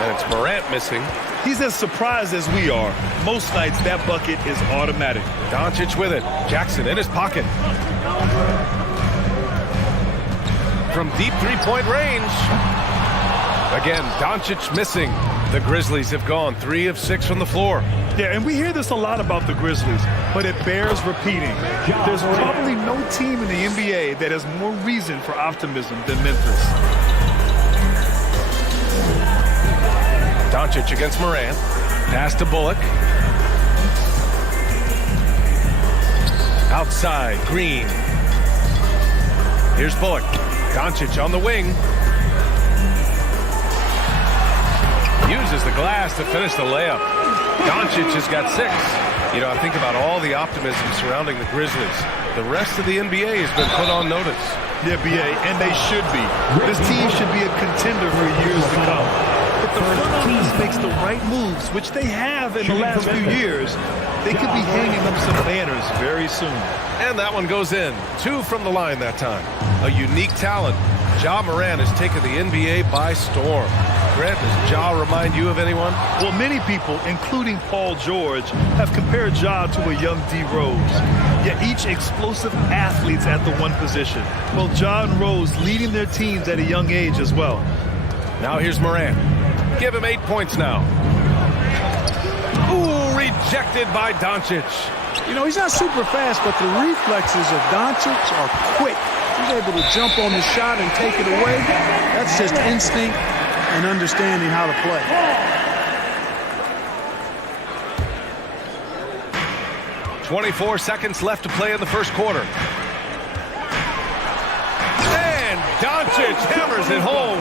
And it's Morant missing. He's as surprised as we are. Most nights that bucket is automatic. Doncic with it. Jackson in his pocket. From deep three-point range. Again, Doncic missing. The Grizzlies have gone 3 of 6 from the floor. Yeah, and we hear this a lot about the Grizzlies, but it bears repeating. There's probably no team in the NBA that has more reason for optimism than Memphis. Doncic against Morant. Pass to Bullock. Outside, Green. Here's Bullock. Doncic on the wing. Uses the glass to finish the layup. Doncic has got 6. You know, I think about all the optimism surrounding the Grizzlies. The rest of the NBA has been put on notice. Yeah, B.A., and they should be. This team should be a contender for years to come. If the front office makes the right moves, which they have in the last few years, they could be hanging up some banners very soon. And that one goes in. 2 from the line that time. A unique talent. Ja Morant has taken the NBA by storm. Grant, does Ja remind you of anyone? Well, many people, including Paul George, have compared Ja to a young D. Rose. Yet each explosive athletes at the one position. Both Ja and Rose leading their teams at a young age as well. Now here's Morant. Give him 8 points now. Ooh, rejected by Doncic. You know, he's not super fast, but the reflexes of Doncic are quick. He's able to jump on the shot and take it away. That's just instinct and understanding how to play. 24 seconds left to play in the first quarter. And Doncic hammers it home.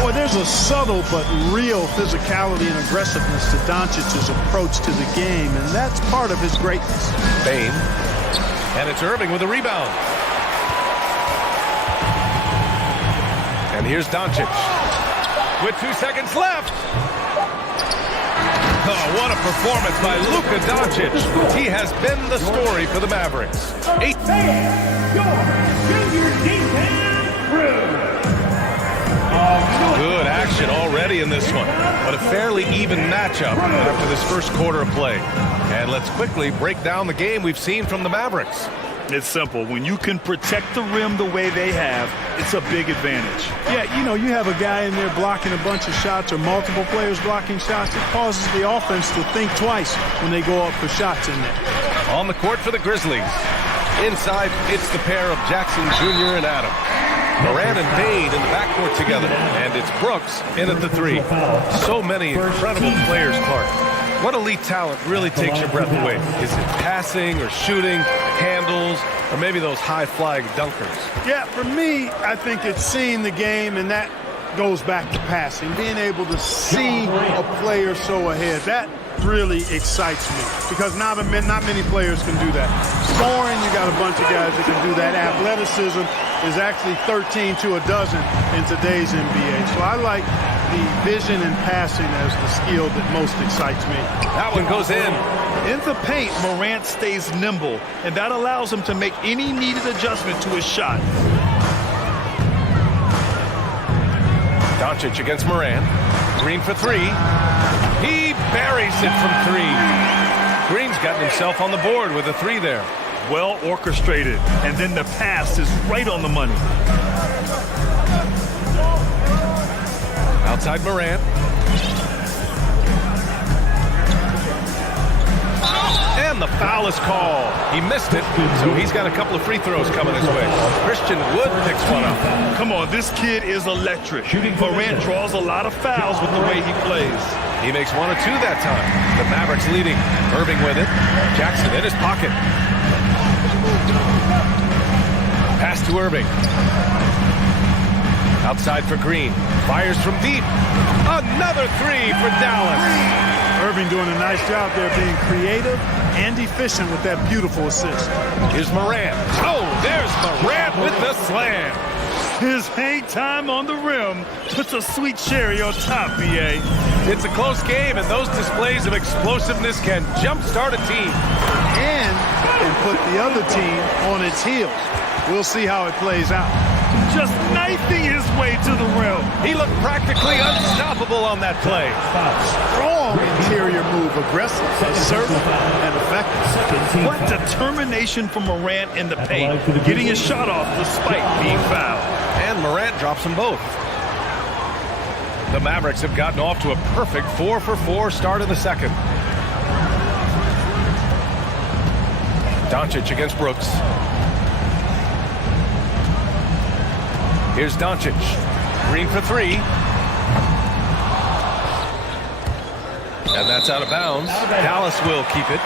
Boy, there's a subtle but real physicality and aggressiveness to Doncic's approach to the game, and that's part of his greatness. Bane. And it's Irving with a rebound. And here's Doncic. With 2 seconds left. Oh, what a performance by Luka Doncic. He has been the story for the Mavericks. 8. Good action already in this one, but a fairly even matchup after this first quarter of play. And let's quickly break down the game we've seen from the Mavericks. It's simple. When you can protect the rim the way they have, it's a big advantage. Yeah, you know, you have a guy in there blocking a bunch of shots or multiple players blocking shots. It causes the offense to think twice when they go up for shots in there. On the court for the Grizzlies. Inside, it's the pair of Jackson Jr. and Adam. Morant and Bane in the backcourt together. And it's Brooks in at the 3. So many incredible players, Clark. What elite talent really takes your breath away? Is it passing or shooting, handles, or maybe those high-flying dunkers? Yeah, for me, I think it's seeing the game, and that goes back to passing. Being able to see a player so ahead, that really excites me because not many players can do that. Scoring, you got a bunch of guys that can do that. Athleticism is actually 13 to a dozen in today's NBA. So I like the vision and passing as the skill that most excites me. That one goes in. In the paint, Morant stays nimble, and that allows him to make any needed adjustment to his shot. Doncic against Morant. Green for 3. He buries it from 3. Green's gotten himself on the board with a 3 there. Well orchestrated, and then the pass is right on the money. Outside Morant. And the foul is called. He missed it, so he's got a couple of free throws coming his way. Christian Wood picks one up. Come on, this kid is electric. Morant draws a lot of fouls with the way he plays. He makes 1 or 2 that time. The Mavericks leading. Irving with it. Jackson in his pocket. Pass to Irving. Outside for Green. Fires from deep. Another 3 for Dallas. Irving doing a nice job there being creative and efficient with that beautiful assist. Here's Morant. Oh, there's Morant with the slam. His hang time on the rim puts a sweet cherry on top, B.A. It's a close game, and those displays of explosiveness can jumpstart a team. And put the other team on its heels. We'll see how it plays out. Just knifing his way to the rim. He looked practically unstoppable on that play. Strong interior move, aggressive, assertive, and effective. What determination from Morant in the paint, getting his shot off despite being fouled. And Morant drops them both. The Mavericks have gotten off to a perfect 4-for-4 start in the second. Doncic against Brooks. Here's Doncic. Green for 3. And that's out of bounds. Dallas will keep it.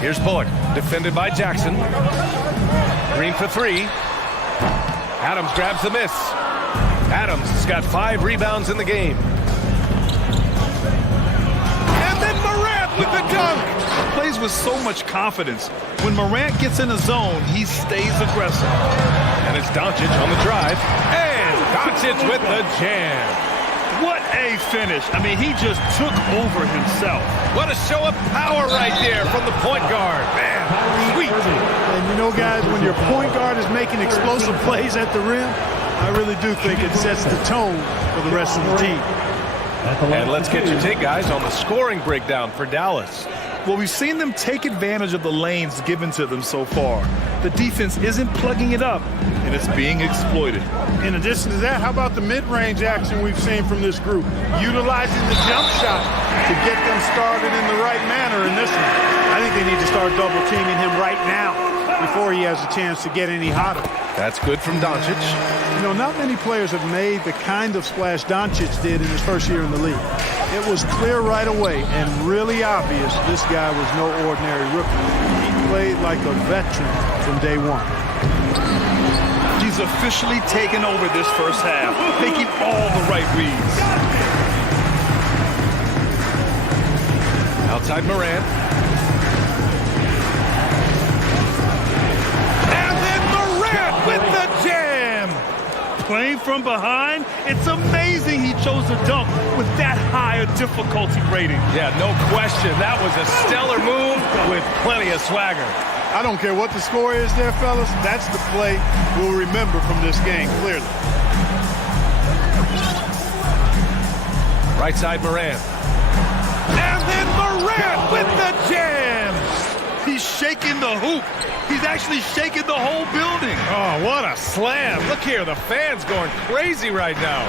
Here's Bullock, defended by Jackson. Green for 3. Adams grabs the miss. Adams has got 5 rebounds in the game. And then Morant with the dunk. Plays with so much confidence. When Morant gets in a zone, he stays aggressive. And it's Doncic on the drive. And Doncic with the jam. What a finish. I mean, he just took over himself. What a show of power right there from the point guard. Man, Sweet. And you know, guys, when your point guard is making explosive plays at the rim, I really do think it sets the tone for the rest of the team. And let's get your take, guys, on the scoring breakdown for Dallas. Well, we've seen them take advantage of the lanes given to them so far. The defense isn't plugging it up, and it's being exploited. In addition to that, how about the mid-range action we've seen from this group? Utilizing the jump shot to get them started in the right manner in this one. I think they need to start double-teaming him right now before he has a chance to get any hotter. That's good from Doncic. You know, not many players have made the kind of splash Doncic did in his first year in the league. It was clear right away and really obvious this guy was no ordinary rookie. He played like a veteran from day one. He's officially taken over this first half, making all the right reads. Outside Morant. With the jam! Playing from behind, it's amazing he chose to dunk with that higher difficulty rating. Yeah, no question. That was a stellar move with plenty of swagger. I don't care what the score is there, fellas. That's the play we'll remember from this game, clearly. Right side Morant. And then Morant with the jam! He's shaking the hoop. He's actually shaking the whole building. Oh, what a slam. Look here, the fans going crazy right now.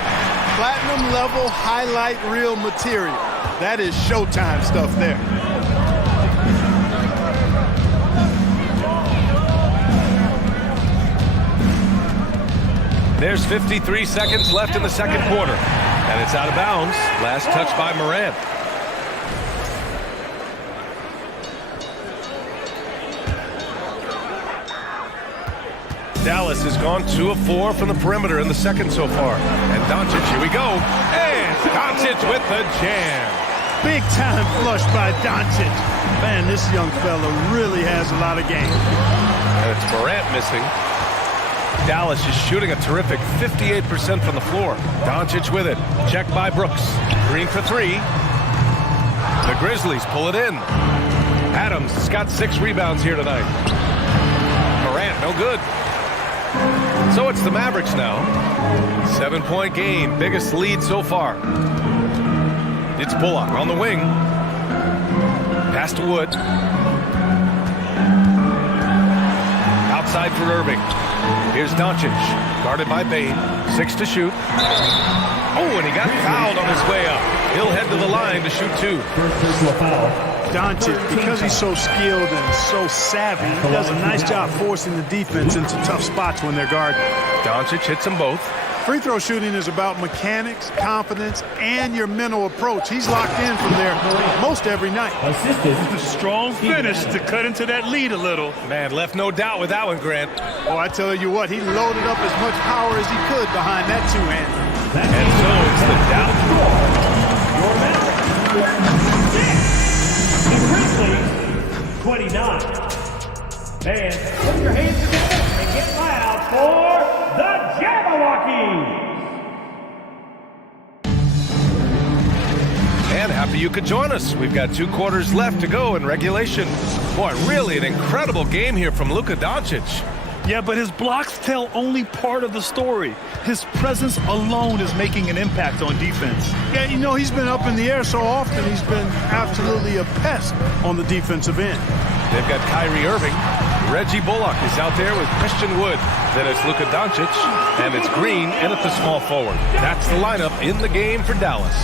Platinum level highlight reel material. That is Showtime stuff there. There's 53 seconds left in the second quarter. And it's out of bounds. Last touch by Morant. Dallas has gone 2 of 4 from the perimeter in the second so far. And Doncic, here we go. And Doncic with the jam. Big time flush by Doncic. Man, this young fella really has a lot of game. And it's Morant missing. Dallas is shooting a terrific 58% from the floor. Doncic with it. Checked by Brooks. Green for 3. The Grizzlies pull it in. Adams has got 6 rebounds here tonight. Morant, no good. So it's the Mavericks now. 7-point game. Biggest lead so far. It's Bullock on the wing. Pass to Wood. Outside for Irving. Here's Doncic. Guarded by Bane. 6 to shoot. Oh, and he got fouled on his way up. He'll head to the line to shoot 2. First personal foul. Doncic, because he's so skilled and so savvy, he does a nice job forcing the defense into tough spots when they're guarding. Doncic hits them both. Free throw shooting is about mechanics, confidence, and your mental approach. He's locked in from there most every night. A strong finish to cut into that lead a little. Man, left no doubt with that one, Grant. Oh, I tell you what, he loaded up as much power as he could behind that two-hander. And so it's the Dallas. Your Mavericks. The Grizzlies, 29. And put your hands together and get loud for the Jabberwockies. And happy you could join us. We've got 2 quarters left to go in regulation. Boy, really an incredible game here from Luka Doncic. Yeah, but his blocks tell only part of the story. His presence alone is making an impact on defense. Yeah, you know, he's been up in the air so often, he's been absolutely a pest on the defensive end. They've got Kyrie Irving. Reggie Bullock is out there with Christian Wood. Then it's Luka Doncic, and it's Green in at the small forward. That's the lineup in the game for Dallas.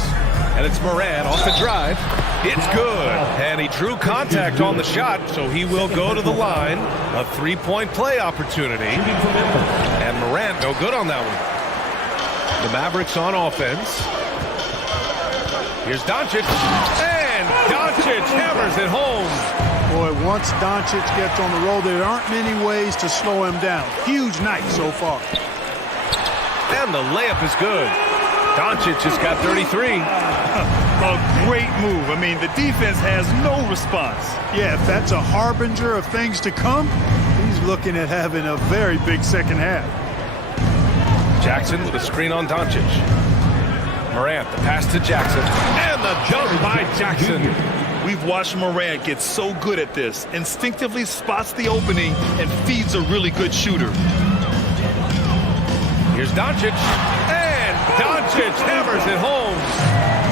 And it's Morant off the drive. It's good. And he drew contact on the shot, so he will go to the line. A 3-point play opportunity. And Morant no good on that one. The Mavericks on offense. Here's Doncic. And Doncic hammers it home. Boy, once Doncic gets on the roll, there aren't many ways to slow him down. Huge night so far. And the layup is good. Doncic has got 33. A great move. I mean, the defense has no response. Yeah, if that's a harbinger of things to come, he's looking at having a very big second half. Jackson with a screen on Doncic. Morant, the pass to Jackson. And the jump by Jackson. We've watched Morant get so good at this. Instinctively spots the opening and feeds a really good shooter. Here's Doncic. And Doncic hammers it home.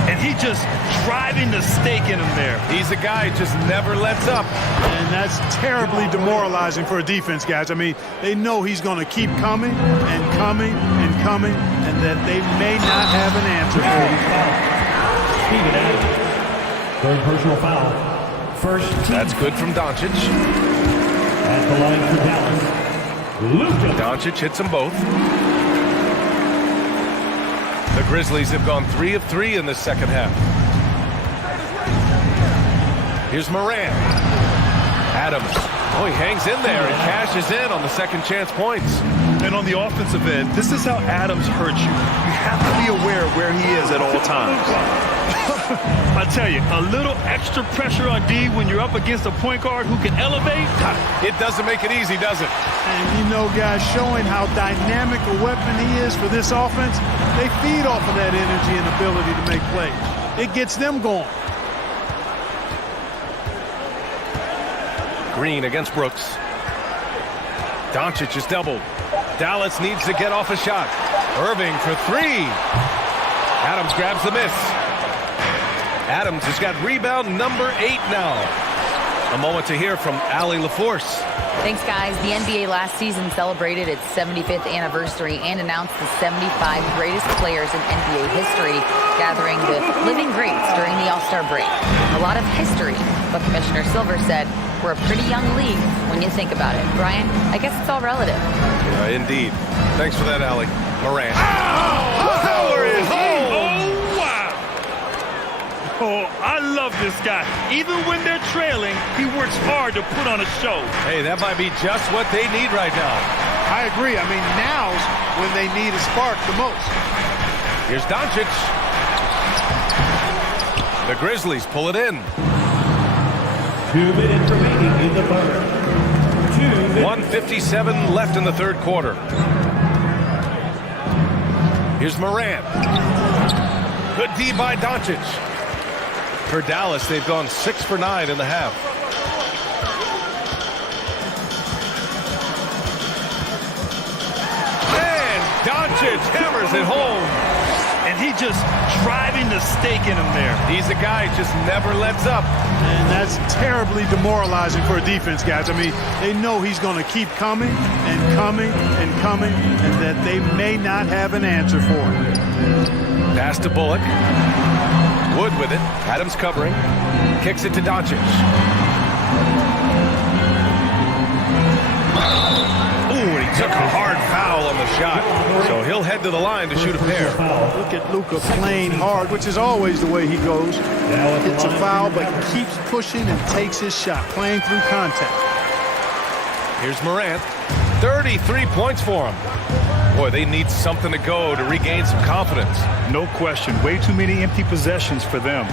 And he just driving the stake in him there. He's a guy who just never lets up. And that's terribly demoralizing for a defense, guys. I mean, they know he's going to keep coming and coming and coming, and that they may not have an answer for him. Third personal foul. First team. That's good from Doncic. At the line for Dallas, Luka. Doncic hits them both. The Grizzlies have gone 3 of 3 in this second half. Here's Morant. Adams. Oh, he hangs in there and cashes in on the second chance points. And on the offensive end, this is how Adams hurts you. You have to be aware of where he is at all times. I tell you, a little extra pressure on D when you're up against a point guard who can elevate. It doesn't make it easy, does it? And you know, guys, showing how dynamic a weapon he is for this offense, they feed off of that energy and ability to make plays. It gets them going. Green against Brooks. Doncic is doubled. Dallas needs to get off a shot. Irving for 3. Adams grabs the miss. Adams has got rebound number 8 now. A moment to hear from Allie LaForce. Thanks, guys. The NBA last season celebrated its 75th anniversary and announced the 75 greatest players in NBA history, gathering the living greats during the All-Star break. A lot of history, but Commissioner Silver said, we're a pretty young league when you think about it. Brian, I guess it's all relative. Indeed. Thanks for that, Allie. Morant. Power is home! Oh, wow! Oh, I love this guy. Even when they're trailing, he works hard to put on a show. Hey, that might be just what they need right now. I agree. I mean, now's when they need a spark the most. Here's Doncic. The Grizzlies pull it in. 2 minutes remaining in the third. 1:57 left in the third quarter. Here's Morant. Good D by Doncic. For Dallas, they've gone 6 for 9 in the half. And Doncic hammers it home. And he just driving the stake in him there. He's a guy who just never lets up. And that's terribly demoralizing for a defense, guys. I mean, they know he's going to keep coming and coming and coming, and that they may not have an answer for him. Pass to Bullock. Wood with it. Adams covering. Kicks it to Doncic. Ooh, and he took a hard foul on the shot. So he'll head to the line to shoot a pair. Look at Luka playing hard, which is always the way he goes. Hits a foul, but keeps pushing and takes his shot, playing through contact. Here's Morant. 33 points for him. Boy, they need something to go to regain some confidence. No question. Way too many empty possessions for them.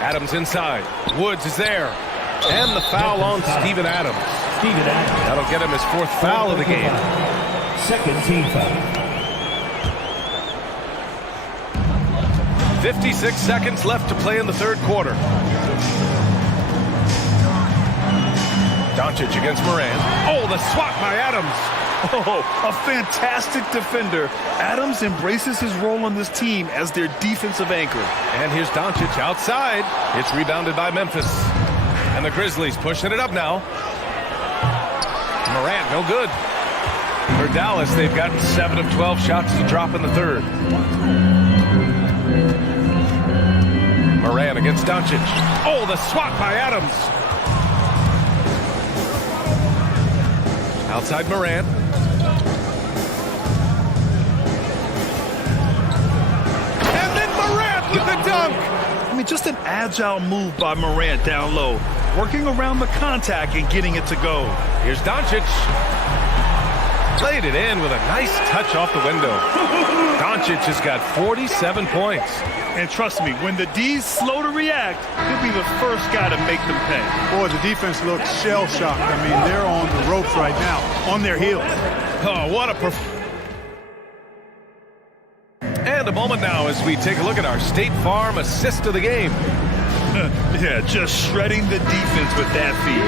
Adams inside. Woods is there. And the foul on Steven Adams. That'll get him his 4th foul of the game. Second team foul. 56 seconds left to play in the third quarter. Doncic against Morant. Oh, the swat by Adams. Oh, a fantastic defender. Adams embraces his role on this team as their defensive anchor. And here's Doncic outside. It's rebounded by Memphis. And the Grizzlies pushing it up now. Morant, no good. For Dallas, they've gotten 7 of 12 shots to drop in the third. Morant against Doncic. Oh, the swat by Adams. Outside Morant. And then Morant with the dunk. I mean, just an agile move by Morant down low, working around the contact and getting it to go. Here's Doncic. Played it in with a nice touch off the window. Doncic has got 47 points. And trust me, when the D's slow to react, he'll be the first guy to make them pay. Boy, the defense looks shell-shocked. I mean, they're on the ropes right now, on their heels. Oh, what a performance. And And a moment now as we take a look at our State Farm assist of the game. Yeah, just shredding the defense with that feed.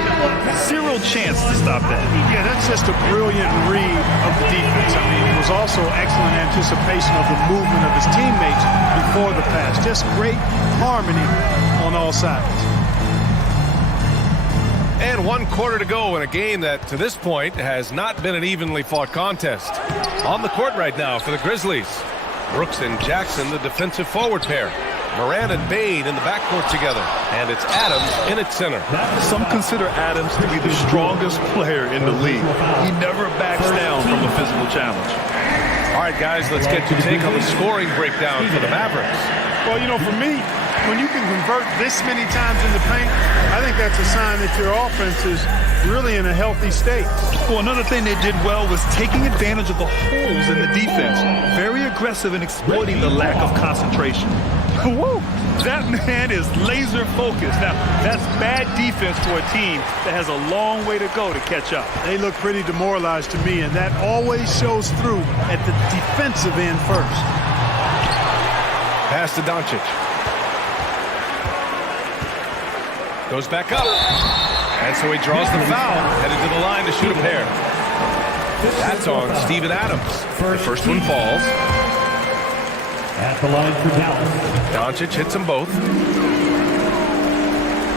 Zero chance to stop that. Yeah, that's just a brilliant read of the defense. I mean, it was also excellent anticipation of the movement of his teammates before the pass. Just great harmony on all sides. And 1 quarter to go in a game that, to this point, has not been an evenly fought contest. On the court right now for the Grizzlies. Brooks and Jackson, the defensive forward pair. Moran and Bain in the backcourt together. And it's Adams in its center. Some consider Adams to be the strongest player in the league. He never backs down from a physical challenge. All right, guys, let's get your take on the scoring breakdown for the Mavericks. Well, you know, for me, when you can convert this many times in the paint, I think that's a sign that your offense is really in a healthy state. Well, another thing they did well was taking advantage of the holes in the defense. Very aggressive in exploiting the lack of concentration. Woo! That man is laser focused. Now, that's bad defense for a team that has a long way to go to catch up. They look pretty demoralized to me, and that always shows through at the defensive end first. Pass to Doncic. Goes back up. And so he draws the foul, headed to the line to shoot a pair. That's on Steven Adams. The first one falls. At the line for Dallas. Doncic hits them both.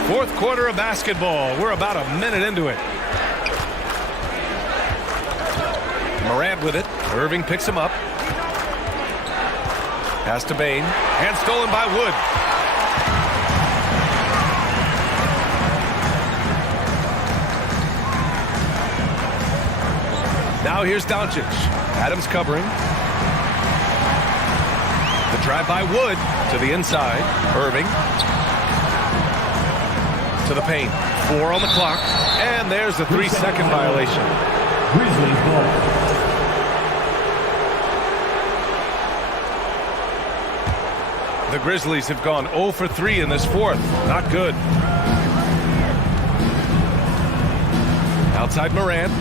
Fourth quarter of basketball. We're about a minute into it. Morant with it. Irving picks him up. Pass to Bain. Hand stolen by Wood. Now here's Doncic. Adams covering. The drive by Wood to the inside. Irving. To the paint. 4 on the clock. And there's the 3-second violation. Grizzlies ball. The Grizzlies have gone 0 for 3 in this fourth. Not good. Outside Morant.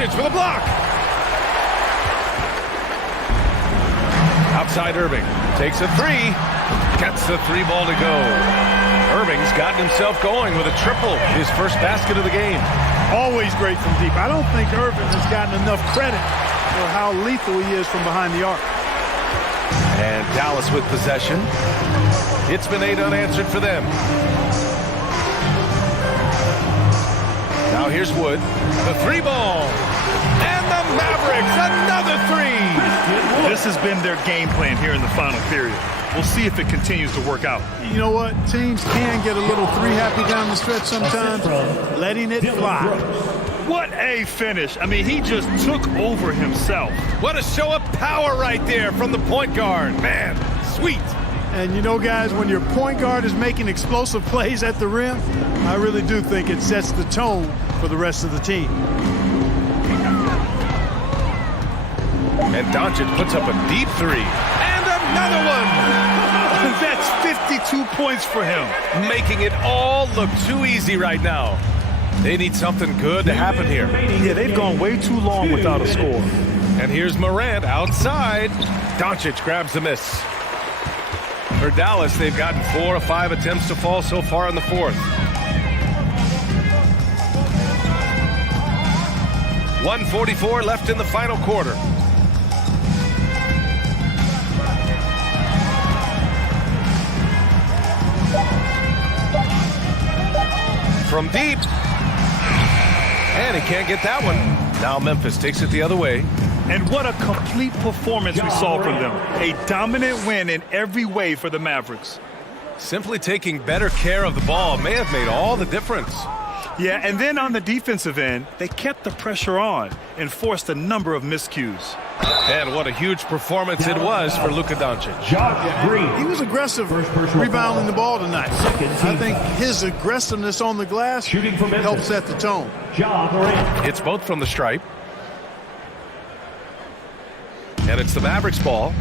For the block. Outside Irving. Takes a 3. Gets the 3 ball to go. Irving's gotten himself going with a triple. His first basket of the game. Always great from deep. I don't think Irving has gotten enough credit for how lethal he is from behind the arc. And Dallas with possession. It's been 8 unanswered for them. Now here's Wood. The 3 ball. And the Mavericks, another 3. This has been their game plan here in the final period. We'll see if it continues to work out. You know what? Teams can get a little 3-happy down the stretch sometimes. Letting it fly. What a finish. I mean, he just took over himself. What a show of power right there from the point guard. Man, sweet. And you know, guys, when your point guard is making explosive plays at the rim, I really do think it sets the tone for the rest of the team. And Doncic puts up a deep 3. And another one! That's 52 points for him. Making it all look too easy right now. They need something good to happen here. Yeah, they've gone way too long without a score. And here's Morant outside. Doncic grabs the miss. For Dallas, they've gotten 4 of 5 attempts to fall so far in the fourth. 1:44 left in the final quarter. From deep. And he can't get that one. Now Memphis takes it the other way. And what a complete performance we saw from them. A dominant win in every way for the Mavericks. Simply taking better care of the ball may have made all the difference. Yeah, and then on the defensive end, they kept the pressure on and forced a number of miscues. And what a huge performance it was for Luka Doncic. He was aggressive rebounding the ball tonight. I think his aggressiveness on the glass helped set the tone. It's both from the stripe. And it's the Mavericks ball.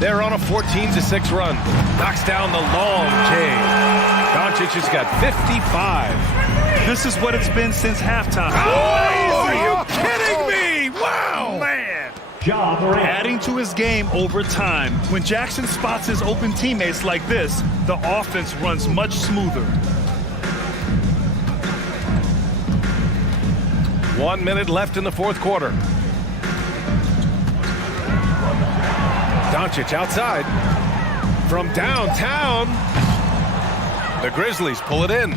They're on a 14-6 run. Knocks down the long J. Doncic has got 55. This is what it's been since halftime. Oh, are you kidding me? Wow. Man. Adding to his game over time. When Jackson spots his open teammates like this, the offense runs much smoother. 1 minute left in the fourth quarter. Doncic outside. From downtown. The Grizzlies pull it in.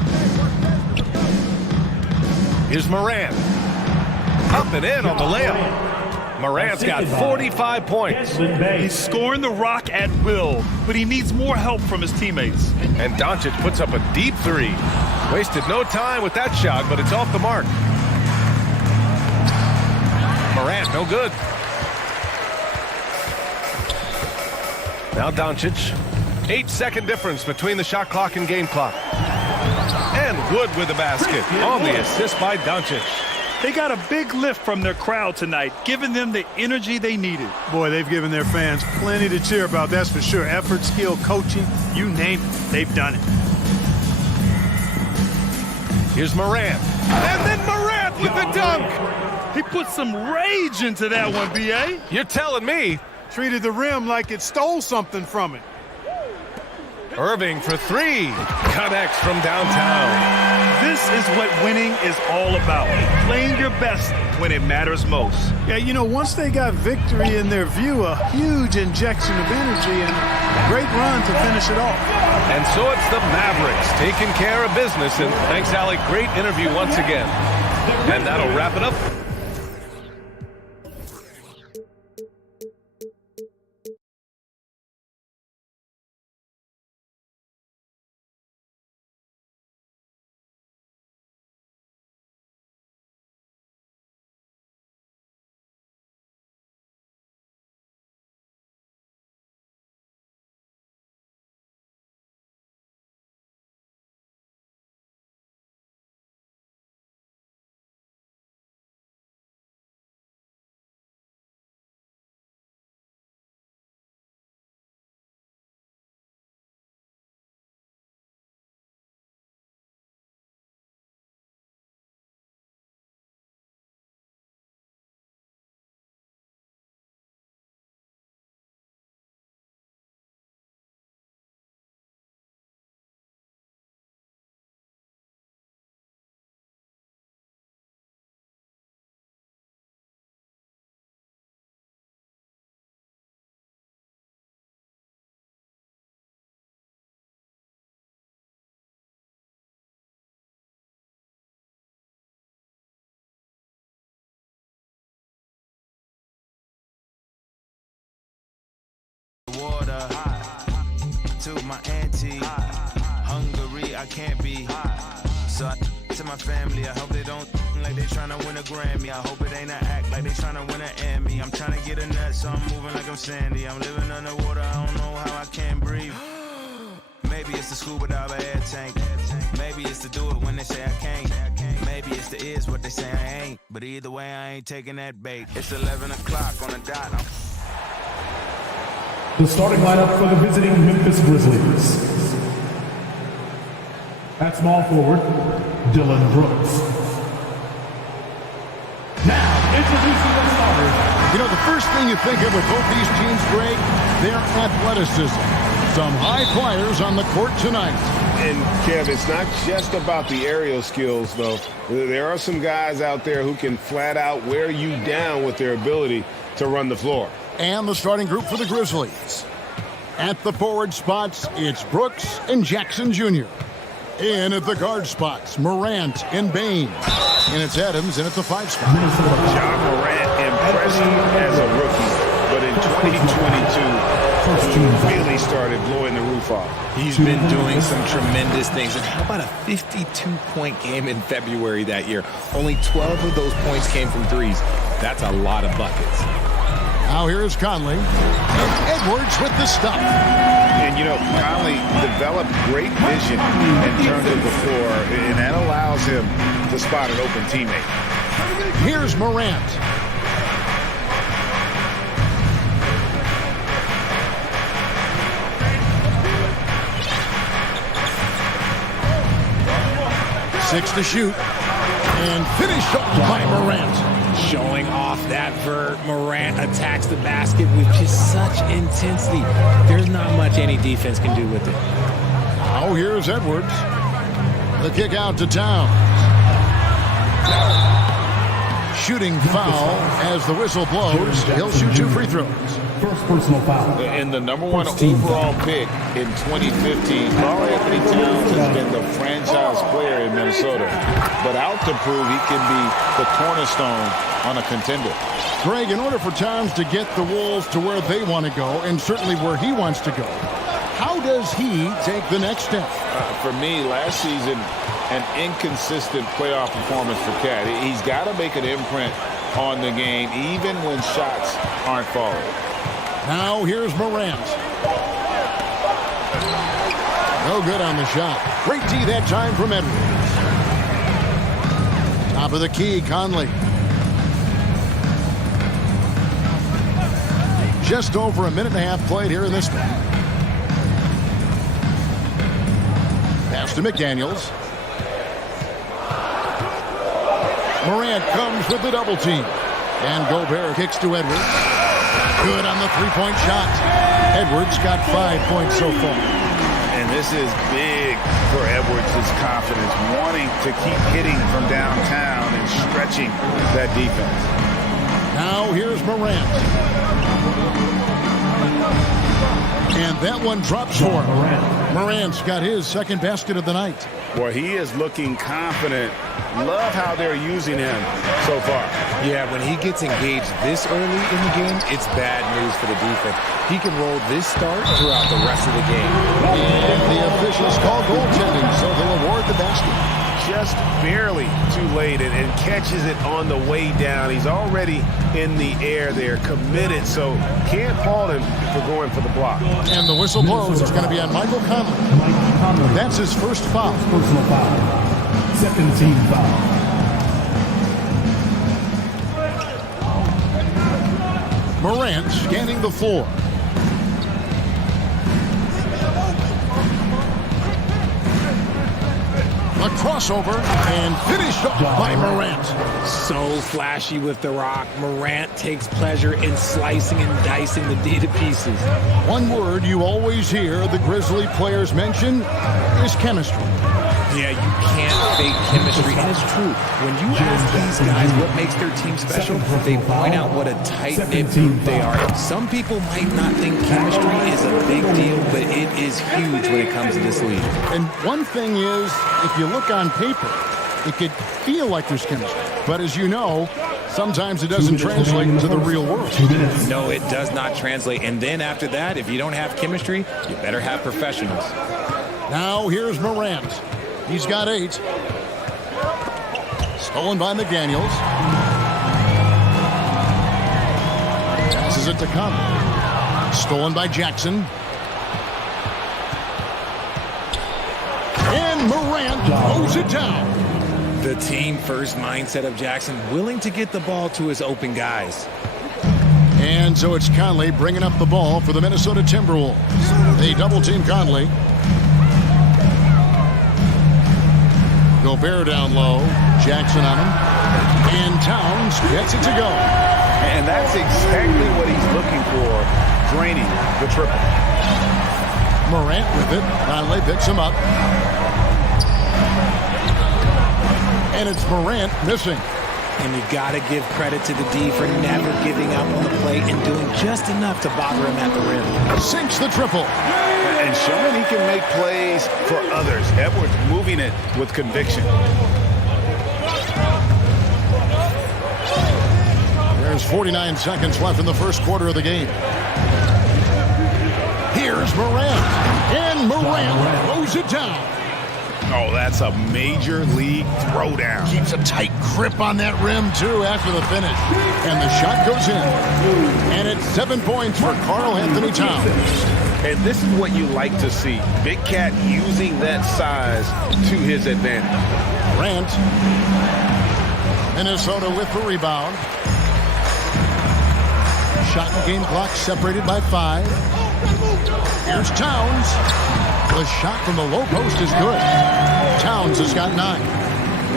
Here's Morant. Up and in on the layup. Morant's got 45 points. He's scoring the rock at will, but he needs more help from his teammates. And Doncic puts up a deep three. Wasted no time with that shot, but it's off the mark. Morant, no good. Now Doncic. 8-second difference between the shot clock and game clock. And Wood with the basket on the assist by Doncic. They got a big lift from their crowd tonight, giving them the energy they needed. Boy, they've given their fans plenty to cheer about, that's for sure. Effort, skill, coaching, you name it, they've done it. Here's Morant. And then Morant with the dunk. He put some rage into that one, B.A. You're telling me. Treated the rim like it stole something from it. Irving for three. Connects from downtown. This is what winning is all about. Playing your best when it matters most. Yeah, you know, once they got victory in their view, a huge injection of energy and great run to finish it off. And so it's the Mavericks taking care of business. And thanks, Alec. Great interview once again. And that'll wrap it up. Water to my auntie, Hungary I can't be. So to my family, I hope they don't like they tryna win a Grammy. I hope it ain't an act like they tryna win an Emmy. I'm tryna get a nut, so I'm moving like I'm Sandy. I'm living underwater, I don't know how I can't breathe. Maybe it's the scuba diver air tank. Maybe it's to do it when they say I can't. Maybe it's the is what they say I ain't. But either way, I ain't taking that bait. It's 11 o'clock on the dot. The starting lineup for the visiting Memphis Grizzlies. At small forward, Dylan Brooks. Now, introducing the starters. You know, the first thing you think of with both these teams, Greg, their athleticism. Some high flyers on the court tonight. And, Kev, it's not just about the aerial skills, though. There are some guys out there who can flat out wear you down with their ability to run the floor. And the starting group for the Grizzlies. At the forward spots, it's Brooks and Jackson Jr. In at the guard spots, Morant and Bain. And it's Adams in at the 5 spot. John Morant impressed as a rookie, but in 2022, he really started blowing the roof off. He's been doing some tremendous things. And how about a 52-point game in February that year? Only 12 of those points came from threes. That's a lot of buckets. Now here's Conley. And Edwards with the stop. And, you know, Conley developed great vision in terms of the floor, and that allows him to spot an open teammate. Here's Morant. 6 to shoot. And finished off by Morant. Showing off that vert. Morant attacks the basket with just such intensity. There's not much any defense can do with it. Now here's Edwards. The kick out to Towns. Shooting foul as the whistle blows. He'll shoot 2 free throws. First personal foul. And the number 1 overall pick in 2015, Karl Anthony Towns has been the franchise player in Minnesota, but out to prove he can be the cornerstone on a contender. Greg, in order for Towns to get the Wolves to where they want to go, and certainly where he wants to go, how does he take the next step? For me, last season, an inconsistent playoff performance for Cat. He's got to make an imprint on the game, even when shots aren't falling. Now here's Morant. No good on the shot. Great D that time from Edwards. Top of the key, Conley. Just over a minute and a half played here in this one. Pass to McDaniels. Morant comes with the double team. And Gobert kicks to Edwards. Good on the three-point shot. Edwards got 5 points so far. And this is big for Edwards' confidence, wanting to keep hitting from downtown and stretching that defense. Now here's Morant. And that one drops for him. Morant's got his second basket of the night. Boy, he is looking confident. Love how they're using him so far. Yeah, when he gets engaged this early in the game, it's bad news for the defense. He can roll this start throughout the rest of the game. And the officials call goaltending, so they'll award the basket. Just barely too late and catches it on the way down. He's already in the air there, committed, so can't fault him for going for the block. And the whistle blows. It's going to be on Michael Conley. That's his first foul. Personal foul. Second team foul. Morant scanning the floor. A crossover and finished off by Morant. So flashy with the rock. Morant takes pleasure in slicing and dicing the D to pieces. One word you always hear the Grizzly players mention is chemistry. Yeah, you can't fake chemistry, and it's true. When you ask these guys what makes their team special, they point out what a tight-knit group they are. Some people might not think chemistry is a big deal, but it is huge when it comes to this league. And one thing is, if you look on paper, it could feel like there's chemistry. But as you know, sometimes it doesn't translate to the real world. No, it does not translate. And then after that, if you don't have chemistry, you better have professionals. Now here's Morant. He's got 8. Stolen by McDaniels. Passes it to Conley. Stolen by Jackson. And Morant throws it down. The team-first mindset of Jackson, willing to get the ball to his open guys. And so it's Conley bringing up the ball for the Minnesota Timberwolves. They double-team Conley. Gobert down low. Jackson on him. And Towns gets it to go. And that's exactly what he's looking for, draining the triple. Morant with it. Conley picks him up. And it's Morant missing. And you got to give credit to the D for never giving up on the play and doing just enough to bother him at the rim. Sinks the triple. And showing he can make plays for others. Edwards moving it with conviction. There's 49 seconds left in the first quarter of the game. Here's Morant. And Morant throws it down. Oh, that's a major league throwdown. Keeps a tight grip on that rim, too, after the finish. And the shot goes in. And it's 7 points for Karl Anthony Towns. And this is what you like to see. Big Cat using that size to his advantage. Morant. Minnesota with the rebound. Shot and game clock separated by 5. Here's Towns. The shot from the low post is good. Towns has got 9.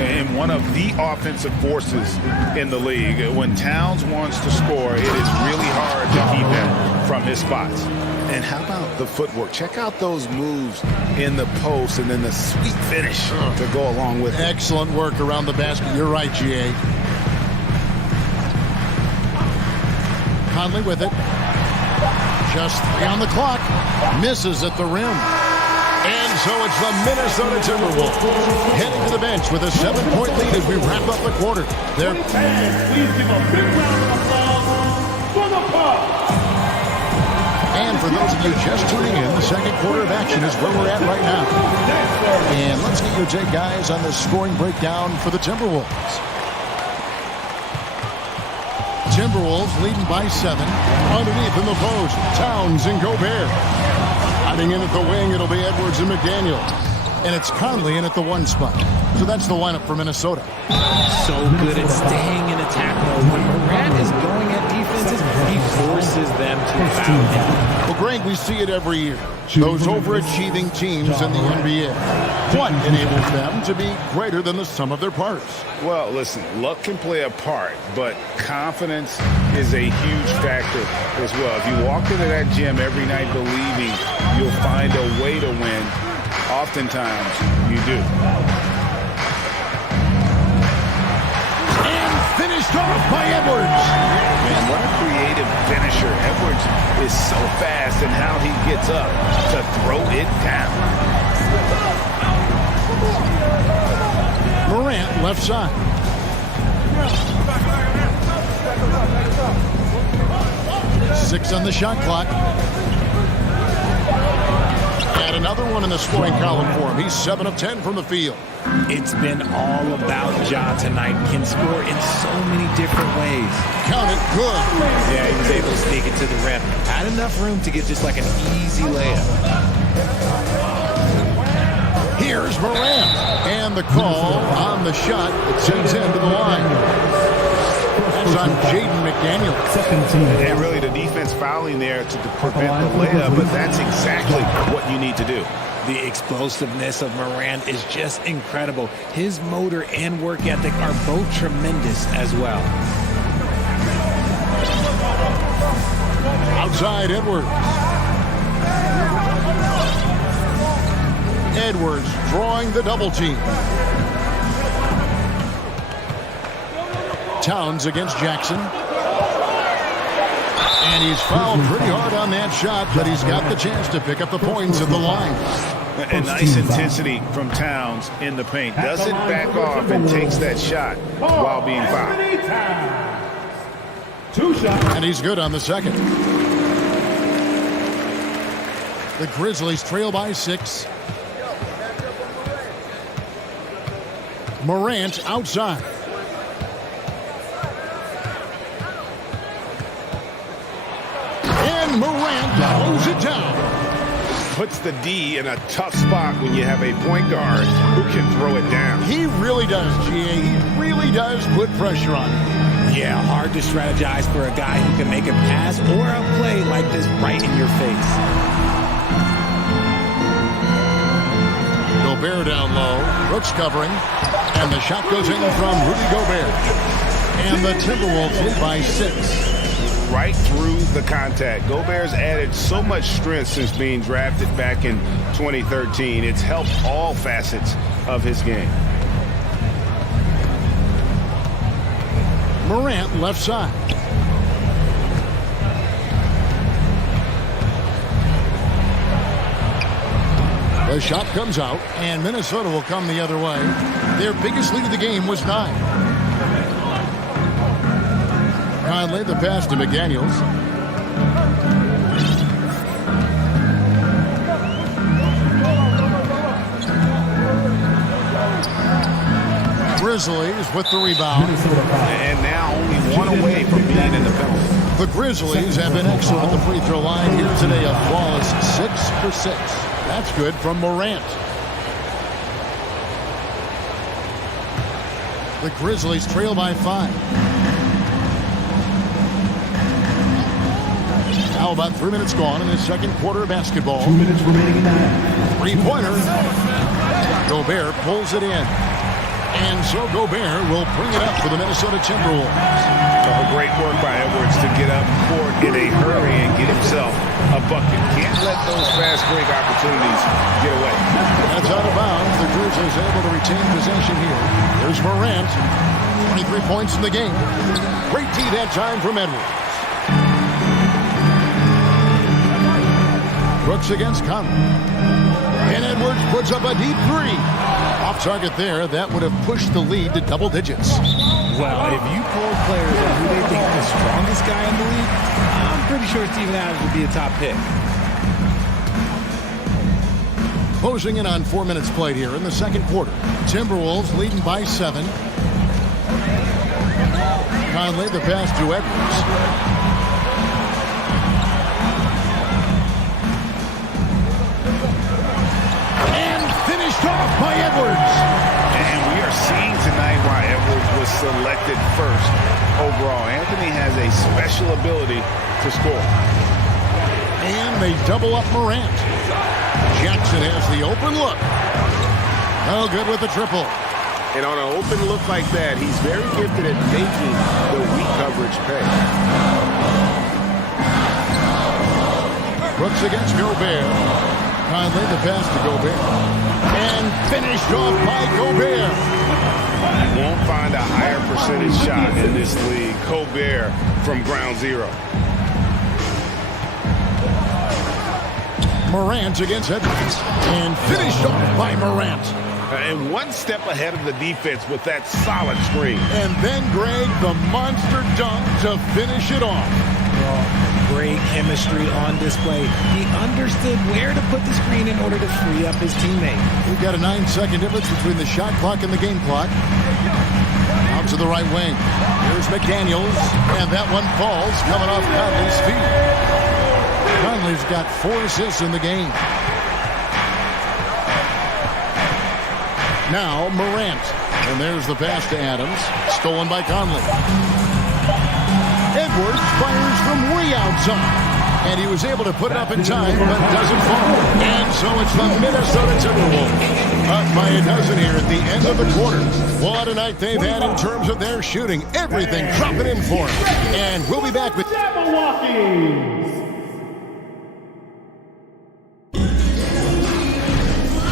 and one of the offensive forces in the league. When Towns wants to score, it is really hard to keep him from his spots. And how about the footwork? Check out those moves in the post and then the sweet finish to go along with it. Excellent work around the basket. You're right, GA. Conley with it. Just 3 on the clock. Misses at the rim. And so it's the Minnesota Timberwolves heading to the bench with a 7-point lead as we wrap up the quarter. They're Please give a big round of applause for the Bucks. And for those of you just tuning in, the second quarter of action is where we're at right now. And let's get your take, guys, on the scoring breakdown for the Timberwolves. Timberwolves leading by 7. Underneath in the post, Towns and Gobert. Hiding in at the wing, it'll be Edwards and McDaniel. And it's Conley in at the 1 spot. So that's the lineup for Minnesota. So good at staying in attack mode. When Morant is going at defenses, he forces them to foul him. Well, Greg, we see it every year. Those overachieving teams in the NBA. What enables them to be greater than the sum of their parts? Well, listen, luck can play a part, but confidence is a huge factor as well. If you walk into that gym every night believing you'll find a way to win, oftentimes you do. And finished off by Edwards. Man, what a creative finisher. Edwards is so fast in how he gets up to throw it down. Morant left side. Six on the shot clock. And another one in the scoring column for him. He's 7 of 10 from the field. It's been all about Ja tonight. Can score in so many different ways. Count it, good. Yeah, he was able to sneak it to the rim. Had enough room to get just like an easy layup. Here's Morant. And the call on the shot that sends him to the line. That's on Jaden McDaniel. And really the defense fouling there to prevent the layup, but that's exactly what you need to do. The explosiveness of Morant is just incredible. His motor and work ethic are both tremendous as well. Outside Edwards. Edwards drawing the double team. Towns against Jackson. And he's fouled pretty hard on that shot, but he's got the chance to pick up the points at the line. A nice intensity from Towns in the paint. Doesn't back off and takes that shot while being fouled. 2 shots. And he's good on the second. The Grizzlies trail by 6. Morant outside. And Morant throws it down. Puts the D in a tough spot when you have a point guard who can throw it down. He really does, GA. He really does put pressure on him. Yeah, hard to strategize for a guy who can make a pass or a play like this right in your face. Gobert down low. Brooks covering. And the shot goes in from Rudy Gobert. And the Timberwolves lead by 6. Right through the contact. Gobert's added so much strength since being drafted back in 2013. It's helped all facets of his game. Morant left side. The shot comes out, and Minnesota will come the other way. Their biggest lead of the game was 9. Conley, the pass to McDaniels. Grizzlies with the rebound. And now only 1 away from being in the penalty. The Grizzlies have been excellent at the free throw line here today. A flawless 6 for 6. That's good from Morant. The Grizzlies trail by 5. Now about 3 minutes gone in the second quarter of basketball. 2 minutes remaining in the half. Three-pointer. Gobert pulls it in. And so Gobert will bring it up for the Minnesota Timberwolves. Great work by Edwards to get up court in a hurry and get himself a bucket. Can't let those fast break opportunities get away. That's out of bounds. The Grizzlies able to retain possession here. There's Morant. 23 points in the game. Great D that time from Edwards. Brooks against Conley. And Edwards puts up a deep three. Off target there. That would have pushed the lead to double digits. Well, if you poll players on who they think is the strongest guy in the league, I'm pretty sure Steven Adams would be a top pick. Closing in on 4 minutes played here in the second quarter. Timberwolves leading by 7. Conley the pass to Edwards. And finished off by Edwards. And we are seeing tonight why Edwards was selected first overall. Anthony has a special ability to score. And they double up Morant. Jackson has the open look. Oh, good with the triple. And on an open look like that, he's very gifted at making the weak coverage pay. Brooks against Gobert. Conley the pass to Gobert. And finished off by Gobert. Won't find a higher percentage shot in this league. Gobert from ground zero. Morant against Edwards. And finished off by Morant. And one step ahead of the defense with that solid screen. And then Greg, the monster dunk to finish it off. Great chemistry on display. He understood where to put the screen in order to free up his teammate. We've got a 9-second difference between the shot clock and the game clock. Out to the right wing. Here's McDaniels. And that one falls coming off Conley's feet. Conley's got 4 assists in the game. Now Morant. And there's the pass to Adams. Stolen by Conley. Edwards fires from way outside. And he was able to put it up in time, but doesn't fall. And so it's the Minnesota Timberwolves. Up by a dozen here at the end of the quarter. What a night they've had in terms of their shooting. Everything dropping in for them. And we'll be back with Milwaukee.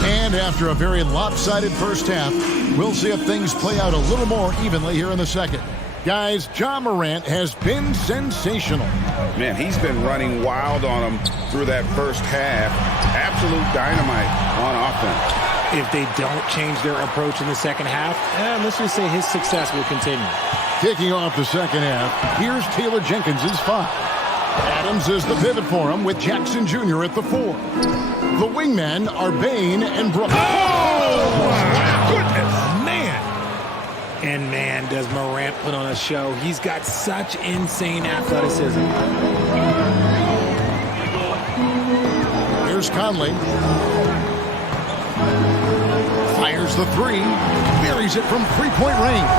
And after a very lopsided first half, we'll see if things play out a little more evenly here in the second. Guys, Ja Morant has been sensational. Man, he's been running wild on him through that first half. Absolute dynamite on offense. If they don't change their approach in the second half, let's just say his success will continue. Kicking off the second half, here's Taylor Jenkins' 5. Adams is the pivot for him with Jackson Jr. at the 4. The wingmen are Bain and Brooks. Oh, my goodness, man. And man, does Morant put on a show. He's got such insane athleticism. Here's Conley. Fires the 3. Buries it from 3-point range.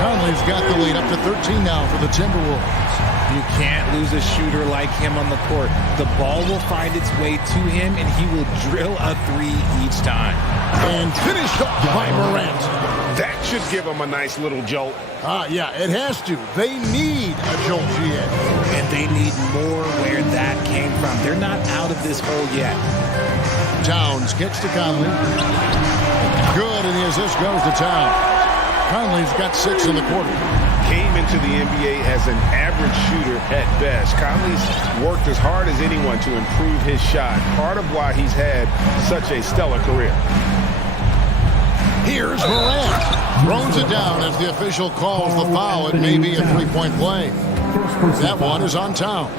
Conley's got the lead up to 13 now for the Timberwolves. You can't lose a shooter like him on the court. The ball will find its way to him, and he will drill a 3 each time. And finished off by Morant. That should give him a nice little jolt. Yeah, it has to. They need a jolt, GA. And they need more where that came from. They're not out of this hole yet. Towns kicks to Conley. Good, and the assist goes to Towns. Conley's got 6 in the quarter. Came into the NBA as an average shooter at best. Conley's worked as hard as anyone to improve his shot. Part of why he's had such a stellar career. Here's Morant. Throws it down as the official calls the foul. It may be a 3-point play. That one is on Towns.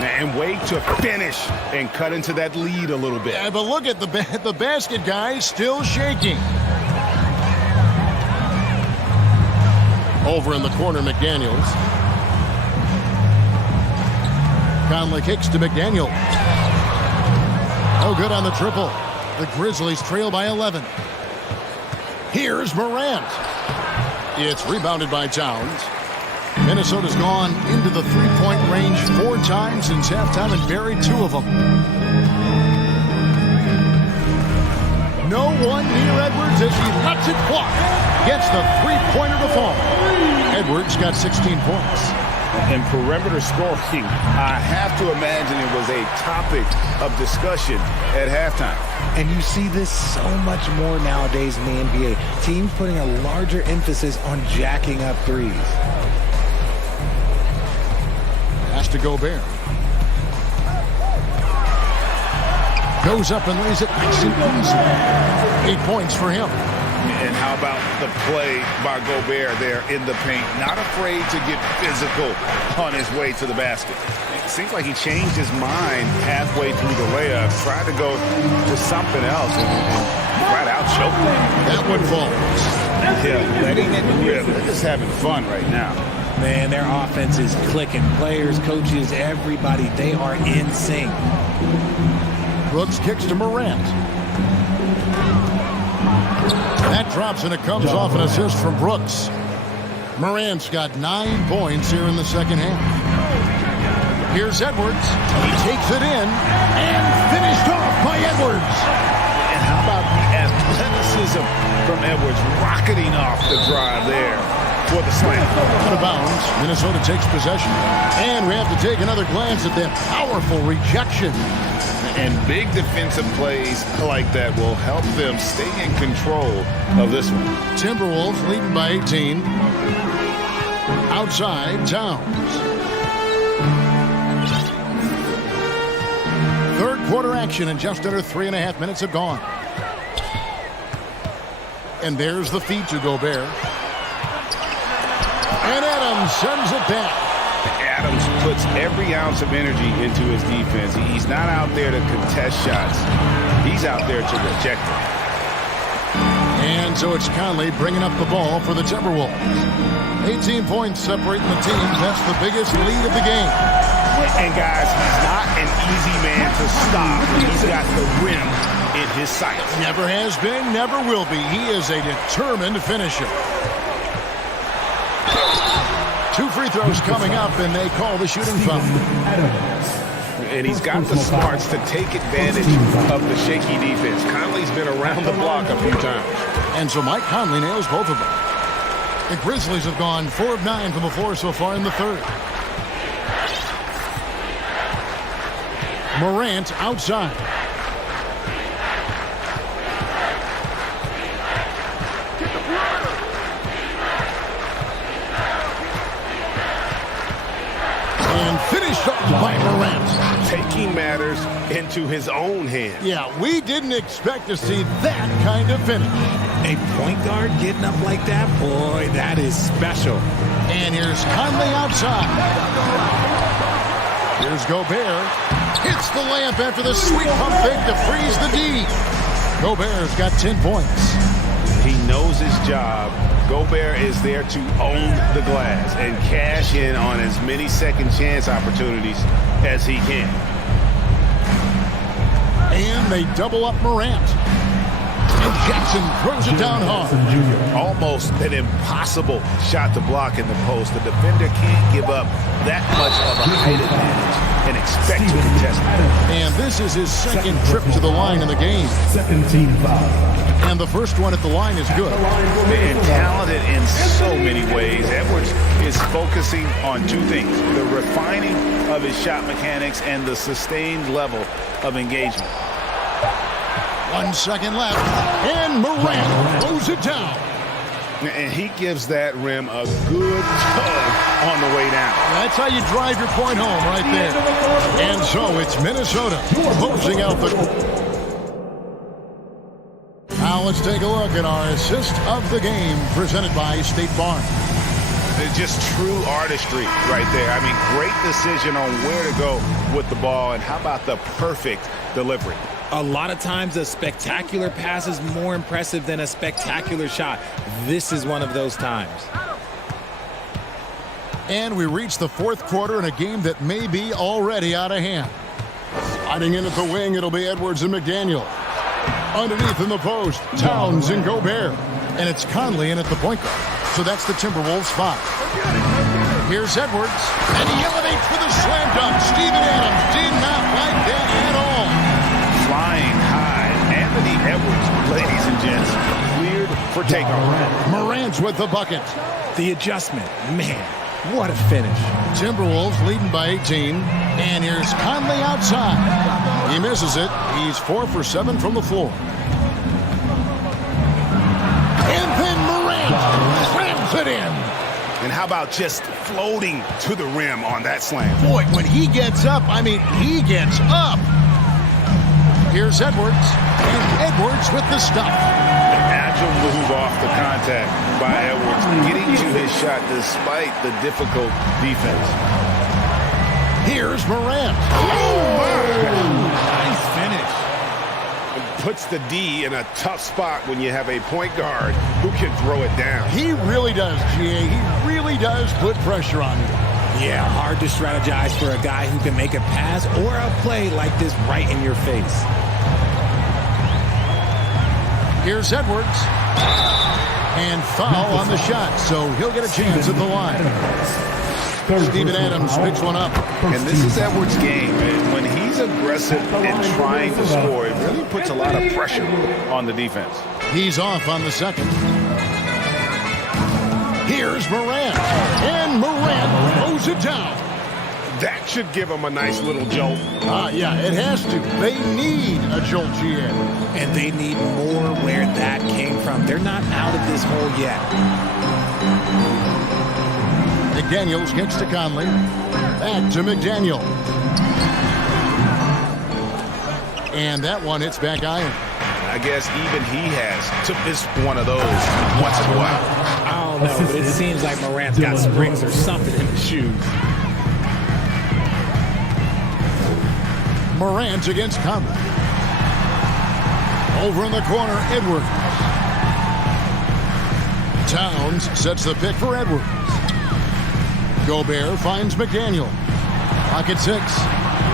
And wait to finish and cut into that lead a little bit. Yeah, but look at the basket, guys, still shaking. Over in the corner, McDaniels. Conley kicks to McDaniel. Oh, good on the triple. The Grizzlies trail by 11. Here's Morant. It's rebounded by Towns. Minnesota's gone into the 3-point range 4 times since halftime and buried 2 of them. No one near Edwards as he lets it fly. Gets the three-pointer to fall. Edwards got 16 points. And perimeter scoring, I have to imagine it was a topic of discussion at halftime. And you see this so much more nowadays in the NBA. Teams putting a larger emphasis on jacking up threes. Pass to Gobert. Goes up and lays it nice and easy. 8 points for him. And how about the play by Gobert there in the paint? Not afraid to get physical on his way to the basket. It seems like he changed his mind halfway through the layup, tried to go to something else, and right out choked him. That one falls. Yeah, letting it rip. They're just having fun right now. Man, their offense is clicking. Players, coaches, everybody, they are in sync. Brooks kicks to Morant. That drops, and it comes off an assist from Brooks. Morant's got 9 points here in the second half. Here's Edwards. He takes it in, and finished off by Edwards. And how about the athleticism from Edwards rocketing off the drive there for the slam. Out of bounds. Minnesota takes possession. And we have to take another glance at that powerful rejection. And big defensive plays like that will help them stay in control of this one. Timberwolves leading by 18. Outside, Towns. Third quarter action, and just under 3.5 minutes have gone. And there's the feed to Gobert. And Adams sends it back. Adams puts every ounce of energy into his defense. He's not out there to contest shots. He's out there to reject them. And so it's Conley bringing up the ball for the Timberwolves. 18 points separating the teams. That's the biggest lead of the game. And guys, he's not an easy man to stop when he's got the rim in his sights. Never has been, never will be. He is a determined finisher. 2 free throws coming up, and they call the shooting foul. And he's got the smarts to take advantage of the shaky defense. Conley's been around the block a few times. And so Mike Conley nails both of them. The Grizzlies have gone 4 of 9 from the floor so far in the third. Morant outside. And finished up by Morant. Taking matters into his own hands. Yeah, we didn't expect to see that kind of finish. A point guard getting up like that, boy, that is special. And here's Conley outside. Here's Gobert. Hits the layup after the sweet pump fake to freeze the D. Gobert's got 10 points. He knows his job. Gobert is there to own the glass and cash in on as many second chance opportunities as he can. And they double up Morant. And Jackson throws it down hard. Almost an impossible shot to block in the post. The defender can't give up that much of a height advantage and expect to contest it. And this is his second trip to the line in the game. Second team foul. And the first one at the line is good. And talented in so many ways. Edwards is focusing on 2 things: the refining of his shot mechanics and the sustained level of engagement. 1 second left, and Morant throws it down. And he gives that rim a good tug on the way down. That's how you drive your point home right there. And so it's Minnesota closing out the... Now let's take a look at our assist of the game presented by State Farm. It's just true artistry right there. I mean, great decision on where to go with the ball, and how about the perfect delivery? A lot of times a spectacular pass is more impressive than a spectacular shot. This is one of those times. And we reach the fourth quarter in a game that may be already out of hand. Sliding in at the wing, it'll be Edwards and McDaniel. Underneath in the post, Towns and Gobert. And it's Conley in at the point guard. So that's the Timberwolves 5. Here's Edwards, and he elevates with a slam dunk. Steven Adams did not like that at all. Flying high, Anthony Edwards, ladies and for takeoff. Morant's with the bucket. The adjustment, man, what a finish. Timberwolves leading by 18. And here's Conley outside. He misses it. He's 4 for 7 from the floor. And then Morant slams it in. And how about just floating to the rim on that slam? Boy, when he gets up, I mean, he gets up. Here's Edwards. And Edwards with the stuff. Agile move off the contact by Edwards, getting to his shot despite the difficult defense. Here's Morant. Oh, my! Nice finish. It puts the D in a tough spot when you have a point guard who can throw it down. He really does, GA. He really does put pressure on you. Yeah, hard to strategize for a guy who can make a pass or a play like this right in your face. Here's Edwards. And foul on the shot, so he'll get a chance at the line. Steven Adams picks one up. And this is Edwards' game. And when he's aggressive and trying to score, it really puts a lot of pressure on the defense. He's off on the second. Here's Morant. And Morant throws it down. That should give him a nice little jolt. Yeah, it has to. They need a jolt, GA. And they need more where that came from. They're not out of this hole yet. McDaniels kicks to Conley. Back to McDaniel. And that one hits back iron. I guess even he has to miss one of those once in a while. I don't know, but it seems like Morant's got springs or something in his shoes. Morant against Conley. Over in the corner, Edwards. Towns sets the pick for Edwards. Gobert finds McDaniel. Pocket 6.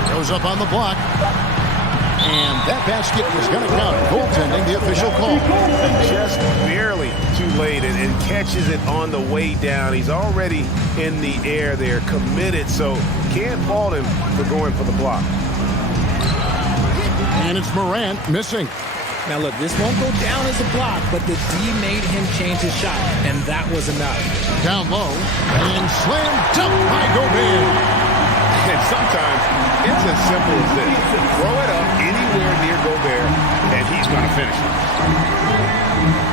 Goes up on the block. And that basket is going to count. Goaltending, the official call. Just barely too late and catches it on the way down. He's already in the air there, committed, so can't fault him for going for the block. And it's Morant missing. Now look, this won't go down as a block, but the D made him change his shot, and that was enough. Down low, and slam dunk by Gobert. And sometimes it's as simple as this. Throw it up anywhere near Gobert, and he's going to finish it.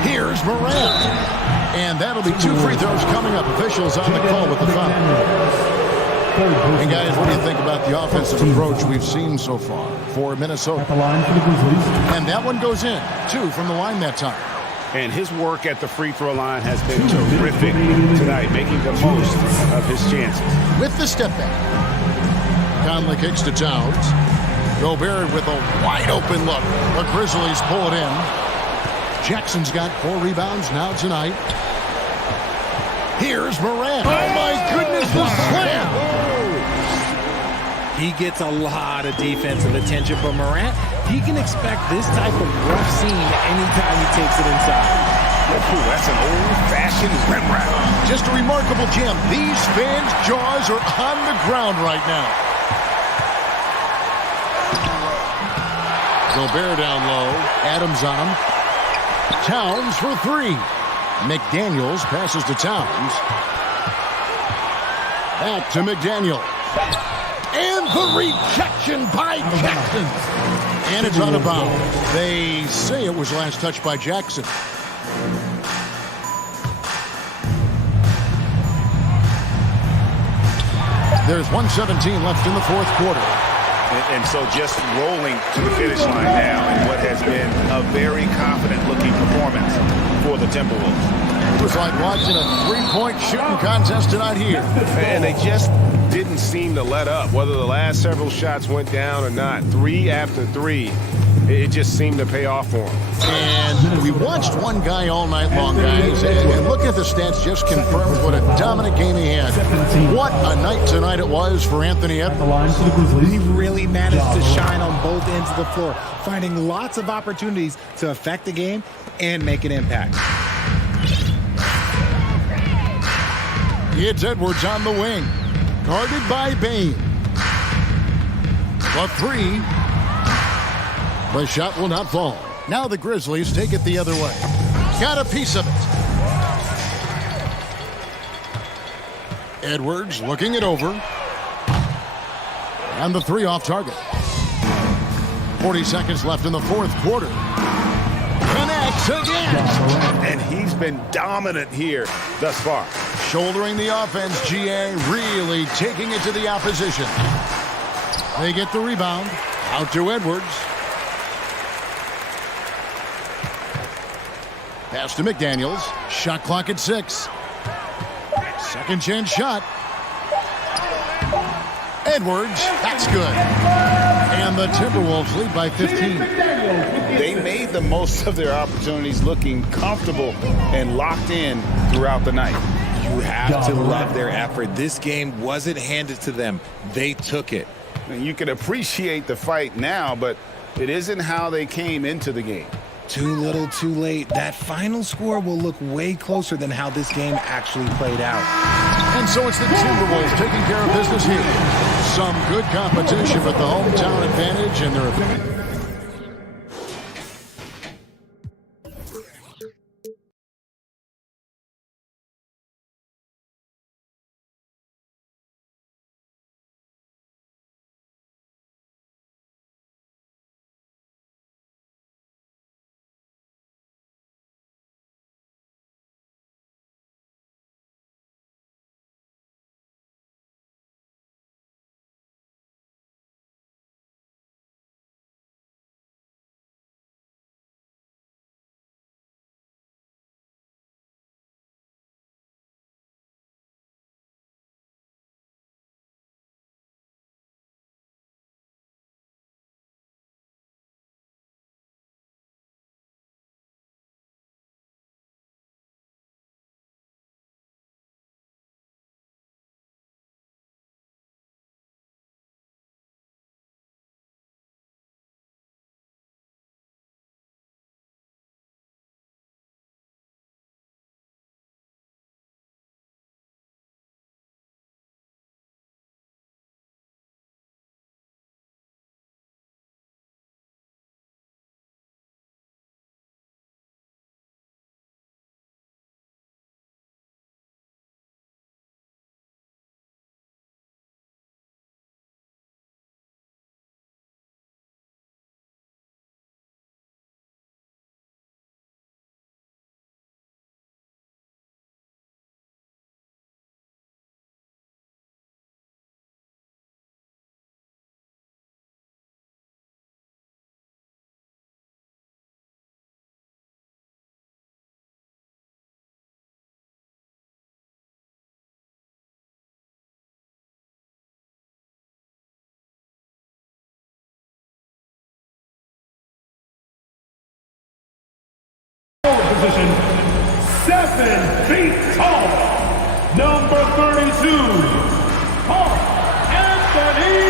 Here's Morant. And that'll be 2 free throws coming up. Officials on the call with the foul. And guys, what do you think about the offensive approach we've seen so far for Minnesota? At the line for the Grizzlies. And that one goes in. 2 from the line that time. And his work at the free throw line has been terrific tonight, making the most of his chances. With the step back. Conley kicks to Towns. Gobert with a wide open look. The Grizzlies pull it in. Jackson's got 4 rebounds now tonight. Here's Morant. Oh my goodness, the slam! He gets a lot of defensive attention, but Morant, he can expect this type of rough scene anytime he takes it inside. Ooh, that's an old-fashioned rim wrap. Just a remarkable jam. These fans' jaws are on the ground right now. Gobert down low. Adams on. Towns for 3. McDaniels passes to Towns. Back to McDaniel. And the rejection by Jackson. And it's out of bounds. They say it was last touched by Jackson. There's 1:17 left in the 4th quarter. And so just rolling to the finish line now in what has been a very confident-looking performance for the Timberwolves. It was like watching a 3-point shooting contest tonight here. And they just didn't seem to let up, whether the last several shots went down or not. 3 after 3, it just seemed to pay off for them. And we watched one guy all night long, guys, and look at the stats, just confirms what a dominant game he had. What a night tonight it was for Anthony Edwards. He really managed to shine on both ends of the floor, finding lots of opportunities to affect the game and make an impact. It's Edwards on the wing, guarded by Bain. A 3. The shot will not fall. Now the Grizzlies take it the other way. got a piece of it. Edwards looking it over. And the 3 off target. 40 seconds left in the fourth quarter. Connects again. And he's been dominant here thus far. Shouldering the offense, GA really taking it to the opposition. They get the rebound. Out to Edwards. Pass to McDaniels. Shot clock at 6. Second chance shot. Edwards, that's good. And the Timberwolves lead by 15. They made the most of their opportunities, looking comfortable and locked in throughout the night. You have to love their effort. This game wasn't handed to them. They took it. And you can appreciate the fight now, but it isn't how they came into the game. Too little, too late. That final score will look way closer than how this game actually played out. And so it's the Timberwolves taking care of business here. Some good competition with the hometown advantage and their ability. Position 7 feet tall, number 32, Anthony.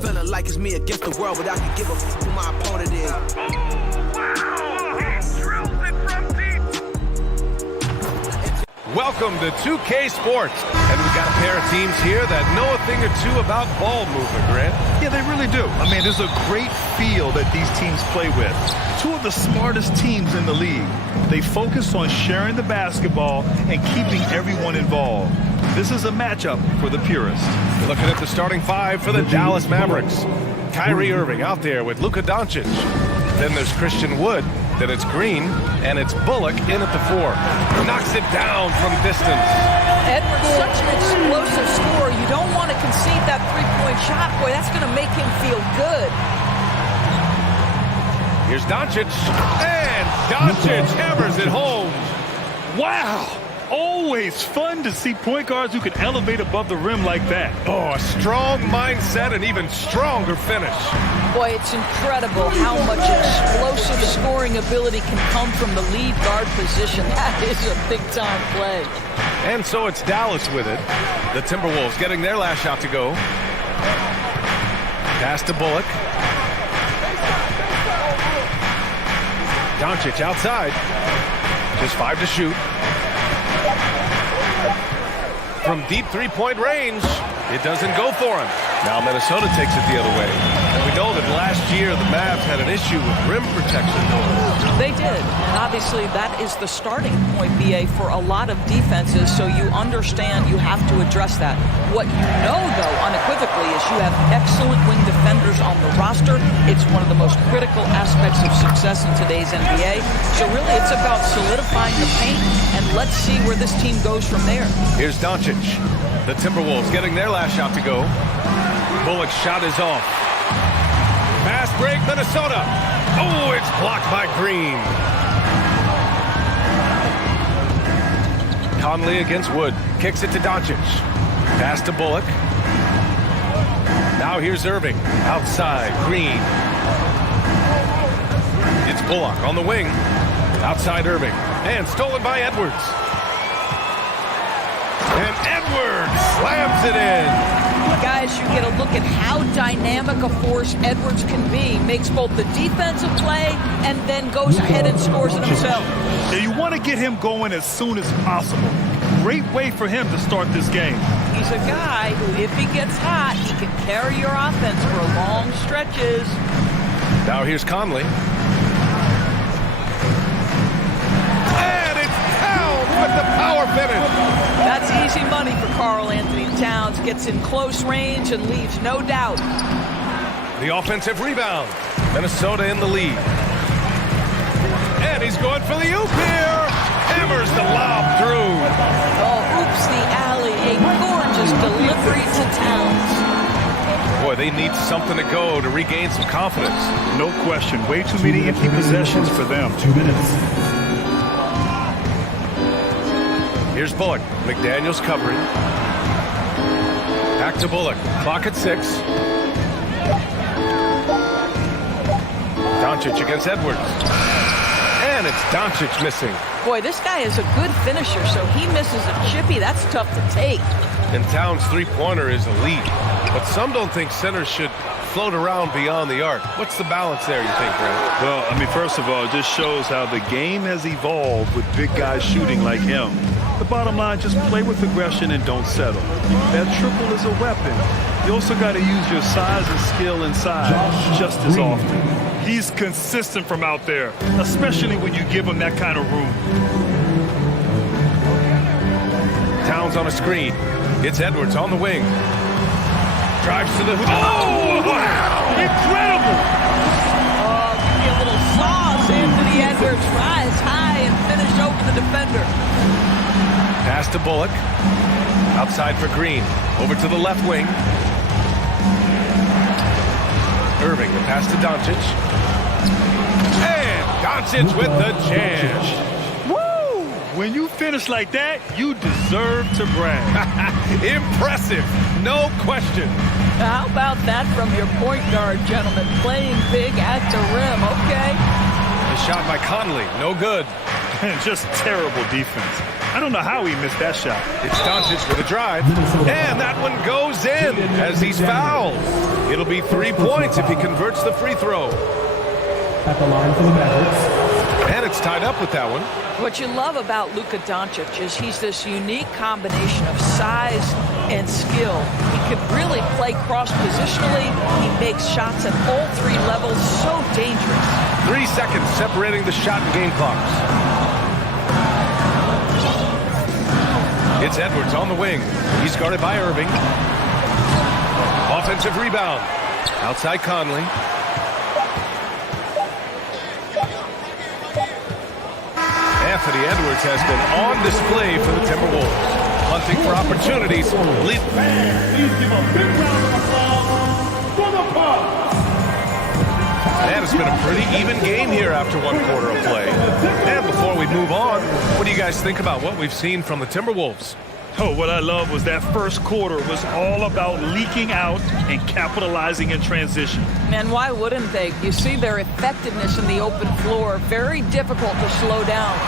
Feeling like it's me against the world, but I can give a f who my opponent is. Welcome to 2K Sports. And we've got a pair of teams here that know a thing or two about ball movement, Grant. Yeah, they really do. I mean, there's a great feel that these teams play with. Two of the smartest teams in the league. They focus on sharing the basketball and keeping everyone involved. This is a matchup for the purist. We're looking at the starting 5 for the Dallas Mavericks. Kyrie Irving out there with Luka Doncic. Then there's Christian Wood. Then it's Green, and it's Bullock in at the 4. Knocks it down from distance. Edwards, such an explosive scorer. You don't want to concede that three-point shot. Boy, that's going to make him feel good. Here's Doncic, and Doncic hammers it home. Wow! Always fun to see point guards who can elevate above the rim like that. Oh, a strong mindset and even stronger finish. Boy, it's incredible how much explosive scoring ability can come from the lead guard position. That is a big-time play. And so it's Dallas with it. The Timberwolves getting their last shot to go. Pass to Bullock. Doncic outside. Just 5 to shoot. from deep three-point range. It doesn't go for him. Now Minnesota takes it the other way. And we know that last year the Mavs had an issue with rim protection. They did. And obviously that is the starting point, BA, for a lot of defenses, so you understand you have to address that. What you know, though, unequivocally, is you have excellent wing defenders on the roster. It's one of the most critical aspects of success in today's NBA. So really it's about solidifying the paint, and let's see where this team goes from there. Here's Doncic. The Timberwolves getting their last shot to go. Bullock's shot is off. Fast break, Minnesota. Oh, it's blocked by Green. Conley against Wood. Kicks it to Doncic. Pass to Bullock. Now here's Irving. Outside, Green. It's Bullock on the wing. Outside Irving. And stolen by Edwards. And Edwards slams it in. Guys, you get a look at how dynamic a force Edwards can be. Makes both the defensive play and then goes ahead and scores it himself. And you want to get him going as soon as possible. Great way for him to start this game. He's a guy who, if he gets hot, he can carry your offense for long stretches. Now here's Conley. And it's Towns with the power finish. That's easy money for Karl Anthony Towns. Gets in close range and leaves no doubt. The offensive rebound. Minnesota in the lead. And he's going for the oop here. Hammers the lob through. Oh, oops the alley. A gorgeous delivery to Towns. Boy, they need something to go to regain some confidence. No question. Way too many empty possessions for them. 2 minutes. Here's Bullock. McDaniels covering. Back to Bullock. Clock at 6. Doncic against Edwards. And it's Doncic missing. Boy, this guy is a good finisher, so he misses a chippy. That's tough to take. And Towns' three-pointer is elite. But some don't think centers should float around beyond the arc. What's the balance there, you think, Brad? Well, I mean, first of all, it just shows how the game has evolved with big guys shooting like him. The bottom line, just play with aggression and don't settle. That triple is a weapon. You also got to use your size and skill inside just as often. He's consistent from out there, especially when you give him that kind of room. Towns on a screen. It's Edwards on the wing. Drives to the hoop. Oh, wow! Incredible! Give me a little sauce, Anthony Edwards. Rise high and finish over the defender. Pass to Bullock. Outside for Green. Over to the left wing. Irving, the pass to Doncic. And Doncic with the jam. Woo! When you finish like that, you deserve to brag. Impressive, no question. How about that from your point guard, gentlemen? Playing big at the rim, okay? The shot by Conley, no good. Just terrible defense. I don't know how he missed that shot. It's Doncic with a drive. And that one goes in as he's fouled. It'll be 3 points if he converts the free throw. At the line for the Mavericks. And it's tied up with that one. What you love about Luka Doncic is he's this unique combination of size and skill. He could really play cross-positionally. He makes shots at all 3 levels. So dangerous. 3 seconds separating the shot and game clocks. It's Edwards on the wing. He's guarded by Irving. Offensive rebound. Outside Conley. Anthony Edwards has been on display for the Timberwolves. Hunting for opportunities. Please give a big round of applause for the Bucks. And it's been a pretty even game here after 1 quarter of play. And before we move on, what do you guys think about what we've seen from the Timberwolves? Oh, what I love was that first quarter was all about leaking out and capitalizing in transition. And why wouldn't they? You see their effectiveness in the open floor. Very difficult to slow down.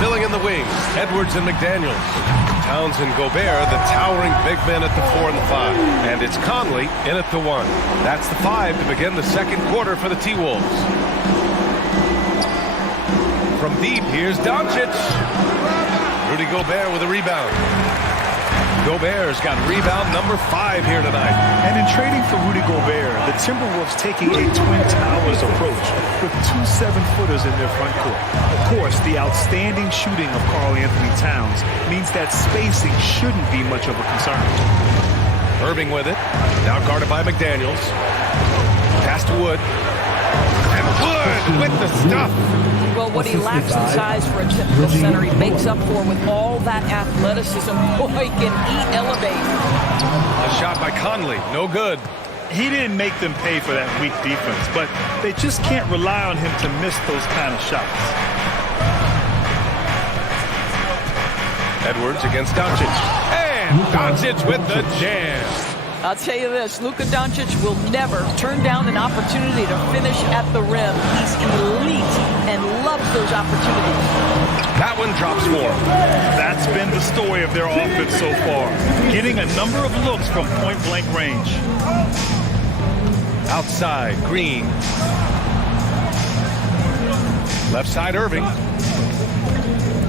Filling in the wings, Edwards and McDaniels. Towns and Gobert, the towering big men at the 4 and the 5. And it's Conley in at the 1. That's the 5 to begin the second quarter for the T-Wolves. From deep, here's Doncic. Rudy Gobert with a rebound. Gobert's got rebound number 5 here tonight. And in trading for Rudy Gobert, the Timberwolves taking a Twin Towers approach with 2 7-footers in their front court. Of course, the outstanding shooting of Karl Anthony Towns means that spacing shouldn't be much of a concern. Irving with it. Now guarded by McDaniels. Pass to Wood. And Wood with the stuff. Well, what he lacks in size for a typical center, he makes up for with all that athleticism. Boy, can he elevate. A shot by Conley. No good. He didn't make them pay for that weak defense, but they just can't rely on him to miss those kind of shots. Edwards against Doncic. And Doncic with the jam. I'll tell you this, Luka Doncic will never turn down an opportunity to finish at the rim. He's elite and loves those opportunities. That one drops 4. That's been the story of their offense so far, getting a number of looks from point-blank range. Outside, Green. Left side, Irving.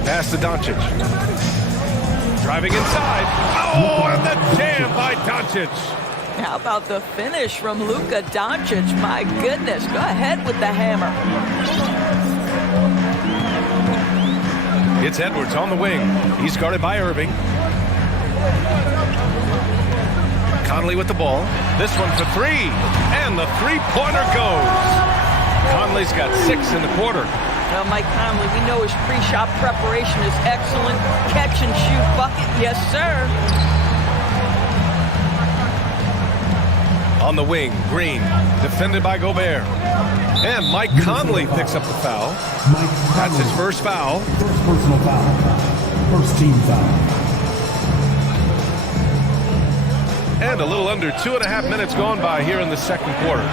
Pass to Doncic. Driving inside. Oh, and the jam by Doncic. How about the finish from Luka Doncic? My goodness, go ahead with the hammer. It's Edwards on the wing. He's guarded by Irving. Conley with the ball. This one for 3. And the three-pointer goes. Conley's got 6 in the quarter. Well, Mike Conley, we know his pre-shot preparation is excellent. Catch and shoot bucket, yes, sir. On the wing, Green, defended by Gobert. And Mike Conley picks up the foul. That's his first foul. First personal foul. First team foul. And a little under 2.5 minutes gone by here in the second quarter.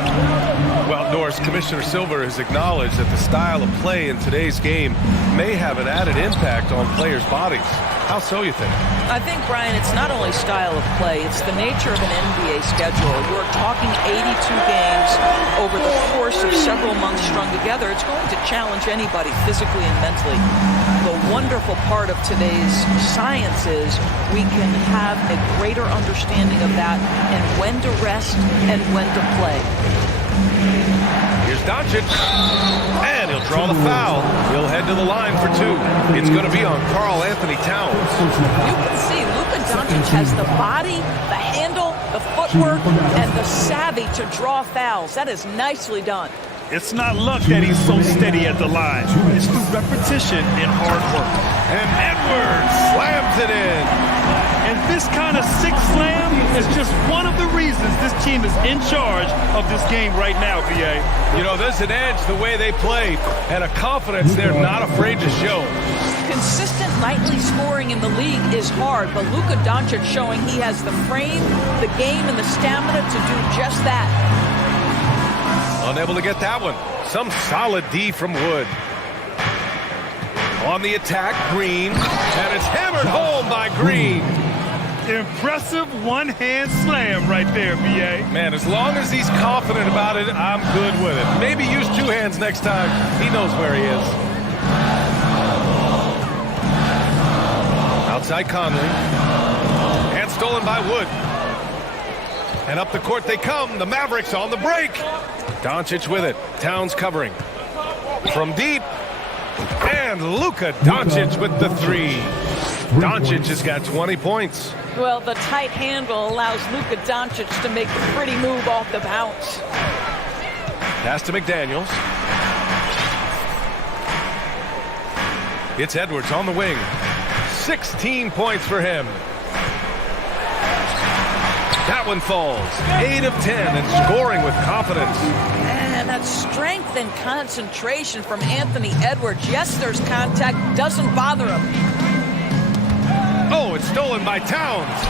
Well, Norris, Commissioner Silver has acknowledged that the style of play in today's game may have an added impact on players' bodies. How so, you think? I think, Brian, it's not only style of play, it's the nature of an NBA schedule. You're talking 82 games over the course of several months strung together. It's going to challenge anybody physically and mentally. The wonderful part of today's science is we can have a greater understanding of that and when to rest and when to play. Here's Doncic, and he'll draw the foul. He'll head to the line for 2. It's going to be on Karl Anthony Towns. You can see Luka Doncic has the body, the handle, the footwork, and the savvy to draw fouls. That is nicely done. It's not luck that he's so steady at the line. It's through repetition and hard work. And Edwards slams it in. And this kind of sick slam is just one of the reasons this team is in charge of this game right now, BA. You know, there's an edge the way they play and a confidence they're not afraid to show. Consistent nightly scoring in the league is hard, but Luka Doncic showing he has the frame, the game, and the stamina to do just that. Unable to get that one. Some solid D from Wood. On the attack, Green. And it's hammered home by Green. Impressive one-hand slam right there, B.A. Man, as long as he's confident about it, I'm good with it. Maybe use 2 hands next time. He knows where he is. Outside Conley. And stolen by Wood. And up the court they come. The Mavericks on the break. Doncic with it. Towns covering. From deep. And Luka Doncic with the 3. Doncic has got 20 points. Well, the tight handle allows Luka Doncic to make the pretty move off the bounce. Pass to McDaniels. It's Edwards on the wing. 16 points for him. That one falls. 8 of 10 and scoring with confidence. And that strength and concentration from Anthony Edwards. Yes, there's contact. Doesn't bother him. Oh, it's stolen by Towns.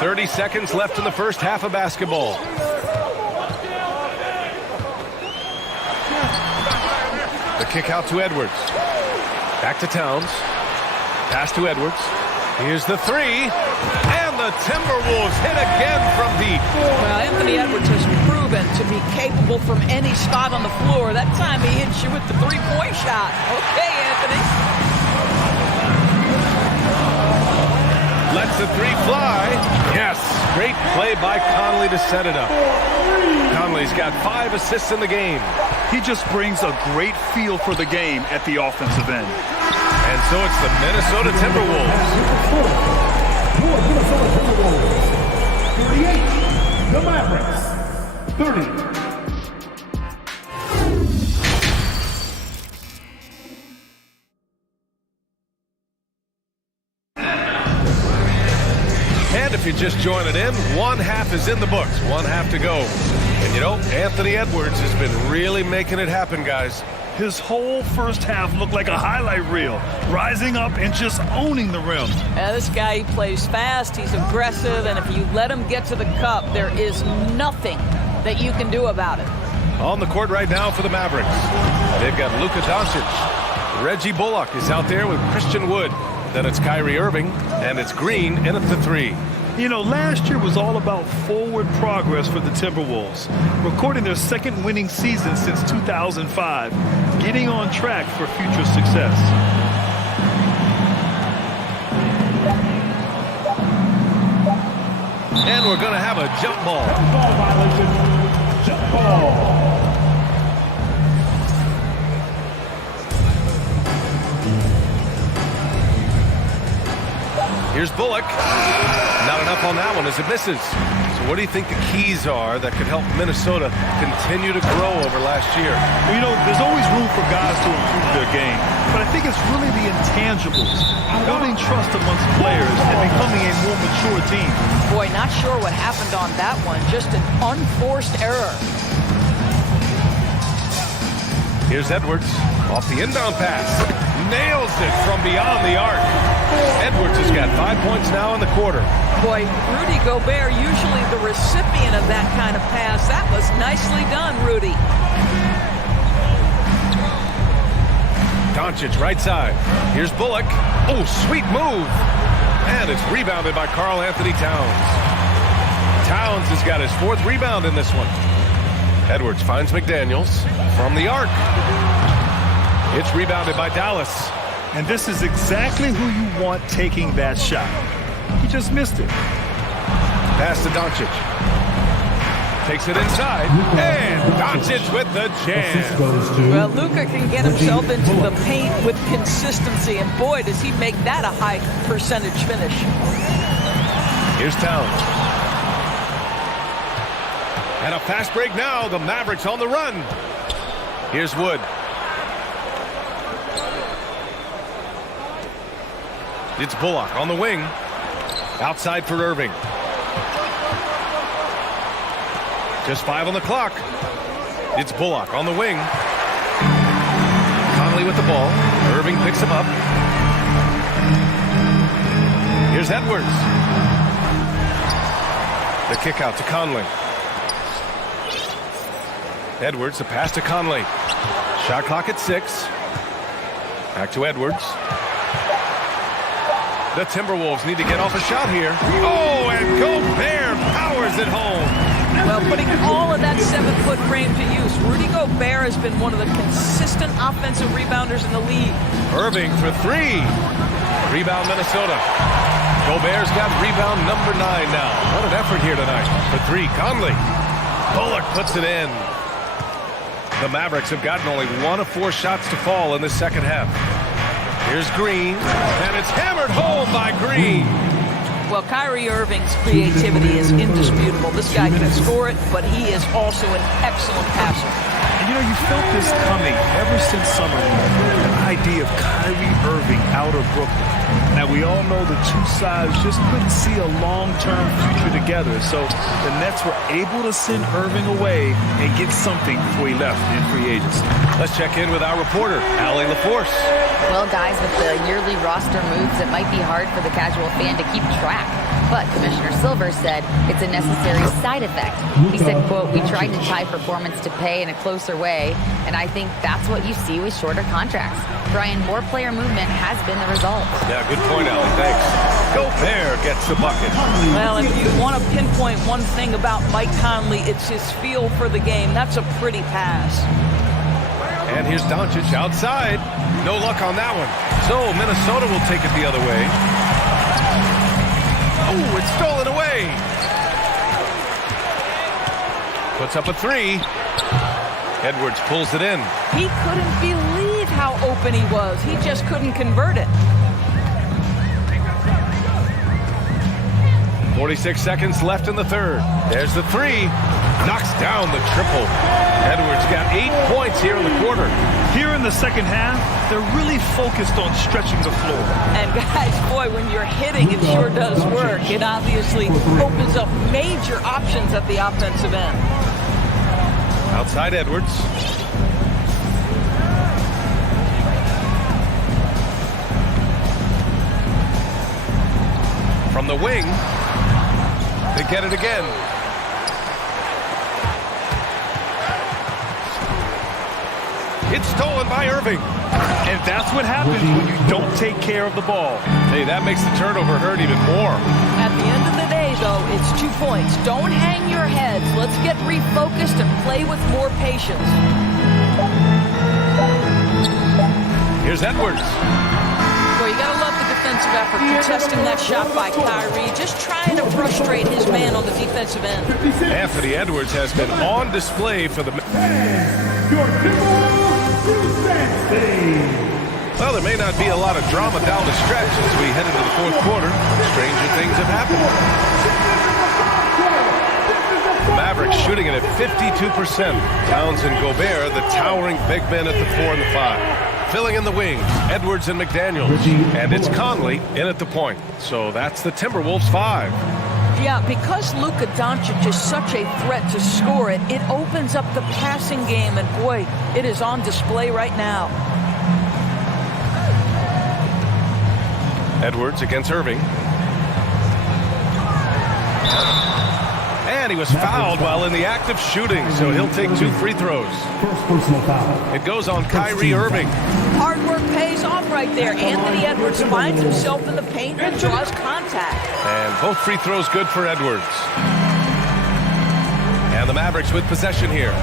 30 seconds left in the first half of basketball. The kick out to Edwards. Back to Towns. Pass to Edwards. Here's the 3. And the Timberwolves hit again from deep. Well, Anthony Edwards has proven to be capable from any spot on the floor. That time he hit you with the 3-point shot. Okay, Anthony. the three fly. Yes, great play by Conley to set it up. Conley's got 5 assists in the game. He just brings a great feel for the game at the offensive end. And so it's the Minnesota Timberwolves. 38, the Mavericks. 30. And if you're just joining in, one half is in the books, one half to go. And you know, Anthony Edwards has been really making it happen, guys. His whole first half looked like a highlight reel, rising up and just owning the rim. This guy, he plays fast, he's aggressive, and if you let him get to the cup, there is nothing that you can do about it. On the court right now for the Mavericks, they've got Luka Doncic. Reggie Bullock is out there with Christian Wood. Then it's Kyrie Irving, and it's Green in at the 3. You know, last year was all about forward progress for the Timberwolves, recording their second winning season since 2005, getting on track for future success. And we're going to have a jump ball. Ball violation. Jump ball. Here's Bullock. Not enough on that one as it misses. So what do you think the keys are that could help Minnesota continue to grow over last year? Well, you know, there's always room for guys to improve their game, but I think it's really the intangibles, building trust amongst players and becoming a more mature team. Boy, not sure what happened on that one. Just an unforced error. Here's Edwards off the inbound pass. Nails it from beyond the arc. Edwards has got 5 points now in the quarter. Boy, Rudy Gobert, usually the recipient of that kind of pass. That was nicely done, Rudy. Doncic right side. Here's Bullock. Oh, sweet move. And it's rebounded by Karl Anthony Towns. Towns has got his 4th rebound in this one. Edwards finds McDaniels from the arc. It's rebounded by Dallas. And this is exactly who you want taking that shot. He just missed it. Pass to Doncic. Takes it inside. And Doncic with the jam. Well, Luka can get himself into the paint with consistency. And boy, does he make that a high percentage finish. Here's Towns. And a fast break now. The Mavericks on the run. Here's Wood. It's Bullock on the wing. Outside for Irving. Just 5 on the clock. It's Bullock on the wing. Conley with the ball. Irving picks him up. Here's Edwards. The kick out to Conley. Edwards, the pass to Conley. Shot clock at 6. Back to Edwards. The Timberwolves need to get off a shot here. Oh, and Gobert powers it home. Well, putting all of that 7-foot frame to use, Rudy Gobert has been one of the consistent offensive rebounders in the league. Irving for 3. Rebound Minnesota. Gobert's got rebound number 9 now. What an effort here tonight. For 3, Conley. Bullock puts it in. The Mavericks have gotten only 1 of 4 shots to fall in the second half. Here's Green, and it's hammered home by Green. Well, Kyrie Irving's creativity is indisputable. This guy can score it, but he is also an excellent passer. And you know, you felt this coming ever since summer league, the idea of Kyrie Irving out of Brooklyn. Now, we all know the two sides just couldn't see a long-term future together, so the Nets were able to send Irving away and get something before he left in free agency. Let's check in with our reporter, Allie LaForce. Well, guys, with the yearly roster moves, it might be hard for the casual fan to keep track. But Commissioner Silver said it's a necessary side effect. He said, quote, "We tried to tie performance to pay in a closer way, and I think that's what you see with shorter contracts." Brian, more player movement has been the result. Yeah, good point, Allie. Thanks. Gobert gets the bucket. Well, if you want to pinpoint one thing about Mike Conley, it's his feel for the game. That's a pretty pass. And here's Doncic outside. No luck on that one. So Minnesota will take it the other way. Oh, it's stolen away. Puts up a 3. Edwards pulls it in. He couldn't believe how open he was. He just couldn't convert it. 46 seconds left in the third. There's the 3. Knocks down the triple. Edwards got 8 points here in the quarter. Here in the second half, they're really focused on stretching the floor. And guys, boy, when you're hitting, it sure does work. It obviously opens up major options at the offensive end. Outside Edwards. From the wing, they get it again. It's stolen by Irving. And that's what happens when you don't take care of the ball. Hey, that makes the turnover hurt even more. At the end of the day, though, it's 2 points. Don't hang your heads. Let's get refocused and play with more patience. Here's Edwards. Well, you got to love the defensive effort, contesting that shot by Kyrie, just trying to frustrate his man on the defensive end. Anthony Edwards has been on display for the... Well, there may not be a lot of drama down the stretch as we head into the fourth quarter. Stranger things have happened. The Mavericks shooting it at 52%. Towns and Gobert, the towering big men at the 4 and the 5. Filling in the wings, Edwards and McDaniels. And it's Conley in at the point. So that's the Timberwolves 5. Yeah, because Luka Doncic is such a threat to score it, it opens up the passing game, and boy, it is on display right now. Edwards against Irving. And he was fouled while in the act of shooting, so he'll take 2 free throws. First personal foul. It goes on Kyrie Irving. Hard work pays off right there. Anthony Edwards finds himself in the paint and draws contact. And both free throws good for Edwards. And the Mavericks with possession here.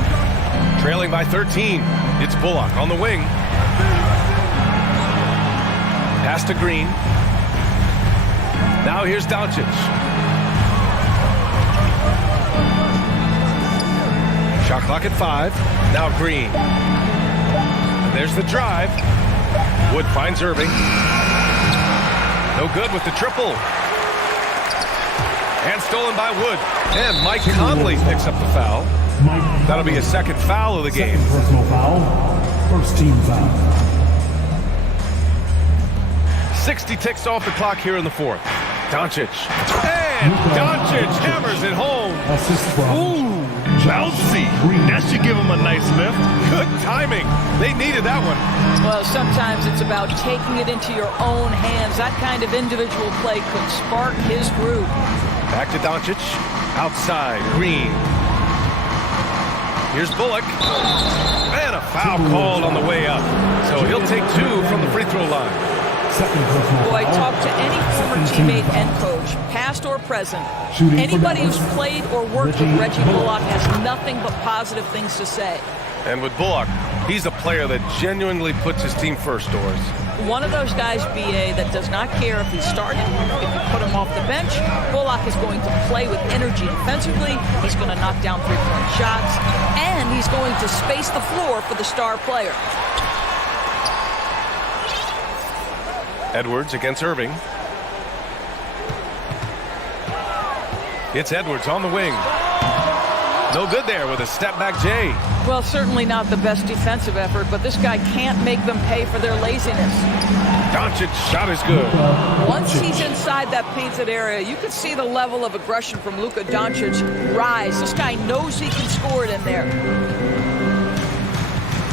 Trailing by 13. It's Bullock on the wing. Pass to Green. Now here's Doncic. Shot clock at 5. Now Green. There's the drive. Wood finds Irving. No good with the triple. And stolen by Wood. And Mike Conley picks up the foul. That'll be his second foul of the game. Second personal foul. First team foul. 60 ticks off the clock here in the fourth. Doncic. And Doncic hammers it home. Ooh, bouncy. That should give him a nice lift. Good timing. They needed that one. Well, sometimes it's about taking it into your own hands. That kind of individual play could spark his groove. Back to Doncic. Outside, Green. Here's Bullock. And a foul called on the way up. So he'll take 2 from the free throw line. Boy, talk to any former teammate and coach, past or present. Anybody who's played or worked with Reggie Bullock has nothing but positive things to say. And with Bullock, he's a player that genuinely puts his team first, Doris. One of those guys, BA, that does not care if he's starting, if you put him off the bench. Bullock is going to play with energy defensively. He's going to knock down three-point shots. And he's going to space the floor for the star player. Edwards against Irving. It's Edwards on the wing. No good there with a step-back J. Well, certainly not the best defensive effort, but this guy can't make them pay for their laziness. Doncic's shot is good. Once he's inside that painted area, you can see the level of aggression from Luka Doncic rise. This guy knows he can score it in there.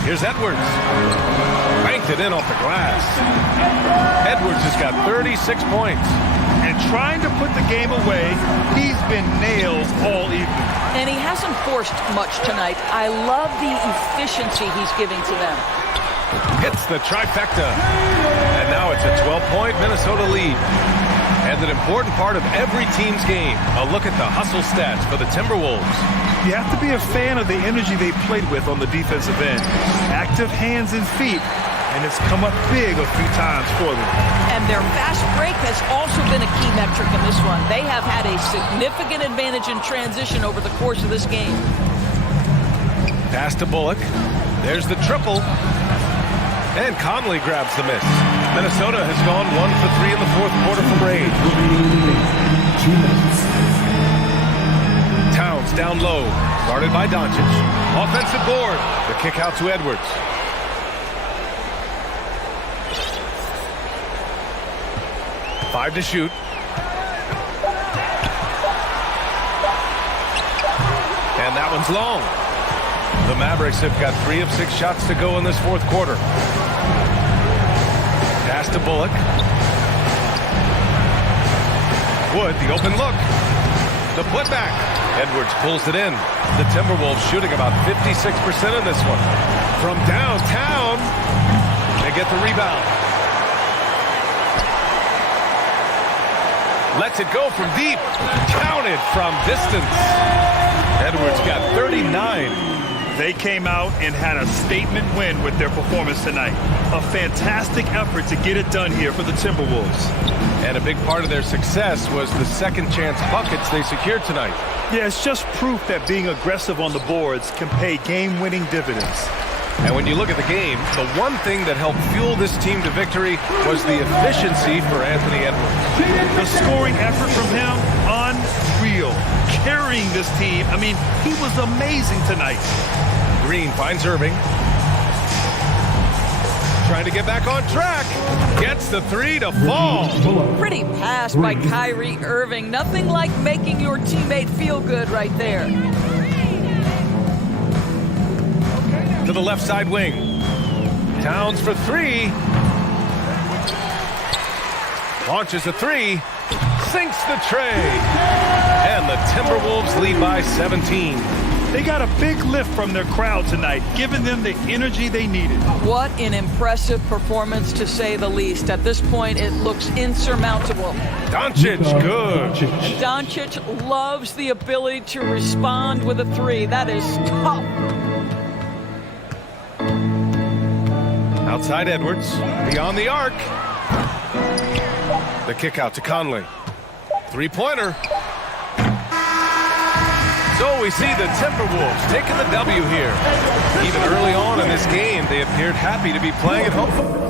Here's Edwards. Banked it in off the glass. Edwards has got 36 points. And trying to put the game away, he's been nailed all evening. And he hasn't forced much tonight. I love the efficiency he's giving to them. Hits the trifecta. And now it's a 12-point Minnesota lead. And an important part of every team's game, a look at the hustle stats for the Timberwolves. You have to be a fan of the energy they played with on the defensive end. Active hands and feet, and it's come up big a few times for them. And their fast break has also been a key metric in this one. They have had a significant advantage in transition over the course of this game. Pass to Bullock. There's the triple. And Conley grabs the miss. Minnesota has gone 1 for 3 in the fourth quarter from range. Towns down low. Guarded by Doncic. Offensive board. The kick out to Edwards. Five to shoot. And that one's long. The Mavericks have got 3 of 6 shots to go in this fourth quarter. Pass to Bullock. Wood, the open look. The putback. Edwards pulls it in. The Timberwolves shooting about 56% in this one. From downtown, they get the rebound. Lets it go from deep. Counted from distance. Edwards got 39. They came out and had a statement win with their performance tonight. A fantastic effort to get it done here for the Timberwolves. And a big part of their success was the second chance buckets they secured tonight. Yeah, it's just proof that being aggressive on the boards can pay game-winning dividends. And when you look at the game, the one thing that helped fuel this team to victory was the efficiency for Anthony Edwards. The scoring effort from him, unreal. Carrying this team, I mean, he was amazing tonight. Green finds Irving. Trying to get back on track. Gets the 3 to fall. Pretty pass by Kyrie Irving. Nothing like making your teammate feel good right there. To the left side wing. Towns for 3. Launches a 3. Sinks the tray. And the Timberwolves lead by 17. They got a big lift from their crowd tonight, giving them the energy they needed. What an impressive performance, to say the least. At this point, it looks insurmountable. Doncic, good. Doncic loves the ability to respond with a 3. That is tough. Outside Edwards, beyond the arc. The kick out to Conley. Three-pointer. So we see the Timberwolves taking the W here. Even early on in this game, they appeared happy to be playing at home.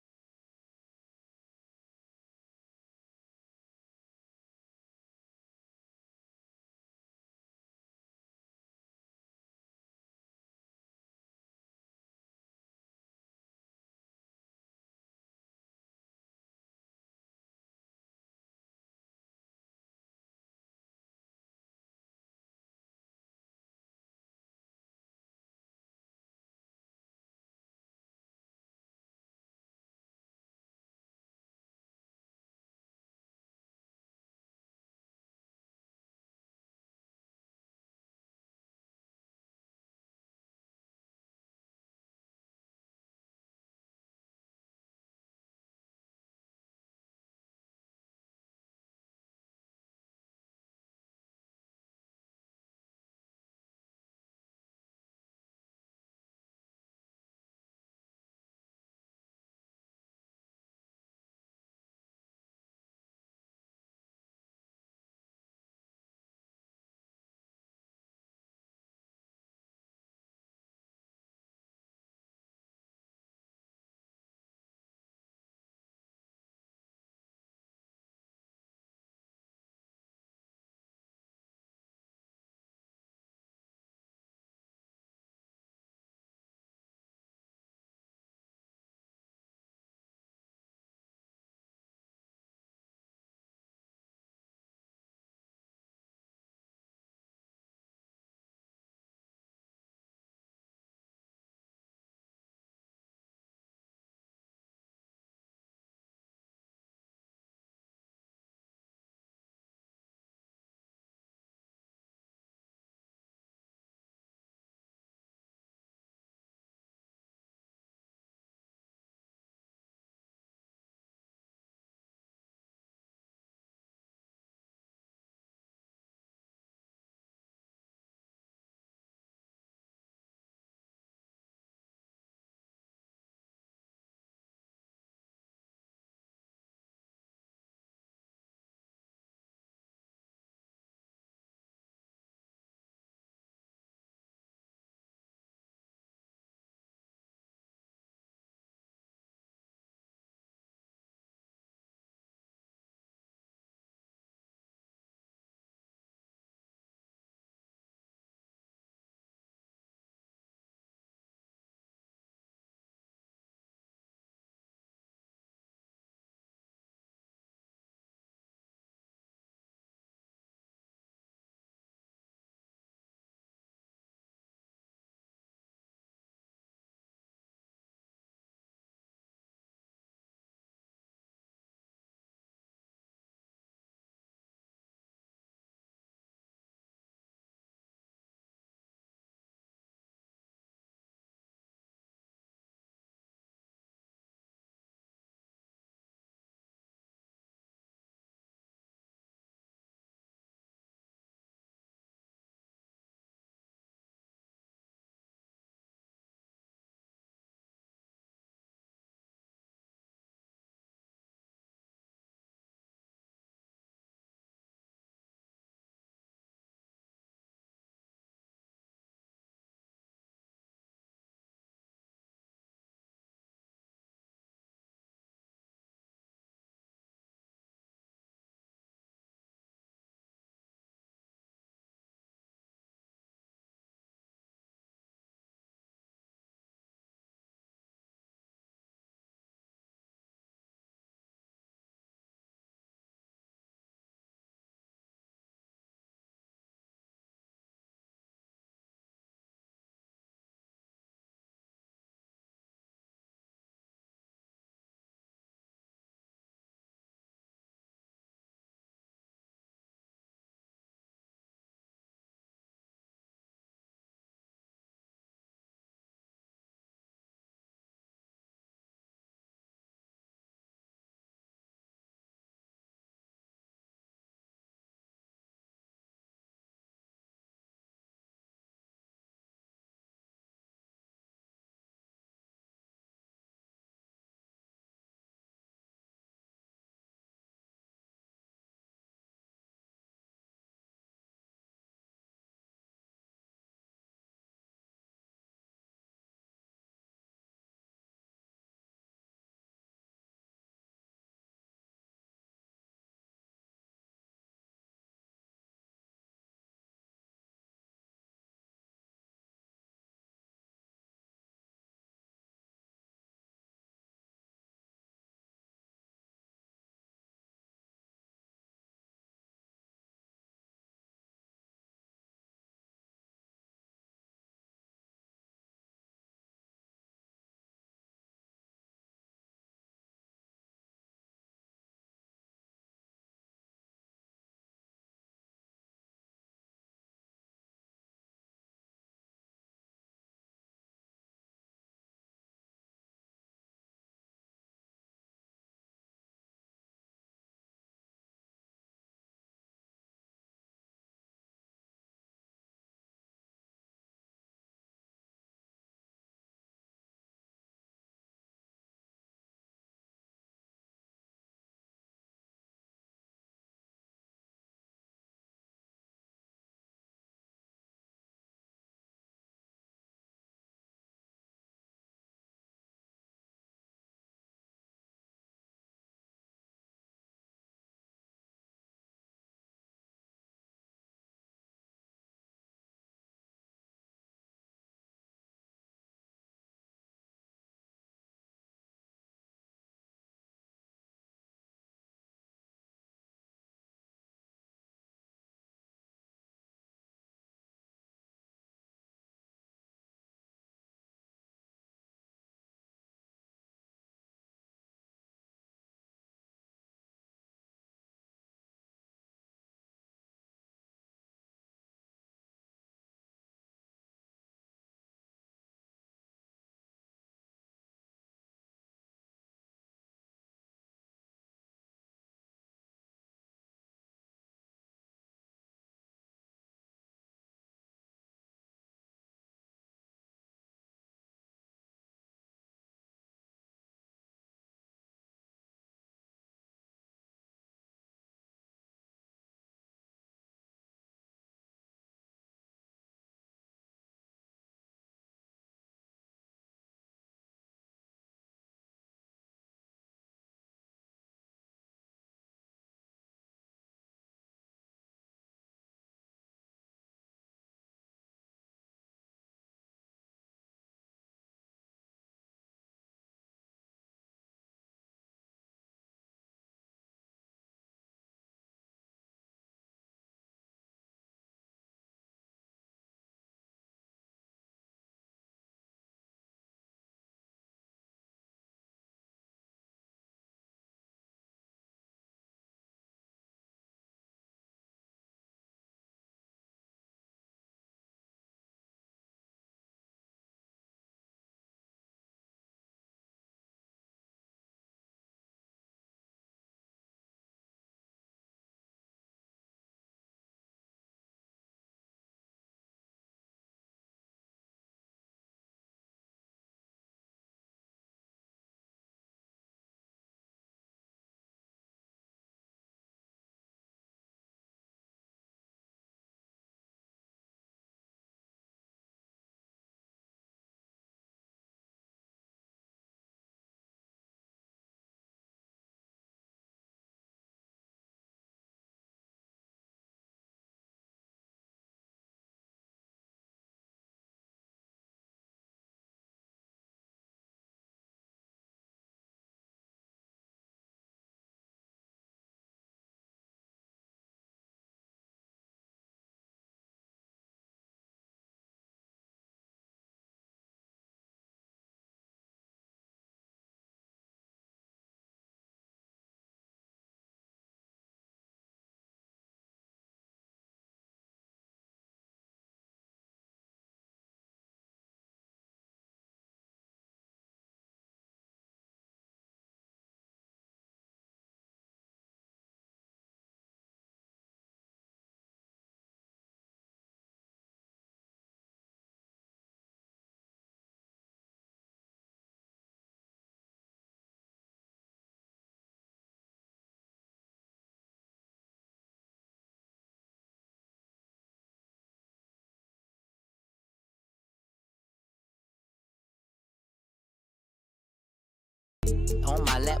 On my lap.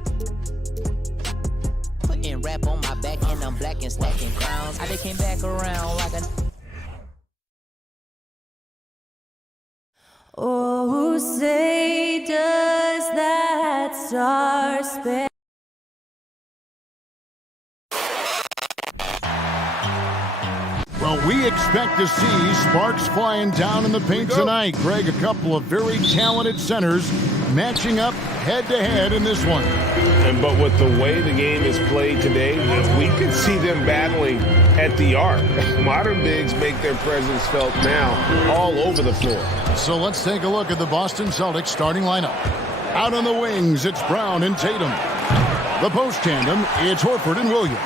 Putting rap on my back and I'm black and stacking crowns. I came back around like a... Oh, say does that star span? Well, we expect to see sparks flying down in the paint tonight. Greg, a couple of very talented centers matching up head-to-head in this one. But with the way the game is played today, we could see them battling at the arc. Modern bigs make their presence felt now all over the floor. So let's take a look at the Boston Celtics starting lineup. Out on the wings, it's Brown and Tatum. The post tandem, it's Horford and Williams.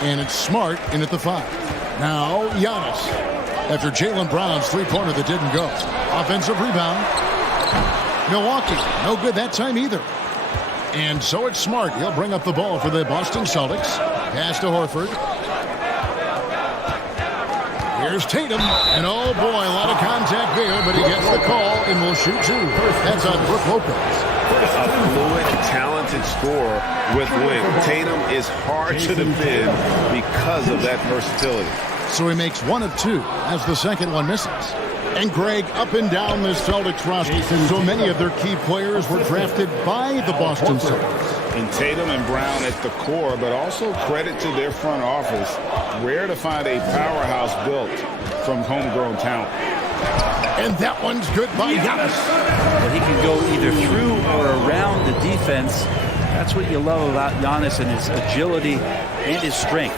And it's Smart in at the 5. Now, Giannis. After Jaylen Brown's three-pointer that didn't go. Offensive rebound. Milwaukee, no good that time either. And so it's Smart. He'll bring up the ball for the Boston Celtics. Pass to Horford. Here's Tatum. And oh boy, a lot of contact there, but he gets the call and will shoot two. That's on Brook Lopez. A fluid, talented scorer with wing. Tatum is hard to defend because of that versatility. So he makes 1 of 2 as the second one misses. And Greg, up and down this Celtics roster, so many of their key players were drafted by the Boston Celtics. And Tatum and Brown at the core, but also credit to their front office. Rare to find a powerhouse built from homegrown talent. And that one's good by Giannis. But he can go either through or around the defense. That's what you love about Giannis and his agility and his strength.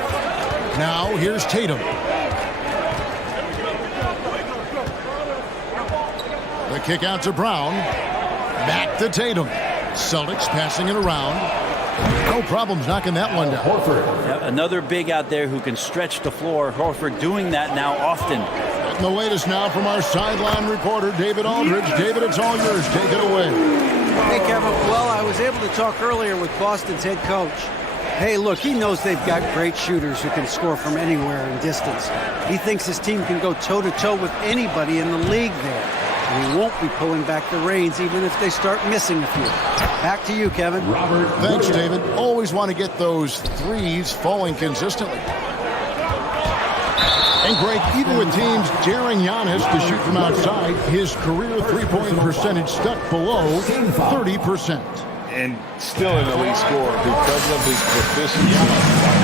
Now here's Tatum. The kick out to Brown. Back to Tatum. Celtics passing it around. No problems knocking that one down. Horford. Yeah, another big out there who can stretch the floor. Horford doing that now often. And the latest now from our sideline reporter, David Aldridge. David, it's all yours. Take it away. Hey, Kevin. Well, I was able to talk earlier with Boston's head coach. Hey, look, he knows they've got great shooters who can score from anywhere in distance. He thinks his team can go toe-to-toe with anybody in the league there. And he won't be pulling back the reins even if they start missing a few. Back to you, Kevin. Robert. Thanks, David. Always want to get those threes falling consistently. And Greg, even with teams daring Giannis to shoot from outside, his career three-point percentage stuck below 30%. And still an elite scorer because of his proficiency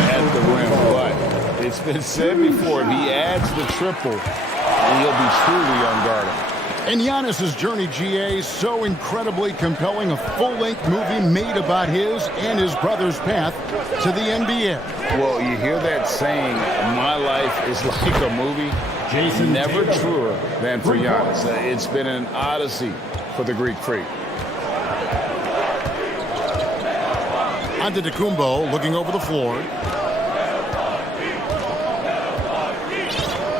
at the rim. But it's been said before, if he adds the triple, he'll be truly unguardable. And Giannis' journey, GA, so incredibly compelling. A full-length movie made about his and his brother's path to the NBA. Well, you hear that saying, my life is like a movie. Never truer than for Giannis. It's been an odyssey for the Greek freak. Antetokounmpo looking over the floor.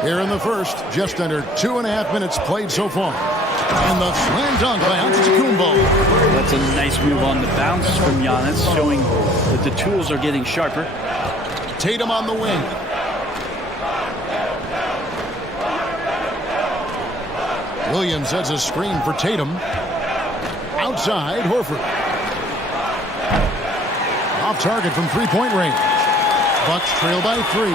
Here in the first, just under 2.5 minutes played so far. And the slam dunk by Antetokounmpo. That's a nice move on the bounce from Giannis, showing that the tools are getting sharper. Tatum on the wing. Williams has a screen for Tatum. Outside, Horford. Off target from three-point range. Bucks trail by 3.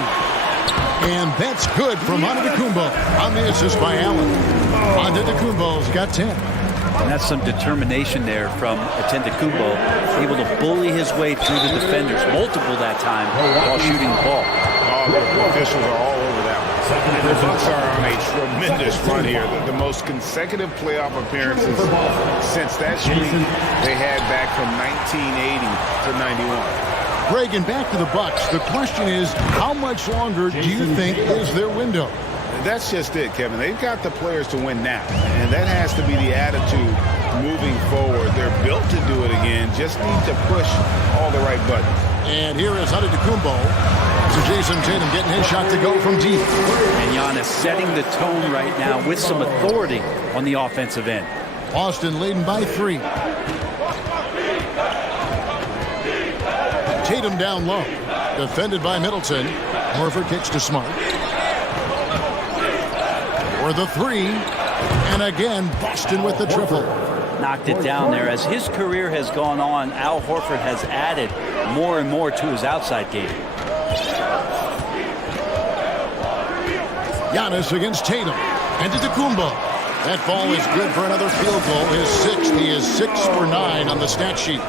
And that's good from Antetokounmpo on the assist by Allen. Antetokounmpo's got 10. And that's some determination there from Antetokounmpo, able to bully his way through the defenders, multiple that time, while shooting the ball. Oh, the officials are all over that one. The Bucks are on a tremendous run here. The most consecutive playoff appearances since that streak they had back from 1980 to 91. Greg, and back to the Bucks. The question is, how much longer do you think is their window? That's just it, Kevin. They've got the players to win now, and that has to be the attitude moving forward. They're built to do it again, just need to push all the right buttons. And here is Antetokounmpo. So Jason Tatum getting his shot to go from deep. And Giannis setting the tone right now with some authority on the offensive end. Boston leading by 3. Tatum down low. Defended by Middleton. Horford kicks to Smart. For the 3. And again, Boston with the triple. knocked it down there. As his career has gone on, Al Horford has added more and more to his outside game. Giannis against Tatum. Antetokounmpo. That ball is good for another field goal. His sixth. He is 6 for 9 on the stat sheet.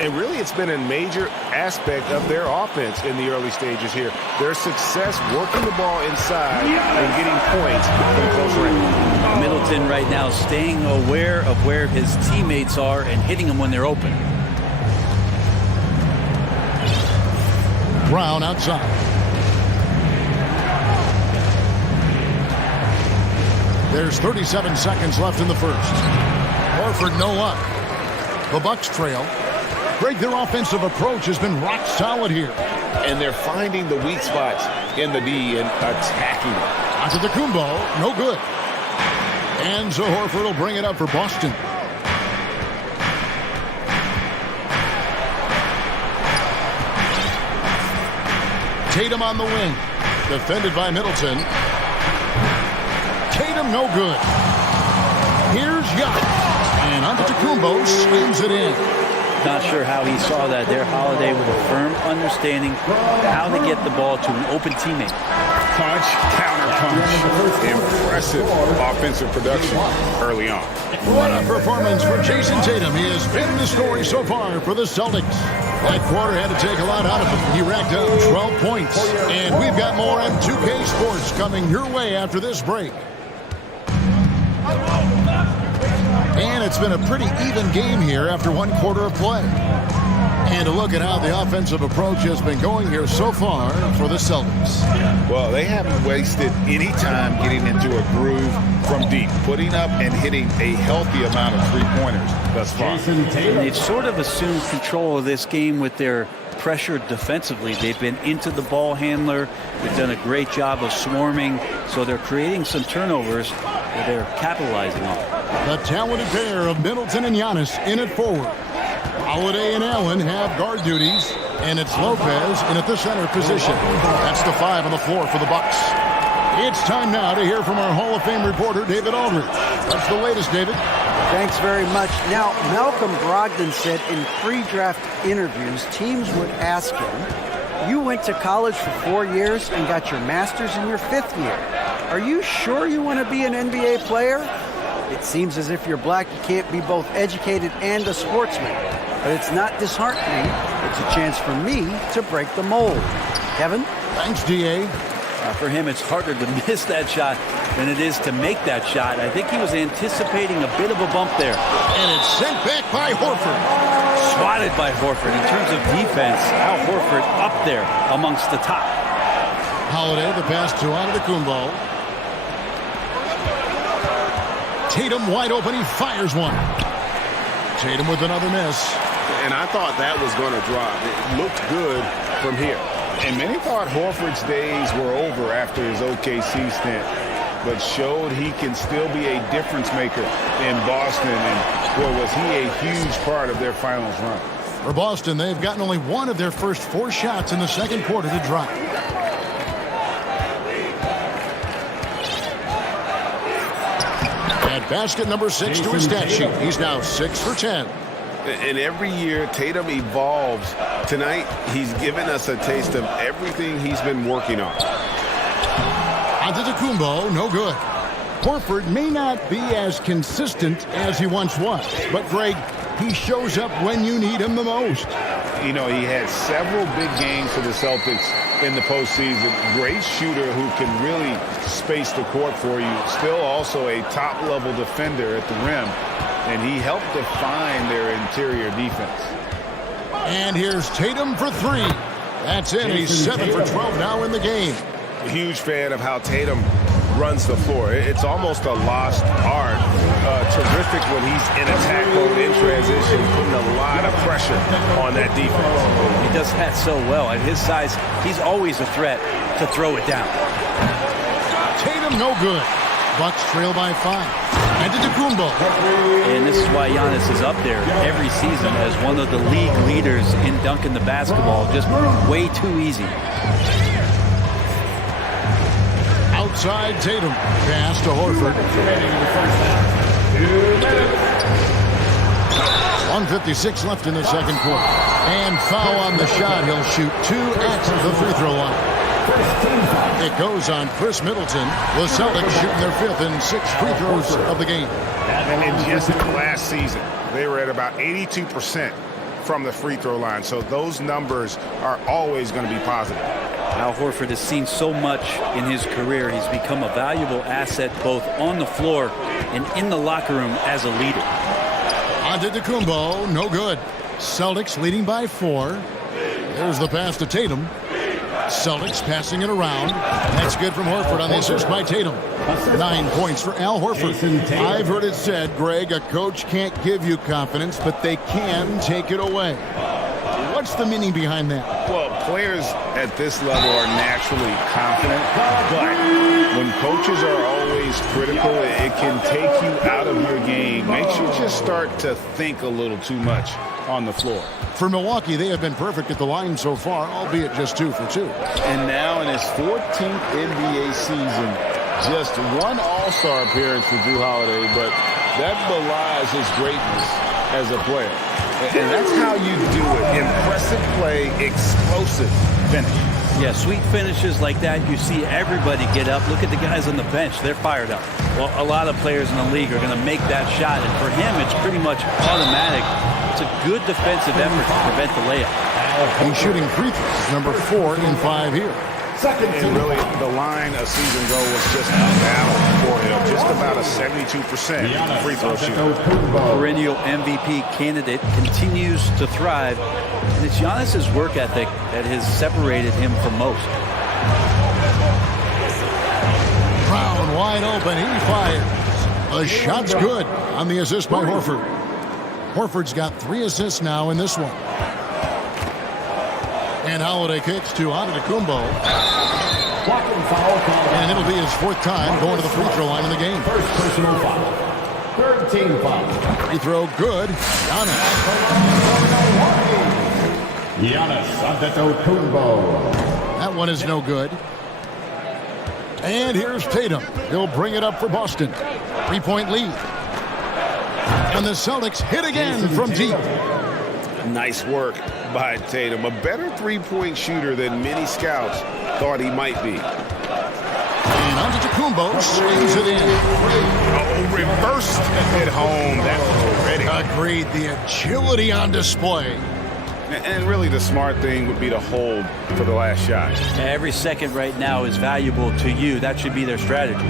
And really, it's been a major aspect of their offense in the early stages here. Their success working the ball inside and getting points from close range. Middleton right now staying aware of where his teammates are and hitting them when they're open. Brown outside. There's 37 seconds left in the first. Horford no luck. The Bucks trail. Greg, their offensive approach has been rock solid here. And they're finding the weak spots in the D and attacking it. Antetokounmpo, no good. And so Horford will bring it up for Boston. Tatum on the wing. Defended by Middleton. Tatum no good. Here's Giannis. And Antetokounmpo slams it in. Not sure how he saw that there. Holiday with a firm understanding how to get the ball to an open teammate. Punch, counter punch. Impressive offensive production early on. What a performance for Jason Tatum. He has been the story so far for the Celtics. That quarter had to take a lot out of him. He racked up 12 points. And we've got more M2K Sports coming your way after this break. And it's been a pretty even game here after one quarter of play. And a look at how the offensive approach has been going here so far for the Celtics. Well, they haven't wasted any time getting into a groove from deep, putting up and hitting a healthy amount of three-pointers thus far. And they've sort of assumed control of this game with their pressure defensively. They've been into the ball handler. They've done a great job of swarming. So they're creating some turnovers that they're capitalizing on. The talented pair of Middleton and Giannis in at forward. Holiday and Allen have guard duties, and it's Lopez in at the center position. That's the 5 on the floor for the Bucks. It's time now to hear from our Hall of Fame reporter, David Aldridge. What's the latest, David? Thanks very much. Now, Malcolm Brogdon said in pre-draft interviews, teams would ask him, you went to college for 4 years and got your master's in your 5th year. Are you sure you want to be an NBA player? It seems as if you're black, you can't be both educated and a sportsman. But it's not disheartening. It's a chance for me to break the mold. Kevin? Thanks, D.A. For him, it's harder to miss that shot than it is to make that shot. I think he was anticipating a bit of a bump there. And it's sent back by Horford. Swatted by Horford. In terms of defense, Al Horford up there amongst the top. Holiday, the pass to Antetokounmpo. Tatum wide open. He fires one. Tatum with another miss. And I thought that was going to drop. It looked good from here. And many thought Horford's days were over after his OKC stint, but showed he can still be a difference maker in Boston. And boy, was he a huge part of their finals run. For Boston, they've gotten only one of their first 4 shots in the second quarter to drop. At basket number 6 to his stat sheet. He's now 6 for 10. And every year, Tatum evolves. Tonight, he's given us a taste of everything he's been working on. Antetokounmpo, no good. Horford may not be as consistent as he once was, but Greg, he shows up when you need him the most. You know, he had several big games for the Celtics in the postseason. Great shooter who can really space the court for you. Still also a top-level defender at the rim. And he helped define their interior defense. And here's Tatum for 3. That's in. He's 7 for 12 now in the game. A huge fan of how Tatum runs the floor. It's almost a lost art. Terrific when he's in attack mode, in transition, putting a lot of pressure on that defense. He does that so well. At his size, he's always a threat to throw it down. Tatum no good. Bucks trail by 5. Antetokounmpo. And this is why Giannis is up there every season as one of the league leaders in dunking the basketball. Just way too easy. Outside Tatum. Pass to Horford. 1:56 left in the second quarter. And foul on the shot. He'll shoot 2 at the free throw line. It goes on Chris Middleton. The Celtics shooting their 5th and 6th free throws of the game. And just last season, they were at about 82% from the free throw line. So those numbers are always going to be positive. Al Horford has seen so much in his career. He's become a valuable asset both on the floor and in the locker room as a leader. Antetokounmpo, no good. Celtics leading by 4. There's the pass to Tatum. Celtics passing it around. That's good from Horford on the assist by Tatum. 9 points for Al Horford. I've heard it said, Greg, a coach can't give you confidence, but they can take it away. What's the meaning behind that? Well, players at this level are naturally confident, but when coaches are always critical, it can take you out of your game. Makes you just start to think a little too much on the floor. For Milwaukee, they have been perfect at the line so far, albeit just 2 for 2. And now in his 14th NBA season, just 1 All-Star appearance for Jrue Holiday, but that belies his greatness as a player. And that's how you do it. Impressive play, explosive finish. Yeah, sweet finishes like that, you see everybody get up. Look at the guys on the bench. They're fired up. Well, a lot of players in the league are going to make that shot, and for him, it's pretty much automatic. It's a good defensive effort to prevent the layup. He's shooting free throws, number 4 in 5 here. And really, the line a season ago was just unbalanced for him. Just about a 72% free throw shooter. Perennial MVP candidate continues to thrive. And it's Giannis's work ethic that has separated him from most. Brown wide open. He fires. The shot's good on the assist by Horford. Horford's got 3 assists now in this one. And Holiday kicks to Antetokounmpo. And it'll be his 4th time going to the free throw line in the game. First personal foul. 3rd team foul. Free throw good. Giannis Antetokounmpo. That one is no good. And here's Tatum. He'll bring it up for Boston. 3-point lead. And the Celtics hit again from deep. Nice work by Tatum. A better 3-point shooter than many scouts thought he might be. And Antetokounmpo swings it in. Oh, reversed at home. That's already. Agreed. The agility on display. And really the smart thing would be to hold for the last shot. Every second right now is valuable to you. That should be their strategy.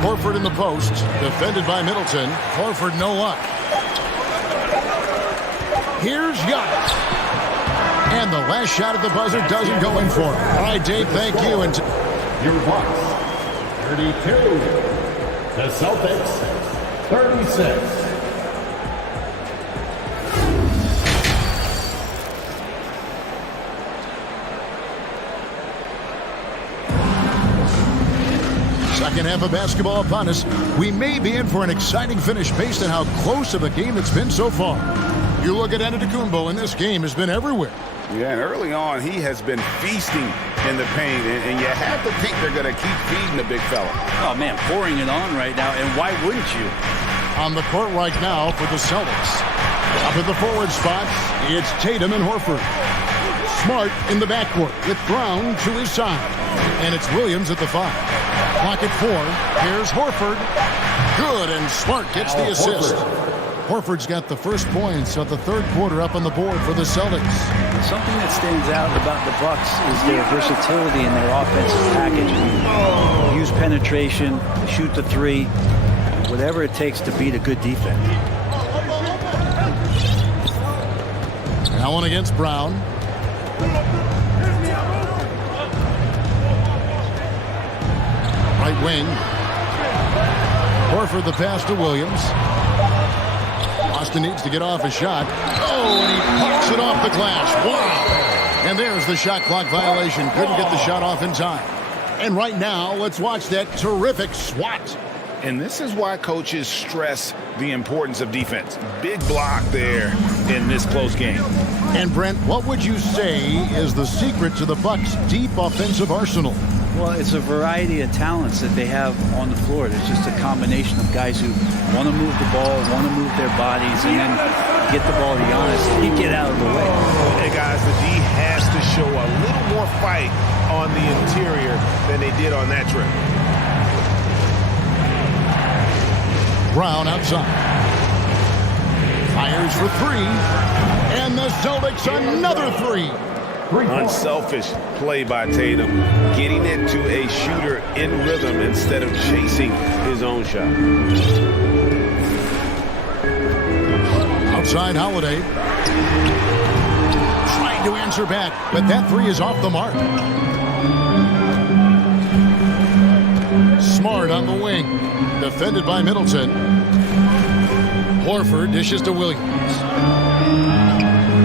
Horford in the post, defended by Middleton. Horford no luck. Here's Giannis. And the last shot at the buzzer doesn't go in for him. All right, Dave, thank you. And your Bucks, 32. The Celtics, 36. Second half of basketball upon us. We may be in for an exciting finish based on how close of a game it's been so far. You look at Antetokounmpo, and this game has been everywhere. Yeah, and early on, he has been feasting in the paint, and you have to think they're going to keep feeding the big fella. Oh, man, pouring it on right now, and why wouldn't you? On the court right now for the Celtics. Up at the forward spots, it's Tatum and Horford. Smart in the backcourt with Brown to his side. And it's Williams at the 5. Clock at 4. Here's Horford. Good, and Smart gets the assist. Horford's got the first points of the 3rd quarter up on the board for the Celtics. Something that stands out about the Bucks is their versatility in their offensive package. Use penetration, shoot the 3, whatever it takes to beat a good defense. Now one against Brown. Right wing. Horford the pass to Williams. Boston needs to get off a shot. Oh, and he pops it off the glass. Wow. And there's the shot clock violation. Couldn't get the shot off in time. And right now, let's watch that terrific swat. And this is why coaches stress the importance of defense. Big block there in this close game. And Brent, what would you say is the secret to the Bucks' deep offensive arsenal? Well, it's a variety of talents that they have on the floor. There's just a combination of guys who want to move the ball, want to move their bodies, and then get the ball to Giannis and get out of the way. Hey, guys, the D has to show a little more fight on the interior than they did on that trip. Brown outside. Fires for three. And the Celtics another three. Unselfish play by Tatum, getting it to a shooter in rhythm instead of chasing his own shot. Outside Holiday. Trying to answer back, but that three is off the mark. Smart on the wing. Defended by Middleton. Horford dishes to Williams.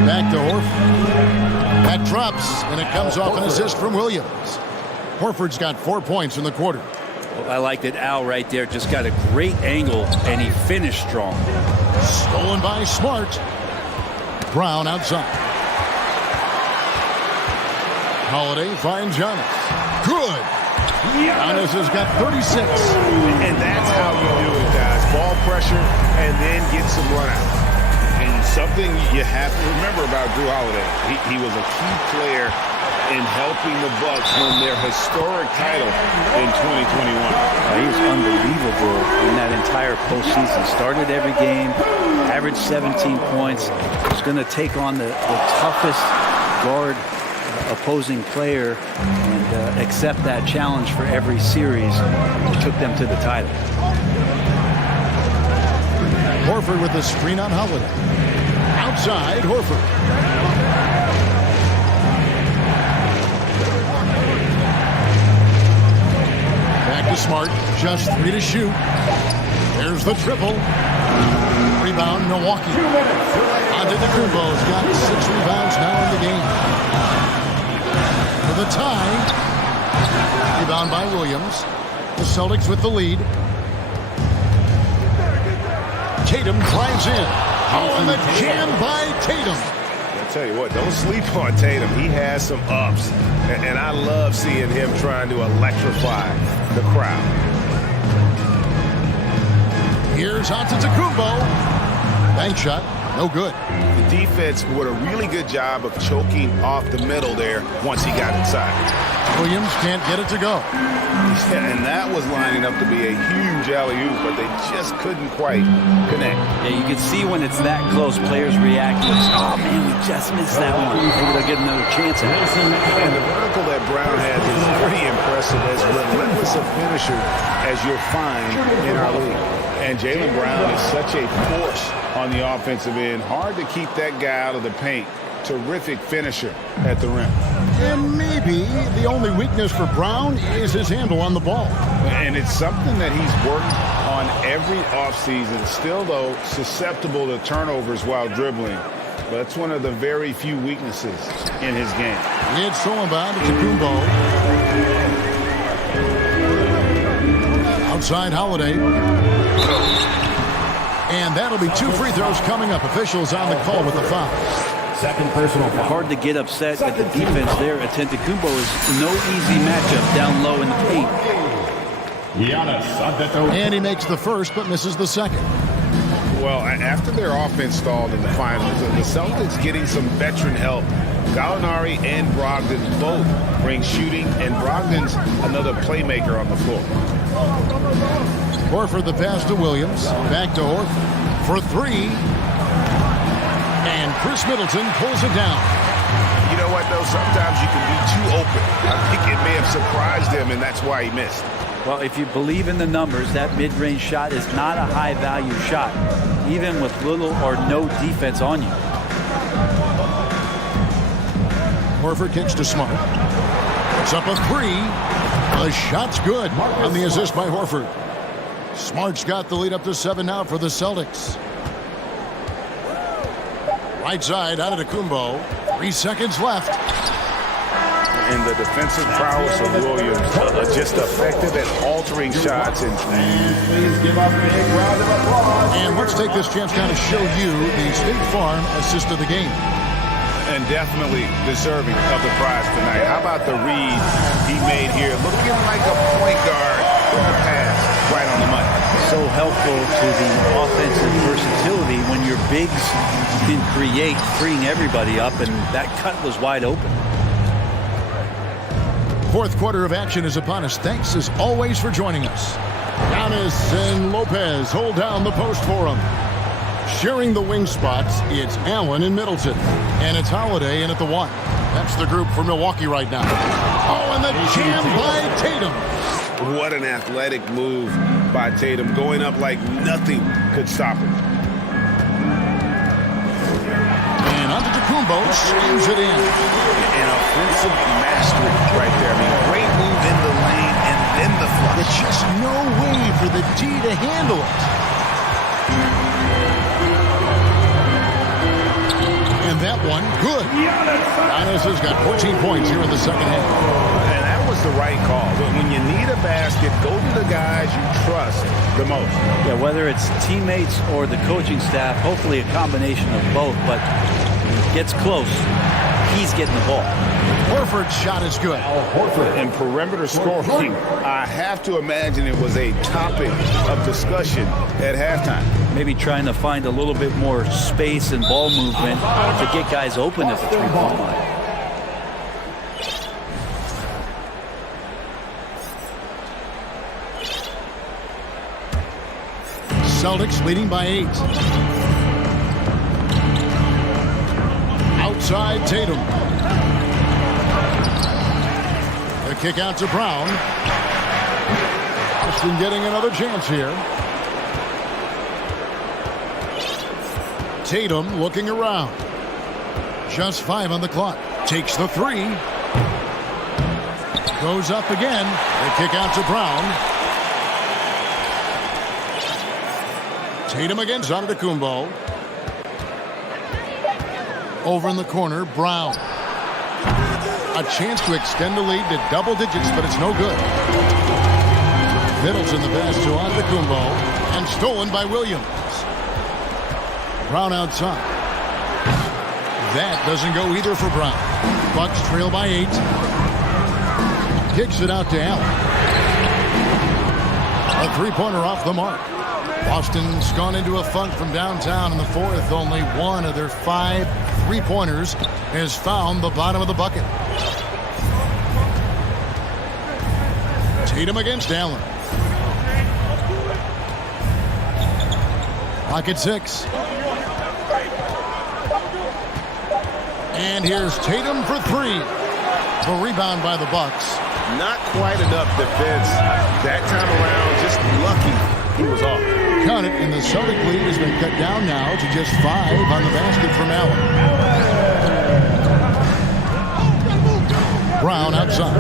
Back to Horford. That drops, and it comes off an assist from Williams. Horford's got 4 points in the quarter. Well, I like that Al right there just got a great angle, and he finished strong. Stolen by Smart. Brown outside. Holiday finds Giannis. Good. Giannis has got 36. And that's how you do it, guys. Ball pressure and then get some run out. And something you have to remember about Drew Holiday, he was a key player in helping the Bucks win their historic title in 2021. He was unbelievable in that entire postseason. Started every game, averaged 17 points. Was going to take on the toughest guard opposing player and accept that challenge for every series. It took them to the title. Horford with the screen on Holiday. Outside, Horford. Back to Smart. Just 3 to shoot. There's the triple. Rebound, Milwaukee. Antetokounmpo's got 6 rebounds now in the game. For the tie. Rebound by Williams. The Celtics with the lead. Tatum drives in. Oh, and the jam by Tatum. I'll tell you what, don't sleep on Tatum. He has some ups. And I love seeing him trying to electrify the crowd. Here's Antetokounmpo. Bank shot. No good. The defense did a really good job of choking off the middle there once he got inside. Williams can't get it to go. Yeah, and that was lining up to be a huge alley-oop, but they just couldn't quite connect. Yeah, you can see when it's that close, players react. Oh, man, we just missed that one. Maybe they'll get another chance at it. And the vertical that Brown has is pretty impressive, as relentless a finisher as you'll find in our league. And Jaylen Brown is such a force on the offensive end. Hard to keep that guy out of the paint. Terrific finisher at the rim. And maybe the only weakness for Brown is his handle on the ball. And it's something that he's worked on every offseason. Still, though, susceptible to turnovers while dribbling. But it's one of the very few weaknesses in his game. It's thrown by Antetokounmpo. Outside Holiday. And that'll be 2 free throws coming up. Officials on the call with the foul. Second personal foul. Hard to get upset at the defense there. Antetokounmpo is no easy matchup down low in the paint. And he makes the first but misses the second. Well, after their offense stalled in the finals, the Celtics getting some veteran help. Gallinari and Brogdon both bring shooting, and Brogdon's another playmaker on the floor. Horford the pass to Williams. Back to Horford for 3. And Chris Middleton pulls it down. You know what, though? Sometimes you can be too open. I think it may have surprised him, and that's why he missed. Well, if you believe in the numbers, that mid-range shot is not a high-value shot, even with little or no defense on you. Horford kicks to Smart. It's up a 3. The shot's good on the assist by Horford. Smart's got the lead up to 7 now for the Celtics. Right side, Antetokounmpo. 3 seconds left. And the defensive prowess of Williams just effective at altering shots. And let's take this chance now to show you the State Farm assist of the game. And definitely deserving of the prize tonight. How about the read he made here? Looking like a point guard with the pass right on the money. So helpful to the offensive versatility when your bigs can create, freeing everybody up, and that cut was wide open. Fourth quarter of action is upon us. Thanks as always for joining us. Giannis and Lopez hold down the post for him. Sharing the wing spots, it's Allen and Middleton. And it's Holiday in at the 1. That's the group for Milwaukee right now. Oh, and the jam by Tatum. What an athletic move by Tatum, going up like nothing could stop him. And Antetokounmpo slams it in. An offensive mastery right there. I mean, great move in the lane and then the flush. There's just no way for the D to handle it. And that one, good. Giannis has got 14 points here in the second half. And that was the right call. But when you need a basket, go to the guys you trust the most. Yeah, whether it's teammates or the coaching staff, hopefully a combination of both, but gets close. He's getting the ball. Horford's shot is good. And perimeter scoring, I have to imagine it was a topic of discussion at halftime. Maybe trying to find a little bit more space and ball movement to get guys open at the three-point line. Celtics leading by 8. Outside Tatum. The kick out to Brown. Boston getting another chance here. Tatum looking around. Just 5 on the clock. Takes the 3. Goes up again. The kick out to Brown. Tatum against Antetokounmpo. Over in the corner, Brown. A chance to extend the lead to double digits, but it's no good. Middleton the pass to Antetokounmpo, and stolen by Williams. Brown outside. That doesn't go either for Brown. Bucks trail by 8. Kicks it out to Allen. A three-pointer off the mark. Boston's gone into a funk from downtown in the fourth. Only one of their 5 three-pointers has found the bottom of the bucket. Tatum against Allen. Pocket 6. And here's Tatum for 3. The rebound by the Bucks. Not quite enough defense that time around. Just lucky he was off. Count it, and the Celtic lead has been cut down now to just 5 on the basket from Allen. Brown outside.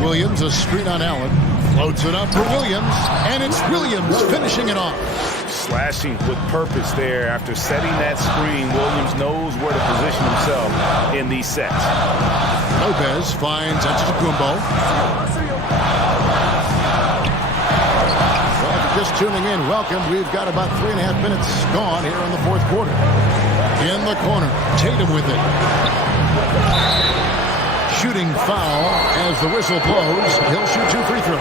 Williams, a screen on Allen. Loads it up for Williams, and it's Williams finishing it off. Slashing with purpose there. After setting that screen, Williams knows where to position himself in these sets. Lopez finds Antetokounmpo. Well, if you're just tuning in, welcome. We've got about 3.5 minutes gone here in the fourth quarter. In the corner, Tatum with it. Shooting foul as the whistle blows. He'll shoot 2 free throws.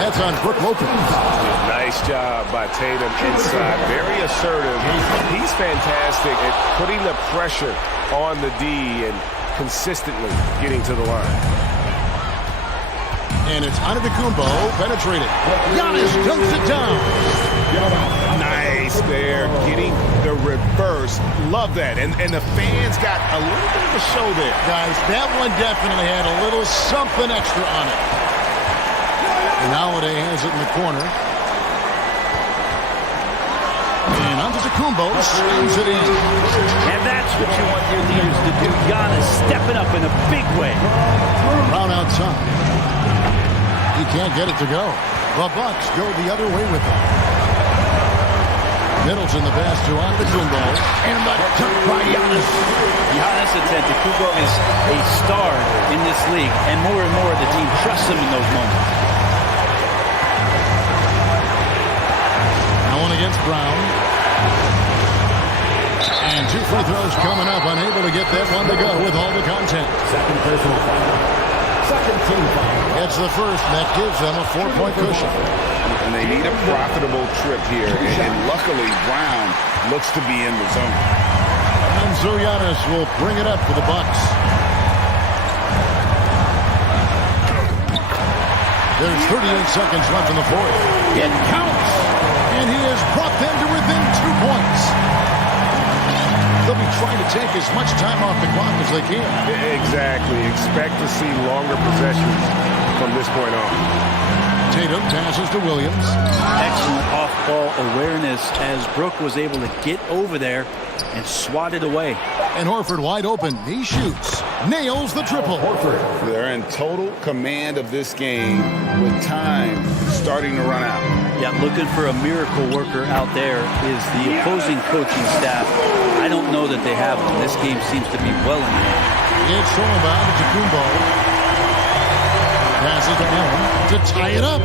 That's on Brook Lopez. Nice job by Tatum inside. Very assertive. He's fantastic at putting the pressure on the D and consistently getting to the line. And it's Antetokounmpo penetrated. Giannis dunks it down. Nice there, getting the reverse. Love that. And the fans got a little bit of a show there. Guys, that one definitely had a little something extra on it. And Holiday has it in the corner. And Antetokounmpo slams it in. And that's what you want your leaders to do. Giannis stepping up in a big way. Brown outside. He can't get it to go. The Bucks go the other way with it. Middleton the pass to Antetokounmpo. And the dunk by Giannis. Giannis Antetokounmpo is a star in this league, and more the team trusts him in those moments. Allen against Brown. free throws coming up, unable to get that one to go with all the content. Second personal foul. Second team foul. It's the first, and that gives them a 4-point cushion. And they need a profitable trip here. And luckily, Brown looks to be in the zone. And Zurianis will bring it up for the Bucks. There's 38 seconds left in the fourth. It counts! And he has brought them to within 2 points. They'll be trying to take as much time off the clock as they can. Exactly. Expect to see longer possessions from this point on. Tatum passes to Williams. Excellent off-ball awareness as Brook was able to get over there and swat it away. And Horford wide open. He shoots. Nails the triple. They're in total command of this game with time starting to run out. Yeah, looking for a miracle worker out there is the opposing coaching staff. I don't know that they have one. This game seems to be well in hand. It's Solomon to Kumbo. Passes to Allen to tie it up.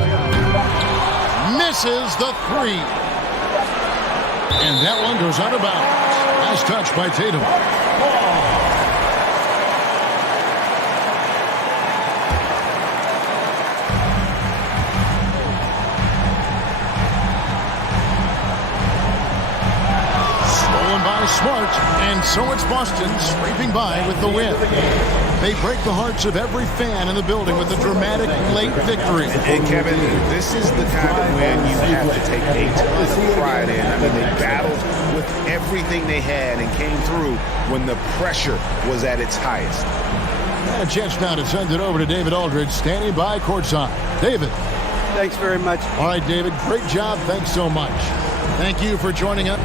Misses the three. And that one goes out of bounds. Nice touch by Tatum. Smart, and so it's Boston scraping by with the win. They break the hearts of every fan in the building with a dramatic late victory. And Kevin, this is the kind of win you have to take a ton of pride in. I mean, they battled with everything they had and came through when the pressure was at its highest. And a chance now to send it over to David Aldridge, standing by courtside. David. Thanks very much. All right, David, great job. Thanks so much. Thank you for joining us.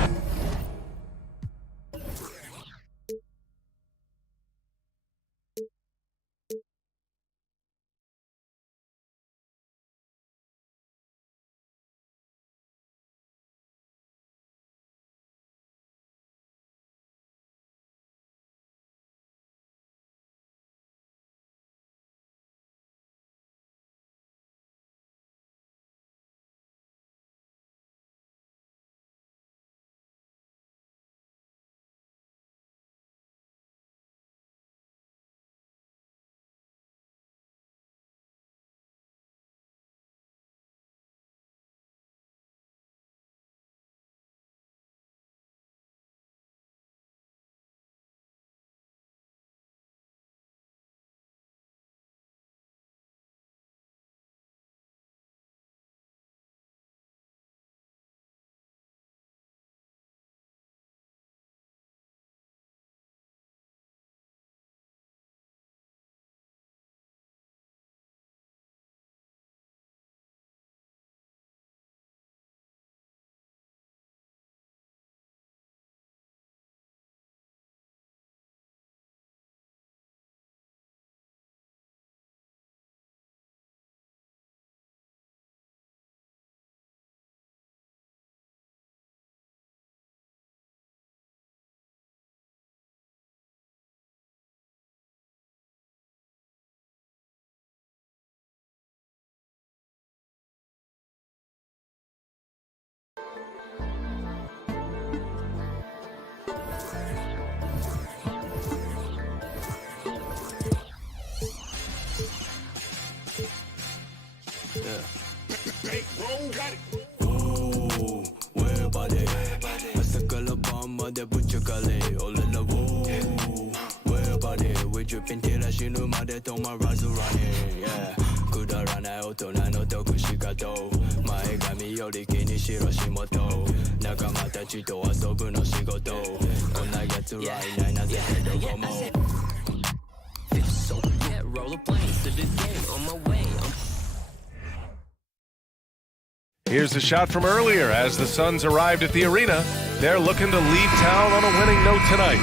Here's a shot from earlier as the Suns arrived at the arena. They're looking to leave town on a winning note tonight.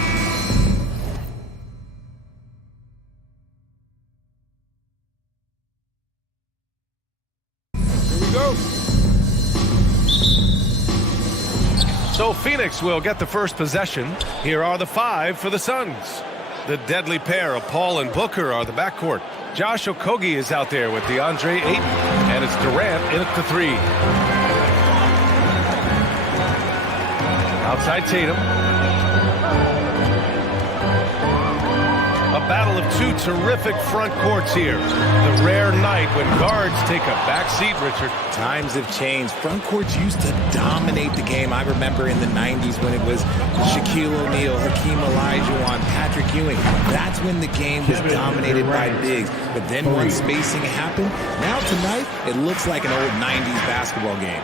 Here we go. So Phoenix will get the first possession. Here are the 5 for the Suns. The deadly pair of Paul and Booker are the backcourt. Josh Okogie is out there with DeAndre Ayton, and it's Durant in at the 3. Outside Tatum. A battle of two terrific front courts here. The rare night when guards take a back seat, Richard. Times have changed. Front courts used to dominate the game. I remember in the 90s when it was Shaquille O'Neal, Hakim Olajuwon, Patrick Ewing. That's when the game was dominated by bigs. But then once spacing happened, now tonight it looks like an old 90s basketball game.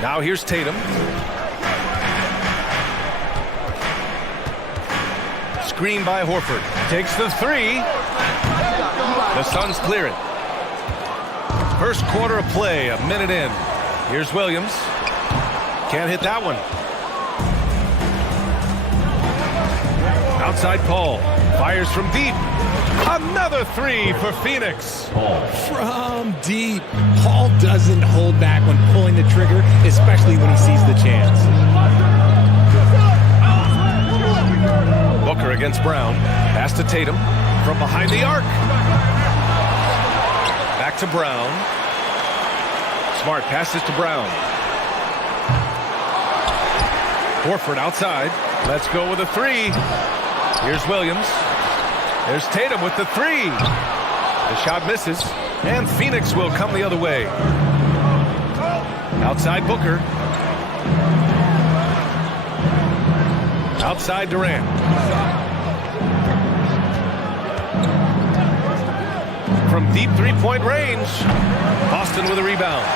Now here's Tatum. Screen by Horford. Takes the three. The Suns clear it. First quarter of play, a minute in. Here's Williams. Can't hit that one. Outside Paul. Fires from deep. Another three for Phoenix. From deep. Paul doesn't hold back when pulling the trigger, especially when he sees the chance. Booker against Brown. Pass to Tatum. From behind the arc. Back to Brown. Smart passes to Brown. Horford outside. Let's go with a three. Here's Williams. There's Tatum with the three. The shot misses. And Phoenix will come the other way. Outside Booker. Outside Durant. From deep three-point range. Boston with a rebound.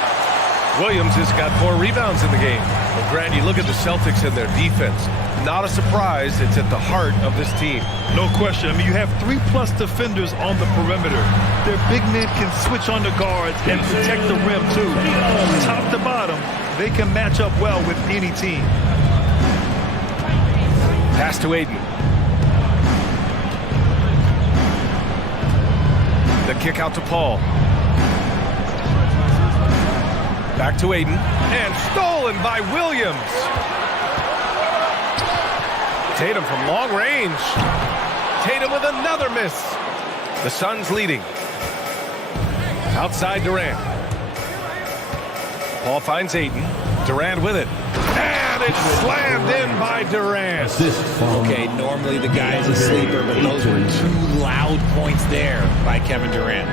Williams has got 4 rebounds in the game. But Grant, you look at the Celtics and their defense. Not a surprise. It's at the heart of this team. No question. I mean, you have 3+ defenders on the perimeter. Their big men can switch on the guards and protect the rim, too. Top to bottom, they can match up well with any team. Pass to Aiden. The kick out to Paul. Back to Aiden. And stolen by Williams. Tatum from long range. Tatum with another miss. The Suns leading. Outside Durant. Paul finds Aiden. Durant with it. And it's slammed in by Durant. Okay, normally the guy is a sleeper, but those were 2 loud points there by Kevin Durant.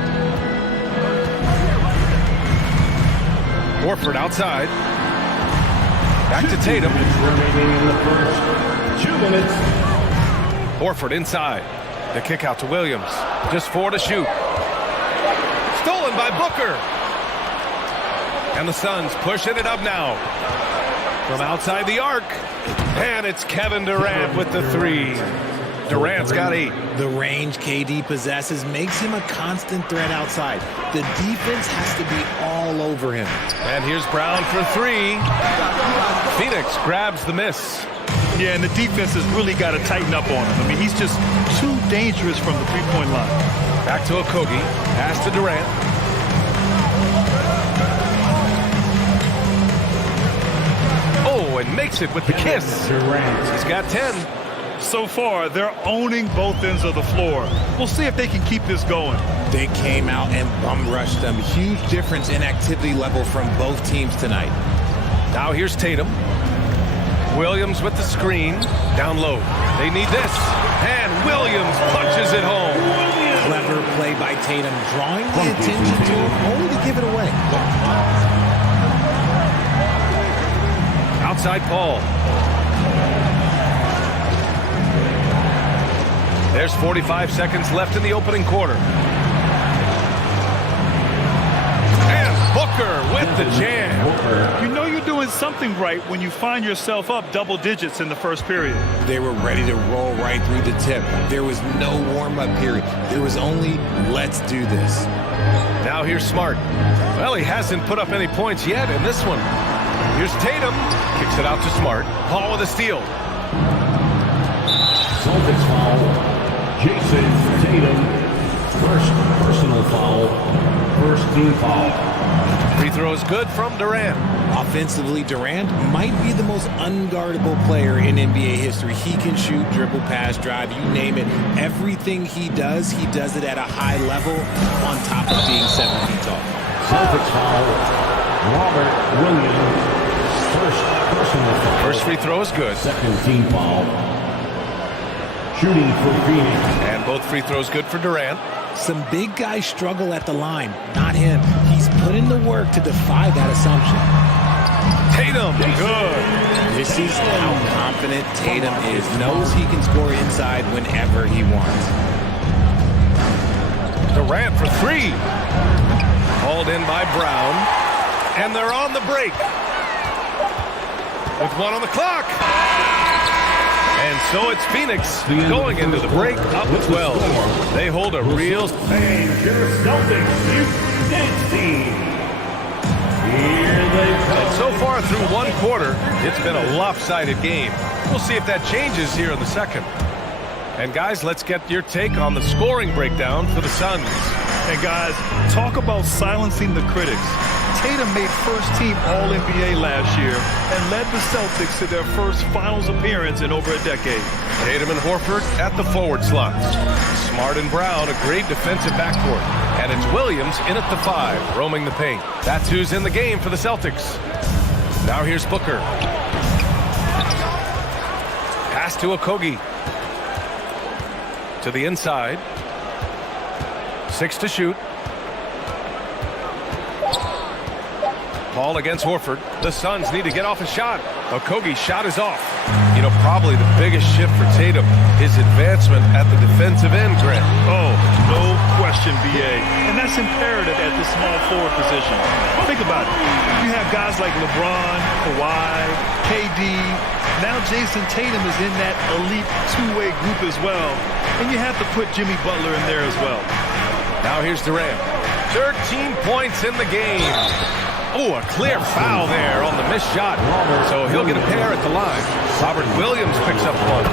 Horford outside. Back to Tatum. Remaining in the first 2 minutes. Horford inside. The kick out to Williams. Just 4 to shoot. Stolen by Booker. And the Suns pushing it up now. From outside the arc. And it's Kevin Durant with the three. Durant's got 8. The range KD possesses makes him a constant threat outside. The defense has to be all over him. And here's Brown for 3. Phoenix grabs the miss. Yeah, and the defense has really got to tighten up on him. I mean, he's just too dangerous from the three-point line. Back to Okogie. Pass to Durant. Oh, and makes it with the kiss. He's got 10. So far, they're owning both ends of the floor. We'll see if they can keep this going. They came out and bum rushed them. Huge difference in activity level from both teams tonight. Now here's Tatum. Williams with the screen. Down low. They need this. And Williams punches it home. Clever play by Tatum, drawing the attention to him, only to give it away. Outside Paul. There's 45 seconds left in the opening quarter. And Booker with the jam. You know you're doing something right when you find yourself up double digits in the first period. They were ready to roll right through the tip. There was no warm-up period. There was only, let's do this. Now here's Smart. Well, he hasn't put up any points yet in this one. Here's Tatum. Kicks it out to Smart. Paul with a steal. Celtics foul. Jason Tatum. First personal foul. First team foul. Free throw is good from Durant. Offensively, Durant might be the most unguardable player in NBA history. He can shoot, dribble, pass, drive, you name it. Everything he does it at a high level on top of being 7 feet tall. Celtics foul. Robert Williams. First personal foul. First free throw is good. Second team foul. Shooting for Phoenix. And both free throws good for Durant. Some big guys struggle at the line. Not him. He's put in the work to defy that assumption. Tatum, good. This is how confident Tatum is. Knows he can score inside whenever he wants. Durant for three. Hauled in by Brown. And they're on the break. With one on the clock. And so it's Phoenix going into the break up 12. They hold a real... And your Celtics Youth Dance Team. Here they come. And so far through one quarter, it's been a lopsided game. We'll see if that changes here in the second. And guys, let's get your take on the scoring breakdown for the Suns. And guys, talk about silencing the critics. Tatum made first-team All-NBA last year and led the Celtics to their first finals appearance in over a decade. Tatum and Horford at the forward slots. Smart and Brown, a great defensive backcourt. And it's Williams in at the 5, roaming the paint. That's who's in the game for the Celtics. Now here's Booker. Pass to Okogie. To the inside. 6 to shoot. Paul against Horford. The Suns need to get off a shot. Okogie's shot is off. You know, probably the biggest shift for Tatum, his advancement at the defensive end, Grant. Oh, no question, B.A. And that's imperative at the small forward position. Think about it. You have guys like LeBron, Kawhi, KD. Now Jason Tatum is in that elite two-way group as well. And you have to put Jimmy Butler in there as well. Now here's Durant. 13 points in the game. Oh, a clear foul there on the missed shot. So he'll get a pair at the line. Robert Williams picks up one.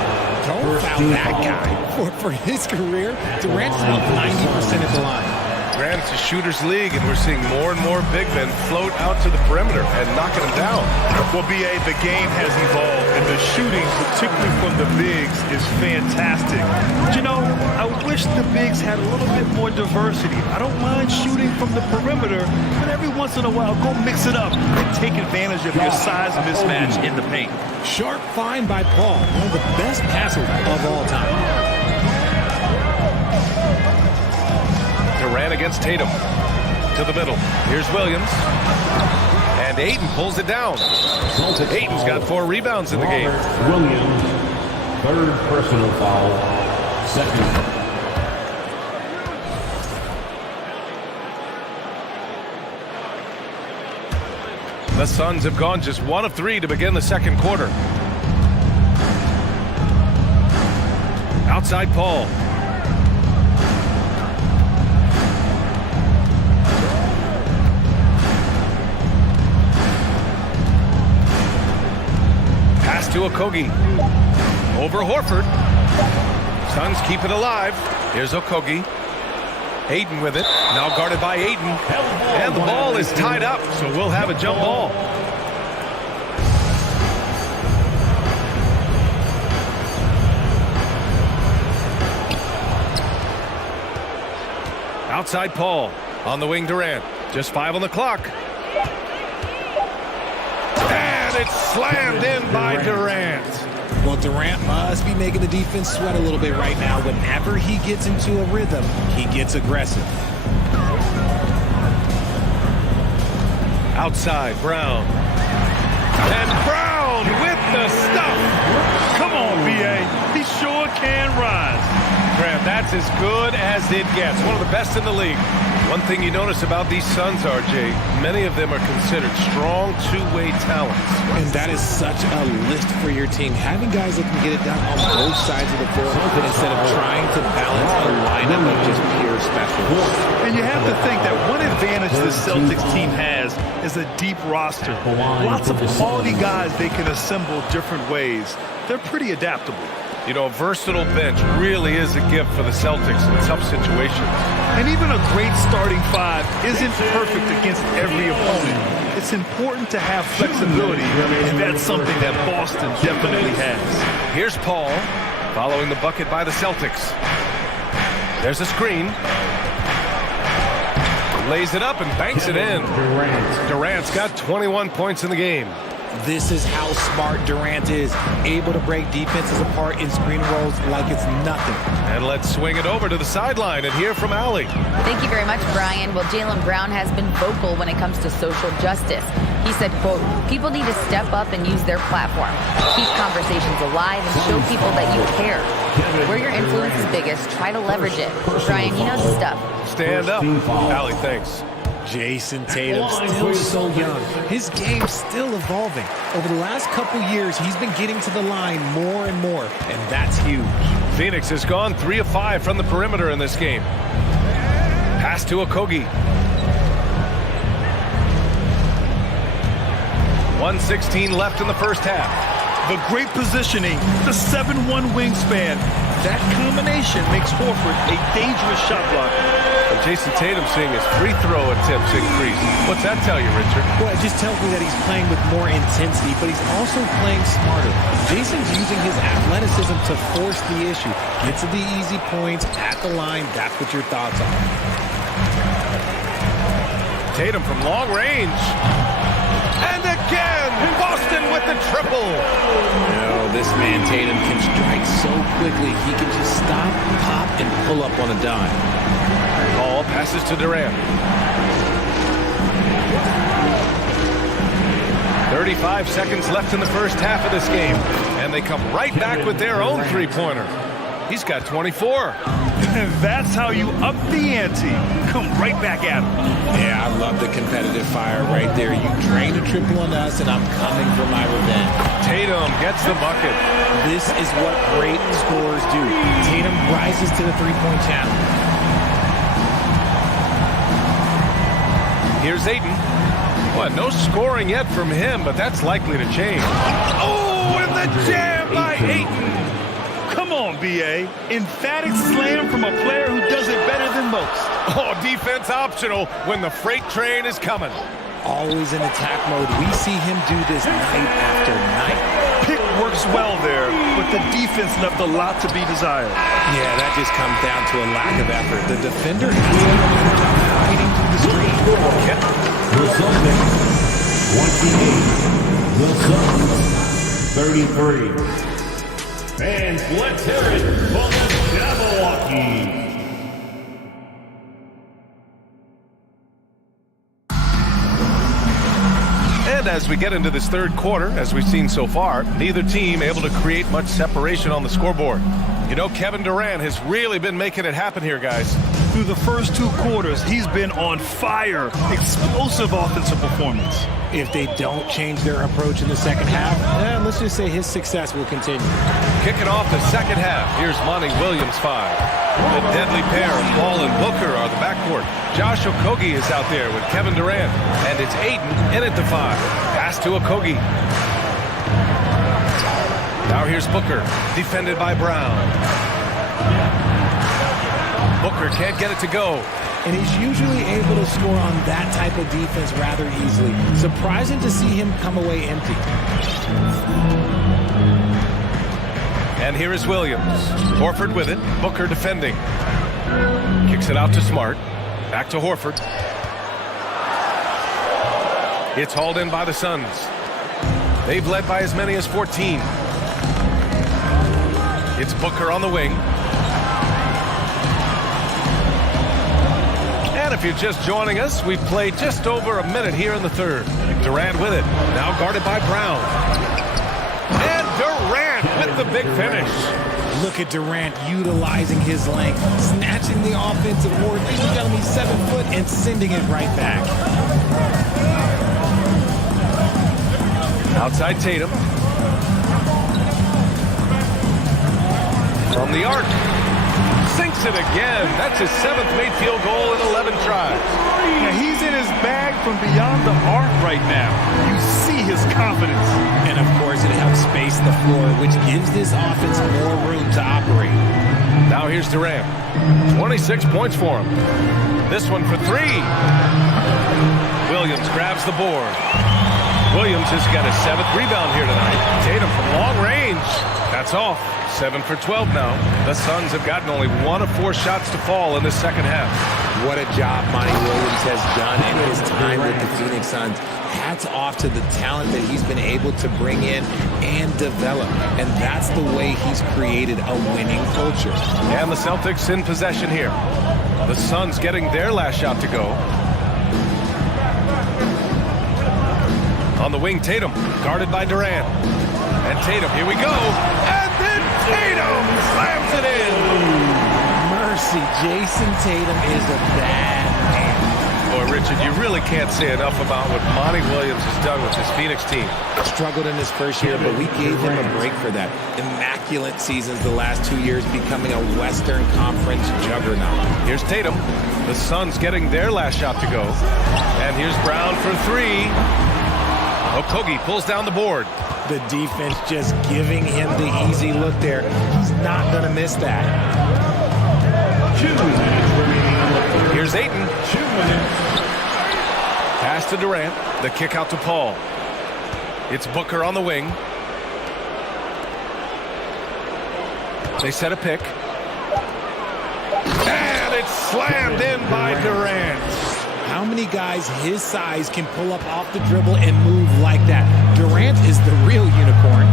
Don't foul that guy. For his career, Durant's about 90% at the line. Grant, it's a shooter's league, and we're seeing more and more big men float out to the perimeter and knocking them down. Well, B.A., the game has evolved, and the shooting, particularly from the bigs, is fantastic. But, you know, I wish the bigs had a little bit more diversity. I don't mind shooting from the perimeter, but every once in a while, go mix it up and take advantage of your size mismatch in the paint. Sharp find by Paul, one of the best passers of all time. Durant against Tatum. To the middle. Here's Williams. And Ayton pulls it down. Ayton's got 4 rebounds in the game. Williams, 3rd personal foul, 2nd. The Suns have gone just 1 of 3 to begin the second quarter. Outside Paul. Pass to Okogie. Over Horford. Suns keep it alive. Here's Okogie. Ayton with it. Now guarded by Ayton. And the ball is tied up, so we'll have a jump ball. Outside Paul. On the wing Durant. Just 5 on the clock. And it's slammed in by Durant. Well, Durant must be making the defense sweat a little bit right now. Whenever he gets into a rhythm, he gets aggressive. Outside, Brown. And Brown with the stuff. Come on, B.A. He sure can rise. Graham, that's as good as it gets. One of the best in the league. One thing you notice about these Suns, RJ, many of them are considered strong two-way talents. And that is such a list for your team. Having guys that can get it done on both sides of the floor instead of trying to balance a lineup of just pure specialists. And you have to think that one advantage the Celtics team has is a deep roster. Lots of quality guys they can assemble different ways. They're pretty adaptable. You know, a versatile bench really is a gift for the Celtics in tough situations. And even a great starting 5 isn't perfect against every opponent. It's important to have flexibility, and that's something that Boston definitely has. Here's Paul, following the bucket by the Celtics. There's a screen. Lays it up and banks it in. Durant's got 21 points in the game. This is how smart Durant is, able to break defenses apart in screen rolls like it's nothing. And let's swing it over to the sideline and hear from Allie. Thank you very much, Brian. Well, Jaylen Brown has been vocal when it comes to social justice. He said, quote, people need to step up and use their platform. Keep conversations alive and show people that you care. Where your influence is biggest, try to leverage it. Brian, you know the stuff. Stand up. Allie, thanks. Jason Tatum, still so young. His game's still evolving. Over the last couple years, he's been getting to the line more and more, and that's huge. Phoenix has gone 3 of 5 from the perimeter in this game. Pass to Okogie. 1:16 left in the first half. The great positioning, the 7'1" wingspan. That combination makes Horford a dangerous shot blocker. Jason Tatum seeing his free throw attempts increase. What's that tell you, Richard? Well, it just tells me that he's playing with more intensity, but he's also playing smarter. Jason's using his athleticism to force the issue. Get to the easy points, at the line, that's what your thoughts are. Tatum from long range. And again, Boston with the triple. This man Tatum can strike so quickly, he can just stop, pop, and pull up on a dime. Ball passes to Durant. 35 seconds left in the first half of this game. And they come right back with their own three-pointer. He's got 24. That's how you up the ante. Come right back at him. Yeah, I love the competitive fire right there. You drain a triple on us, and I'm coming for my revenge. Tatum gets the bucket. This is what great scorers do. Tatum rises to the three-point challenge. Here's Ayton. Well, no scoring yet from him, but that's likely to change. Oh, and the jam by Ayton. Come on, B.A. Emphatic slam from a player who does it better than most. Oh, defense optional when the freight train is coming. Always in attack mode. We see him do this night after night. Pick works well there, but the defense left a lot to be desired. Yeah, that just comes down to a lack of effort. The defender has done a better job fighting through the screen. The Celtics, 28. The Suns, 33. And let's hear it for the Jabberwockies. And as we get into this third quarter, as we've seen so far, neither team able to create much separation on the scoreboard. You know, Kevin Durant has really been making it happen here, guys. Through the first 2 quarters, he's been on fire. Explosive offensive performance. If they don't change their approach in the second half, let's just say his success will continue. Kicking off the second half, here's Monty Williams 5. The deadly pair of Paul and Booker are the backcourt. Josh Okogie is out there with Kevin Durant, and it's Ayton in at the 5. Pass to Okogie. Now here's Booker, defended by Brown. Booker can't get it to go. And he's usually able to score on that type of defense rather easily. Surprising to see him come away empty. And here is Williams. Horford with it. Booker defending. Kicks it out to Smart. Back to Horford. It's hauled in by the Suns. They've led by as many as 14. It's Booker on the wing. And if you're just joining us, we've played just over a minute here in the third. Durant with it. Now guarded by Brown. And Durant with the big finish. Look at Durant utilizing his length, snatching the offensive board. Ladies and gentlemen, 7 foot and sending it right back. Outside Tatum. From the arc. Sinks it again. That's his 7th made field goal in 11 tries. Now he's in his bag from beyond the arc right now. You see his confidence. And of course it helps space the floor, which gives this offense more room to operate. Now here's Durant. 26 points for him. This one for 3. Williams grabs the board. Williams has got his 7th rebound here tonight. Tatum from long range. That's off. 7 for 12 now. The Suns have gotten only 1 of 4 shots to fall in the second half. What a job Monty Williams has done in his time with the Phoenix Suns. Hats off to the talent that he's been able to bring in and develop. And that's the way he's created a winning culture. And the Celtics in possession here. The Suns getting their last shot to go. On the wing, Tatum, guarded by Durant. And Tatum, here we go. And then Tatum slams it in. Mercy, Jason Tatum is a bad man. Boy, Richard, you really can't say enough about what Monty Williams has done with his Phoenix team. Struggled in his first year, but we gave him a break for that. Immaculate seasons the last 2 years, becoming a Western Conference juggernaut. Here's Tatum. The Suns getting their last shot to go. And here's Brown for 3. Okogie pulls down the board. The defense just giving him the easy look there. He's not going to miss that. 2 minutes remaining on the third. Here's Ayton. 2 minutes. Pass to Durant. The kick out to Paul. It's Booker on the wing. They set a pick. And it's slammed in by Durant. How many guys his size can pull up off the dribble and move like that? Durant is the real unicorn.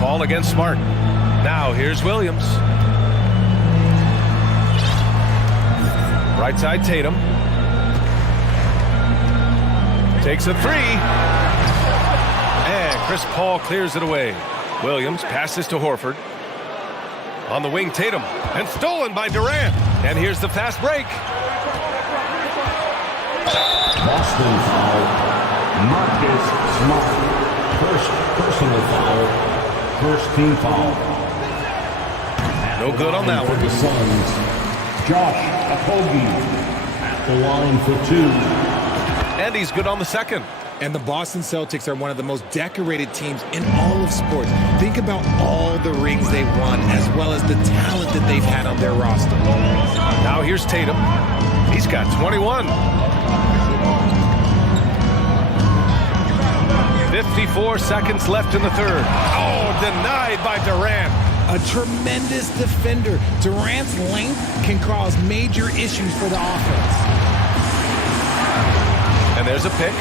Ball against Smart. Now here's Williams. Right side Tatum. Takes a 3. And Chris Paul clears it away. Williams passes to Horford. On the wing, Tatum. And stolen by Durant. And here's the fast break. Boston foul. Marcus Smart. First personal foul. First team foul. No good on that For one. the Suns, Josh Okogie at the line for 2. And he's good on the second. And the Boston Celtics are one of the most decorated teams in all of sports. Think about all the rings they've won, as well as the talent that they've had on their roster. Now here's Tatum. He's got 21. 54 seconds left in the third. Oh, denied by Durant. A tremendous defender. Durant's length can cause major issues for the offense. And there's a pick.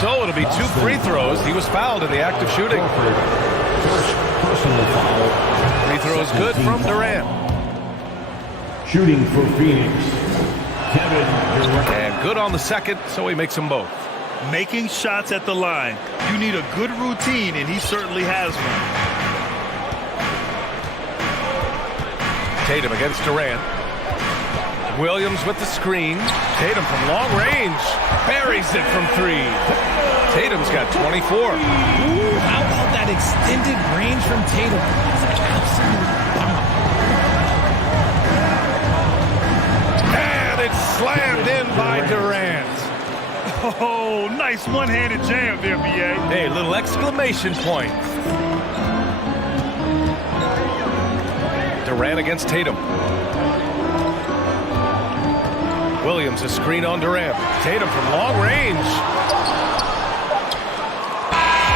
So it'll be 2 free throws. He was fouled in the act of shooting. First personal foul. Free throws good from Durant. Shooting for Phoenix, Kevin Durant. And good on the second, so he makes them both. Making shots at the line. You need a good routine, and he certainly has one. Tatum against Durant. Williams with the screen. Tatum from long range. Buries it from 3. Tatum's got 24. Ooh, how about that extended range from Tatum? That's an absolute bomb. And it's slammed in by Durant. Oh, nice one-handed jam there, B.A. Hey, little exclamation point. Durant against Tatum. Williams a screen on Durant. Tatum from long range.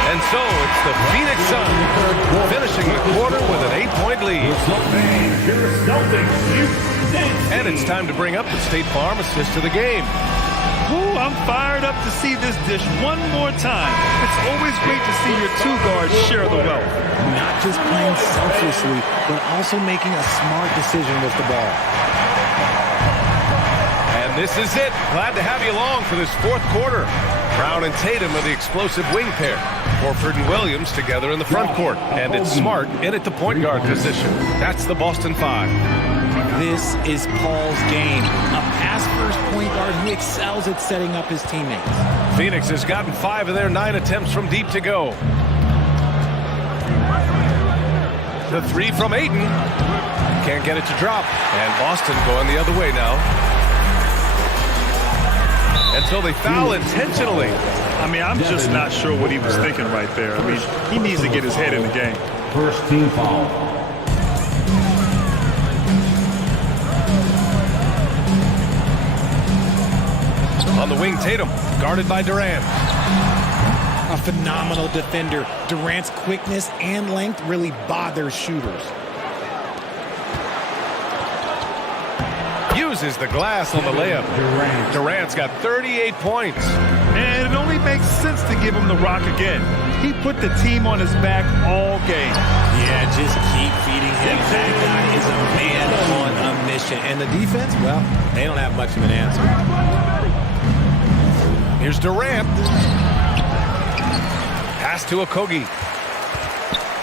And so it's the Phoenix Suns finishing the quarter with an 8-point lead. And it's time to bring up the State Farm assist of the game. Ooh, I'm fired up to see this dish one more time. It's always great to see your 2 guards share the wealth. Not just playing selflessly, but also making a smart decision with the ball. And this is it. Glad to have you along for this 4th quarter. Brown and Tatum are the explosive wing pair. Horford and Williams together in the front court. And it's Smart in at the point guard position. That's the Boston 5. This is Paul's game. A pass-first point guard who excels at setting up his teammates. Phoenix has gotten 5 of their 9 attempts from deep to go. The 3 from Ayton. Can't get it to drop. And Boston going the other way now. Until they foul intentionally. I mean, I'm just not sure what he was thinking right there. I mean, he needs to get his head in the game. First team foul. On the wing, Tatum, guarded by Durant. A phenomenal defender. Durant's quickness and length really bothers shooters. Uses the glass on the layup. Durant's got 38 points. And it only makes sense to give him the rock again. He put the team on his back all game. Yeah, just keep feeding him. That guy is a man on a mission. And the defense, well, they don't have much of an answer. Here's Durant. Pass to Okogie.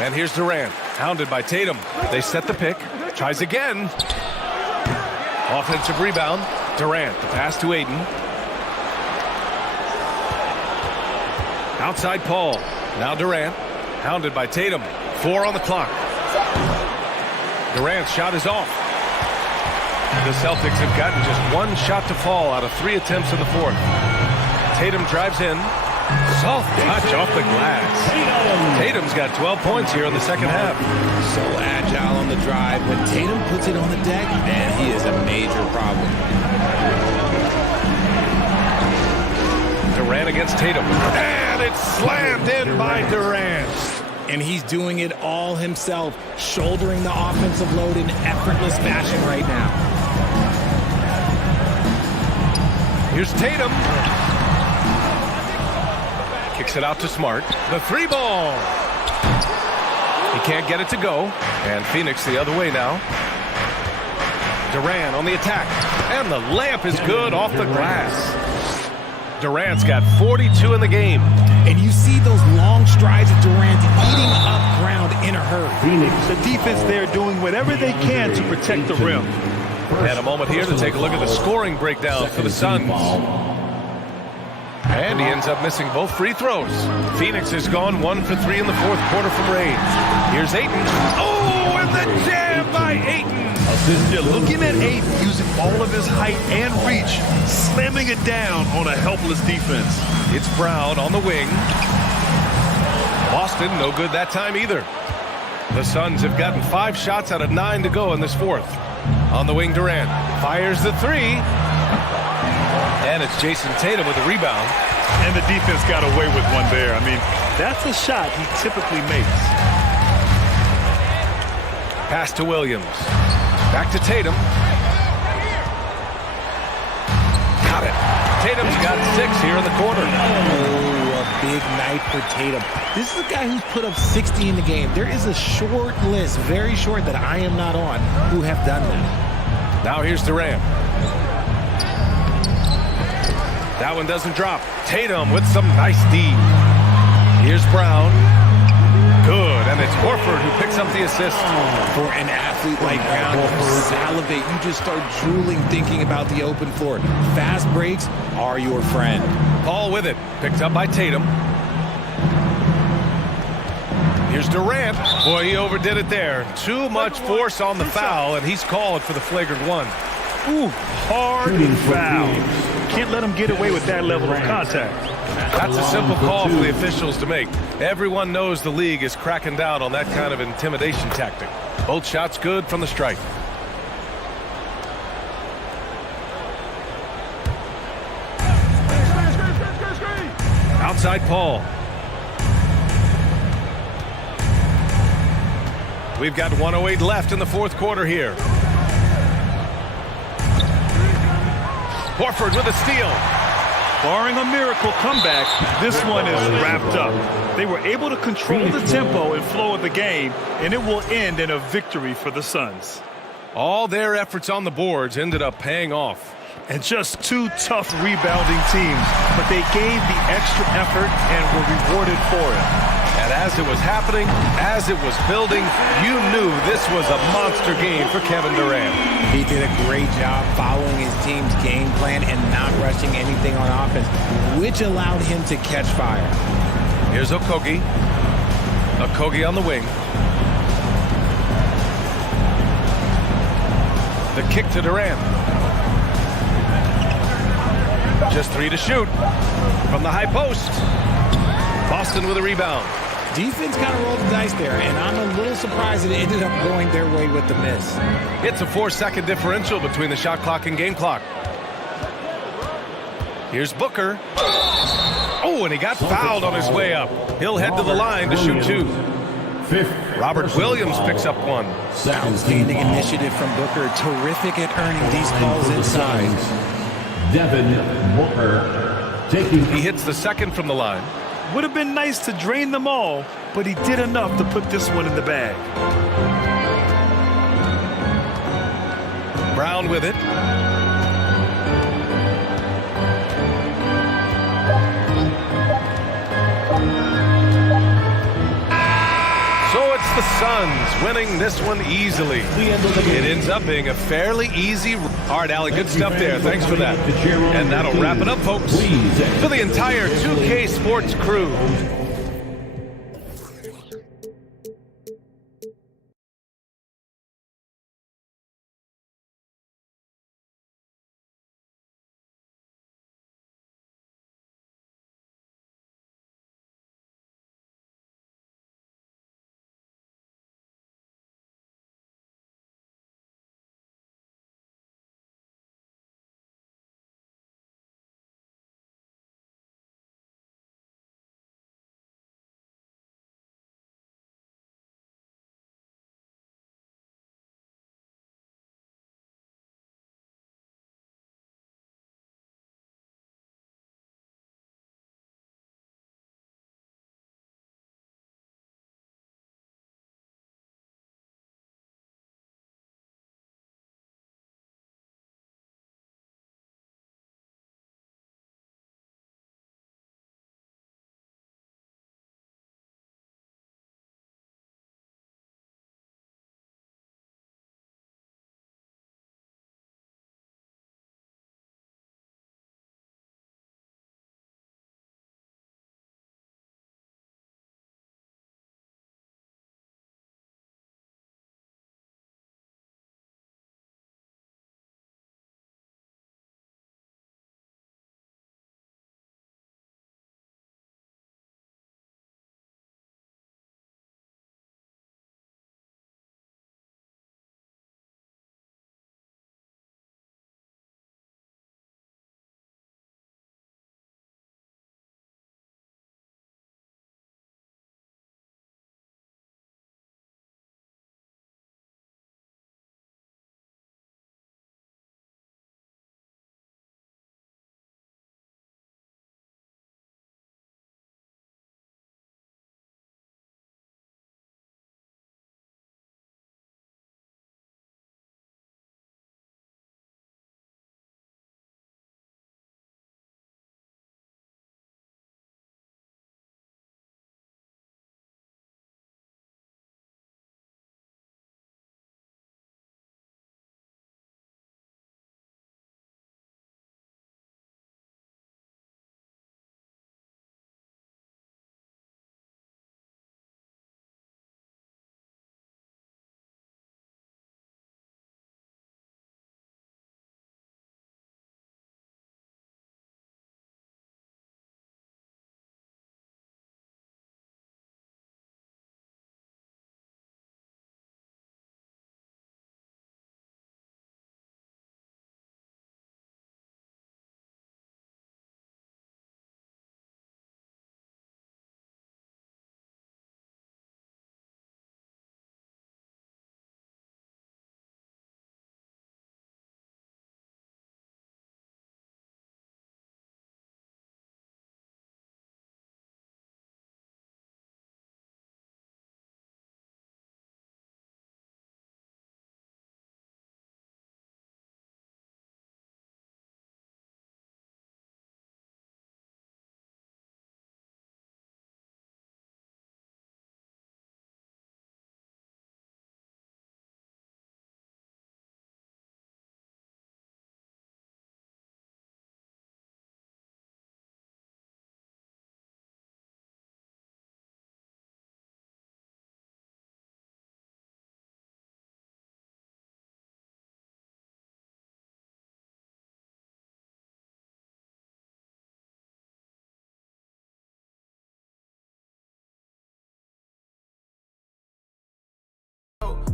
And here's Durant, hounded by Tatum. They set the pick. Tries again. Offensive rebound. Durant, the pass to Ayton. Outside Paul. Now Durant, hounded by Tatum. 4 on the clock. Durant's shot is off. The Celtics have gotten just 1 shot to fall out of 3 attempts in the fourth. Tatum drives in. Soft touch off the glass. Tatum's got 12 points here in the second half. So agile on the drive. When Tatum puts it on the deck, man, he is a major problem. Durant against Tatum. And it's slammed in by Durant. And he's doing it all himself, shouldering the offensive load in effortless fashion right now. Here's Tatum. Kicks it out to Smart. The 3 ball. He can't get it to go. And Phoenix the other way now. Durant on the attack. And the layup is good off the glass. Durant's got 42 in the game. And you see those long strides of Durant eating up ground in a hurry. The defense there doing whatever they can to protect the rim. And a moment here to take a look at the scoring breakdown for the Suns. And he ends up missing both free throws. Phoenix has gone 1 for 3 in the fourth quarter from range. Here's Ayton. Oh, and the jam by Ayton. Yeah, looking at Ayton using all of his height and reach, slamming it down on a helpless defense. It's Brown on the wing. Boston, no good that time either. The Suns have gotten 5 shots out of 9 to go in this fourth. On the wing, Durant fires the 3. And it's Jason Tatum with the rebound. And the defense got away with one there. I mean, that's a shot he typically makes. Pass to Williams. Back to Tatum. Got it. Tatum's got 6 here in the quarter. Oh, a big night for Tatum. This is a guy who's put up 60 in the game. There is a short list, very short, that I am not on, who have done that. Now here's Durant. That one doesn't drop. Tatum with some nice D. Here's Brown. Good, and it's Horford who picks up the assist. For an athlete like Brown, you salivate. You just start drooling thinking about the open floor. Fast breaks are your friend. Paul with it. Picked up by Tatum. Here's Durant. Boy, he overdid it there. Too much force on the foul, and he's called for the flagrant 1. Ooh, hard foul. Can't let him get away with that level of contact. That's a simple call for the officials to make. Everyone knows the league is cracking down on that kind of intimidation tactic. Both shots good from the stripe. Outside Paul. We've got 1:08 left in the fourth quarter here. Horford with a steal. Barring a miracle comeback, this one is wrapped up. They were able to control the tempo and flow of the game, and it will end in a victory for the Suns. All their efforts on the boards ended up paying off. And just 2 tough rebounding teams, but they gave the extra effort and were rewarded for it. And as it was happening, as it was building, you knew this was a monster game for Kevin Durant. He did a great job following his team's game plan and not rushing anything on offense, which allowed him to catch fire. Here's Okogie. Okogie on the wing. The kick to Durant. Just 3 to shoot from the high post. Boston with a rebound. Defense kind of rolled the dice there, and I'm a little surprised that it ended up going their way with the miss. It's a 4-second differential between the shot clock and game clock. Here's Booker. Oh, and he got fouled on his way up. He'll head to the line to shoot 2. Robert Williams picks up 1. Outstanding initiative from Booker. Terrific at earning these calls inside. Devin Booker taking. He hits the second from the line. Would have been nice to drain them all, but he did enough to put this one in the bag. Brown with it. So it's the Suns winning this one easily. It ends up being a fairly easy. All right, Allie, good stuff there. Thanks for that. And that'll wrap it up, folks. For the entire 2K Sports crew.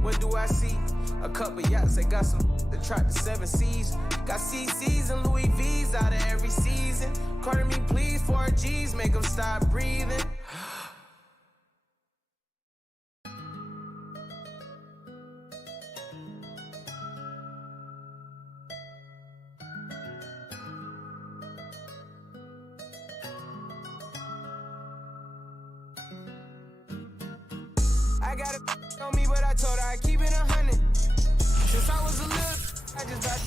What do I see? A couple yachts, I got some. The track to 7 seas. Got CCs and Louis V's out of every season. reason. Quarter me, please, 4 G's, make them stop breathing. I got it on me, but I told her I keep it 100. Since I was a little, I just got.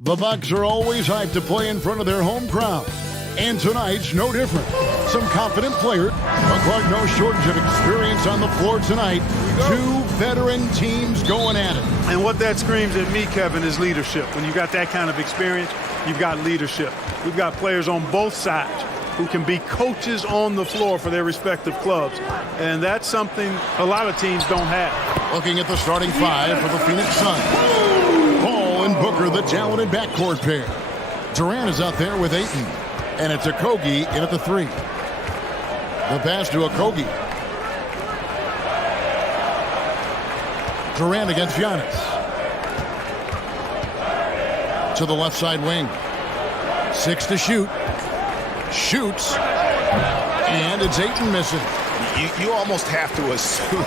The Bucks are always hyped to play in front of their home crowd. And tonight's no different. Some confident players, but no shortage of experience on the floor tonight. 2 veteran teams going at it. And what that screams at me, Kevin, is leadership. When you got that kind of experience, you've got leadership. We've got players on both sides who can be coaches on the floor for their respective clubs. And that's something a lot of teams don't have. Looking at the starting 5 for the Phoenix Suns. Paul and Booker, the talented backcourt pair. Durant is out there with Ayton. And it's Okogie in at the 3. The pass to Okogie. Durant against Giannis. To the left side wing. 6 to shoot. Shoots. And it's Ayton missing. You almost have to assume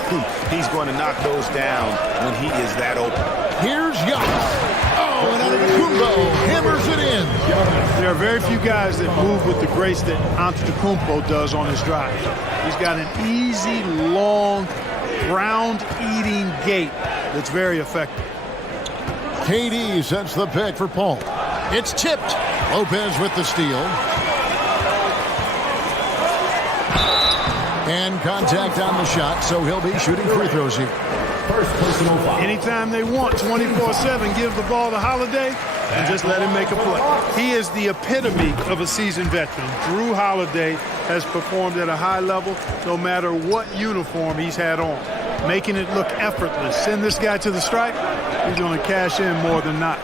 he's going to knock those down when he is that open. Here's Giannis. Oh, and Antetokounmpo hammers it in. There are very few guys that move with the grace that Antetokounmpo does on his drive. He's got an easy, long, ground-eating gait that's very effective. KD sets the pick for Paul. It's tipped. Lopez with the steal. And contact on the shot, so he'll be shooting free throws here. First personal foul. Anytime they want, 24/7, give the ball to Holiday and just let him make a play. He is the epitome of a seasoned veteran. Drew Holiday has performed at a high level no matter what uniform he's had on, making it look effortless. Send this guy to the stripe, he's going to cash in more than not.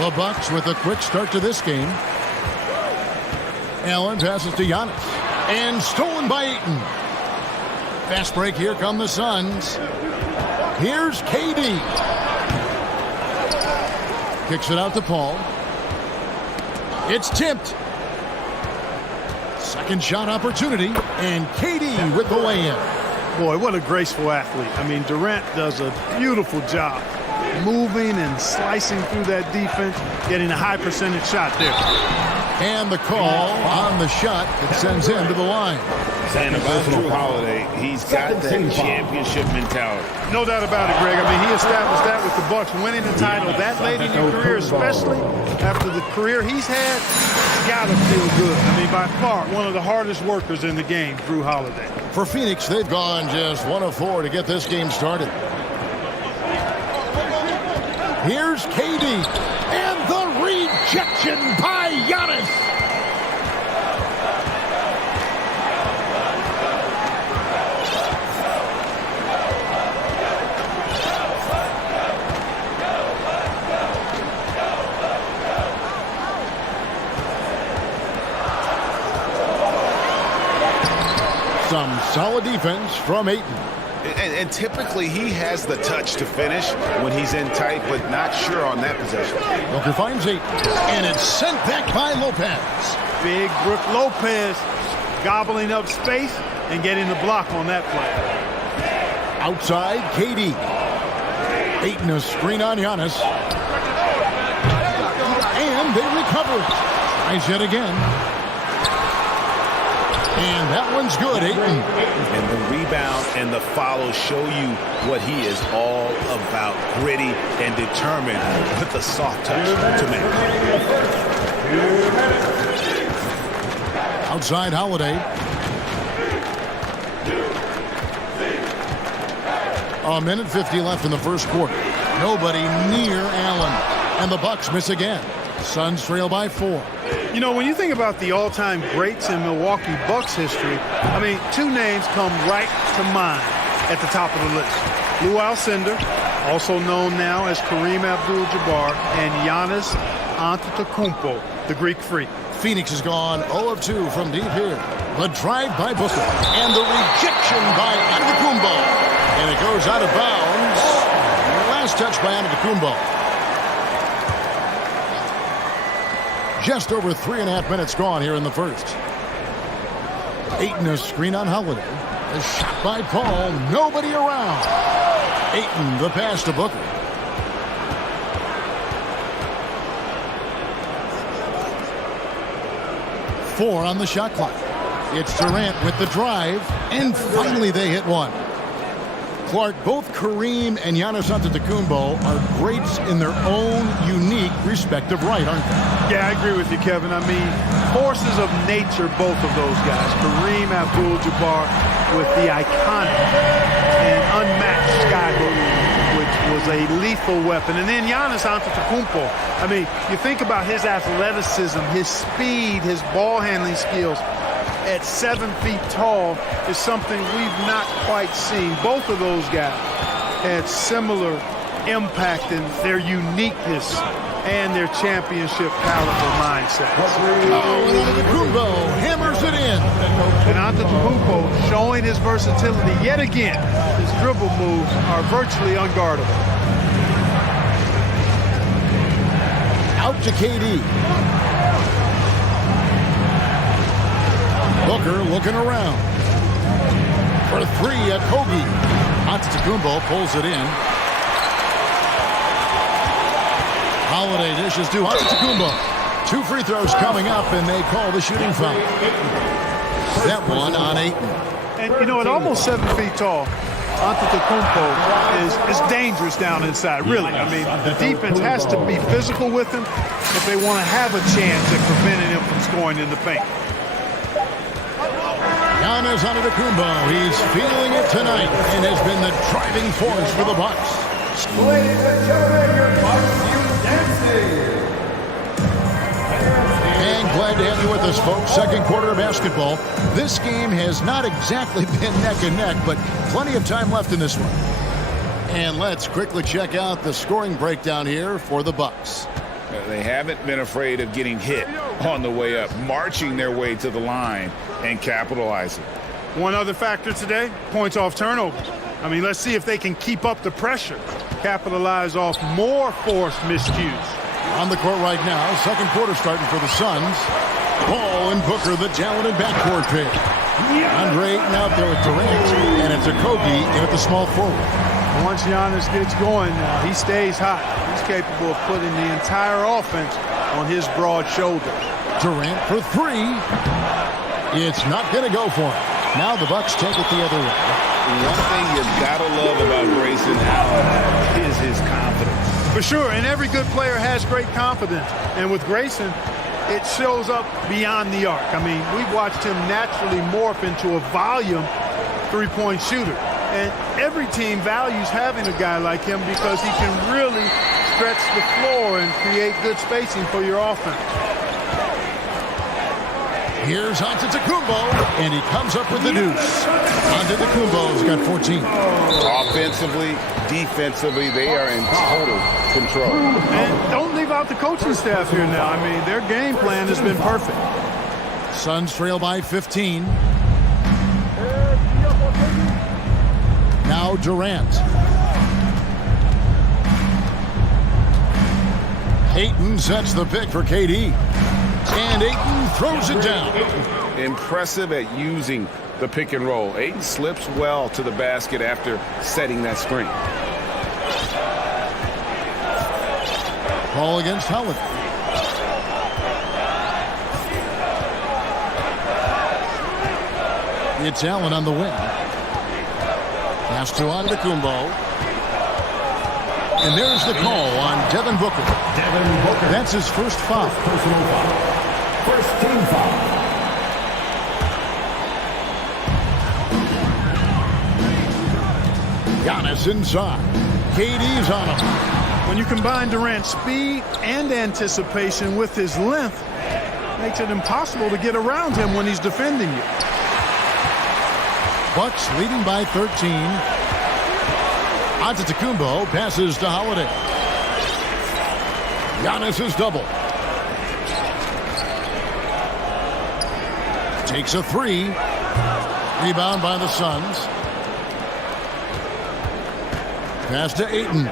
The Bucks with a quick start to this game. Allen passes to Giannis. And stolen by Ayton. Fast break, here come the Suns. Here's KD. Kicks it out to Paul. It's tipped. Second shot opportunity. And KD with the lay-in. Boy, what a graceful athlete. I mean, Durant does a beautiful job moving and slicing through that defense, getting a high percentage shot there. And the call on the shot that sends him to the line. And about Drew Holiday, he's got that championship mentality. No doubt about it, Greg. I mean, he established that with the Bucks winning the title that late in your career, especially after the career he's had. It's got to feel good. I mean, by far, one of the hardest workers in the game, Drew Holiday. For Phoenix, they've gone just 1 of 4 to get this game started. Here's KD. And the rejection by Giannis. Some solid defense from Ayton. And typically he has the touch to finish when he's in tight, but not sure on that possession. Booker finds Ayton, and it's sent back by Lopez. Big Brook Lopez gobbling up space and getting the block on that play. Outside, KD. Ayton a screen on Giannis. And they recover. Tries yet again. And that one's good, Ayton. And the rebound and the follow show you what he is all about. Gritty and determined with the soft touch to make. Outside Holiday. A minute 50 left in the first quarter. Nobody near Allen. And the Bucks miss again. Suns trail by 4. You know, when you think about the all-time greats in Milwaukee Bucks history, I mean, 2 names come right to mind at the top of the list. Lou Alcindor, also known now as Kareem Abdul-Jabbar, and Giannis Antetokounmpo, the Greek Freak. Phoenix has gone 0 of 2 from deep here. The drive by Booker. And the rejection by Antetokounmpo. And it goes out of bounds. Last touch by Antetokounmpo. Just over 3.5 minutes gone here in the first. Ayton, a screen on Holiday. A shot by Paul. Nobody around. Ayton, the pass to Booker. Four on the shot clock. It's Durant with the drive. And finally they hit one. Clark, both Kareem and Giannis Antetokounmpo are greats in their own unique respective right, aren't they? Yeah, I agree with you, Kevin. I mean, forces of nature, both of those guys. Kareem Abdul-Jabbar with the iconic and unmatched skyhook, which was a lethal weapon. And then Giannis Antetokounmpo. I mean, you think about his athleticism, his speed, his ball handling skills. At 7 feet tall is something we've not quite seen. Both of those guys had similar impact in their uniqueness and their championship caliber mindset. Oh, and Antetokounmpo hammers it in. And Antetokounmpo showing his versatility yet again. His dribble moves are virtually unguardable. Out to KD. Booker looking around. For three at Kobe. Antetokounmpo pulls it in. Holiday dishes to Antetokounmpo. 2 free throws coming up, and they call the shooting foul. That one on Ayton. And, you know, at almost 7 feet tall, Antetokounmpo is dangerous down inside, really. I mean, the defense has to be physical with him if they want to have a chance at preventing him from scoring in the paint. Giannis Antetokounmpo, he's feeling it tonight and has been the driving force for the Bucks. Ladies and gentlemen, your Bucks Youth Dancing. And glad to have you with us, folks. Second quarter of basketball. This game has not exactly been neck and neck, but plenty of time left in this one. And let's quickly check out the scoring breakdown here for the Bucks. They haven't been afraid of getting hit on the way up, marching their way to the line and capitalizing. One other factor today, points off turnovers. I mean, let's see if they can keep up the pressure, capitalize off more forced miscues. On the court right now, second quarter starting for the Suns. Paul and Booker, the talented backcourt pair. Andre Ayton out there with Durant, and it's a Kobe in at the small forward. Once Giannis gets going, he stays hot. He's capable of putting the entire offense on his broad shoulders. Durant for three. It's not going to go for him. Now the Bucks take it the other way. One thing you've got to love about Grayson Allen is his confidence. For sure, and every good player has great confidence. And with Grayson, it shows up beyond the arc. I mean, we've watched him naturally morph into a volume three-point shooter. And every team values having a guy like him because he can really stretch the floor and create good spacing for your offense. Here's Antetokounmpo, and he comes up with the deuce. Antetokounmpo's got 14. Offensively, defensively, they are in total control. And don't leave out the coaching staff here now. I mean, their game plan has been perfect. Suns trail by 15. Now Durant. Ayton sets the pick for KD. And Ayton throws it down. Impressive at using the pick and roll. Ayton slips well to the basket after setting that screen. Ball against Howard. It's Allen on the wing. Pass to Antetokounmpo. And there's the call on Devin Booker. That's his first foul. Personal foul. First team foul. Giannis inside. KD's on him. When you combine Durant's speed and anticipation with his length, it makes it impossible to get around him when he's defending you. Bucks leading by 13. Antetokounmpo passes to Holiday. Giannis is double. Takes a three. Rebound by the Suns. Pass to Ayton.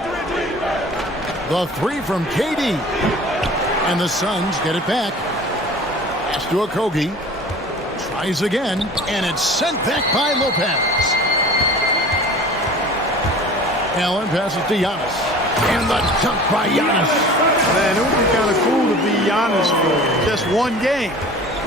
The three from KD. And the Suns get it back. Pass to Okogie. Tries again, and it's sent back by Lopez. Allen passes to Giannis. And the dunk by Giannis. Man, it would be kind of cool to be Giannis for just one game.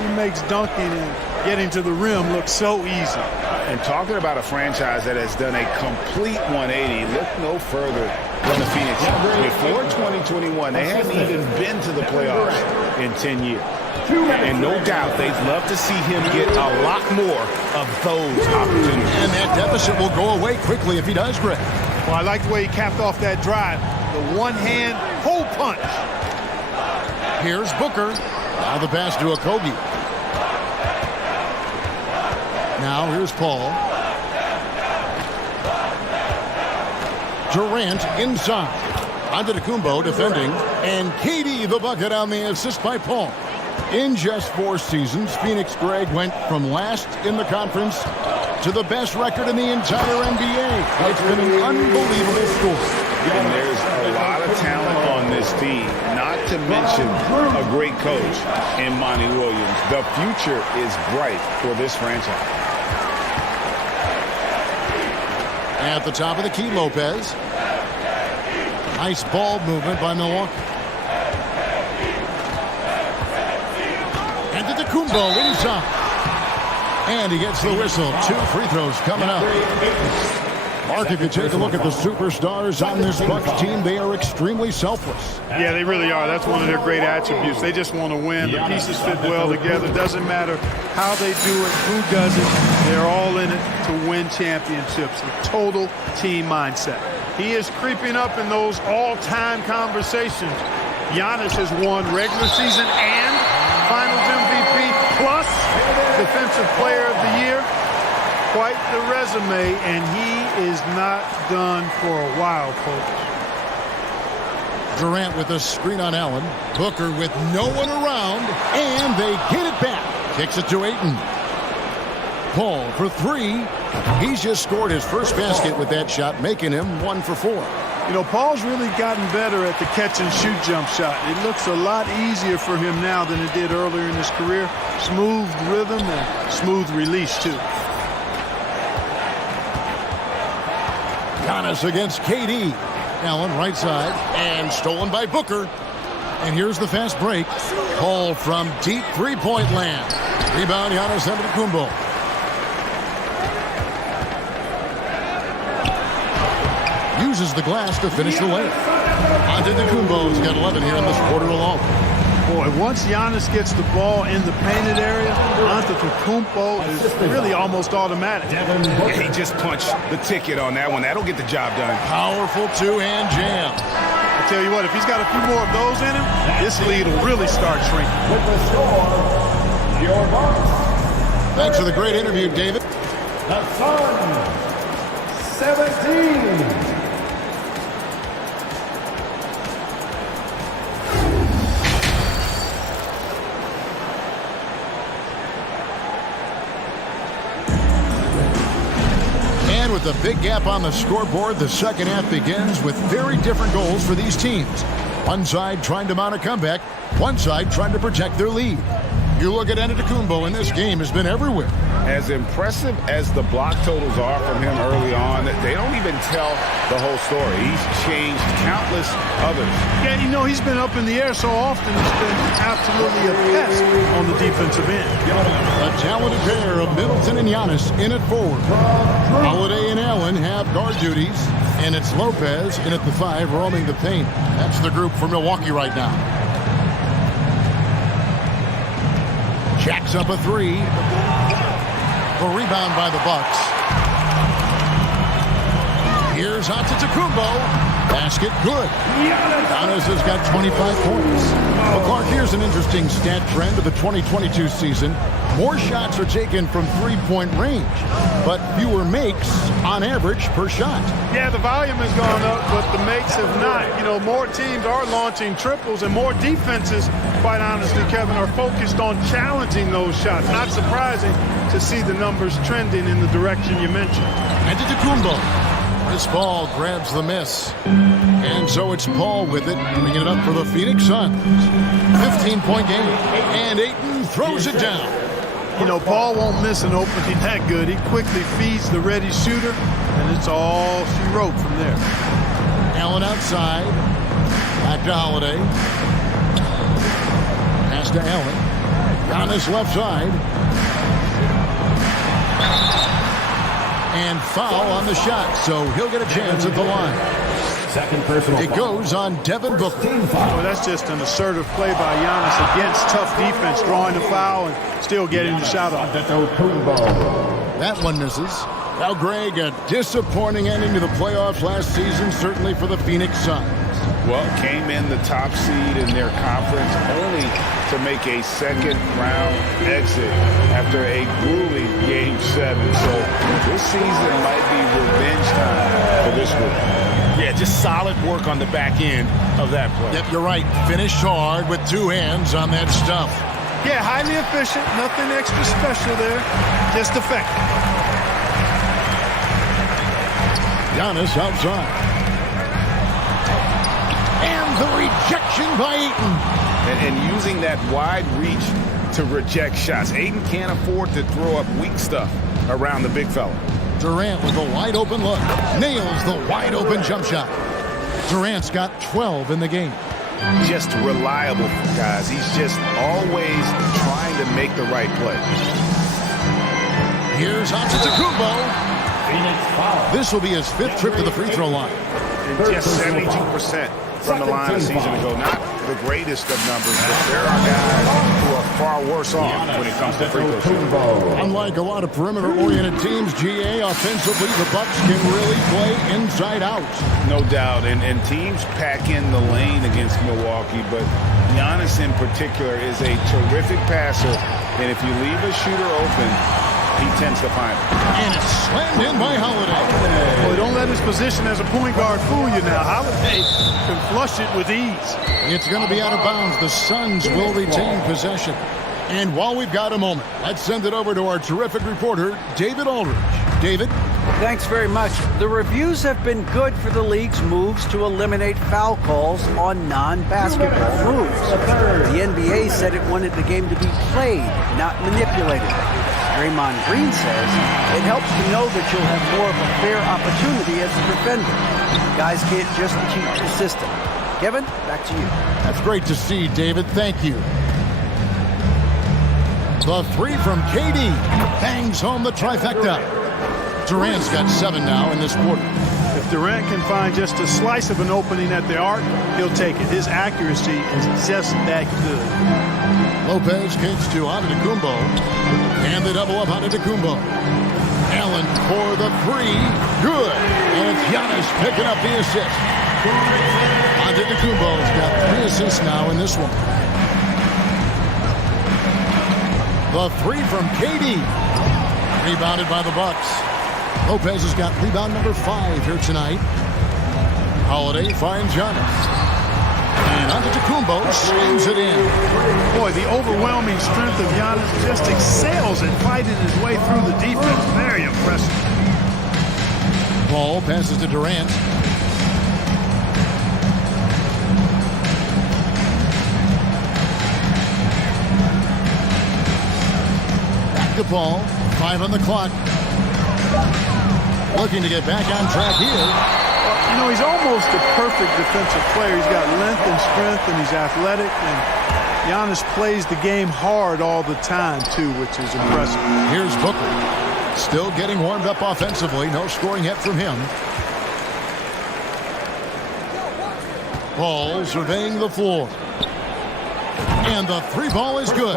He makes dunking and getting to the rim look so easy. And talking about a franchise that has done a complete 180, look no further than the Phoenix. Before 2021, they hadn't even been to the playoffs in 10 years. And no doubt they'd love to see him get a lot more of those opportunities. And that deficit will go away quickly if he does, Greg. Well, I like the way he capped off that drive. The one-hand hole punch. Here's Booker. Now the pass to Okogie. Now here's Paul. Durant inside. Antetokounmpo defending. And KD the bucket on the assist by Paul. In just 4 seasons, Phoenix, Greg, went from last in the conference to the best record in the entire NBA. It's been an unbelievable story. And there's a lot of talent on this team, not to mention a great coach in Monty Williams. The future is bright for this franchise. At the top of the key, Lopez. Nice ball movement by Milwaukee. Antetokounmpo inside. And he gets the whistle. 2 free throws coming up. Mark, if you take a look at the superstars on this Bucks team, they are extremely selfless. Yeah, they really are. That's one of their great attributes. They just want to win. The pieces fit well together. Doesn't matter how they do it, who does it. They're all in it to win championships. A total team mindset. He is creeping up in those all-time conversations. Giannis has won regular season and Finals MVP plus Defensive Player of the Year. Quite the resume, and he is not done for a while, folks. Durant with a screen on Allen. Booker with no one around, and they get it back. Kicks it to Ayton. Paul for 3. He's just scored his first basket with that shot, making him 1 for 4. You know, Paul's really gotten better at the catch-and-shoot jump shot. It looks a lot easier for him now than it did earlier in his career. Smooth rhythm and smooth release, too. Giannis against KD. Allen right side and stolen by Booker. And here's the fast break. Paul from deep three-point land. Rebound Giannis Antetokounmpo. Uses the glass to finish the layup. Antetokounmpo's got 11 here in this quarter alone. Boy, once Giannis gets the ball in the painted area, Antetokounmpo is really almost automatic. He just punched the ticket on that one. That'll get the job done. Powerful two-hand jam. I tell you what, if he's got a few more of those in him, this lead will really start shrinking. With the score, your Bucks. Thanks for the great interview, David. The Suns, 17. With a big gap on the scoreboard, the second half begins with very different goals for these teams. One side trying to mount a comeback, one side trying to protect their lead. You look at Antetokounmpo, and this game has been everywhere. As impressive as the block totals are from him early on, they don't even tell the whole story. He's changed countless others. Yeah, you know, he's been up in the air so often, it's been absolutely a pest on the defensive end. A talented pair of Middleton and Giannis in at forward. Holiday and Allen have guard duties, and it's Lopez in at the 5 roaming the paint. That's the group for Milwaukee right now. Jacks up a 3. The rebound by the Bucks. Here's Antetokounmpo. Basket good. Giannis has got 25 points. Well, Clark, here's an interesting stat trend of the 2022 season. More shots are taken from three-point range, but fewer makes on average per shot. Yeah, the volume has gone up, but the makes have not. You know, more teams are launching triples, and more defenses, quite honestly, Kevin, are focused on challenging those shots. Not surprising to see the numbers trending in the direction you mentioned. Antetokounmpo. This ball grabs the miss. And so it's Paul with it, bringing it up for the Phoenix Suns. 15-point game, and Ayton throws it down. You know, Paul won't miss an opening that good. He quickly feeds the ready shooter, and it's all she wrote from there. Allen outside. Back to Holiday. Pass to Allen. Giannis left side. And foul on the shot, so he'll get a chance at the line. Second personal It goes on Devin Booker. Well, that's just an assertive play by Giannis against tough defense, drawing the foul and still getting the shot off. That one misses. Now, Greg, a disappointing ending to the playoffs last season, certainly for the Phoenix Suns. Well, came in the top seed in their conference only to make a second-round exit after a grueling Game 7. So this season might be revenge time for this group. Yeah, just solid work on the back end of that play. Yep, you're right. Finished hard with two hands on that stuff. Yeah, highly efficient. Nothing extra special there. Just effective. Giannis outside. And the rejection by Ayton. And using that wide reach to reject shots. Ayton can't afford to throw up weak stuff around the big fella. Durant with a wide open look. Nails the wide open jump shot. Durant's got 12 in the game. Just reliable, guys. He's just always trying to make the right play. Here's Antetokounmpo. This will be his 5th trip to the free throw line. And just 72% from the line a season ago. Not the greatest of numbers, but there are guys who are far worse off when it comes to free throw shooting. Unlike a lot of perimeter-oriented teams, GA, offensively, the Bucks can really play inside out. No doubt, and teams pack in the lane against Milwaukee, but Giannis in particular is a terrific passer, and if you leave a shooter open, he tends to find it. And it's slammed in by Holiday. Boy, don't let his position as a point guard fool you now. Holiday can flush it with ease. It's going to be out of bounds. The Suns will retain possession. And while we've got a moment, let's send it over to our terrific reporter, David Aldridge. David? Thanks very much. The reviews have been good for the league's moves to eliminate foul calls on non-basketball moves. The NBA said it wanted the game to be played, not manipulated. Draymond Green says it helps to know that you'll have more of a fair opportunity as a defender. Guys can't just cheat the system. Kevin, back to you. That's great to see, David. Thank you. The three from KD hangs home the trifecta. Durant's got 7 now in this quarter. If Durant can find just a slice of an opening at the arc, he'll take it. His accuracy is just that good. Lopez kicks to Antetokounmpo. And they double up Antetokounmpo. Allen for the 3. Good. And it's Giannis picking up the assist. Antetokounmpo's got 3 assists now in this one. The 3 from KD. Rebounded by the Bucks. Lopez has got rebound number 5 here tonight. Holiday finds Giannis. And Antetokounmpo slams it in. Boy, the overwhelming strength of Giannis just excels at fighting his way through the defense. Very impressive. Ball passes to Durant. Back to Ball. 5 on the clock. Looking to get back on track here. You know, he's almost a perfect defensive player. He's got length and strength, and he's athletic. And Giannis plays the game hard all the time, too, which is impressive. Here's Booker. Still getting warmed up offensively. No scoring yet from him. Ball surveying the floor. And the 3 ball is good.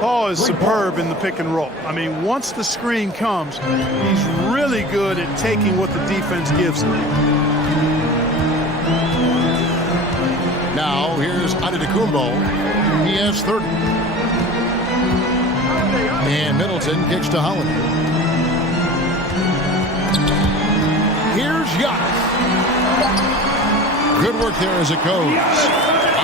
Ball is superb in the pick and roll. I mean, once the screen comes, he's really good at taking what the defense gives him. Now, here's Antetokounmpo. He has 30. And Middleton kicks to Holiday. Here's Giannis. Good work there as it goes.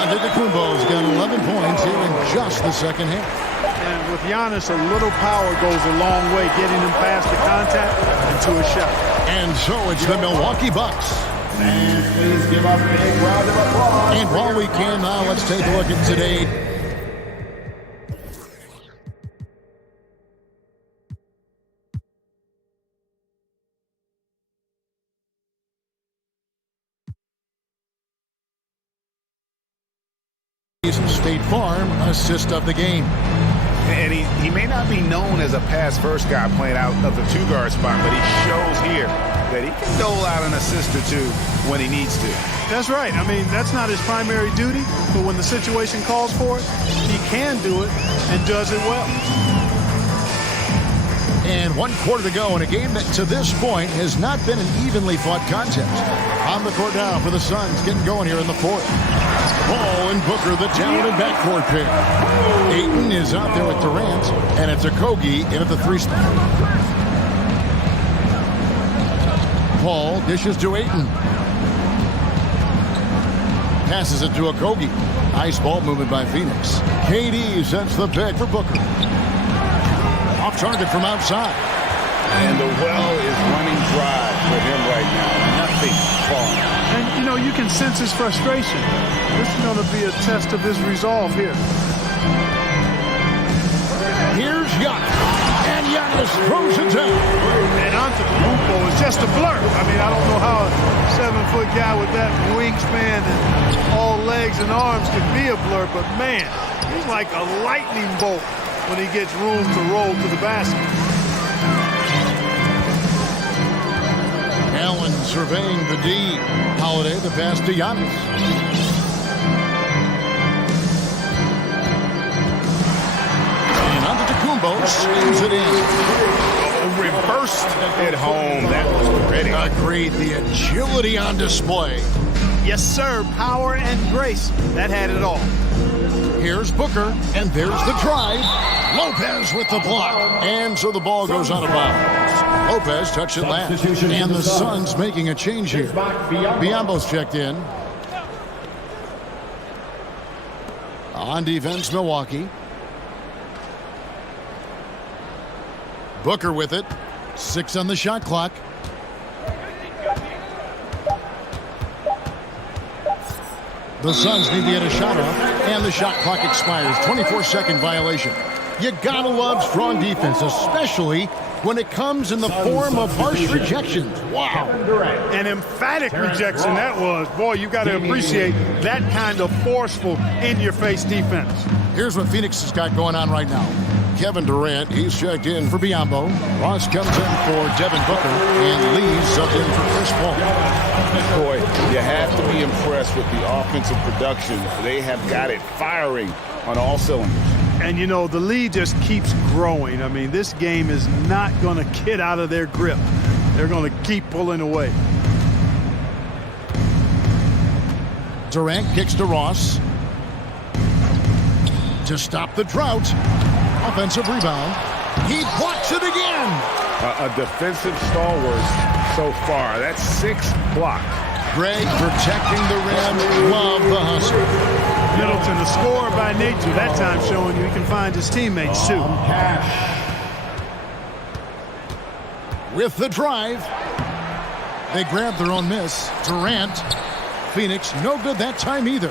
Antetokounmpo's got 11 points here in just the second half. And with Giannis, a little power goes a long way, getting him past the contact and to a shot. And so it's the Milwaukee Bucks Fans, please give a big round of applause. And while we can now, let's take a look at today. State Farm assist of the game. And he may not be known as a pass-first guy playing out of the two-guard spot, but he shows here that he can dole out an assist or two when he needs to. That's right. I mean, that's not his primary duty, but when the situation calls for it, he can do it and does it well. And 1 quarter to go in a game that to this point has not been an evenly fought contest. On the court now for the Suns, getting going here in the fourth. Ball and Booker, the talented backcourt pair. Ayton is out there with Durant, and it's Okogie in at the 3 spot. Paul dishes to Ayton. Passes it to Okogie. Nice ball movement by Phoenix. KD sets the pick for Booker. Off target from outside. And the well is running dry for him right now. Nothing falling. And, you know, you can sense his frustration. This is going to be a test of his resolve here. Here's Giannis. And Giannis throws it down. And Antetokounmpo is just a blur. I mean, I don't know how a 7-foot guy with that wingspan and all legs and arms can be a blur, but man, he's like a lightning bolt when he gets room to roll to the basket. Allen surveying the D. Holiday, the pass to Giannis. And Antetokounmpo swings it in. Reversed at home. That was pretty. Agreed. The agility on display. Yes, sir. Power and grace. That had it all. Here's Booker, and there's the drive. Lopez with the block. And so the ball goes out of bounds. Lopez touched it last. And the Suns making a change here. Biombo's checked in. On defense, Milwaukee. Booker with it. 6 on the shot clock. The Suns need to get a shot off, and the shot clock expires. 24-second violation. You gotta love strong defense, especially when it comes in the form of harsh rejections. Wow. An emphatic rejection that was. Boy, you got to appreciate that kind of forceful, in-your-face defense. Here's what Phoenix has got going on right now. Kevin Durant, he's checked in for Biombo. Ross comes in for Devin Booker, and Lee subbed in for Chris Paul. Boy, you have to be impressed with the offensive production. They have got it firing on all cylinders. And, you know, the lead just keeps growing. I mean, this game is not going to get out of their grip. They're going to keep pulling away. Durant kicks to Ross. To stop the drought. Offensive rebound. He blocks it again. A defensive stalwart so far. That's 6 blocks. Greg protecting the rim. Love the hustle. Middleton, a scorer by nature. That time showing you he can find his teammates, too. With the drive. They grab their own miss. Durant. Phoenix, no good that time either.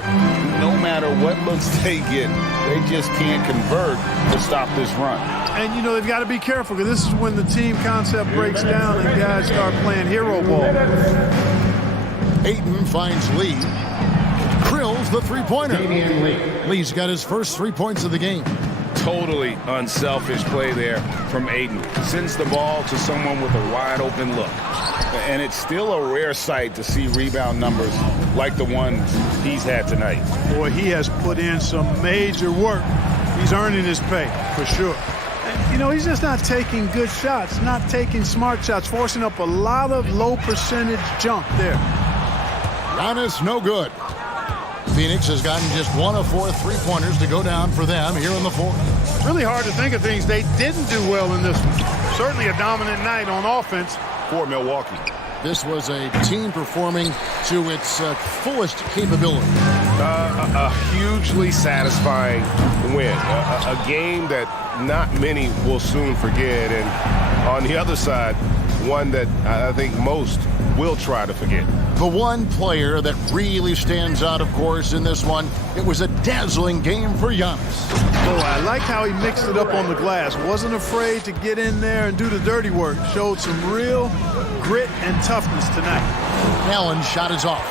No matter what looks they get, they just can't convert to stop this run. And, you know, they've got to be careful because this is when the team concept breaks down and guys start playing hero ball. Ayton finds Lee. Drills the three-pointer. Lee's got his first 3 points of the game. Totally unselfish play there from Ayton. Sends the ball to someone with a wide-open look. And it's still a rare sight to see rebound numbers like the ones he's had tonight. Boy, he has put in some major work. He's earning his pay, for sure. And, you know, he's just not taking good shots, not taking smart shots, forcing up a lot of low-percentage jump there. Giannis, no good. Phoenix has gotten just 1 of 4 3-pointers to go down for them here in the fourth. Really hard to think of things they didn't do well in this one. Certainly a dominant night on offense for Milwaukee. This was a team performing to its fullest capability. A hugely satisfying win. A game that not many will soon forget. And on the other side, one that I think most will try to forget. The one player that really stands out, of course, in this one, it was a dazzling game for Giannis. Oh, I like how he mixed it up on the glass. Wasn't afraid to get in there and do the dirty work. Showed some real grit and toughness tonight. Allen's shot is off.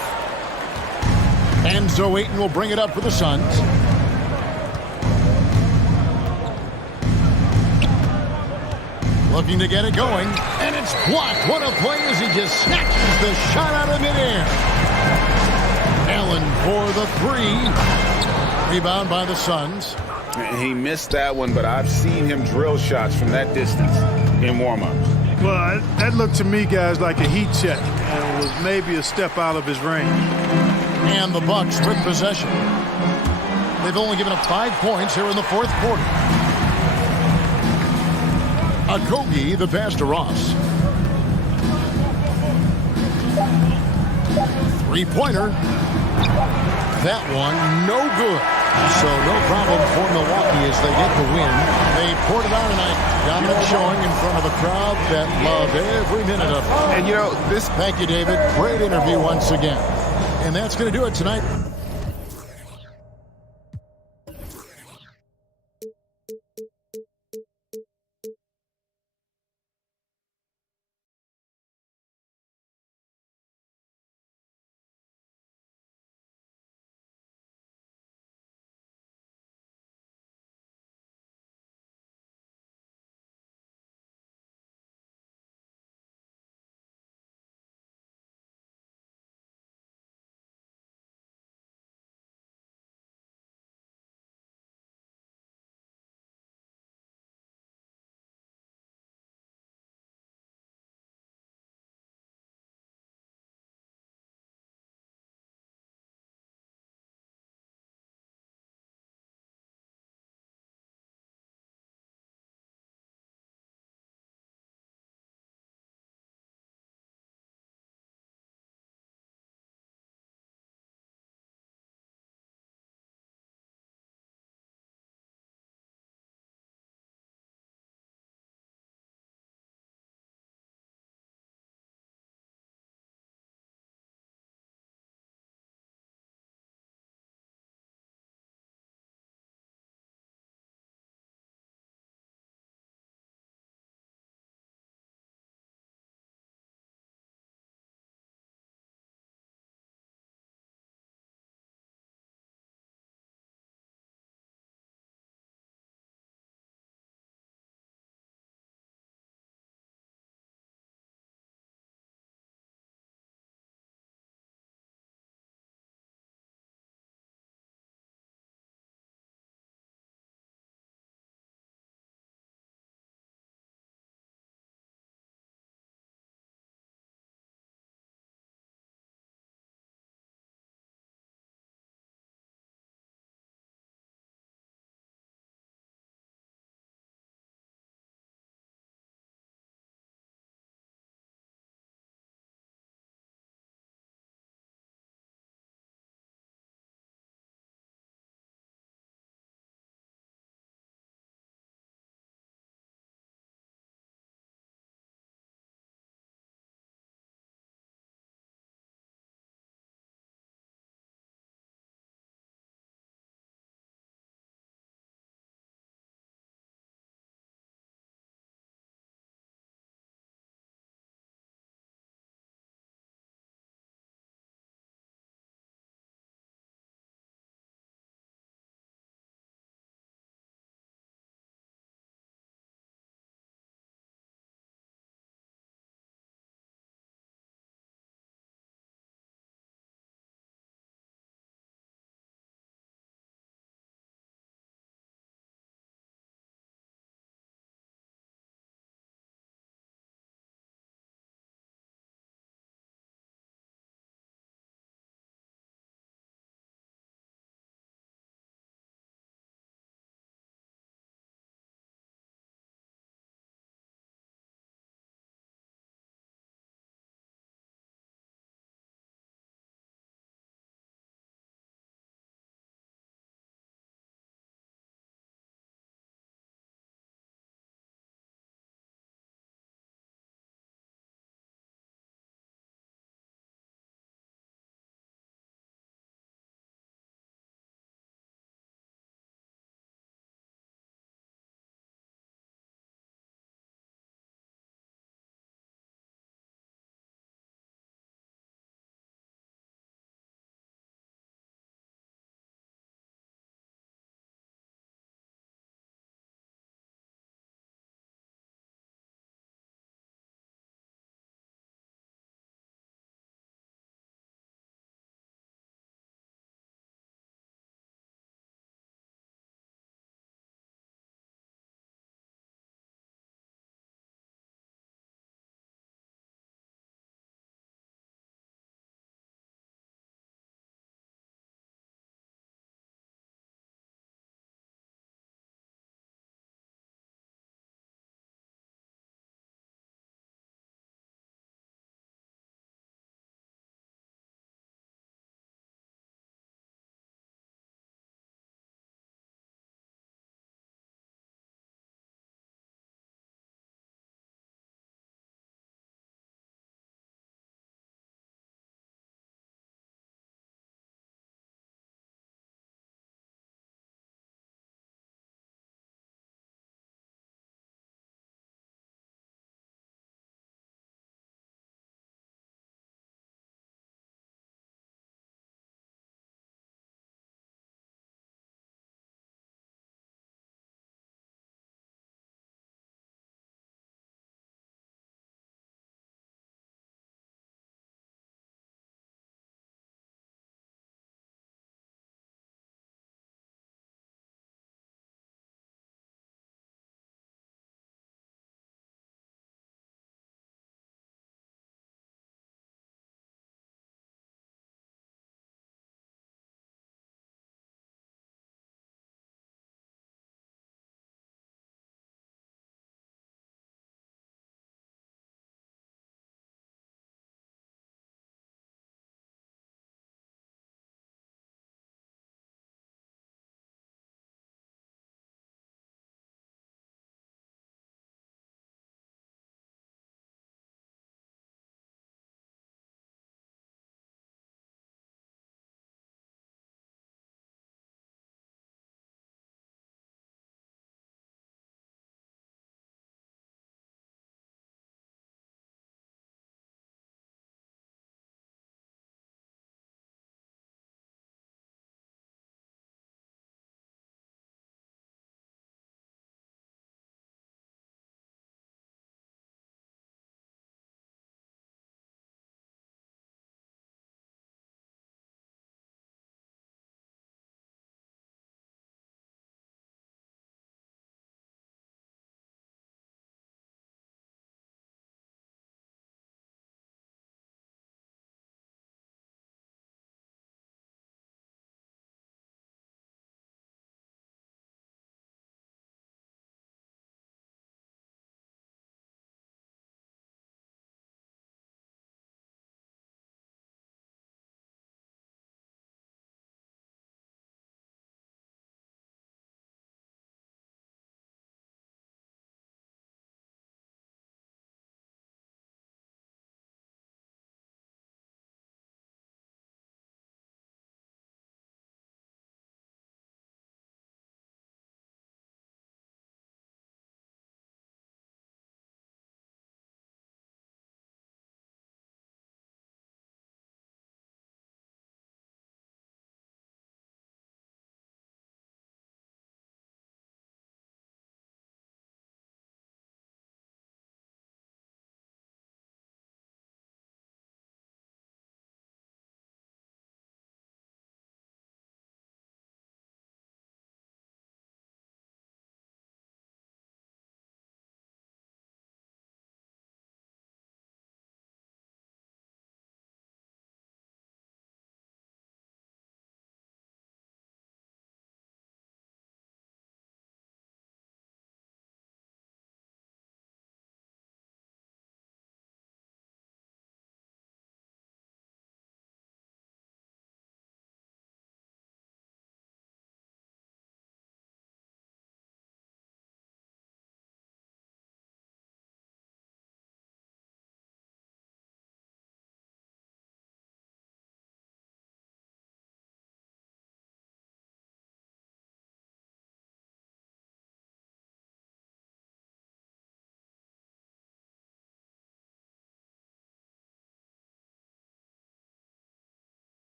Enzo Aiton will bring it up for the Suns. Looking to get it going, and it's blocked. What a play as he just snatches the shot out of midair. Allen for the three. Rebound by the Suns. He missed that one, but I've seen him drill shots from that distance in warm-ups. Well, that looked to me, guys, like a heat check, and was maybe a step out of his range. And the Bucks with possession. They've only given up 5 points here in the fourth quarter. Akogi, the pass to Ross. Three-pointer. That one, no good. So no problem for Milwaukee as they get the win. They poured it on tonight. Dominant showing in front of a crowd that loved every minute of it. And, you know, this... Thank you, David. Great interview once again. And that's going to do it tonight.